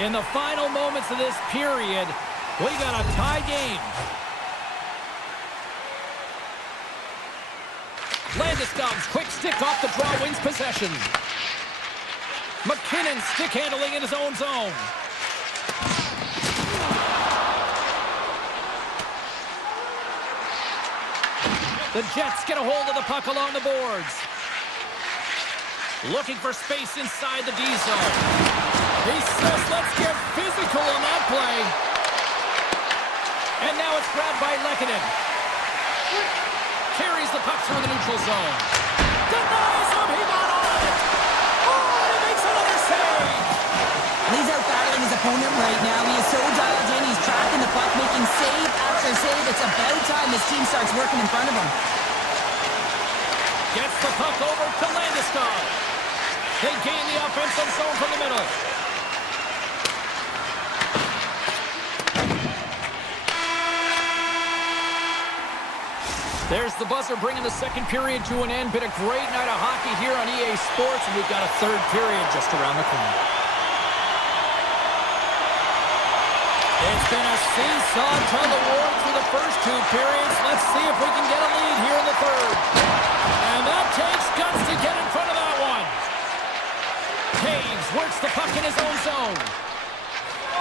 In the final moments of this period, we got a tie game. Landeskog's quick stick off the draw wins possession. McKinnon stick handling in his own zone. The Jets get a hold of the puck along the boards. Looking for space inside the D zone. He says, let's get physical on that play. And now it's grabbed by Lehkonen. Carries the puck through the neutral zone. Denies him, he got on it. Oh, he makes another save. He's out battling his opponent right now. He is so dialed in, he's tracking the puck, making save after save. It's about time his team starts working in front of him. Gets the puck over to Landeskog. They gain the offensive zone from the middle. There's the buzzer bringing the second period to an end. Been a great night of hockey here on EA Sports, and we've got a third period just around the corner. It's been a seesaw tug of war through the first two periods. Let's see if we can get a lead here in the third. And that takes guts to get in front of that one. Caves works the puck in his own zone.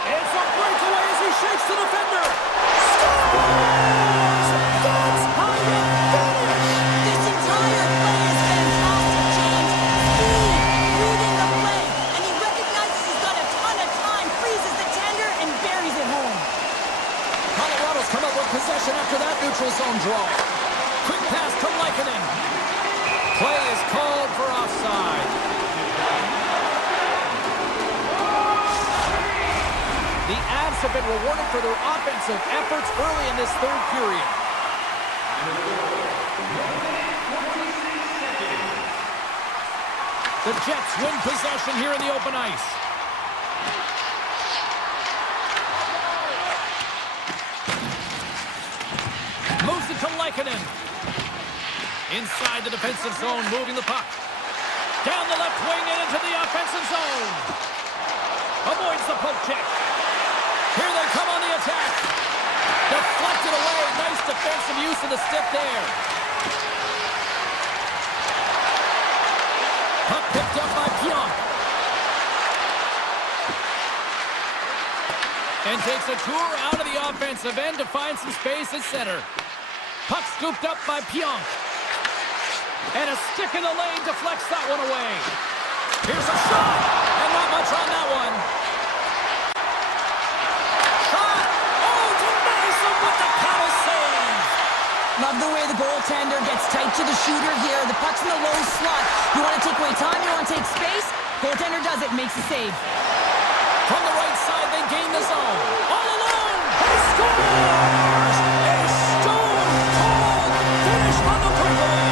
It's a breakaway as he shakes the defender. Scores! That's how you finish! This entire play is come up with possession after that neutral zone draw. Quick pass to Lykinen. Play is called for offside. The Avs have been rewarded for their offensive efforts early in this third period. The Jets win possession here in the open ice. Moves it to Lykinen. Inside the defensive zone, moving the puck. Down the left wing and into the offensive zone. Avoids the poke check. Here they come on the attack. Deflected away. Nice defensive use of the stick there. Puck picked up by Pionk. And takes a tour out of the offensive end to find some space at center. Puck scooped up by Pionk. And a stick in the lane deflects that one away. Here's a shot. And not much on that one. Shot. Oh, denies him with the paddle save. Love the way the goaltender gets tight to the shooter here. The puck's in the low slot. You want to take away time, you want to take space? Goaltender does it, makes the save. From the right side, they gain the zone. All alone. He scores! A stone-cold finish on the breakaway.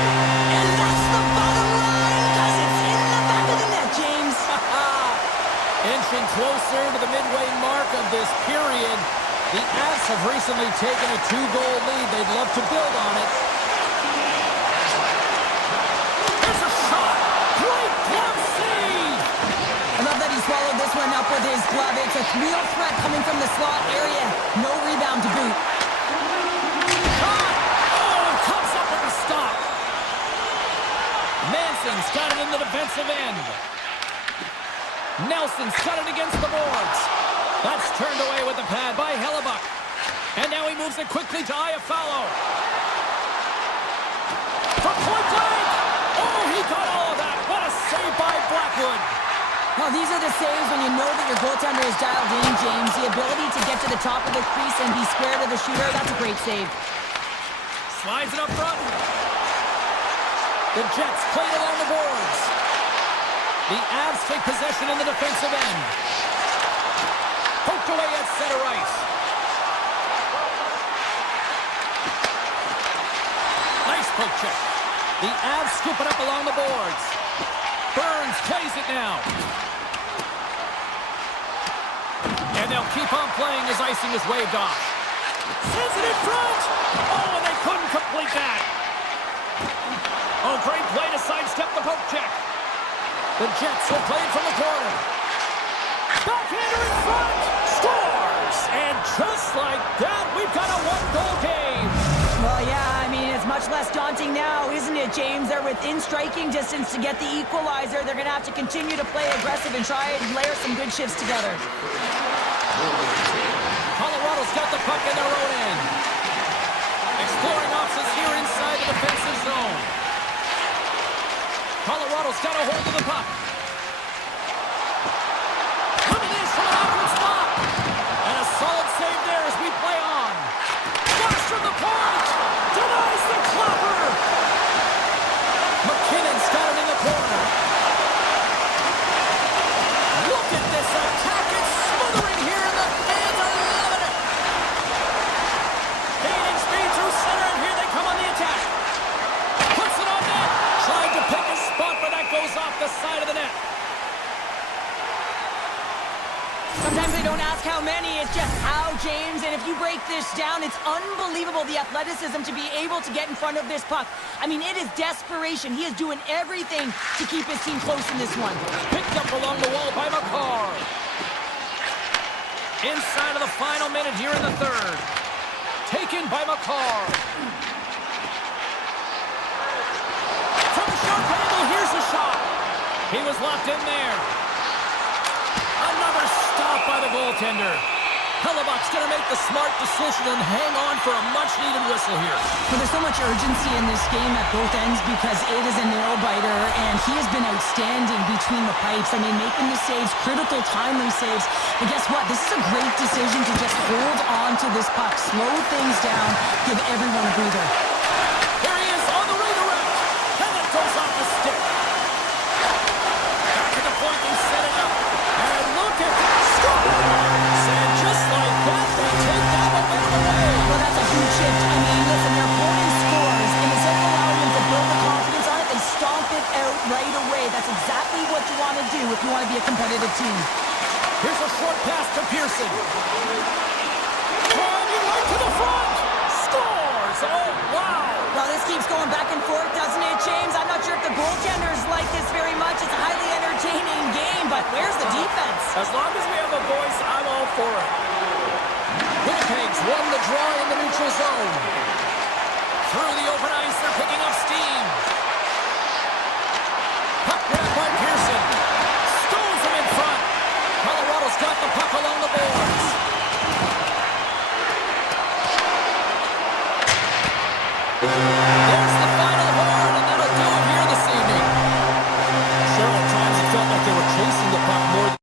And that's the bottom line, because it's in the back of the net, James. Inching closer to the midway mark of this period. The Avs have recently taken a 2-goal lead. They'd love to build on it. There's a shot. Great glove save. I love that he swallowed this one up with his glove. It's a real threat coming from the slot area. No rebound to boot. Shot. Oh, it comes up with a stop. Manson's got it in the defensive end. Nelson's got it against the boards. That's turned away with the pad by Hellebuck. And now he moves it quickly to Iafallo. From point blank. Oh, he got all of that. What a save by Blackwood. Well, these are the saves when you know that your goaltender is dialed in, James. The ability to get to the top of the crease and be square to the shooter, that's a great save. Slides it up front. The Jets play it along the boards. The Avs take possession in the defensive end. Poked away at center ice. Nice poke check. The Avs scoop it up along the boards. Burns plays it now. And they'll keep on playing as icing is waved off. Sends it in front. Oh, and they couldn't complete that. Oh, great play to sidestep the poke check. The Jets will play it from the corner. Backhander in front. Scores! And just like that, we've got a 1-goal game. Well, yeah, I mean, it's much less daunting now, isn't it, James? They're within striking distance to get the equalizer. They're going to have to continue to play aggressive and try and layer some good shifts together. Colorado's got the puck in their own end. Exploring options here inside the defensive zone. Colorado's got a hold of the puck. Look at this from an awkward spot. And a solid save there as we play on. Flash from the point. Denies the clapper. McKinnon's got it in the corner. Look at this attack. It's smothering here in the fans are loving it. Gaining speed through center, and here they come on the attack. Puts it on net. Trying to pick a spot, but that goes off the side of the net. Sometimes they don't ask how many, it's just how, James. And if you break this down, it's unbelievable the athleticism to be able to get in front of this puck. I mean, it is desperation. He is doing everything to keep his team close in this one. Picked up along the wall by McCarr. Inside of the final minute here in the third. Taken by McCarr. From the short angle, here's a shot. He was locked in there. Another stop by the goaltender. Hellebuck's going to make the smart decision and hang on for a much-needed whistle here. Well, there's so much urgency in this game at both ends because it is a nail-biter, and he has been outstanding between the pipes. I mean, making the saves, critical, timely saves. But guess what? This is a great decision to just hold on to this puck, slow things down, give everyone a breather. Here he is on the redirect, and it goes off the stick. Back to the point, they set it up, and look at that score! And just like that, they take that momentum away. Well, that's a huge shift. I mean, listen, their opponent scores, and instead of allowing them to build the confidence on it, they stomp it out right away. That's exactly what you want to do if you want to be a competitive team. Here's a short pass to Pearson. Driving right to the front. Scores! Oh, wow! Well, this keeps going back and forth, doesn't it, James? I'm not sure if the goaltenders like this very much. It's a highly entertaining game, but where's the defense? As long as we have a voice, I'm all for it. Winnipeg's won the draw in the neutral zone. Through the open ice, they're picking up steam. Puck grabbed by Pearson. Stones him in front. Colorado's got the puck along the boards. There's the final horn, and that'll do it here this evening. Sure, at times it felt like they were chasing the puck more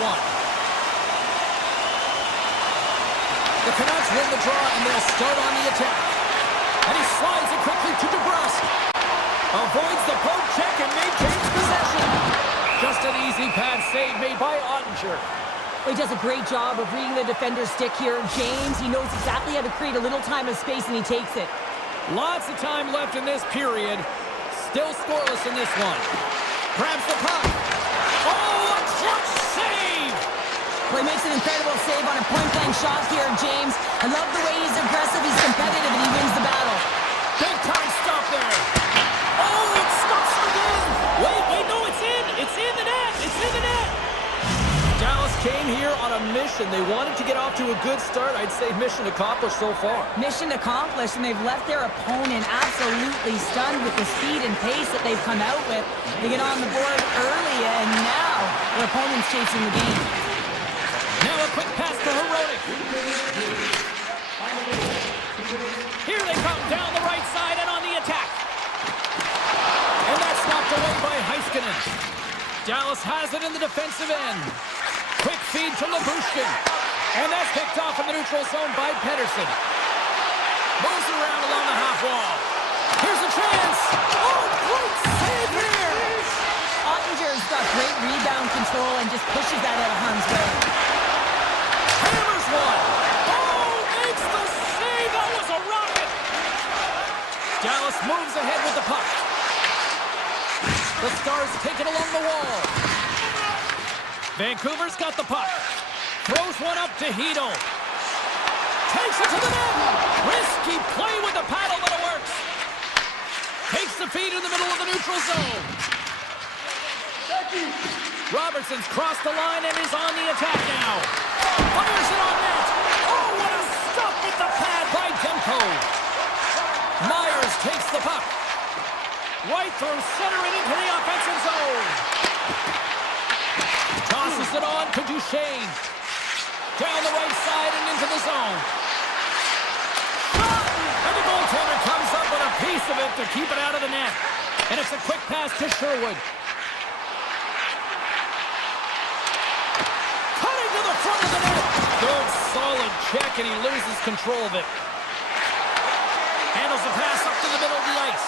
one. The Canucks win the draw, and they'll start on the attack. And he slides it quickly to DeBrusque. Avoids the poke check and maintains possession. Just an easy pad save made by Ottinger. He does a great job of reading the defender's stick here. James, he knows exactly how to create a little time and space, and he takes it. Lots of time left in this period. Still scoreless in this one. Grabs the puck. Oh, a clutch save! Well, he makes an incredible save on a point-blank shot here, James. I love the way he's aggressive, he's competitive, and he wins the battle. Big time stop there. Oh, it stops again. Wait, no, it's in. It's in the net. It's in the net. Dallas came here on a mission. They wanted to get off to a good start. I'd say mission accomplished so far. Mission accomplished, and they've left their opponent absolutely stunned with the speed and pace that they've come out with. They get on the board early, and now their opponent's chasing the game. Now a quick pass to Herodic. Here they come down the right side and on the attack. And that's knocked away by Heiskanen. Dallas has it in the defensive end. Quick feed to Labushkin. And that's picked off in the neutral zone by Pettersson. Moves around along the half wall. Here's a chance. Oh, great save here. Ottinger's got great rebound control and just pushes that out of harm's way. Hammers one. Oh, makes the save. That was a rocket. Dallas moves ahead with the puck. The Stars take it along the wall. Vancouver's got the puck. Throws one up to Hedel. Takes it to the net. Risky play with the paddle, but it works. Takes the feed in the middle of the neutral zone. Robertson's crossed the line and is on the attack now. Fires it on net. Oh, what a stop with the pad by Demko. Myers takes the puck. Right through center and into the offensive zone. Tosses it on to Duchesne. Down the right side and into the zone. And the goaltender comes up with a piece of it to keep it out of the net. And it's a quick pass to Sherwood. Cutting to the front of the net. Good solid check and he loses control of it. Handles the pass up to the middle of the ice.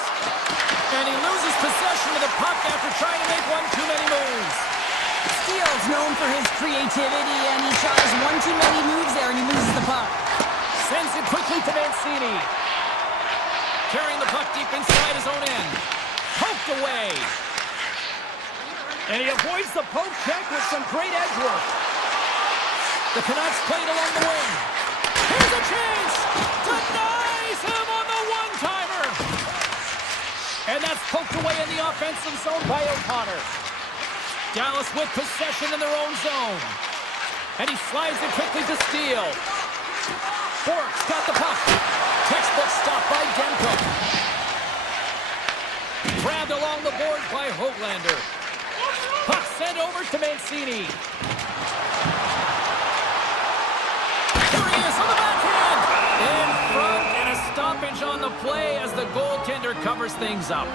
And he loses possession of the puck after trying to make one too many moves. Steele's known for his creativity, and he tries one too many moves there, and he loses the puck. Sends it quickly to Mancini. Carrying the puck deep inside his own end. Poked away. And he avoids the poke check with some great edge work. The Canucks played along the wing. Here's a chance! Denies him on the one-timer! And that's poked away in the offensive zone by O'Connor. Dallas with possession in their own zone. And he slides it quickly to Steele. Bork's got the puck. Textbook stop by Demko. Grabbed along the boards by Hoaglander. Puck sent over to Mancini. Here he is on the backhand. In front and a stoppage on the play as the goaltender covers things up.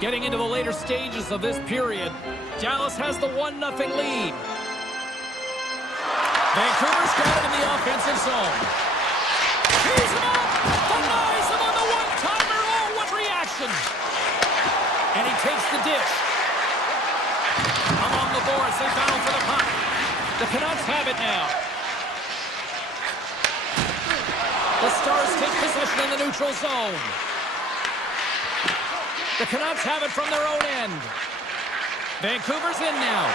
Getting into the later stages of this period, Dallas has the 1-0 lead. Vancouver's got it in the offensive zone. He's him up! Denies him on the one-timer! Oh, what reaction! And he takes the dish. Along the boards, they battle for the puck. The Canucks have it now. The Stars take possession in the neutral zone. The Canucks have it from their own end. Vancouver's in now.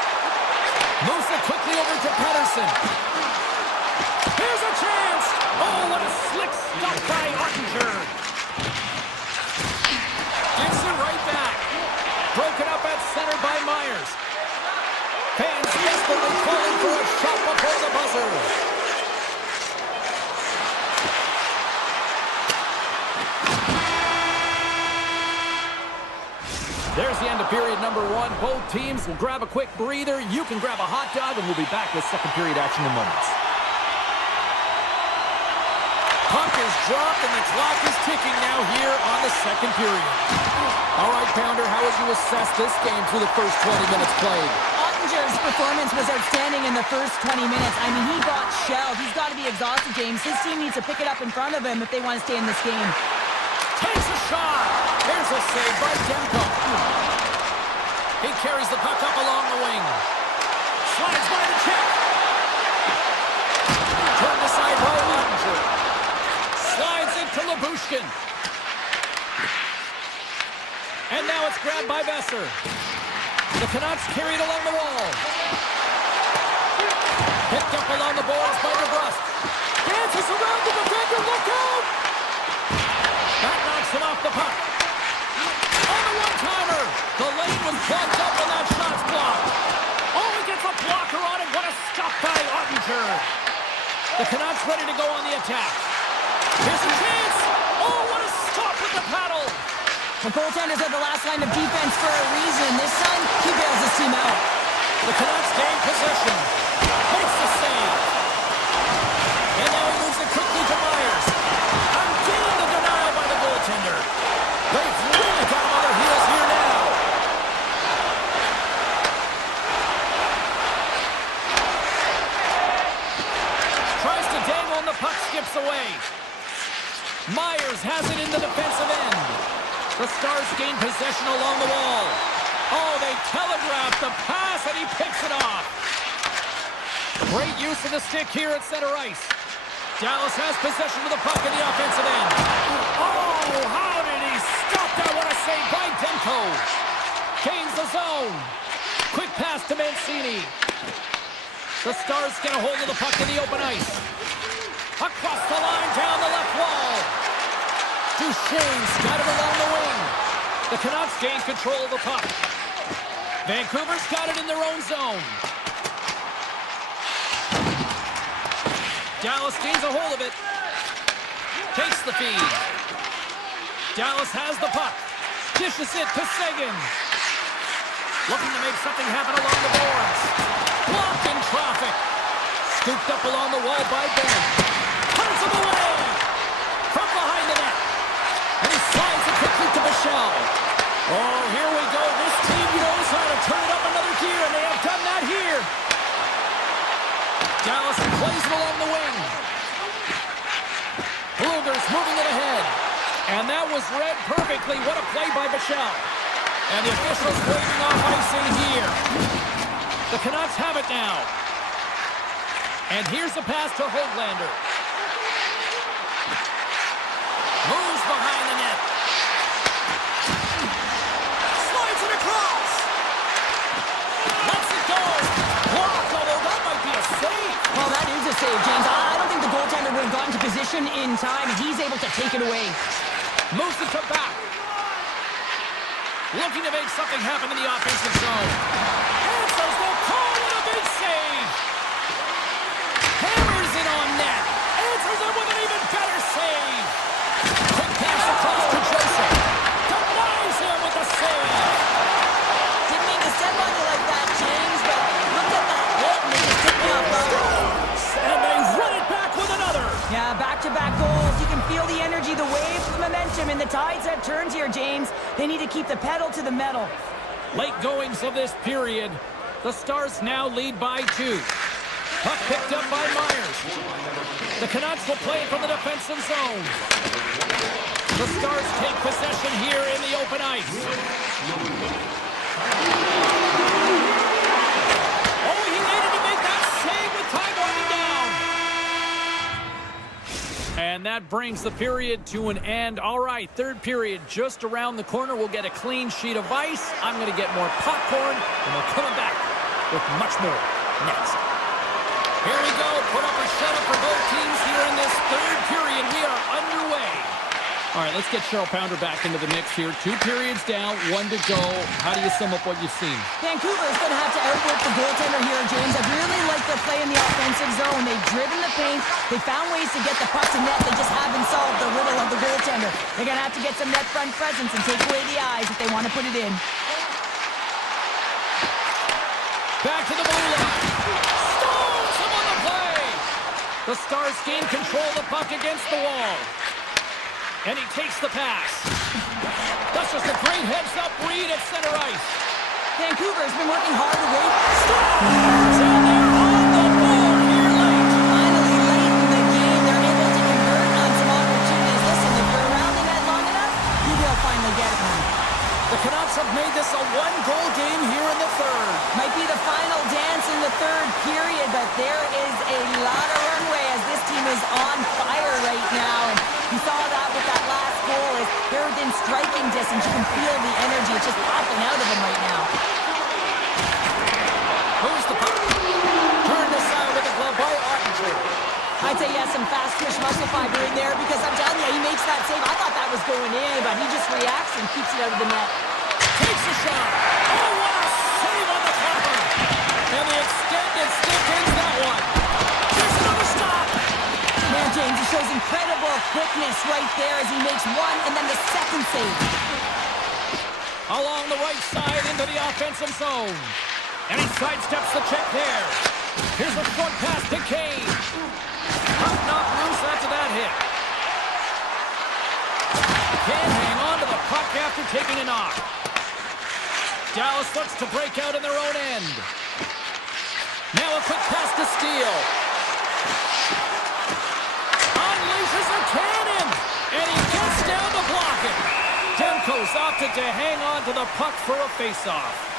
Moves it quickly over to Pettersson. Here's a chance! Oh, what a slick stop by Ottinger. Gives it right back. Broken up at center by Myers. Fans desperately calling for a shot before the buzzer. There's the end of period number one. Both teams will grab a quick breather. You can grab a hot dog, and we'll be back with second period action in moments. Puck is dropped, and the clock is ticking now here on the second period. All right, Pounder, how would you assess this game through the first 20 minutes played? Oettinger's performance was outstanding in the first 20 minutes. I mean, he got shelled. He's got to be exhausted, James. His team needs to pick it up in front of him if they want to stay in this game. Takes a shot. Here's a save by Demko. He carries the puck up along the wing. Slides by the check. Turned aside by Oettinger. Slides it to Labushkin. And now it's grabbed by Besser. The Canucks carry it along the wall. Picked up along the boards by DeBrusque. Dances around the defender. Look out! That knocks him off the puck. On the one-timer. The lane was plugged up and that shot's blocked. Oh, he gets a blocker on it. What a stop by Oettinger. The Canucks ready to go on the attack. Here's a chance. Oh, what a stop with the paddle. The goaltenders are the last line of defense for a reason. This time, he bails his team out. The Canucks gain possession. Makes the save. And now he moves it quickly to Myers. Again the denial by the goaltender. They've really got him on their heels here now. Tries to dangle and the puck skips away. Myers has it in the defensive end. The Stars gain possession along the wall. Oh, they telegraph the pass, and he picks it off. Great use of the stick here at center ice. Dallas has possession of the puck in the offensive end. Oh, how did he stop that? What a save by Demko. Gains the zone. Quick pass to Mancini. The Stars get a hold of the puck in the open ice. Across the line, down the left wall. Duchesne's got it along the wing. The Canucks gain control of the puck. Vancouver's got it in their own zone. Dallas gains a hold of it. Takes the feed. Dallas has the puck. Dishes it to Seguin. Looking to make something happen along the boards. Blocked in traffic. Scooped up along the wall by Ben. Punts him away. From behind the net. And he slides it quickly to Michel. Oh, here we go. This team knows how to turn it up another gear, and they have done that here. Dallas plays it along the wing. Blueger's moving it ahead. And that was read perfectly. What a play by Michel. And the officials waving off icing here. The Canucks have it now. And here's the pass to Höglander. Moves behind the net. Slides it across. Lets it go. Blocked, although that might be a save. Well, that is a save, James. I don't think the goaltender would have gotten to position in time. He's able to take it away. Moves it to back. Looking to make something happen in the offensive zone. Answers the call with a big save. Hammers it on net. Answers it with an even better save. Quick pass across to Joseph. Denies him with the save. Didn't mean to step on you like that, James, but look at that hit and it just took me off guard. And they run it back with another. Yeah, back-to-back goals. You can feel the energy, the wave, the momentum, and the tides have turned here, James. They need to keep the pedal to the metal. Late goings of this period. The Stars now lead by 2. Puck picked up by Myers. The Canucks will play it from the defensive zone. The Stars take possession here in the open ice. Oh, he needed to make that save with time winding down. And that brings the period to an end. All right, third period just around the corner. We'll get a clean sheet of ice. I'm going to get more popcorn, and we're coming back with much more next. Here we go. Put up a shutout for both teams here in this third period. We are underway. All right, let's get Cheryl Pounder back into the mix here. 2 periods down, 1 to go. How do you sum up what you've seen? Vancouver is going to have to outwork the goaltender here, James. I really like their play in the offensive zone. They've driven the paint. They found ways to get the puck to net. They just haven't solved the riddle of the goaltender. They're going to have to get some net front presence and take away the eyes if they want to put it in. Back to the blue line. Stones him on the play. The Stars gain control of the puck against the wall. And he takes the pass. That's just a great heads-up read at center ice. Vancouver's been working hard to wait. And they're on the board here late. Finally, late in the game, they're able to convert on some opportunities. Listen, if you're around the net long enough, you will finally get one. The Canucks have made this a one-goal game here in the third. Might be the final dance in the third period, but there is a lot of runway as this team is on fire right now. And you saw that with that last goal. They're within striking distance. You can feel the energy. It's just popping out of them right now. Who's the puck? Turned aside with a glove by Ottinger. I'd say yes, some fast twitch muscle fiber in there because I'm telling you, he makes that save. I thought that was going in, but he just reacts and keeps it out of the net. Takes a shot. Oh, what a save on the cover. And the extended stick ends that one. There's another stop. Man, James, he shows incredible quickness right there as he makes one and then the second save. Along the right side into the offensive zone. And he sidesteps the check there. Here's a short pass to Kane. Puck knocked loose after that hit. Can't hang on to the puck after taking a knock. Dallas looks to break out in their own end. Now a quick pass to Steele. Unleashes a cannon. And he gets down to block it. Demko's opted to hang on to the puck for a face-off.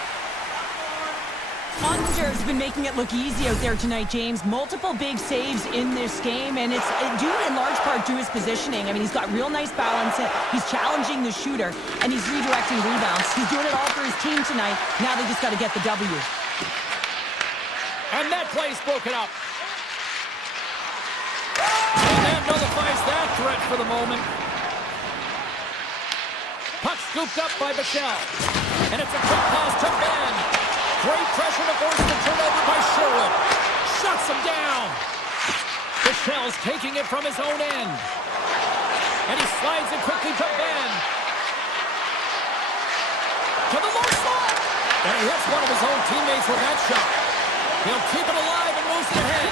Ottinger's been making it look easy out there tonight, James. Multiple big saves in this game, and it's due in large part to his positioning. I mean, he's got real nice balance. He's challenging the shooter, and he's redirecting rebounds. He's doing it all for his team tonight. Now they just got to get the W. And that play's broken up. And that nullifies that threat for the moment. Puck scooped up by Bichelle. And it's a quick pass to Ben. Great pressure to force the turnover by Sherwood. Shuts him down. Bichelle's taking it from his own end. And he slides it quickly to Ben. To the low slot. And he hits one of his own teammates with that shot. He'll keep it alive and moves it ahead.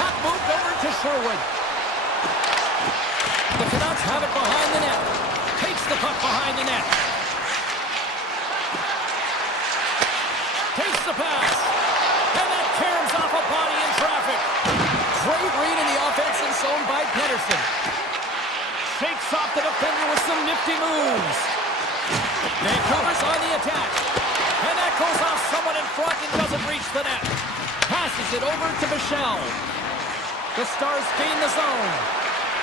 Puck moved over to Sherwood. The Canucks have it behind the net. Takes the puck behind the net. Takes the pass. And that caroms off a body in traffic. Great read in the offensive zone by Pedersen. Shakes off the defender with some nifty moves. Vancouver's on the attack. And that goes off someone in front and doesn't reach the net. Passes it over to Bichelle. The Stars gain the zone.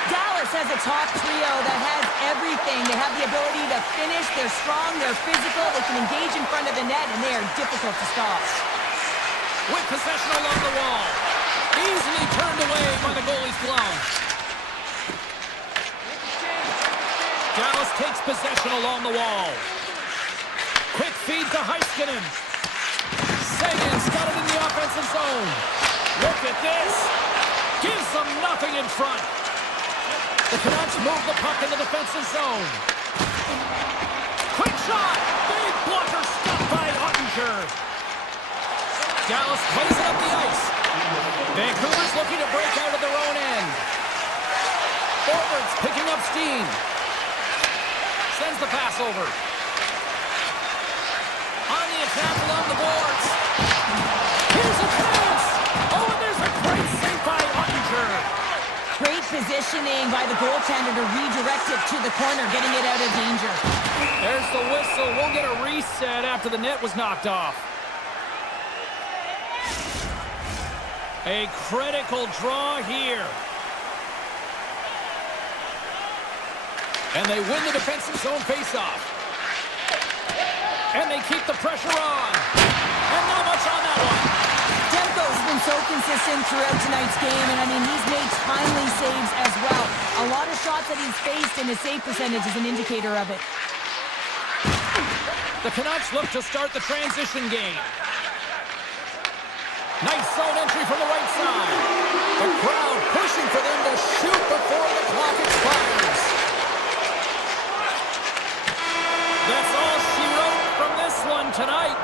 Dallas has a top trio that has everything. They have the ability to finish. They're strong. They're physical. They can engage in front of the net, and they are difficult to stop. With possession along the wall. Easily turned away by the goalie's glove. Dallas takes possession along the wall. Quick feed to Heiskanen. Sagan's got it in the offensive zone. Look at this. Gives them nothing in front. The Canucks move the puck in the defensive zone. Quick shot. Big blocker stopped by Ottinger. Dallas plays it up the ice. Vancouver's looking to break out of their own end. Forwards picking up steam. Sends the pass over. On the attack along the boards. Here's a chance. Oh, and there's a great save by Ottinger. Great positioning by the goaltender to redirect it to the corner, getting it out of danger. There's the whistle. We'll get a reset after the net was knocked off. A critical draw here. And they win the defensive zone faceoff. And they keep the pressure on. And not much on that one. Demko's been so consistent throughout tonight's game, and I mean, he's made timely saves as well. A lot of shots that he's faced, and his save percentage is an indicator of it. The Canucks look to start the transition game. Nice zone entry from the right side. The crowd pushing for them to shoot before the clock expires. That's all she wrote from this one tonight.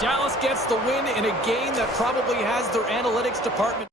Dallas gets the win in a game that probably has their analytics department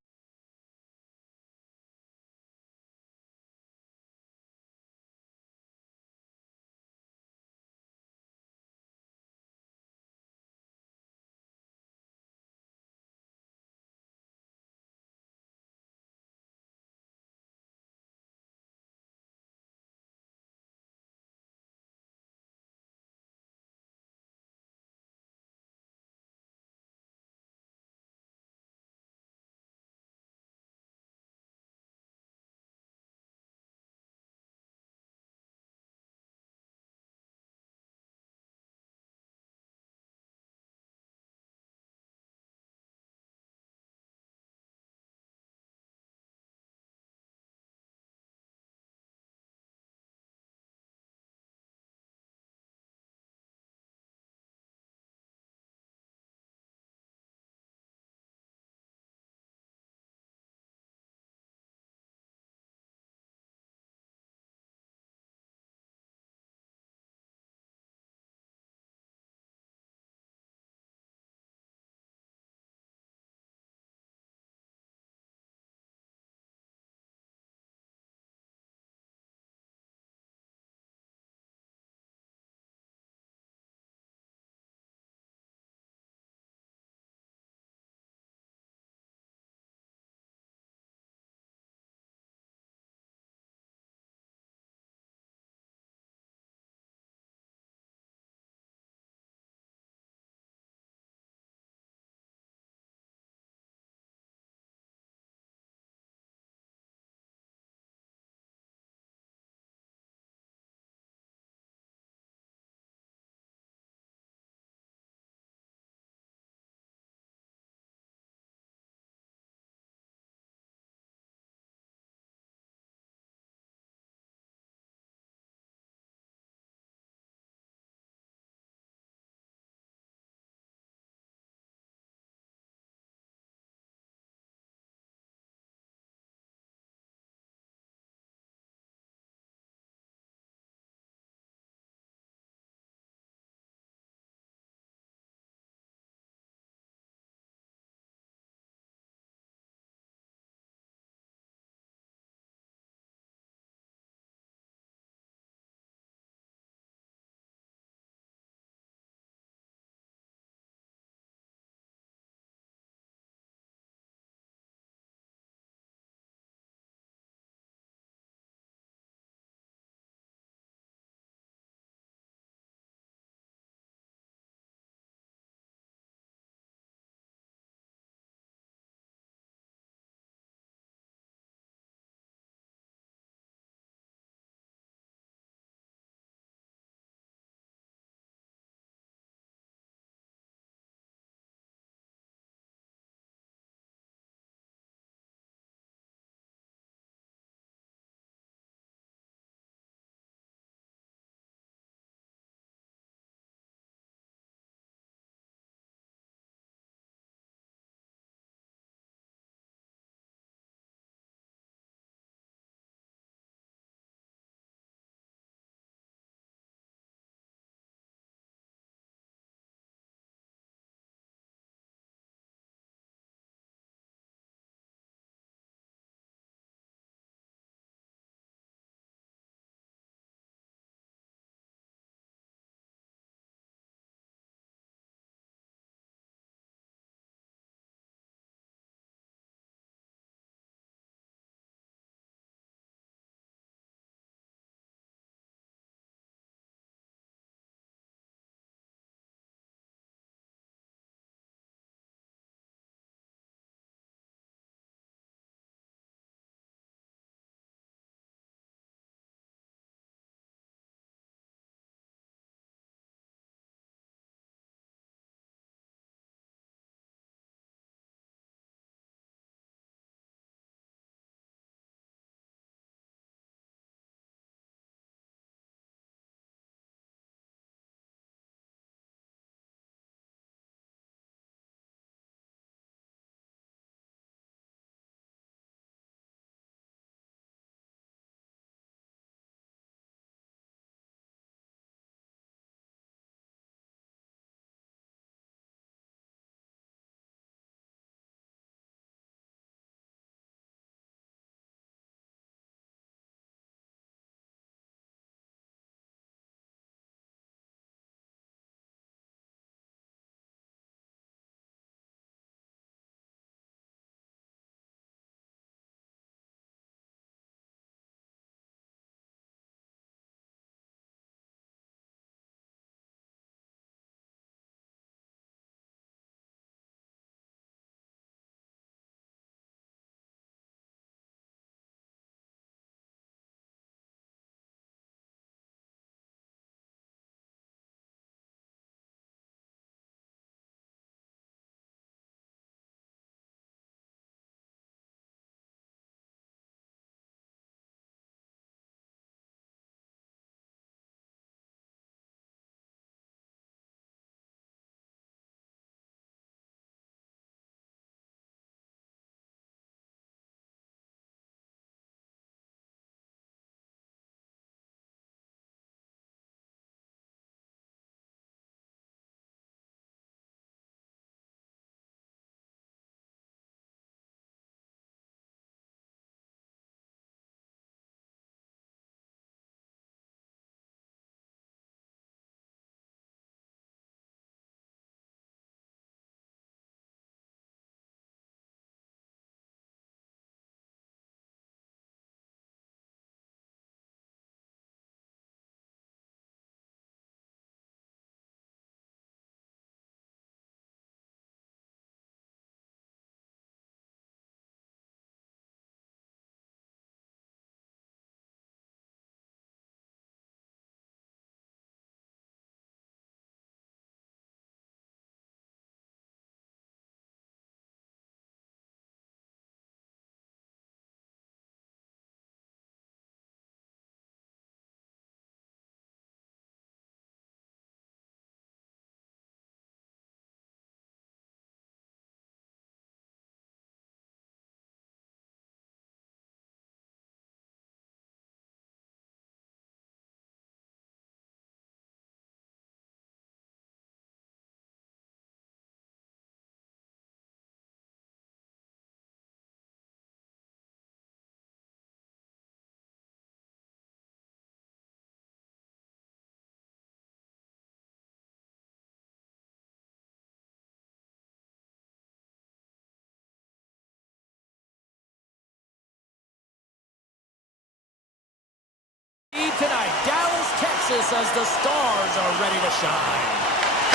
tonight, Dallas, Texas, as the Stars are ready to shine.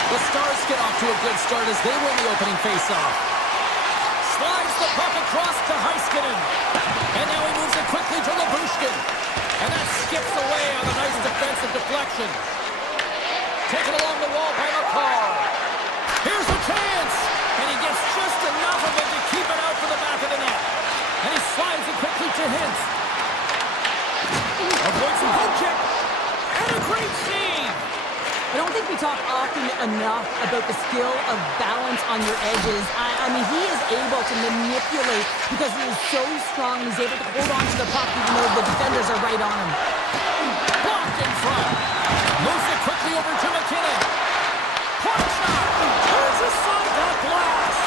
The Stars get off to a good start as they win the opening faceoff. Slides the puck across to Heiskanen. And now he moves it quickly to Labushkin. And that skips away on a nice defensive deflection. Taken along the wall by McCarr. Here's a chance! And he gets just enough of it to keep it out for the back of the net. And he slides it quickly to Hintz. Avoids a hook check. And a great save! I don't think we talk often enough about the skill of balance on your edges. I mean, he is able to manipulate because he is so strong. He's able to hold on to the puck even though the defenders are right on him. Blocked in front. Moves it quickly over to McKinnon. Point shot. Turns aside that blast.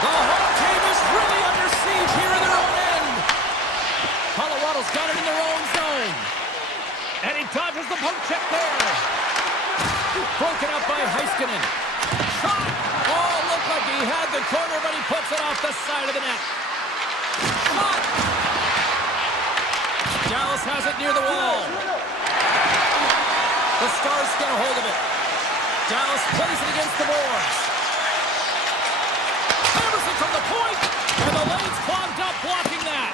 The home team is really under siege here in their own end. Colorado's got it in their own zone. And he dodges the poke check there. Broken up by Heiskanen. Shot! Oh, looked like he had the corner, but he puts it off the side of the net. Shot! Dallas has it near the wall. The Stars get a hold of it. Dallas plays it against the boards. Hammers it from the point, and the lane's clogged up, blocking that.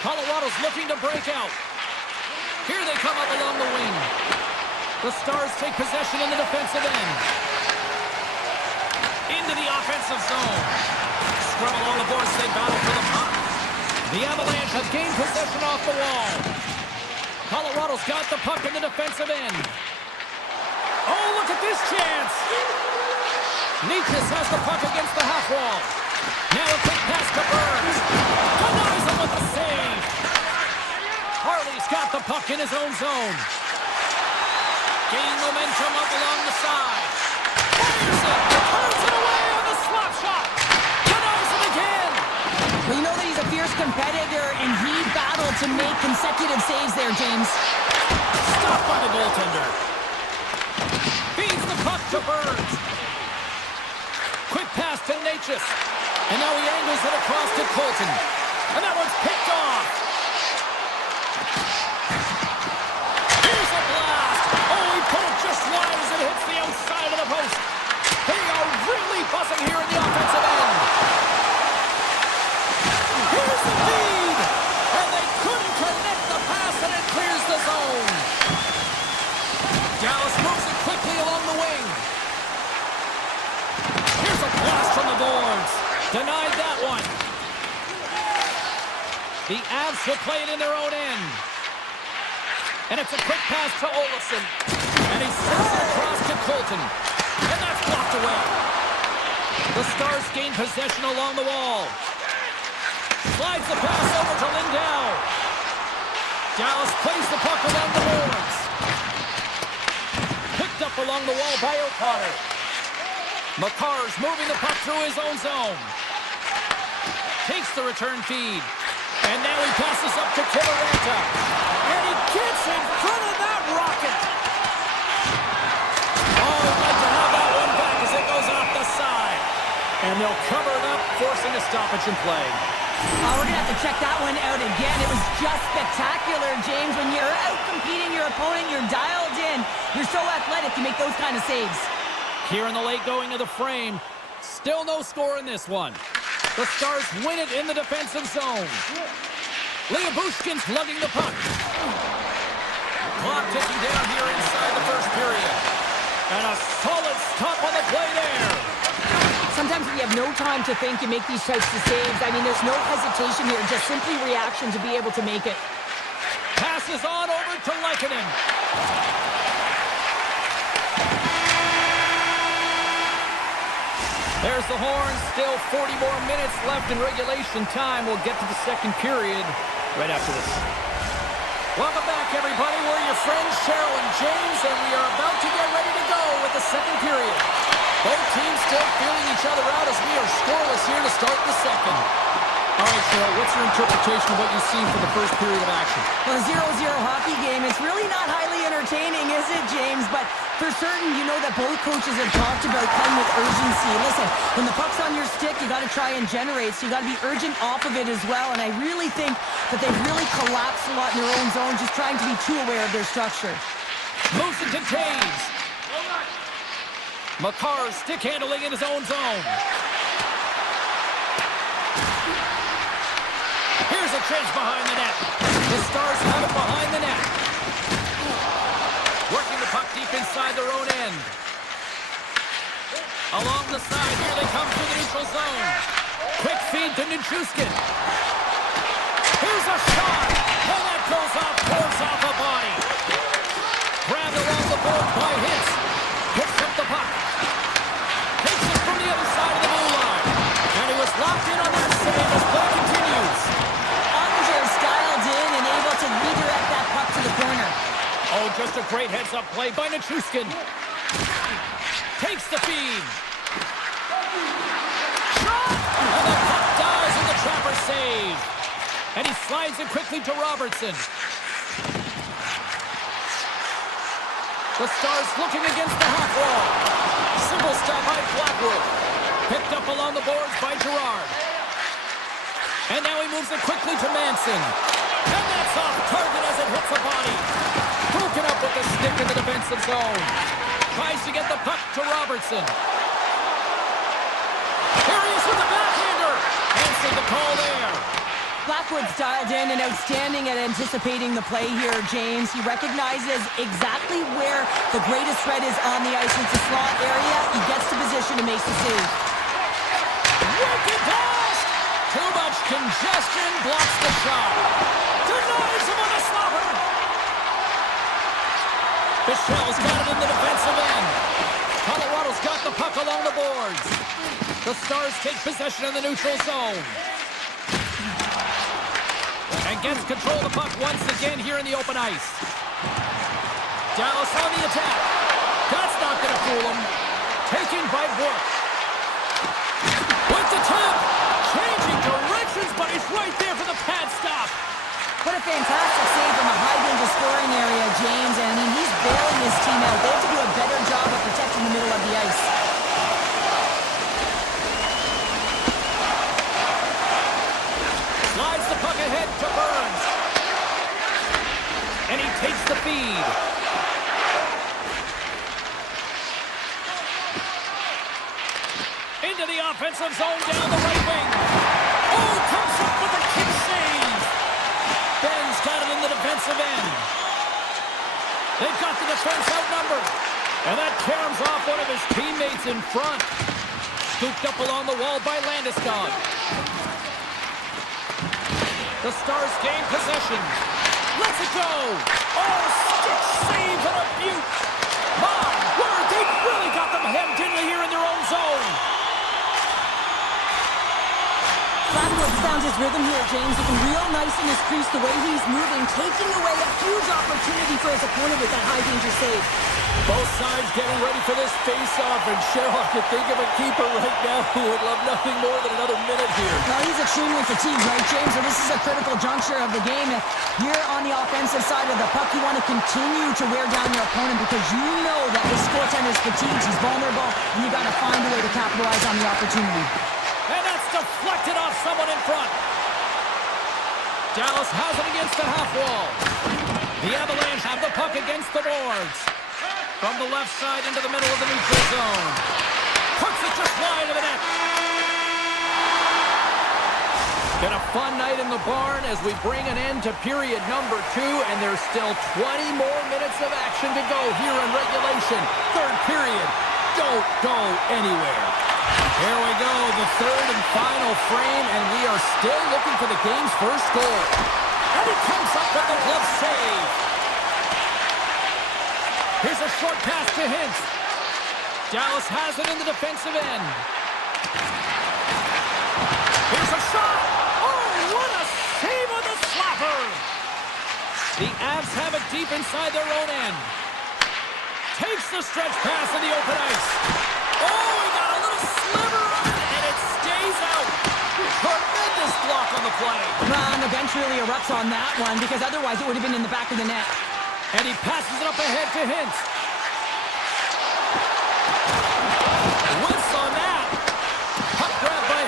Colorado's looking to break out. Here they come up along the wing. The Stars take possession in the defensive end. Into the offensive zone. Scrum along the boards, they battle for the puck. The Avalanche have gained possession off the wall. Colorado's got the puck in the defensive end. Oh, look at this chance! Nietzsche has the puck against the half wall. Now a quick pass to Burns. Denies him with the save. Harley's got the puck in his own zone. Gaining momentum up along the side. Fires it! Turns it away on the slap shot! Denies him again! Well, you know that he's a fierce competitor, and he battled to make consecutive saves there, James. Stopped by the goaltender. Feeds the puck to Burns. Quick pass to Natchez. And now he angles it across to Colton. And that one's picked off. Here's a blast. Oh, he pulled just wide as it hits the outside of the post. They are really buzzing here in the offensive end. Here's the feed. And they couldn't connect the pass, and it clears the zone. Dallas moves it quickly along the wing. Here's a blast from the boards. Denied that one. The Avs will play it in their own end. And it's a quick pass to Olofsson. And he sends it across to Colton. And that's blocked away. The Stars gain possession along the wall. Slides the pass over to Lindell. Dallas plays the puck along the boards. Picked up along the wall by O'Connor. McCarr's moving the puck through his own zone. Takes the return feed. And now he passes up to Kivaranta. And he gets in front of that rocket. Oh, he'd like to have that one back as it goes off the side. And they'll cover it up, forcing a stoppage in play. We're going to have to check that one out again. It was just spectacular, James. When you're out-competing your opponent, you're dialed in. You're so athletic, you make those kind of saves. Here in the late going of the frame. Still no score in this one. The Stars win it in the defensive zone. Liabushkin's lugging the puck. Clock ticking down here inside the first period. And a solid stop on the play there. Sometimes when you have no time to think, you make these types of saves. I mean, there's no hesitation here, just simply reaction to be able to make it. Passes on over to Lehkonen. There's the horn. Still 40 more minutes left in regulation time. We'll get to the second period right after this. Welcome back, everybody. We're your friends, Cheryl and James, and we are about to get ready to go with the second period. Both teams still feeling each other out as we are scoreless here to start the second. All right, Cheryl, what's your interpretation of what you've seen for the first period of action? Well, a 0-0 hockey game, it's really not highly entertaining, is it, James? But for certain, you know that both coaches have talked about playing with urgency. Listen, when the puck's on your stick, you got to try and generate, so you got to be urgent off of it as well. And I really think that they've really collapsed a lot in their own zone, just trying to be too aware of their structure. Moves it to Taves. McCarr stick handling in his own zone. Here's a chase behind the net. The Stars have it behind the net. Working the puck deep inside their own end. Along the side, here they come through the neutral zone. Quick feed to Nichushkin. Here's a shot, and that goes off, pours off a body. Grabbed along the board by Hintz. Picks up the puck. Takes it from the other side of the blue line. And he was locked in on that save as play continues. Unger's dialed in and able to redirect that puck to the corner. Oh, just a great heads-up play by Nichushkin. Takes the feed. Shot! And the puck dies in the trapper save. And he slides it quickly to Robertson. The Stars looking against the half wall. Simple stop by Blackwood. Picked up along the boards by Gerard. And now he moves it quickly to Manson. And that's off target as it hits a body. Broken up with the stick in the defensive zone. Tries to get the puck to Robertson. Here he is with the backhander. Answered the call there. Blackwood's dialed in and outstanding at anticipating the play here, James. He recognizes exactly where the greatest threat is on the ice. It's a slot area. He gets to position and makes the save. Wicked pass! Too much congestion blocks the shot. Denies him on the slobber. Michelle's got it in the defensive end. Colorado's got the puck along the boards. The Stars take possession in the neutral zone. And gets control of the puck once again here in the open ice. Dallas on the attack. That's not going to fool him. Taking by Bourque. With the tip. Changing directions, but he's right there for the pad stop. What a fantastic save from a high-danger scoring area, James. And I mean, he's bailing his team out. They have to do a better job of protecting the middle of the ice. Slides the puck ahead to Burns. And he takes the feed. Into the offensive zone down the right wing. Oh, comes up with a kick save. Ben's got it in the defensive end. They've got the defense outnumbered. And that caroms off one of his teammates in front. Scooped up along the wall by Landeskog. The Stars gain possession. Let's it go. Oh, stick save and a beaut. My word, they really got them hemmed in here in their own zone. Blackwood's found his rhythm here, James. Looking real nice in his crease, the way he's moving, taking away a huge opportunity for his opponent with that high-danger save. Both sides getting ready for this face-off, and Cheryl, I can think of a keeper right now who would love nothing more than another minute here. Well, he's extremely fatigued, right, James? So this is a critical juncture of the game. Here on the offensive side of the puck, you want to continue to wear down your opponent because you know that this goaltender is fatigued, he's vulnerable, and you got to find a way to capitalize on the opportunity. And that's deflected off someone in front. Dallas has it against the half wall. The Avalanche have the puck against the boards. From the left side into the middle of the neutral zone. Puts it just wide of the net. Been a fun night in the barn as we bring an end to period number 2, and there's still 20 more minutes of action to go here in regulation. Third period. Don't go anywhere. Here we go, the third and final frame, and we are still looking for the game's first goal. And it comes up with the glove save. Here's a short pass to Hintz. Dallas has it in the defensive end. Here's a shot. Oh, what a save on the slapper. The Avs have it deep inside their own end. Takes the stretch pass in the open ice. Oh, he got a little sliver on it, and it stays out. Tremendous block on the play. Well, and the bench really erupts on that one because otherwise it would have been in the back of the net. And he passes it up ahead to Hintz. Whiffs on that. Puck grab by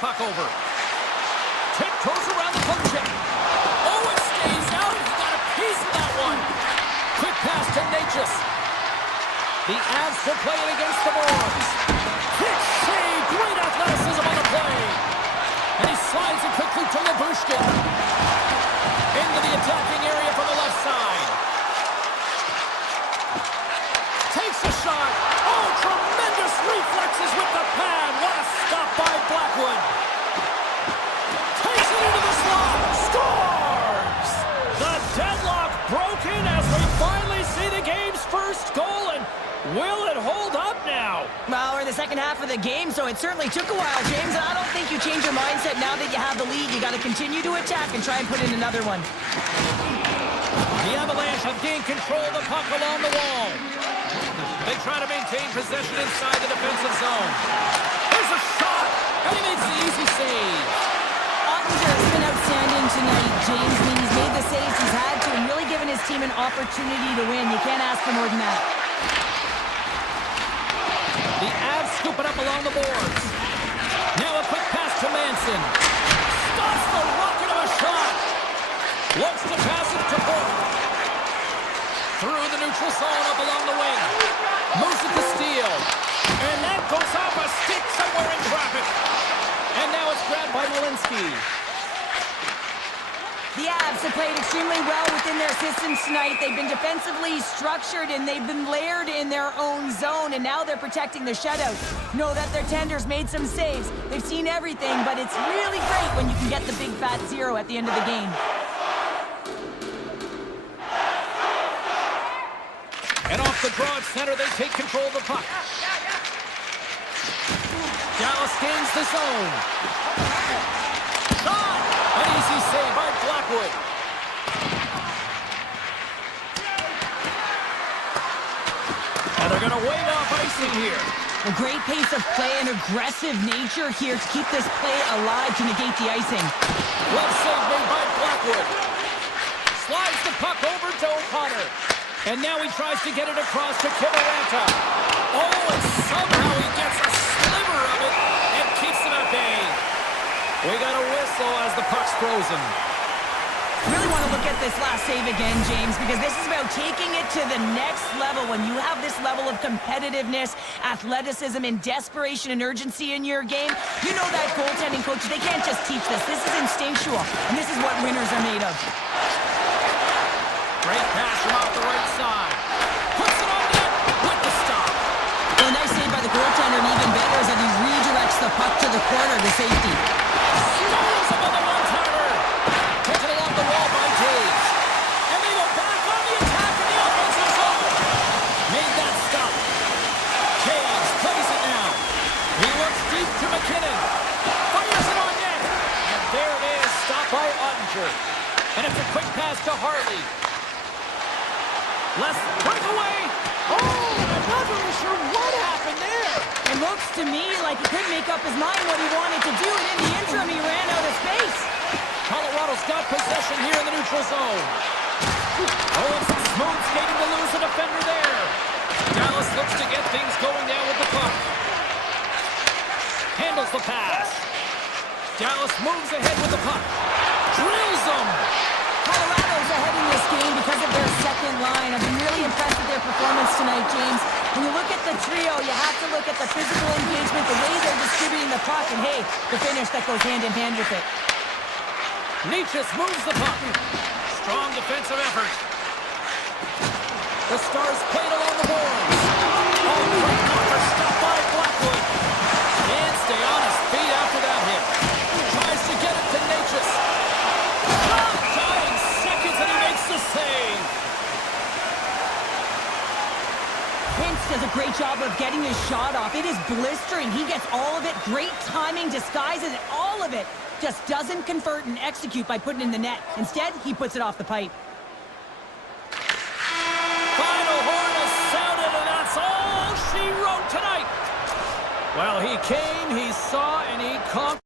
puck over. Tiptoes around the poke check. Oh, it stays out. He got a piece of that one. Quick pass to Natchez. The Avs will play it against the Boards. Quick save. Great athleticism on the play. And he slides it quickly to Labushkin. Into the attacking area from the left side. Takes a shot. Oh, tremendous reflexes with the pad. What a stop by Blackwood. Takes it into the slot. Scores! The deadlock broken as we finally see the game's first goal. And will it hold up now? Well, we're in the second half of the game, so it certainly took a while, James. And I don't think you change your mindset now that you have the lead. You got to continue to attack and try and put in another one. The Avalanche have gained control of the puck along the wall. They try to maintain possession inside the defensive zone. There's a shot, and he makes the easy save. Ottinger has been outstanding tonight, James. I mean, he's made the saves he's had to and really given his team an opportunity to win. You can't ask for more than that. The Avs scoop it up along the boards. Now a quick pass to Manson. Stops the rocket of a shot. Looks to pass it to Bork. Through the neutral zone up along the wing. Moves it to Steele. And that goes off a stick somewhere in traffic. And now it's grabbed by Walensky. The Avs have played extremely well within their systems tonight. They've been defensively structured and they've been layered in their own zone, and now they're protecting the shutout. Know that their tenders made some saves. They've seen everything, but it's really great when you can get the big fat zero at the end of the game. And off the draw at center, they take control of the puck. Dallas gains the zone. Shot! An easy save by Blackwood. And they're going to wave off icing here. A great pace of play and aggressive nature here to keep this play alive to negate the icing. Love save made by Blackwood. Slides the puck over to O'Connor. And now he tries to get it across to Kivaranta. Oh, and somehow he gets a sliver of it and keeps him at bay. We got a whistle as the puck's frozen. Really want to look at this last save again, James, because this is about taking it to the next level. When you have this level of competitiveness, athleticism, and desperation and urgency in your game, you know that goaltending coach, they can't just teach this. This is instinctual, and this is what winners are made of. Great pass from off the right side. Puts it on net with the stop. Well, a nice save by the goaltender, and even better is that he redirects the puck to the corner to safety. Stones him on the one-timer. Taken along the wall by Taves. And they go back on the attack in the offensive zone. Made that stop. Taves plays it now. He looks deep to McKinnon. Fires it on net. And there it is, stopped by Ottinger. And it's a quick pass to Harley. Let's break away. Oh, I'm not really sure what happened there. It looks to me like he couldn't make up his mind what he wanted to do, and in the interim, he ran out of space. Colorado's got possession here in the neutral zone. Oh, it's some smooth skating to lose a defender there. Dallas looks to get things going down with the puck. Handles the pass. Dallas moves ahead with the puck. Drills them. Colorado's ahead in this game because of their second line. I've been really impressed with their performance tonight, James. When you look at the trio, you have to look at the physical engagement, the way they're distributing the puck, and hey, the finish that goes hand in hand with it. Natchez moves the puck. Strong defensive effort. The Stars played along the boards. Oh, great blocker stopped by Blackwood. Can't stay on his feet after that hit. Tries to get it to Natchez. Shot dying seconds, and he makes the save. Prince does a great job of getting his shot off. It is blistering. He gets all of it. Great timing, disguises it, all of it. Just doesn't convert and execute by putting it in the net. Instead, he puts it off the pipe. Final horn is sounded, and that's all she wrote tonight. Well, he came, he saw, and he conquered.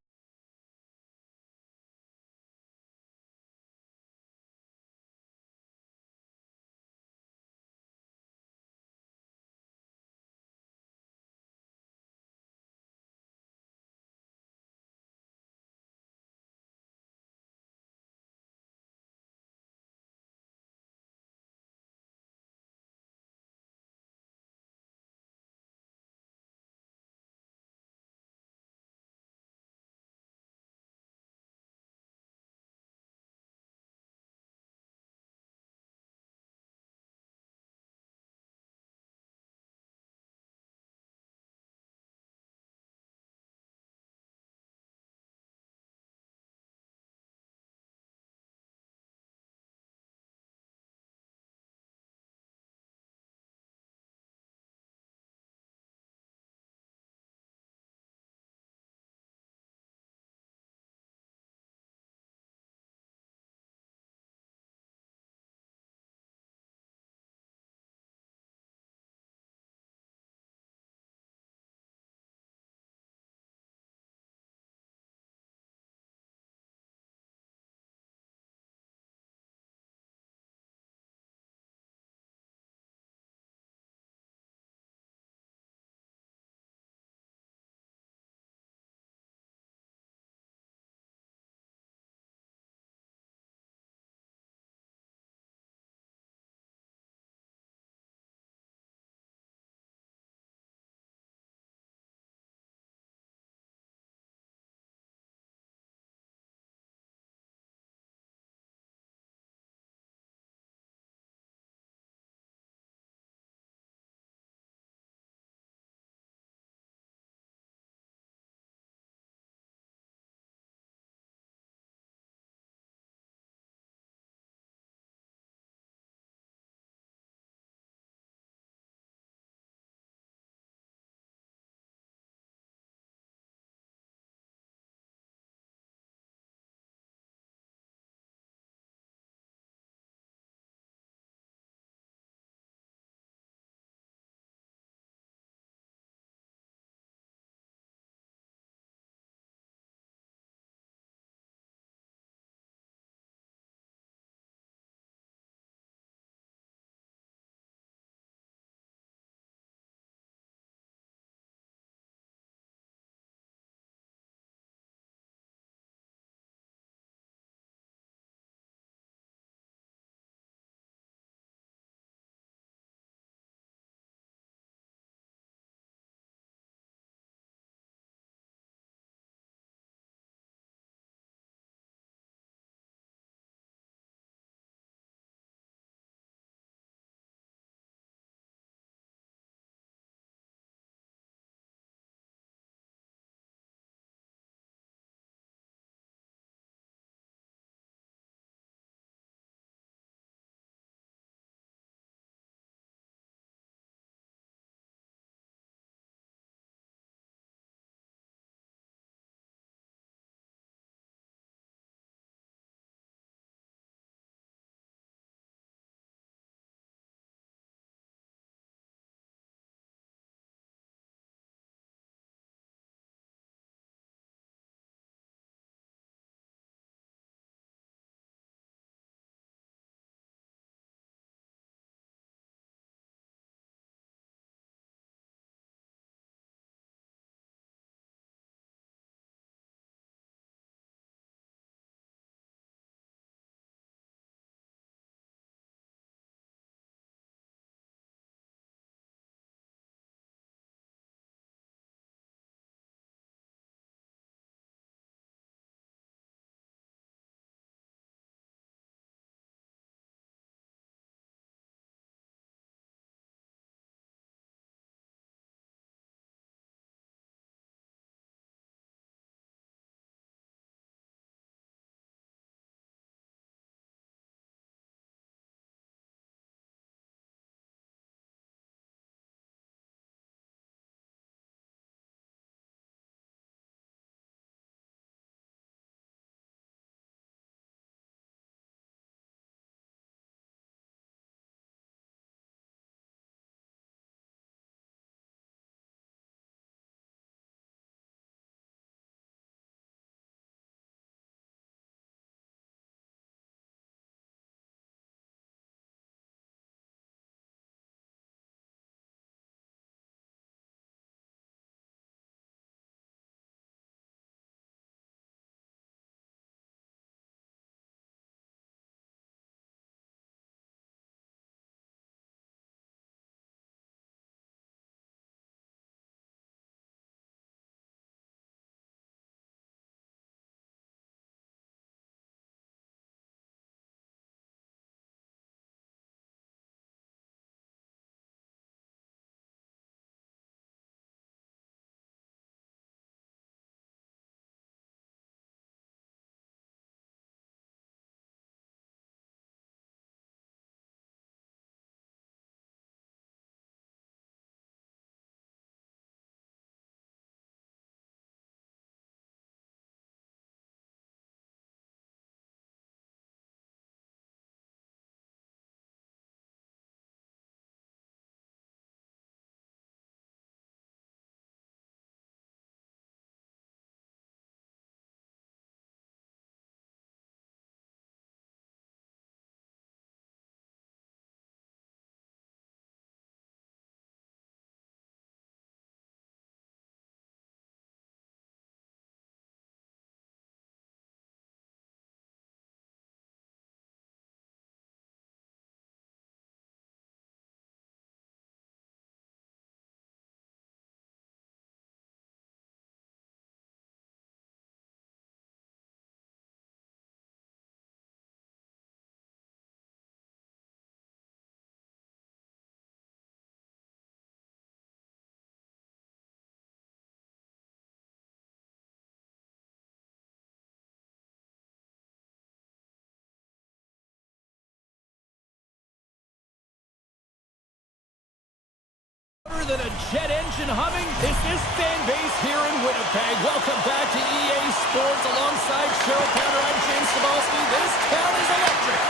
than a jet engine humming is this fan base here in Winnipeg. Welcome back to EA Sports alongside Cheryl Pounder. I'm James Cybulski. This town is electric.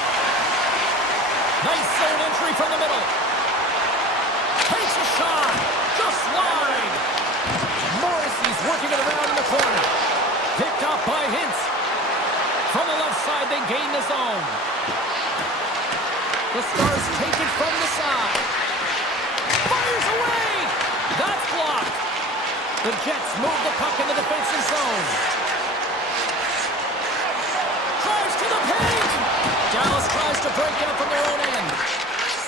Nice zone entry from the middle. Takes a shot. Just wide. Morrissey's working it around in the corner. Picked up by Hintz. From the left side, they gain the zone. The Stars take it from the side. Fires away! That's blocked. The Jets move the puck in the defensive zone. Drives to the paint! Dallas tries to break out from their own end.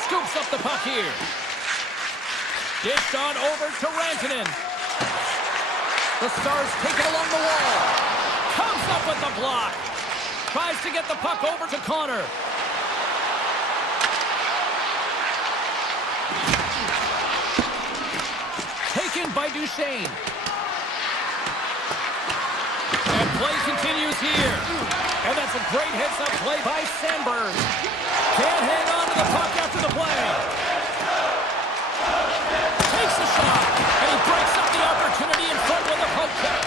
Scoops up the puck here. Dished on over to Rantanen. The Stars take it along the wall. Comes up with the block. Tries to get the puck over to Connor. Taken by Duchesne. And play continues here. And that's a great heads-up play by Sandberg. Can't hang on to the puck after the play. Takes the shot. And he breaks up the opportunity in front with a poke check.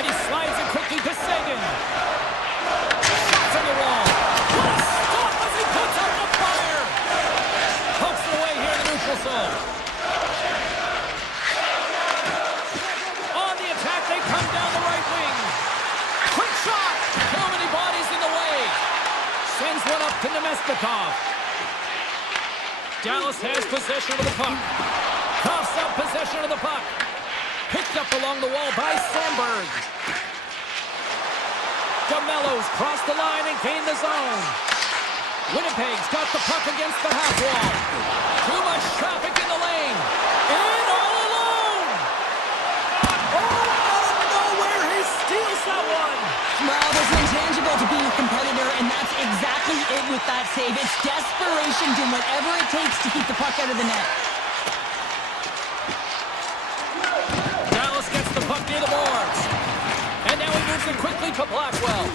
And he slides it quickly to Sagan. Shot from the wall. What a stop as he puts out the fire. Pokes it away here in the neutral zone. On the attack, they come down the right wing. Quick shot. Too many bodies in the way. Sends one up to Nemestikov. Dallas has possession of the puck. Coughs up possession of the puck. Picked up along the wall by Sandberg. DeMello's crossed the line and gained the zone. Winnipeg's got the puck against the half wall. Too much traffic in the lane. And all alone. Oh, out of nowhere, he steals that one. Well, there's an intangible to being a competitor, and that's exactly it with that save. It's desperation, doing whatever it takes to keep the puck out of the net. Dallas gets the puck near the boards. And now he moves it quickly to Blackwell.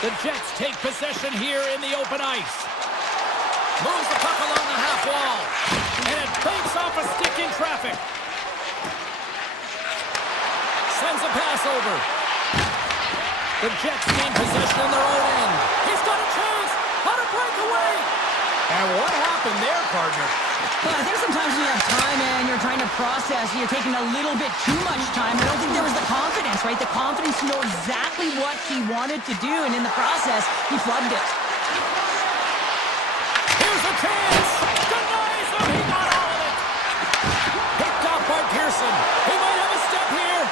The Jets take possession here in the open ice. Moves the puck along the half wall. And it banks off a stick in traffic. Sends a pass over. The Jets gain possession in their own end. He's got a chance. How to break away. And what happened there, partner? Well, I think sometimes when you have time and you're trying to process, you're taking a little bit too much time. I don't think there was the confidence, right? The confidence to know exactly what he wanted to do, and in the process, he flubbed it. Here's a chance. Denies him. He got all of it. Picked up by Pearson. He might have a step here.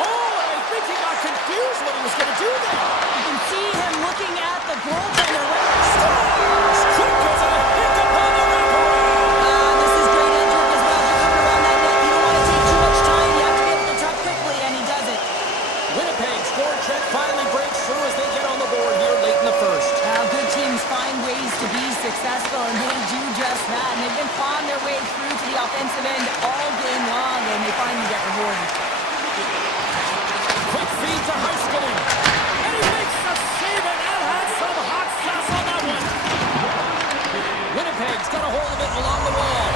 Oh, I think he got confused what he was going to do there. You can see him looking at the goaltender. Stars. Quick as a hit upon the wrap-around. This is great edge work as well. You're coming around that net. You don't want to take too much time. You have to be able to tuck quickly, and he does it. Winnipeg's forecheck finally breaks through as they get on the board here late in the first. Good teams find ways to be successful, and they do just that. And they've been clawing their way through to the offensive end all game long, and they finally get rewarded. Quick feed to Heiskanen. And he makes the save, and that had some hot sauce on that one. Winnipeg's got a hold of it along the wall.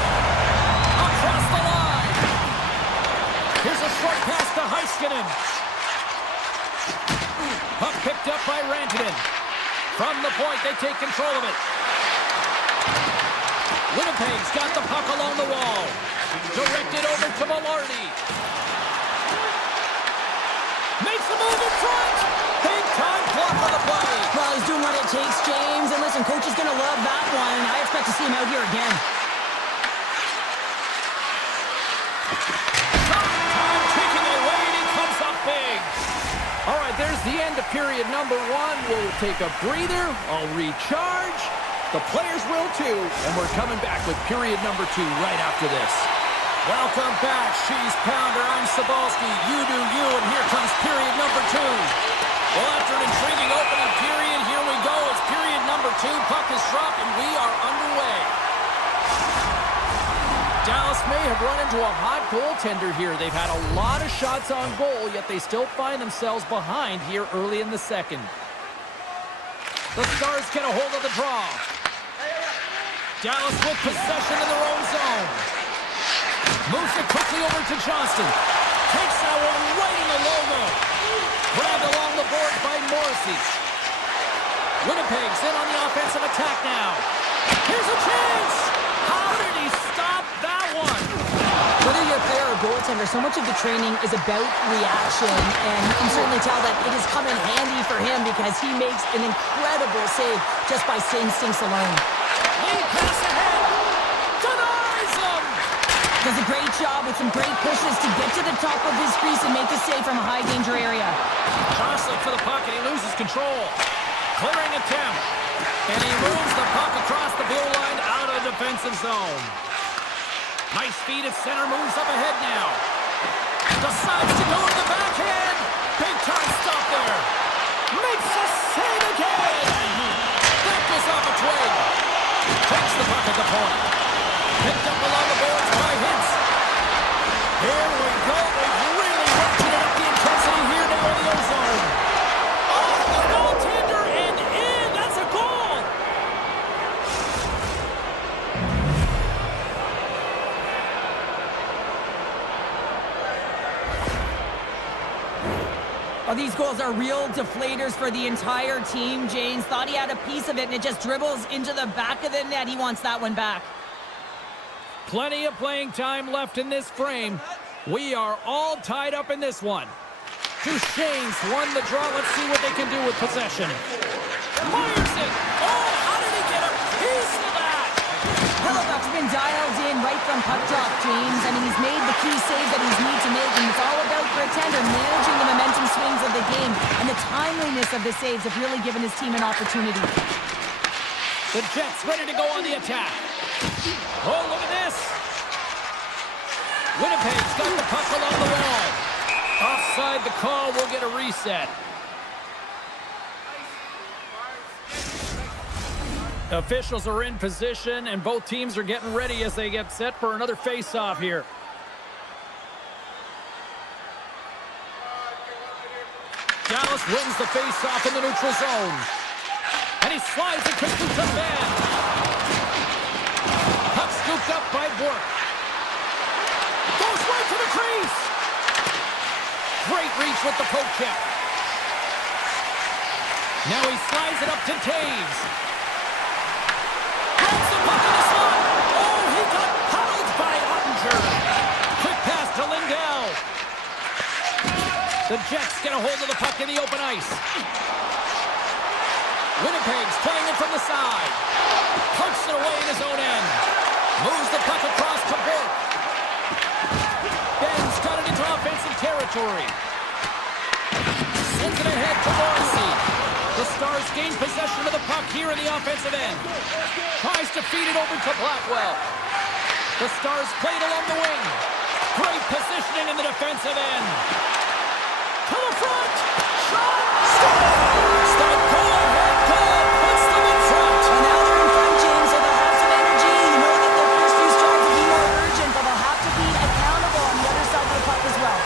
Across the line. Here's a short pass to Heiskanen. Puck picked up by Rantanen. From the point, they take control of it. Winnipeg's got the puck along the wall. Directed over to Velarde. Makes a move in front. Big time block on the play. Well, he's doing what it takes, James. And listen, coach is going to love that one. I expect to see him out here again. Time taking it away, and he comes up big. All right, there's the end of period number one. We'll take a breather. I'll recharge. The players will too. And we're coming back with period number two right after this. Welcome back, Cheese Pounder. I'm Cybulski. You do you, and here comes period number two. Well, after an intriguing opening period, here we go. It's period number two. Puck is dropped, and we are underway. Dallas may have run into a hot goaltender here. They've had a lot of shots on goal, yet they still find themselves behind here early in the second. The Stars get a hold of the draw. Dallas with possession in their own zone. Moves it quickly over to Johnston. Takes that one right in the logo. Grabbed along the boards by Morrissey. Winnipeg's in on the offensive attack now. Here's a chance! How did he stop that one? Whether you're a player or goaltender, so much of the training is about reaction, and you can certainly tell that it has come in handy for him because he makes an incredible save just by instincts alone. Lead pass ahead. Denies him. Does a great job with some great pushes to get to the top of his crease and make the save from a high danger area. Jostling for the puck and he loses control. Clearing attempt. And he moves the puck across the blue line out of the defensive zone. Nice feed at center, moves up ahead now. Decides to go to the backhand. Big time stop there. Makes a save again. That goes off a twig. Takes the puck at the point. Picked up along the boards by Hintz. Here we go. They've really ratcheted up the intensity here now in the ozone. Oh, the goaltender and in. That's a goal. Oh, these goals are real deflators for the entire team. James thought he had a piece of it, and it just dribbles into the back of the net. He wants that one back. Plenty of playing time left in this frame. We are all tied up in this one. Duchesne's won the draw. Let's see what they can do with possession. Fires it. Oh, how did he get a piece of that? Hellebuck's been dialed in right from puck drop, James. I mean, he's made the key saves that he's need to make, and it's all about for a tender managing the momentum swings of the game, and the timeliness of the saves have really given his team an opportunity. The Jets ready to go on the attack. Oh, look at this. Winnipeg's got the puck along the wall. Offside the call, we'll get a reset. Officials are in position, and both teams are getting ready as they get set for another face-off here. Dallas wins the face-off in the neutral zone. And he slides it quickly to the man. Puck scooped up by Bork. Goes right to the crease. Great reach with the poke check. Now he slides it up to Taves. Grabs the puck in the slot. Oh, he got held by Ottinger. Quick pass to Lindell. The Jets get a hold of the puck in the open ice. Winnipeg's playing it from the side. Punches it away in his own end. Moves the puck across to Bork. Ben's got it into offensive territory. Sends it ahead to Morrissey. The Stars gain possession of the puck here in the offensive end. Tries to feed it over to Blackwell. The Stars played along the wing. Great positioning in the defensive end. To the front. Shot. Scores. That go-ahead goal puts them in front. And now they're in front, James, so they'll have some energy. You know that their first few strides will be more urgent, but they'll have to be accountable on the other side of the puck as well.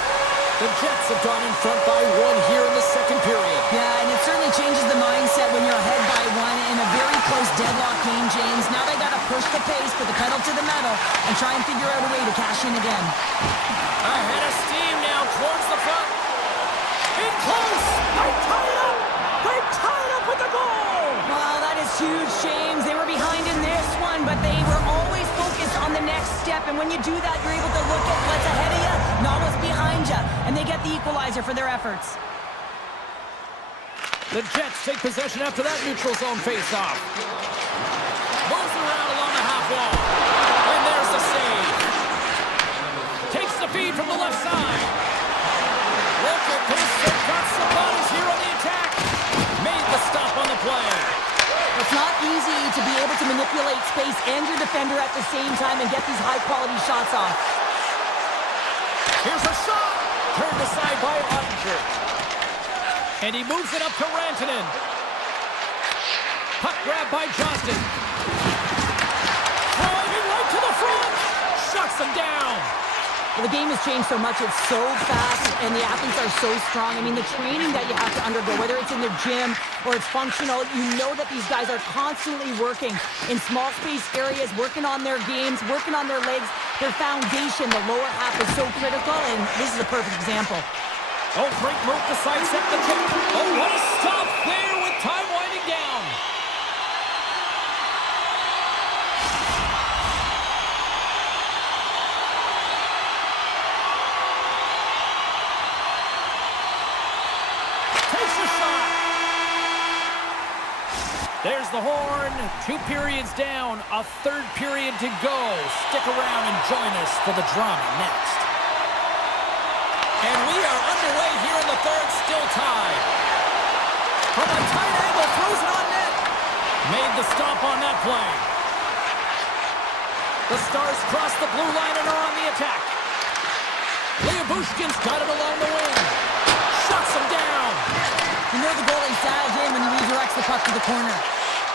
The Jets have gone in front by one here in the second period. Yeah, and it certainly changes the mindset when you're ahead by one in a very close deadlock game, James. Now they got to push the pace, put the pedal to the metal, and try and figure out a way to cash in again. Ahead of steam now towards the front. In close. They tie it up. They tie it up with the goal. Well, that is huge, James. They were behind in this one, but they were always focused on the next step. And when you do that, you're able to look at what's ahead of you, not what's behind you. And they get the equalizer for their efforts. The Jets take possession after that neutral zone face-off. Moves around along the half wall. And there's the save. Takes the feed from the left side. Walker could have got some bodies here on the attack. Made the stop on the play. It's not easy to be able to manipulate space and your defender at the same time and get these high-quality shots off. Here's a shot. Turned aside by Ottinger. And he moves it up to Rantanen. Puck grab by Johnston. Driving right to the front. Shuts him down. Well, the game has changed so much. It's so fast, and the athletes are so strong. I mean, the training that you have to undergo, whether it's in the gym or it's functional, you know that these guys are constantly working in small space areas, working on their games, working on their legs. Their foundation, the lower half, is so critical, and this is a perfect example. Oh, great move to sidestep the kick. Oh, what a stop there with time winding down. Takes a shot. There's the horn. 2 periods down, a 3rd period to go. Stick around and join us for the drama next. And we are underway here in the 3rd, still tied. From a tight angle, throws it on net. Made the stop on that play. The Stars cross the blue line and are on the attack. Bushkin's got it along the wing. Shuts him down. You know the goalie dials in when he redirects the puck to the corner.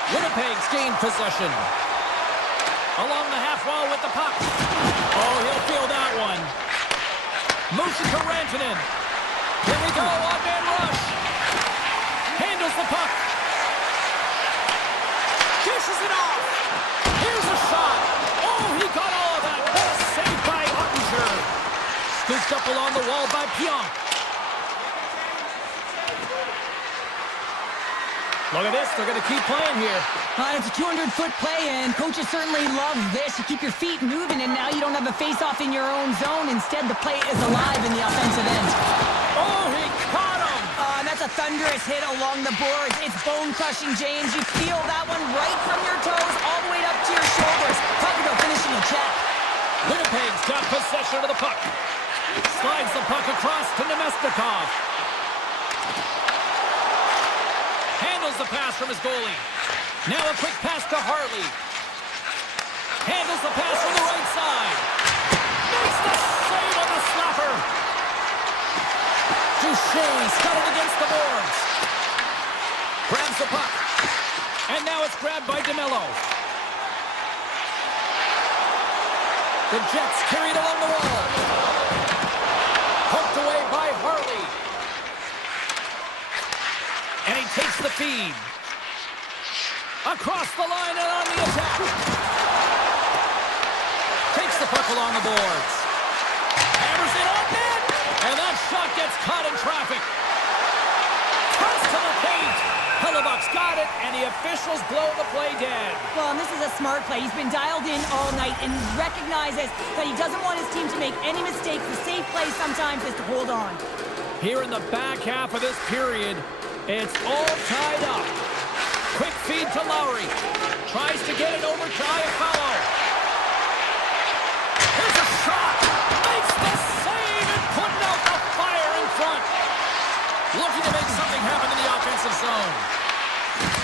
Winnipeg's gained possession. Along the half wall with the puck. Oh, he'll feel that one. Motion to Rantanen. Here we go, one-man rush. Handles the puck. Dishes it off. Here's a shot. Oh, he got all of that. What a save by Ottinger. Scooped up along the wall by Pionk. Look at this, they're going to keep playing here. It's a 200-foot play, and coaches certainly love this. You keep your feet moving, and now you don't have a face-off in your own zone. Instead, the play is alive in the offensive end. Oh, he caught him! And that's a thunderous hit along the boards. It's bone-crushing, James. You feel that one right from your toes all the way up to your shoulders. Talk about finishing a check. Winnipeg's got possession of the puck. Slides the puck across to Nemestikov. Handles the pass from his goalie. Now a quick pass to Harley. Handles the pass from the right side. Makes the save on the slapper. Duchesne's got it against the boards. Grabs the puck. And now it's grabbed by DeMello. The Jets carry it along the wall. Poked away by Harley. And he takes the feed. Across the line and on the attack. Takes the puck along the boards. Hammers it on net. And that shot gets caught in traffic. Cuts to the paint. Hellebuck's got it, and the officials blow the play dead. Well, and this is a smart play. He's been dialed in all night and recognizes that he doesn't want his team to make any mistakes. The safe play sometimes is to hold on. Here in the back half of this period, it's all tied up. Quick feed to Lowry. Tries to get it over to Iafallo. Here's a shot. Makes the save and putting out the fire in front. Looking to make something happen in the offensive zone.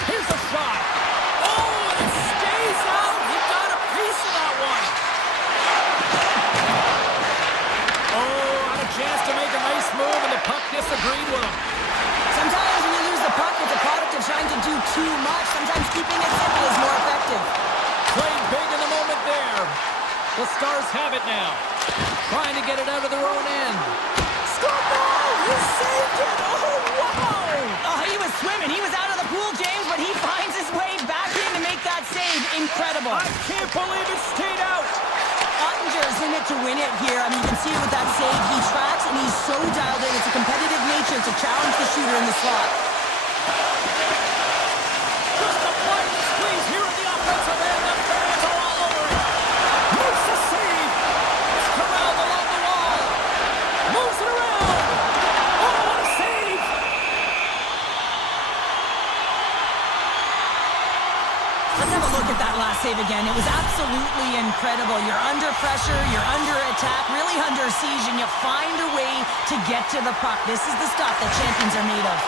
Here's a shot. Oh, and it stays out. He got a piece of that one. Oh, had a chance to make a nice move, and the puck disagreed with him. Sometimes when you lose the puck, it's a product of trying to do too much. Sometimes keeping it simple is more effective. Played big in the moment there. The Stars have it now. Trying to get it out of their own end. Score! He saved it! Oh, wow! Oh, he was swimming. He was out of the pool, James, but he finds his way back in to make that save. Incredible. I can't believe it stayed out. Ottinger's in it to win it here. I mean, you can see it with that save. He tracks, and he's so dialed in. It's a competitive nature to challenge the shooter in the slot. Just a blind squeeze here in the offensive end. The fans are all over it. Makes the save. It's corralled along the wall. Moves it around. Oh, what a save. Let's have a look at that last save again. It was absolutely incredible. You're under pressure, you're under attack, really under siege, and you find a way to get to the puck. This is the stuff that champions are made of.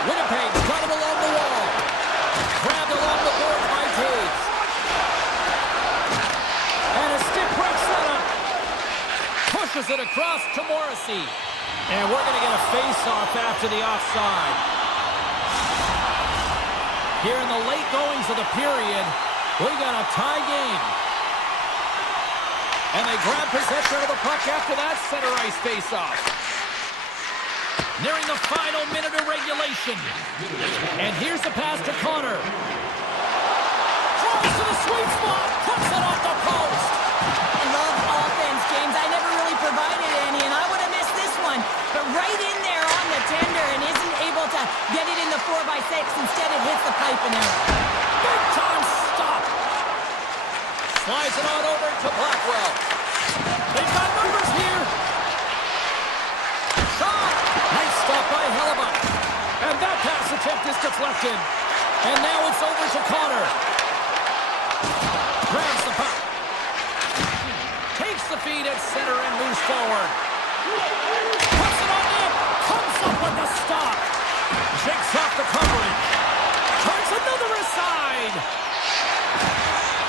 Winnipeg's got it along the wall. Grabbed along the board by Taves. And a stick break setup. Pushes it across to Morrissey. And we're going to get a face-off after the offside. Here in the late goings of the period, we got a tie game. And they grab possession of the puck after that center ice face-off. Nearing the final minute of regulation. And here's the pass to Connor. Throws to the sweet spot. Puts it off the post. I love offense, James. I never really provided any, and I would have missed this one. But right in there on the tender and isn't able to get it in the 4x6. Instead, it hits the pipe and out. Big time stop. Slides it on over to Blackwell. They've got numbers here. Shot. Nice stop by Hellebuck. And that pass attempt is deflected. And now it's over to Connor. Grabs the puck. Takes the feed at center and moves forward. Puts it on in. Comes up with the stop. Shakes off the coverage. Turns another aside.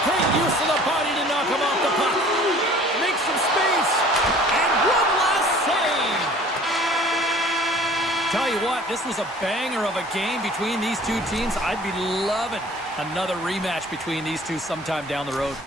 Great use of the body to knock him off the puck. Makes some space. And one last save. Tell you what, this was a banger of a game between these two teams. I'd be loving another rematch between these two sometime down the road.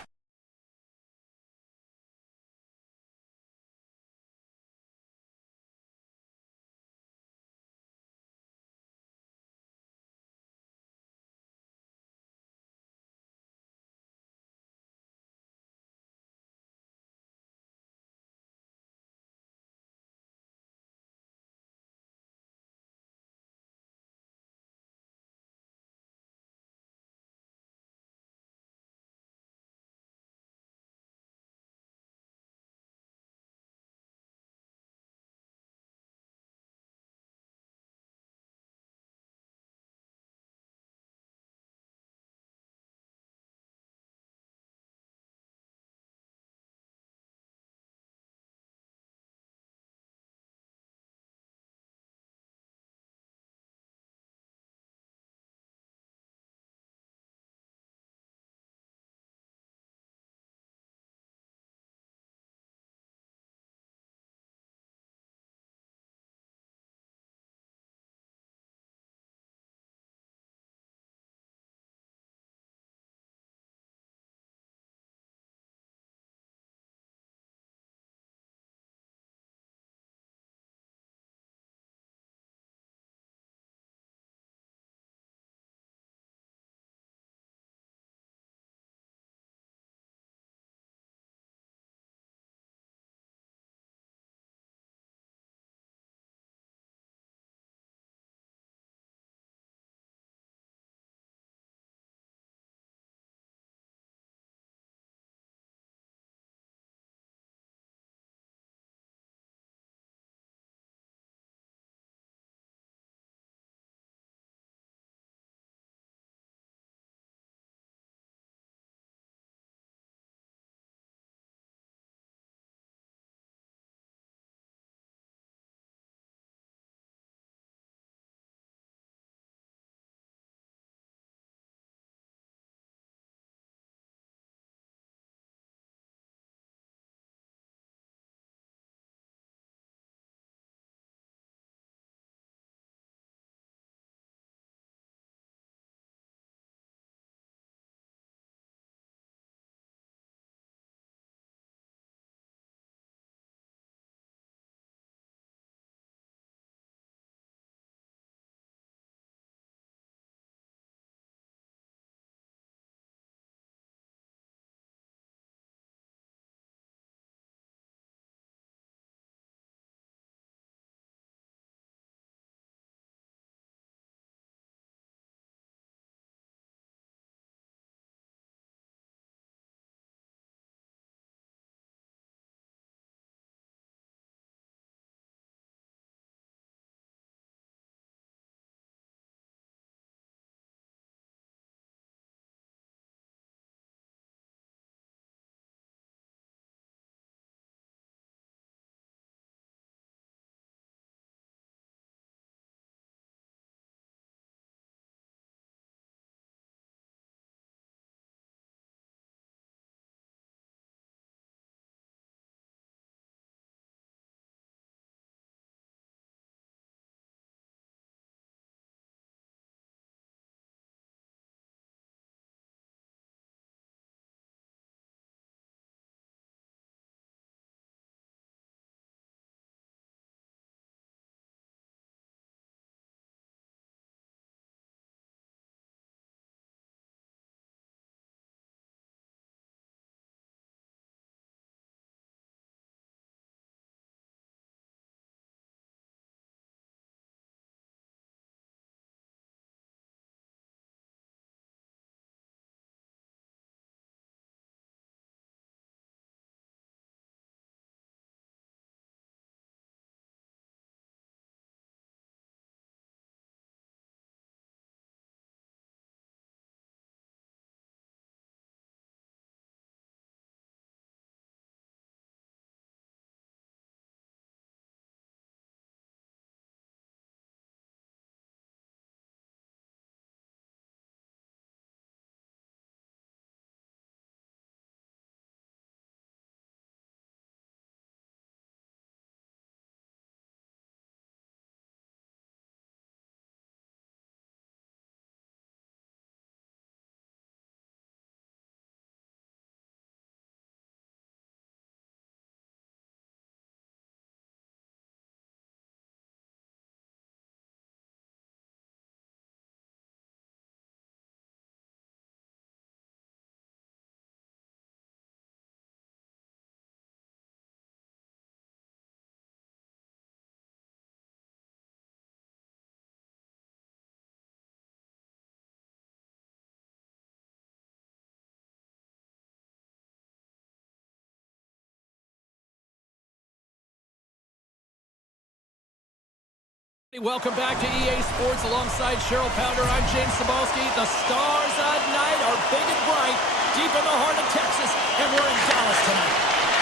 Welcome back to EA Sports alongside Cheryl Pounder. I'm James Cebulski. The stars at night are big and bright, deep in the heart of Texas, and we're in Dallas tonight.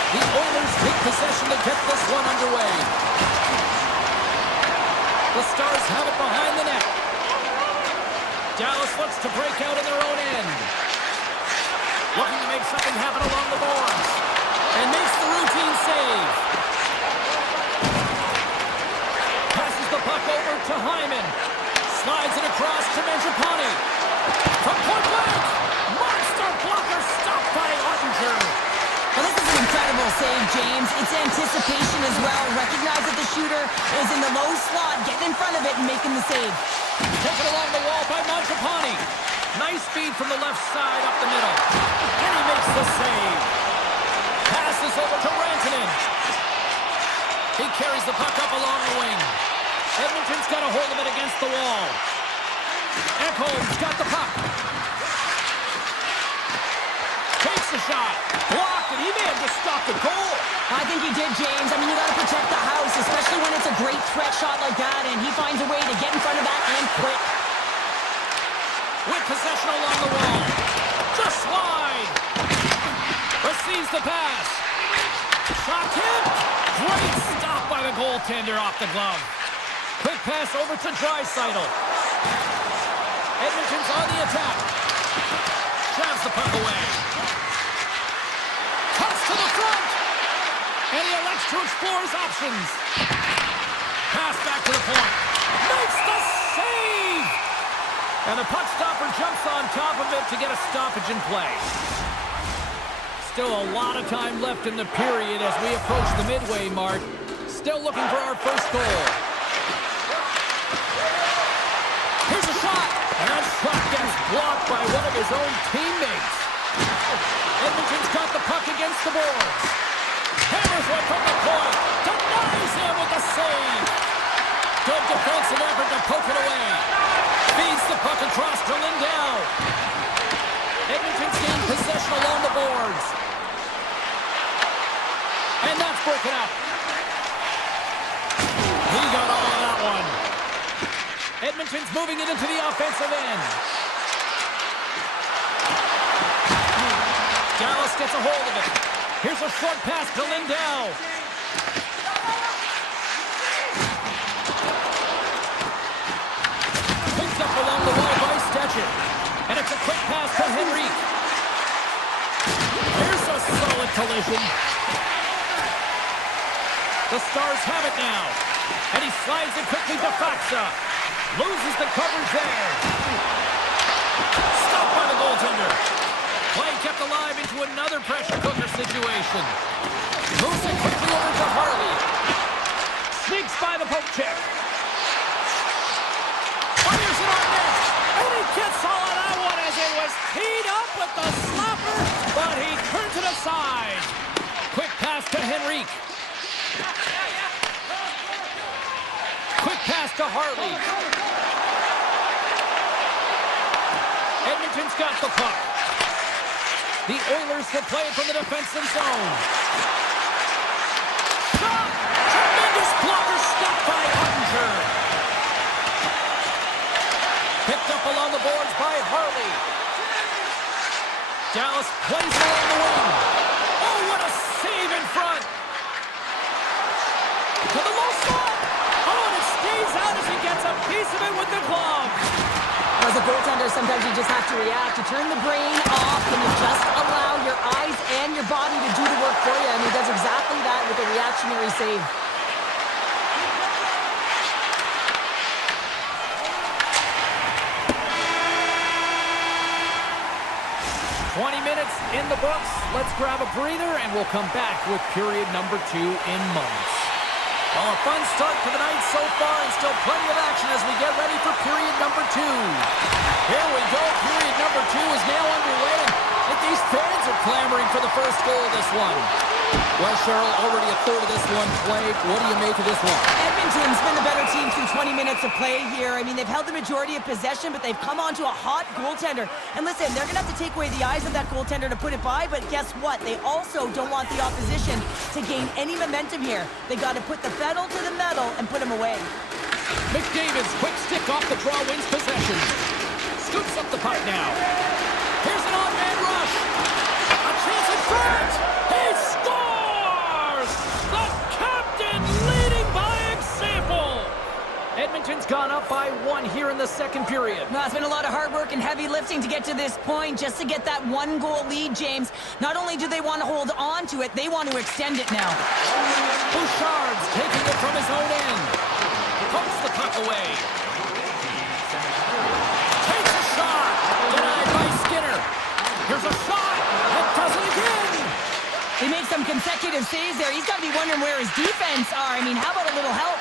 The Oilers take possession to get this one underway. The Stars have it behind the net. Dallas looks to break out in their own end. Looking to make something happen along the boards. And makes the routine save. Passes the puck over to Hyman. Slides it across to Mangiapane. From point blank. Monster blocker stopped by Ottinger. Well, this is an incredible save, James. It's anticipation as well. Recognize that the shooter is in the low slot, getting in front of it and making the save. Taken along the wall by Mangiapane. Nice feed from the left side up the middle. And he makes the save. Passes over to Rantanen. He carries the puck up along the wing. Edmonton's got a hold of it against the wall. Ekholm's got the puck. Takes the shot. Blocked it. He may have just stopped the goal. I think he did, James. I mean, you got to protect the house, especially when it's a great threat shot like that, and he finds a way to get in front of that and quick. With possession along the wall. Just wide. Receives the pass. Shot hit. Great stop by the goaltender off the glove. Quick pass over to Draisaitl. Edmonton's on the attack. Grabs the puck away. Cuts to the front. And he elects to explore his options. Pass back to the point. Makes the save! And the puck stopper jumps on top of it to get a stoppage in play. Still a lot of time left in the period as we approach the midway mark. Still looking for our first goal. Here's a shot. And that shot gets blocked by one of his own teammates. Edmonton's got the puck against the boards. Hammers one from the point. Denies him with the save. Good defensive effort to poke it away. Feeds the puck across to Lindell. Edmonton's gained possession along the boards. And that's broken up. He got all of that one. Edmonton's moving it into the offensive end. Dallas gets a hold of it. Here's a short pass to Lindell. Picked up along the wall by Stetcher. And it's a quick pass to Henrique. Here's a solid collision. The Stars have it now. And he slides it quickly to Faksa. Loses the coverage there. Stopped by the goaltender. Play kept alive into another pressure cooker situation. Moves it quickly over to Harley. Sneaks by the poke check. Fires it on net. And he gets all of that one as it was teed up with the slapper, but he turns it aside. Quick pass to Henrique. Quick pass to Harley. Edmonton's got the puck. The Oilers will play it from the defensive zone. Shot! Tremendous blocker stopped by Ottinger. Picked up along the boards by Harley. Dallas plays it along the wing. Oh, what a save in front. To the low slot. Oh, and it stays out as he gets a piece of it with the glove. As a goaltender, sometimes you just have to react. You turn the brain off and you just allow your eyes and your body to do the work for you. And he does exactly that with a reactionary save. Minutes in the books. Let's grab a breather and we'll come back with period number 2 in moments. Well, a fun start to the night so far and still plenty of action as we get ready for period number 2. Here we go. Period number 2 is now underway. I think these fans are clamoring for the first goal of this one. Well, Cheryl, already a third of this one played. What do you make of this one? Edmonton's been the better team through 20 minutes of play here. I mean, they've held the majority of possession, but they've come onto a hot goaltender. And listen, they're going to have to take away the eyes of that goaltender to put it by, but guess what? They also don't want the opposition to gain any momentum here. They got to put the pedal to the metal and put him away. McDavid's quick stick off the draw wins possession. Scoops up the puck now. Here's an on-man rush. A chance in front. He scores! The captain leading by example. Edmonton's gone up by 1 here in the second period. No, it's been a lot of hard work and heavy lifting to get to this point, just to get that 1-goal lead, James. Not only do they want to hold on to it, they want to extend it now. Bouchard's taking it from his own end. Pumps the puck away. Takes a shot. Denied by Skinner. Here's a shot. And does it again. He makes some consecutive saves there. He's got to be wondering where his defense are. I mean, how about a little help?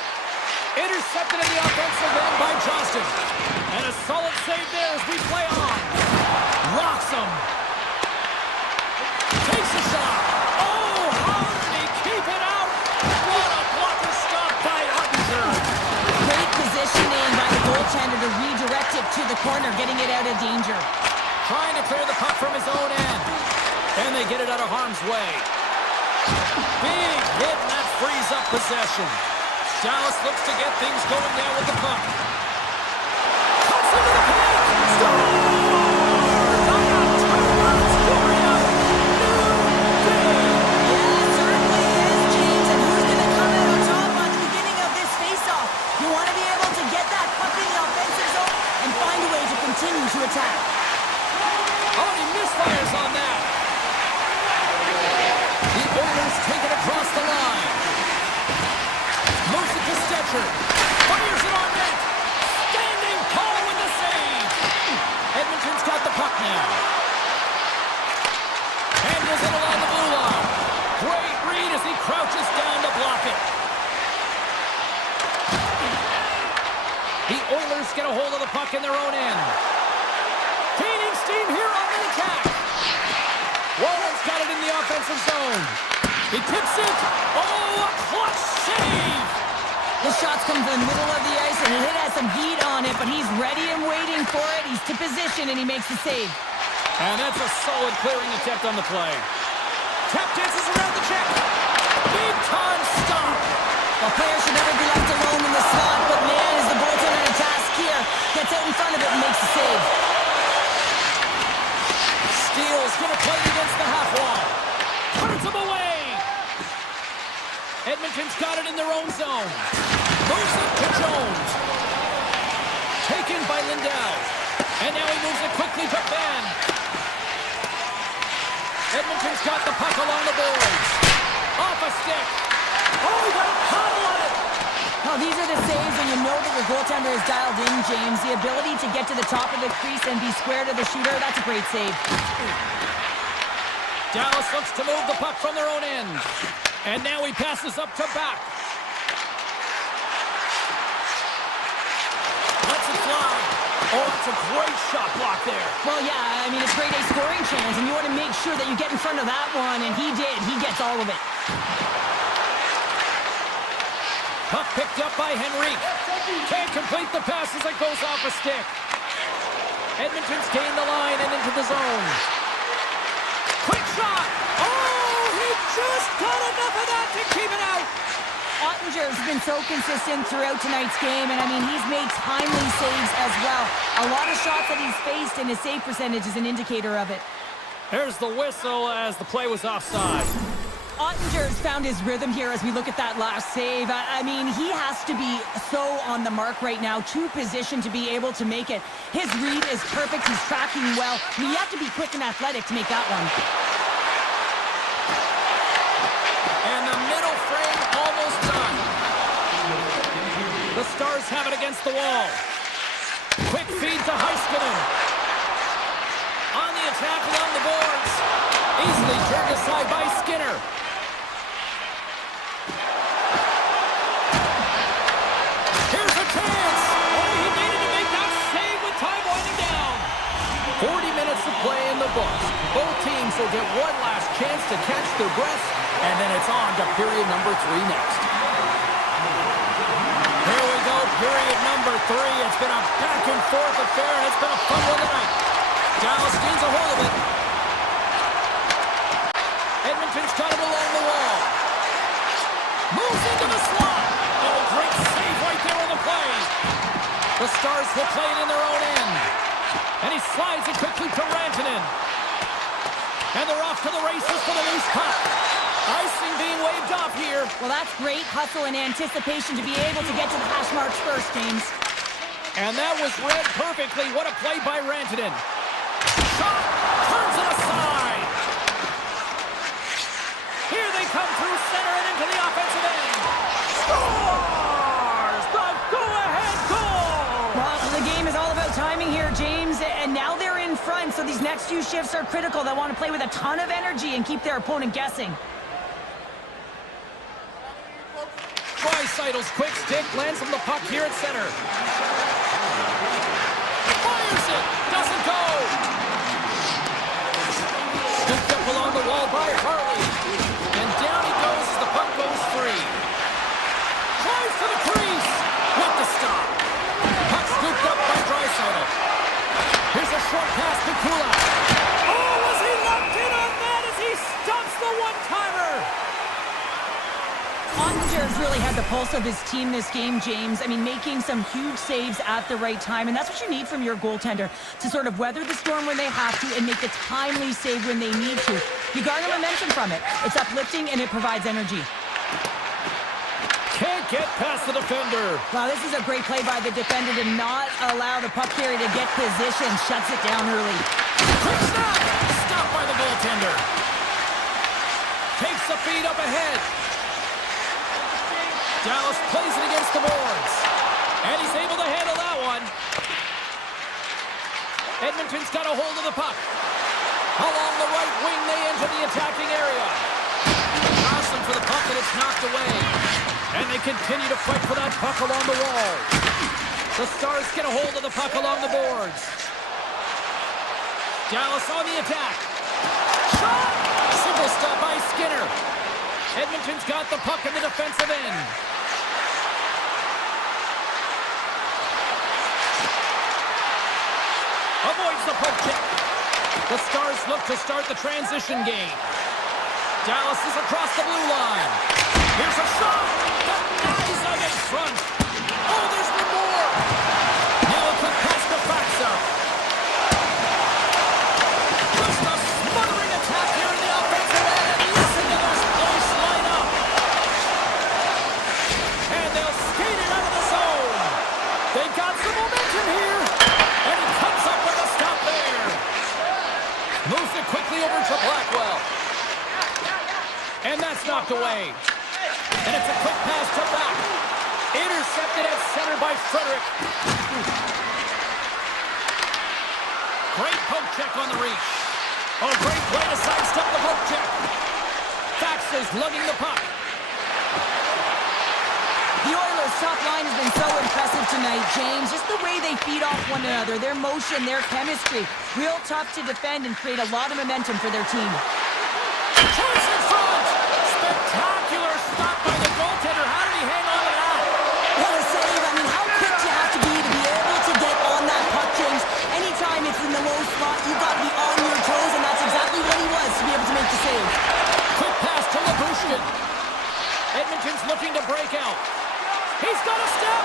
Intercepted in the offensive end by Johnston. And a solid save there as we play on. Rocks him. Takes a shot. Oh, how did he keep it out? What a blocker stop by Ottinger. Great positioning by the goaltender to redirect it to the corner, getting it out of danger. Trying to clear the puck from his own end. And they get it out of harm's way. Big hit, and that frees up possession. Dallas looks to get things going now with the puck. Cuts into the paint. Scores! Yeah, certainly is, James. And who's going to come out on top on the beginning of this face-off? You want to be able to get that puck in the offensive zone and find a way to continue to attack. Oh, he misfires on that. The Oilers take it across the line. Moves it to Stetcher. Fires it on net. Standing tall with the save. Edmonton's got the puck now. Handles it along the blue line. Great read as he crouches down to block it. The Oilers get a hold of the puck in their own end. Gaining steam here on the attack. Wallen's got it in the offensive zone. He tips it. Oh, a clutch save. The shots come from the middle of the ice, and the hit has some heat on it, but he's ready and waiting for it. He's to position, and he makes the save. And that's a solid clearing attempt on the play. Tap dances around the check. Big time stop. A player should never be left alone in the slot, but man, is the goaltender on a task here. Gets out in front of it and makes the save. Steele's going to play it against the half wall. Turns him away. Edmonton's got it in their own zone. Moves it to Jones. Taken by Lindell. And now he moves it quickly to Ben. Edmonton's got the puck along the boards. Off a stick. Oh, he got a paddle on it. Now, these are the saves when you know that your goaltender is dialed in, James. The ability to get to the top of the crease and be square to the shooter, that's a great save. Dallas looks to move the puck from their own end. And now he passes up to back. Lets it fly. Oh, it's a great shot block there. Well, yeah, I mean, it's grade A scoring chance, and you want to make sure that you get in front of that one, and he did. He gets all of it. Puck picked up by Henrique. Can't complete the pass as it goes off a stick. Edmonton's gained the line and into the zone. Quick shot. Oh, he just got enough of that to keep it out. Ottinger's been so consistent throughout tonight's game, and I mean, he's made timely saves as well. A lot of shots that he's faced, and his save percentage is an indicator of it. There's the whistle as the play was offside. Ottinger's found his rhythm here as we look at that last save. I mean, he has to be so on the mark right now, to position to be able to make it. His read is perfect. He's tracking well. I mean, you have to be quick and athletic to make that one. And the middle frame almost done. The Stars have it against the wall. Quick feed to Heiskanen. On the attack along the boards. Easily turned aside by Skinner. Here's a chance. Oh, he needed to make that save with time winding down. 40 minutes of play in the books. Both teams will get one last chance to catch their breath, and then it's on to period number 3 next. Here we go, period number 3. It's been a back and forth affair, and it's been a fun one tonight. Dallas gains a hold of it. Edmonton's got it along the wall. Moves into the slot. Oh, great save right there on the play. Stars will play it in their own end. And he slides it quickly to Rantanen. And they're off to the races for the loose puck. Icing being waved off here. Well, that's great hustle and anticipation to be able to get to the hash marks first, James. And that was read perfectly. What a play by Rantanen. Shot! Turns it aside. Here they come through center and into the offensive end. Scores! The go-ahead goal! Well, the game is all about timing here, James. And now they're in front, so these next few shifts are critical. They want to play with a ton of energy and keep their opponent guessing. Dreisaitl's quick stick lands from the puck here at center. Fires it! Doesn't go! Scooped up along the wall by Harley. And down he goes as the puck goes free. Drives to the crease! What the stop! Puck scooped up by Draisaitl. Here's a short pass to Kulak. Oh, was he locked in on that as he stumps the one-timer? Ottinger's really had the pulse of his team this game, James. I mean, making some huge saves at the right time, and that's what you need from your goaltender, to sort of weather the storm when they have to and make the timely save when they need to. You garner momentum from it. It's uplifting and it provides energy. Can't get past the defender. Wow, this is a great play by the defender to not allow the puck carrier to get position. Shuts it down early. Quick snap! Stopped by the goaltender. Takes the feed up ahead. Dallas plays it against the boards. And he's able to handle that one. Edmonton's got a hold of the puck. Along the right wing, they enter the attacking area. Jostling for the puck, and it's knocked away. And they continue to fight for that puck along the wall. The Stars get a hold of the puck along the boards. Dallas on the attack. Shot! Simple stop by Skinner. Edmonton's got the puck in the defensive end. Avoids the poke check. The Stars look to start the transition game. Dallas is across the blue line. Here's a shot. The eyes up in front. Oh, there's one more. Now a quick pass to Faxa. Just a smothering attack here in the offensive end. And listen to this place light up. And they'll skate it out of the zone. They've got some momentum here. And he comes up with a stop there. Moves it quickly over to Blackwell. And that's knocked away. And it's a quick pass to back. Intercepted at center by Frederick. Great poke check on the reach. Oh, great play to sidestep the poke check. Faxa's lugging the puck. The Oilers' top line has been so impressive tonight, James. Just the way they feed off one another, their motion, their chemistry. Real tough to defend and create a lot of momentum for their team. Choice in front! Spectacular stop by the goaltender. How did he hang on to that? What a save. I mean, how quick do you have to be able to get on that puck, James? Anytime it's in the low spot, you've got to be on your toes, and that's exactly what he was to be able to make the save. Quick pass to Labushkin. Edmonton's looking to break out. He's got a step.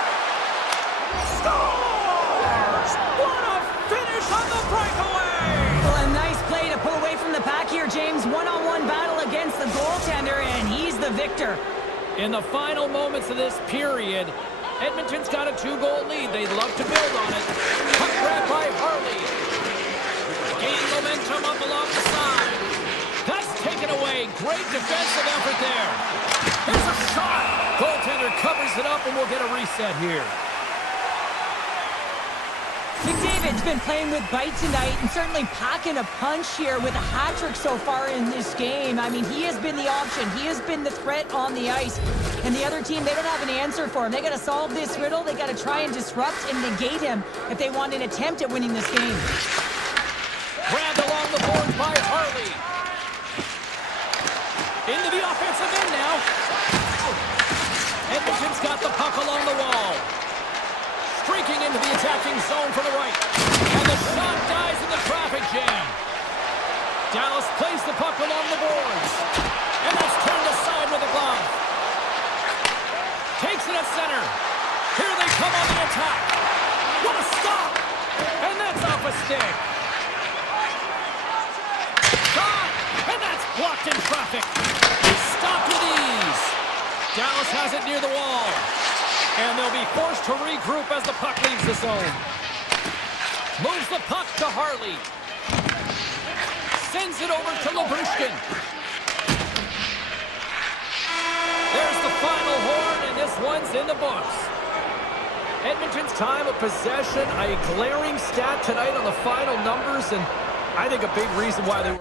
Scores! What a finish on the breakaway! Well, a nice play to pull away from the pack here, James. One-on-one battle against the goaltender, and he's the victor. In the final moments of this period, Edmonton's got a 2-goal lead. They'd love to build on it. Puck grab by Harley. Gaining momentum up along the side. That's taken away. Great defensive effort there. Here's a shot. Goaltender covers it up, and we'll get a reset here. McDavid's been playing with bite tonight and certainly packing a punch here with a hat-trick so far in this game. I mean, he has been the option. He has been the threat on the ice. And the other team, they don't have an answer for him. They got to solve this riddle. They got to try and disrupt and negate him if they want an attempt at winning this game. Grabbed along the board by Harley. Into the offensive end now. Edmonton's got the puck along the wall. Streaking into the attacking zone for the right. And the shot dies in the traffic jam. Dallas plays the puck along the boards. And that's turned aside with a glove. Takes it at center. Here they come on the attack. What Stop! And that's off a stick. Shot! And that's blocked in traffic. Stopped with ease. Dallas has it near the wall. And they'll be forced to regroup as the puck leaves the zone. Moves the puck to Harley. Sends it over to Labushkin. There's the final horn, and this one's in the books. Edmonton's time of possession, a glaring stat tonight on the final numbers, and I think a big reason why they were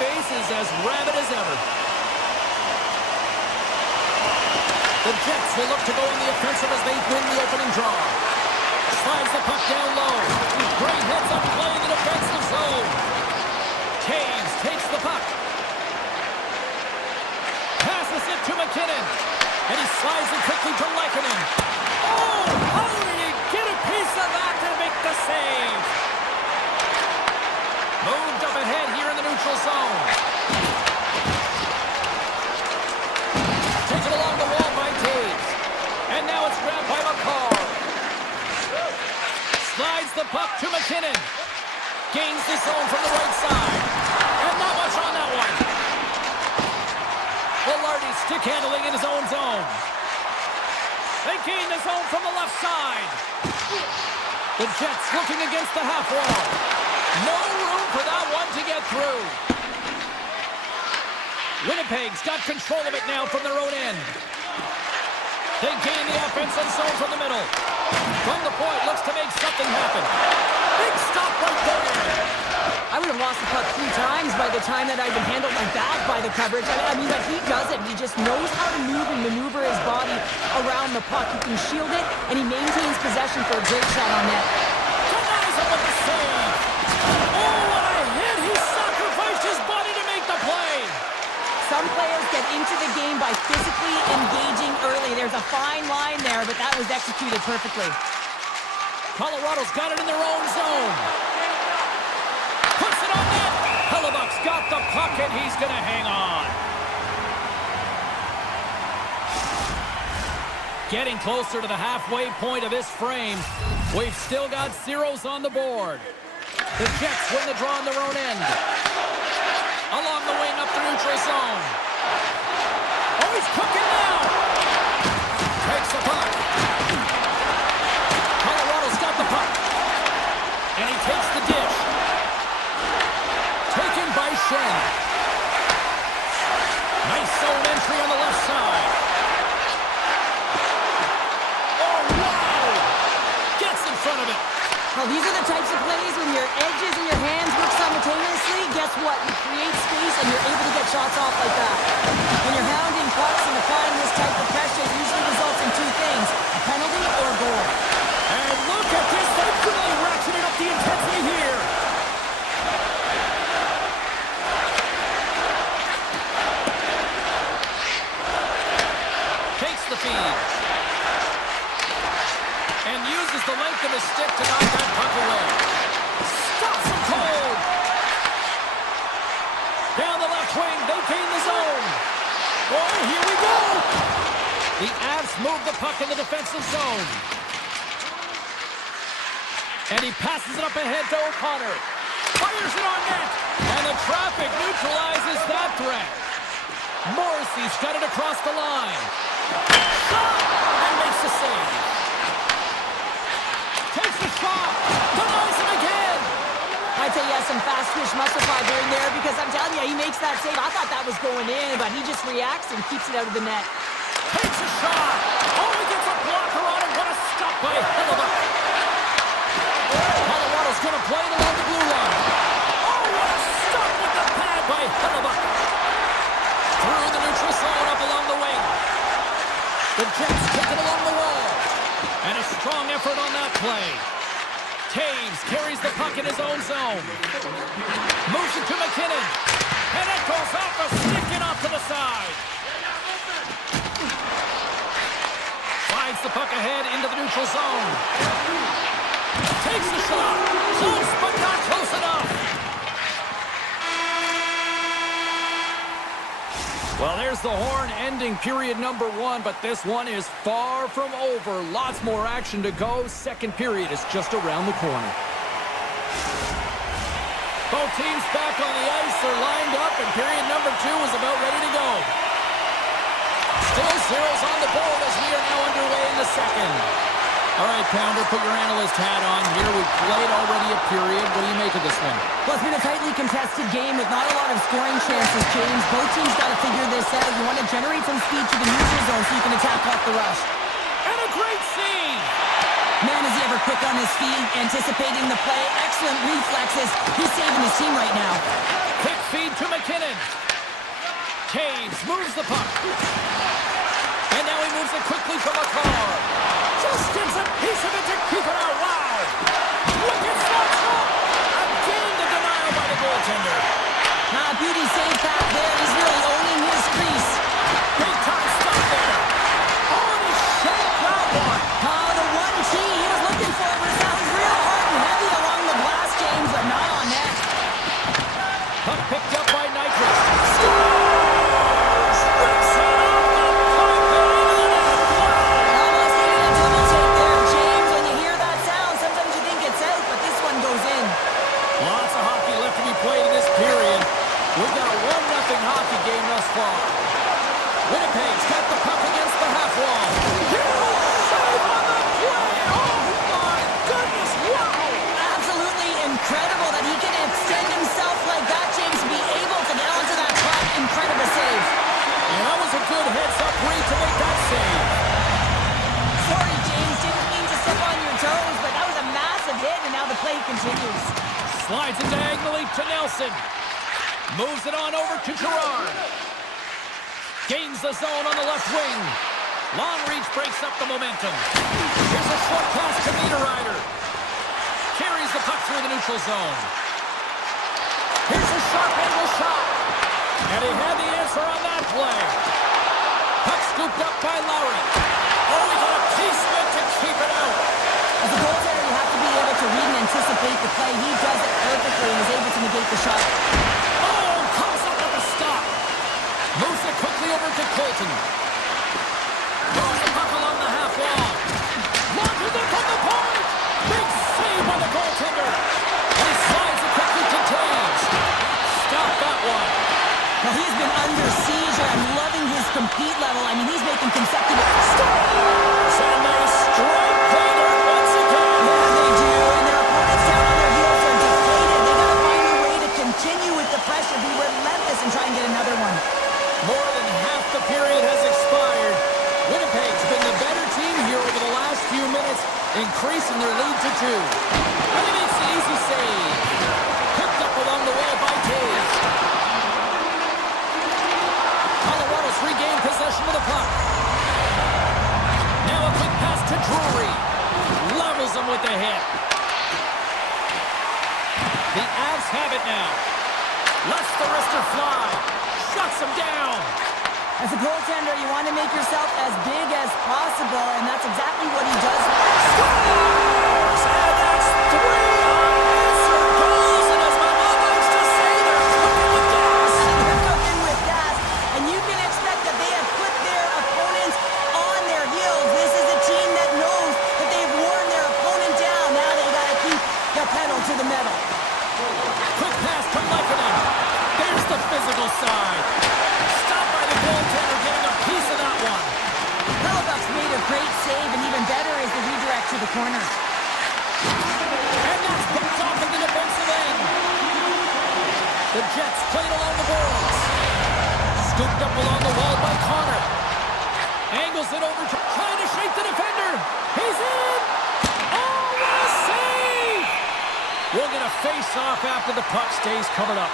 base is as rabid as ever. The Jets will look to go on the offensive as they win the opening draw. Slides the puck down low. Great heads up play in the defensive zone. Taves takes the puck. Passes it to McKinnon. And he slides it quickly to Lehkonen. Oh, how did he get a piece of that to make the save? Moved up ahead here in the neutral zone. Taken along the wall by Taves. And now it's grabbed by McCall. Slides the puck to McKinnon. Gains the zone from the right side. And not much on that one. Velarde stick handling in his own zone. They gain the zone from the left side. The Jets looking against the half wall. No room for that one to get through. Winnipeg's got control of it now from their own end. They gain the offensive zone from the middle. From the point, looks to make something happen. Big stop right there. I would have lost the puck 3 times by the time that I've been handled like that by the coverage. I mean, but he does it. He just knows how to move and maneuver his body around the puck. He can shield it, and he maintains possession for a great shot on net. Denies him with the save. Oh, what a hit. He sacrificed his body to make the play. Some players get into the game by physically engaging early. There's a fine line there, but that was executed perfectly. Colorado's got it in their own zone. Puts it on net. Hellebuck's got the puck, and he's going to hang on. Getting closer to the halfway point of this frame. We've still got zeros on the board. The Jets win the draw on their own end. Along the wing up the neutral zone. Oh, he's cooking now. Takes the puck. Colorado's got the puck. And he takes the dish. Taken by Shen. Nice zone entry on the left side. Oh, wow! Gets in front of it. Well, these are the types of plays when your edges and your hands work simultaneously. Guess what? You create space and you're able to get shots off like that. When you're hounding pucks and applying this type of pressure, it usually results in 2 things, a penalty or a goal. And look at this. They've really ratcheted up the intensity here. Takes the feed. And uses the length of his stick to knock that puck away. Stops him cold. Down the left wing, they gain the zone. Oh, here we go. The Avs move the puck in the defensive zone. And he passes it up ahead to O'Connor. Fires it on net. And the traffic neutralizes that threat. Morrissey's got it across the line. Shot! And makes the save. Takes the shot. Denies him again. I'd say he has some fast twitch muscle fiber in there because I'm telling you, he makes that save. I thought that was going in, but he just reacts and keeps it out of the net. Takes a shot. Oh, he gets a blocker on him. What a stop by Hellebuck. Colorado's going to play it along the blue line. Oh, what a stop with the pad by Hellebuck. Through the neutral zone up along the wing. The Jets kick it along the wall. And a strong effort on that play. Taves carries the puck in his own zone. Moves it to McKinnon. And it goes off a stick and off to the side. Slides the puck ahead into the neutral zone. Takes the shot. Close, but not close enough. Well, there's the horn ending period number 1, but this one is far from over. Lots more action to go. Second period is just around the corner. Both teams back on the ice. They're lined up, and period number 2 is about ready to go. Still zeros on the board as we are now underway in the second. All right, Pounder, put your analyst hat on here. We've played already a period. What do you make of this one? Well, it's been a tightly contested game with not a lot of scoring chances, James. Both teams got to figure this out. You want to generate some speed to the neutral zone so you can attack off the rush. And a great save! Man, has he ever quick on his feet, anticipating the play. Excellent reflexes. He's saving his team right now. Quick feed to McKinnon. Taves moves the puck. And now he moves it quickly from a car. Just gives a piece of it to keep it out. Wow. Look at that shot. Again, the denial by the goaltender. Beauty save back there. He's really owning his crease. Big time stop there. Oh, and he shanked that one. The 1G he was looking for resounds real hard and heavy along the glass, James, but not on net. Puck picked up by Nitrous. Scores! Rips it off the puck and into the net. Wow. Almost needed a double take there, James. When you hear that sound, sometimes you think it's out, but this one goes in. Lots of hockey left to be played in this period. We've got a 1-0 hockey game thus far. Winnipeg's got the puck against the half wall. Save on the play. Oh, my goodness. Wow. Absolutely incredible that he can extend himself like that, James, to be able to get onto that puck. Incredible save. And that was a good heads-up read to make that save. Sorry, James, didn't mean to step on your toes, but that was a massive hit, and now the play continues. Slides it diagonally to Nelson. Moves it on over to Gerard. Gains the zone on the left wing. Long reach breaks up the momentum. Here's a short pass to Niederreiter. Carries the puck through the neutral zone. Here's a sharp angle shot. And he had the answer on that play. Puck scooped up by Lowry. Oh, he got a piece of it to keep it out. As a goaltender, you have to be able to read and anticipate the play. He does it perfectly and is able to negate the shot. Oh, comes up with a stop. Moves it quickly over to Colton. Moves the puck along the half wall. Launches it from the point. Big save by the goaltender. And he slides it quickly to Taves. Stop that one. Well, he's been under siege, and I'm loving his compete level. I mean, he's making consecutive stops. And they strike Vader once again. Yeah, they do, and their opponents down on their heels are deflated. They gotta find a way to continue with the pressure, be relentless, and try and get another one. More than half the period has expired. Winnipeg's been the better team here over the last few minutes, increasing their lead to 2. And he makes the easy save. Picked up along the wall by Taves. Colorado's regained possession of the puck. Now a quick pass to Drury. Levels him with the hit. The Avs have it now. Lets the wrister fly. Shuts him down. As a goaltender, you want to make yourself as big as possible, and that's exactly what he does. Scores! And that's 3 unanswered goals, and as my mom likes to say, they're cooking with gas. They're cooking with gas, and you can expect that they have put their opponents on their heels. This is a team that knows that they've worn their opponent down. Now they got to keep the pedal to the metal. Quick pass to Lekanen. There's the physical side. Stopped by the goaltender, getting a piece of that one. Hellebuyck's made a great save, and even better is the redirect to the corner. And that's bumped off at the defensive end. The Jets played along the boards. Scooped up along the wall by Connor. Angles it over, trying to shake the defender. He's in. Oh, what a save! We'll get a face-off after the puck stays covered up.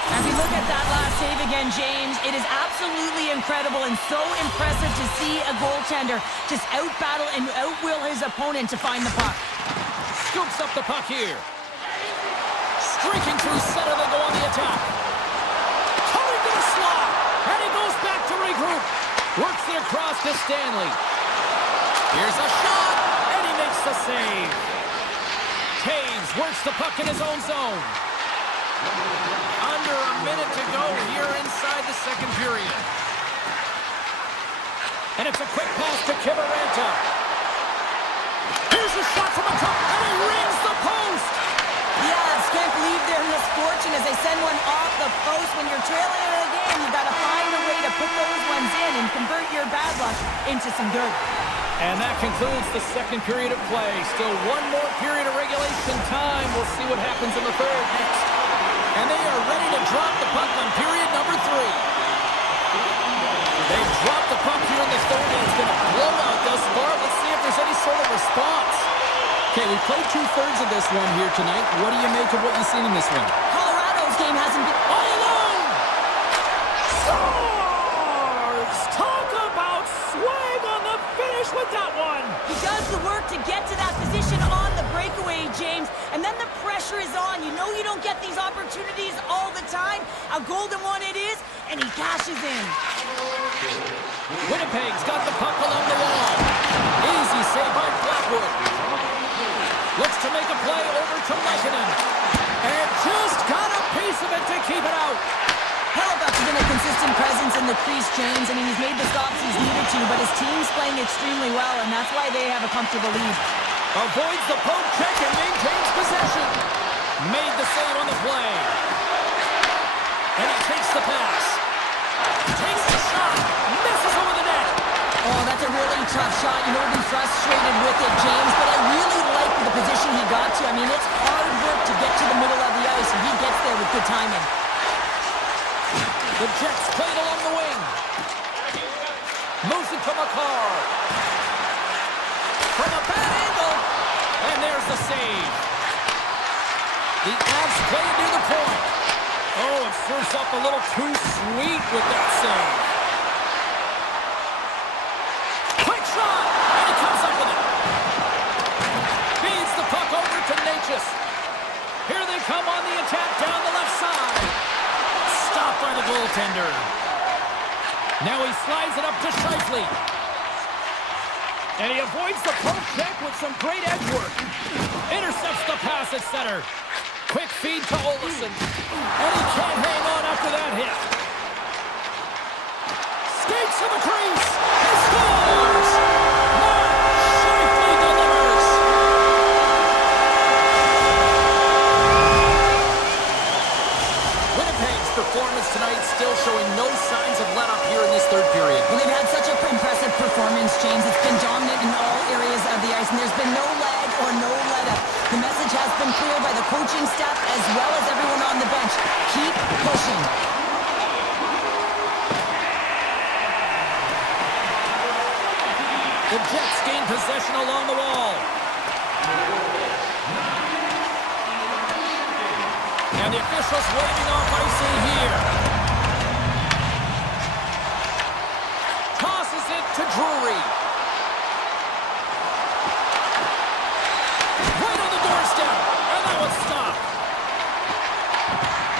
As we look at that last save again, James, it is absolutely incredible and so impressive to see a goaltender just out-battle and out-will his opponent to find the puck. Scoops up the puck here. Streaking through center, they go on the attack. Coming to the slot, and he goes back to regroup. Works it across to Stanley. Here's a shot, and he makes the save. Taves works the puck in his own zone. Under a minute to go here inside the second period. And it's a quick pass to Kiberanta. Here's a shot from a cup, and he rings the post. Yes, can't believe their misfortune as they send one off the post. When you're trailing in a game, you got to find a way to put those ones in and convert your bad luck into some good. And that concludes the second period of play. Still one more period of regulation time. We'll see what happens in the third next. And they are ready to drop the puck on period number 3. They've dropped the puck here in the third, and it's been a blowout thus far. Let's see if there's any sort of response. Okay, we played two-thirds of this one here tonight. What do you make of what you've seen in this one? Colorado's game hasn't been... All alone! Scores! Talk about swag on the finish with that one. He does the work to get to that position on the breakaway, James, and then the pressure is on. You know you don't get these opportunities all the time. A golden one it is, and he cashes in. Winnipeg's got the puck along the wall. Easy save by Blackwood. Looks to make a play over to Lehkonen. And just got a piece of it to keep it out. Hellebuyck's been a consistent presence in the crease, James. I mean, he's made the stops he's needed to, but his team's playing extremely well, and that's why they have a comfortable lead. Avoids the poke check and maintains possession. Made the save on the play. And he takes the pass. Takes the shot. Misses over the net. Oh, that's a really tough shot. You know, he'll be frustrated with it, James, but I really like the position he got to. I mean, it's hard work to get to the middle of the ice, and he gets there with good timing. The Jets played along the wing. Moves it to McCarr. From a bad angle. And there's the save. The Avs play it near the point. Oh, it serves up a little too sweet with that save. Quick shot. And he comes up with it. Feeds the puck over to Natchez. Here they come on the attack down the left side. Stopped by the goaltender. Now he slides it up to Scheifele. And he avoids the poke check with some great edge work. Intercepts the pass at center. Quick feed to Olsen. And he can't hang on after that hit. Skates to the crease. He scores! Scheifele delivers. Winnipeg's performance tonight still showing no signs of let up here in this third period. Well, they've had such an impressive performance, James. It's been dominant in all areas of the ice, and there's been no lag or no let-up. The message has been clear by the coaching staff as well as everyone on the bench. Keep pushing. The Jets gain possession along the wall. And the officials waving off icing here. Tosses it to Drury. Right on the doorstep. And that one's stopped.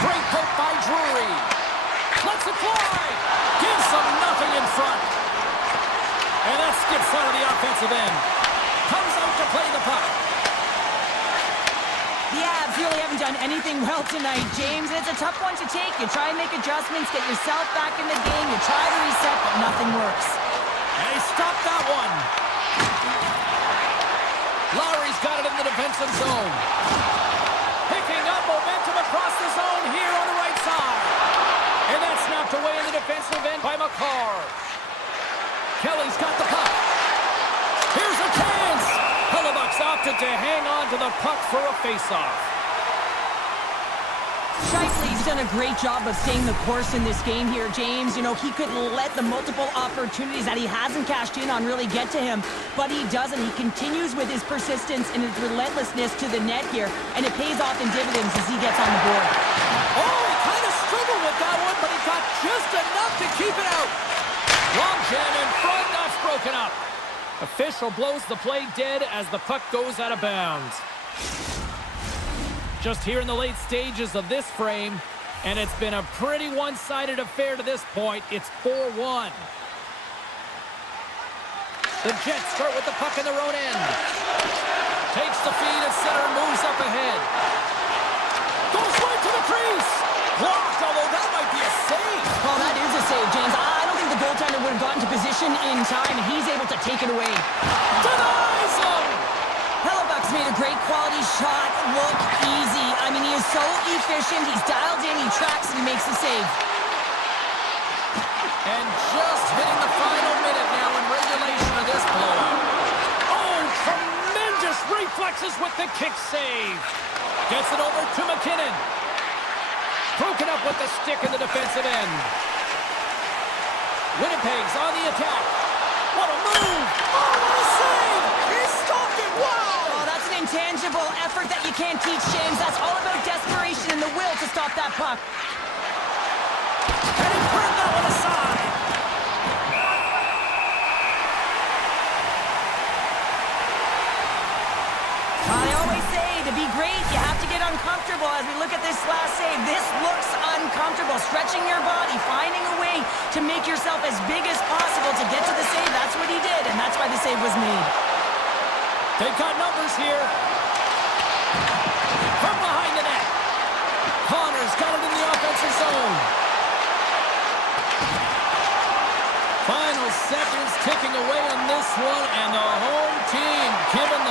Great poke by Drury. Lets it fly. Gives them nothing in front. And that skips out of the offensive end. Comes out to play the puck. The Avs really haven't done anything well tonight, James, and it's a tough one to take. You try and make adjustments, get yourself back in the game, you try to reset, but nothing works. And he stopped that one. Lowry's got it in the defensive zone. Picking up momentum across the zone here on the right side. And that's snapped away in the defensive end by McCarr. Kelly's got the puck. Here's a chance. Hellebuyck's opted to hang on to the puck for a face-off. Scheifele's done a great job of staying the course in this game here, James. You know, he could let the multiple opportunities that he hasn't cashed in on really get to him, but he doesn't. He continues with his persistence and his relentlessness to the net here, and it pays off in dividends as he gets on the board. Oh, he kind of struggled with that one, but he got just enough to keep it out. Long jam in front, that's broken up. Official blows the play dead as the puck goes out of bounds. Just here in the late stages of this frame, and it's been a pretty one-sided affair to this point. It's 4-1. The Jets start with the puck in their own end. Takes the feed at center and moves up ahead. Goes right to the crease. Blocked, although that might be a save. Oh, that is a save, James. I don't think the goaltender would have gotten to position in time, and he's able to take it away. Denies him. Hellebuyck's made a great quality shot look easy. I mean, he is so efficient. He's dialed in, he tracks, and he makes the save. And just hitting the final minute now in regulation of this blowout. Oh, tremendous reflexes with the kick save. Gets it over to McKinnon. Broken up with the stick in the defensive end. Winnipeg's on the attack. What a move! Oh, what a save! He stopped it! Wow! Oh, that's an puck. And he put that one aside. I always say, to be great, you have to get uncomfortable. As we look at this last save, this looks uncomfortable. Stretching your body, finding a way to make yourself as big as possible to get to the save. That's what he did, and that's why the save was made. They've got numbers here. From behind the net. Connor's got it in the offensive zone. Final seconds ticking away on this one, and the home team given the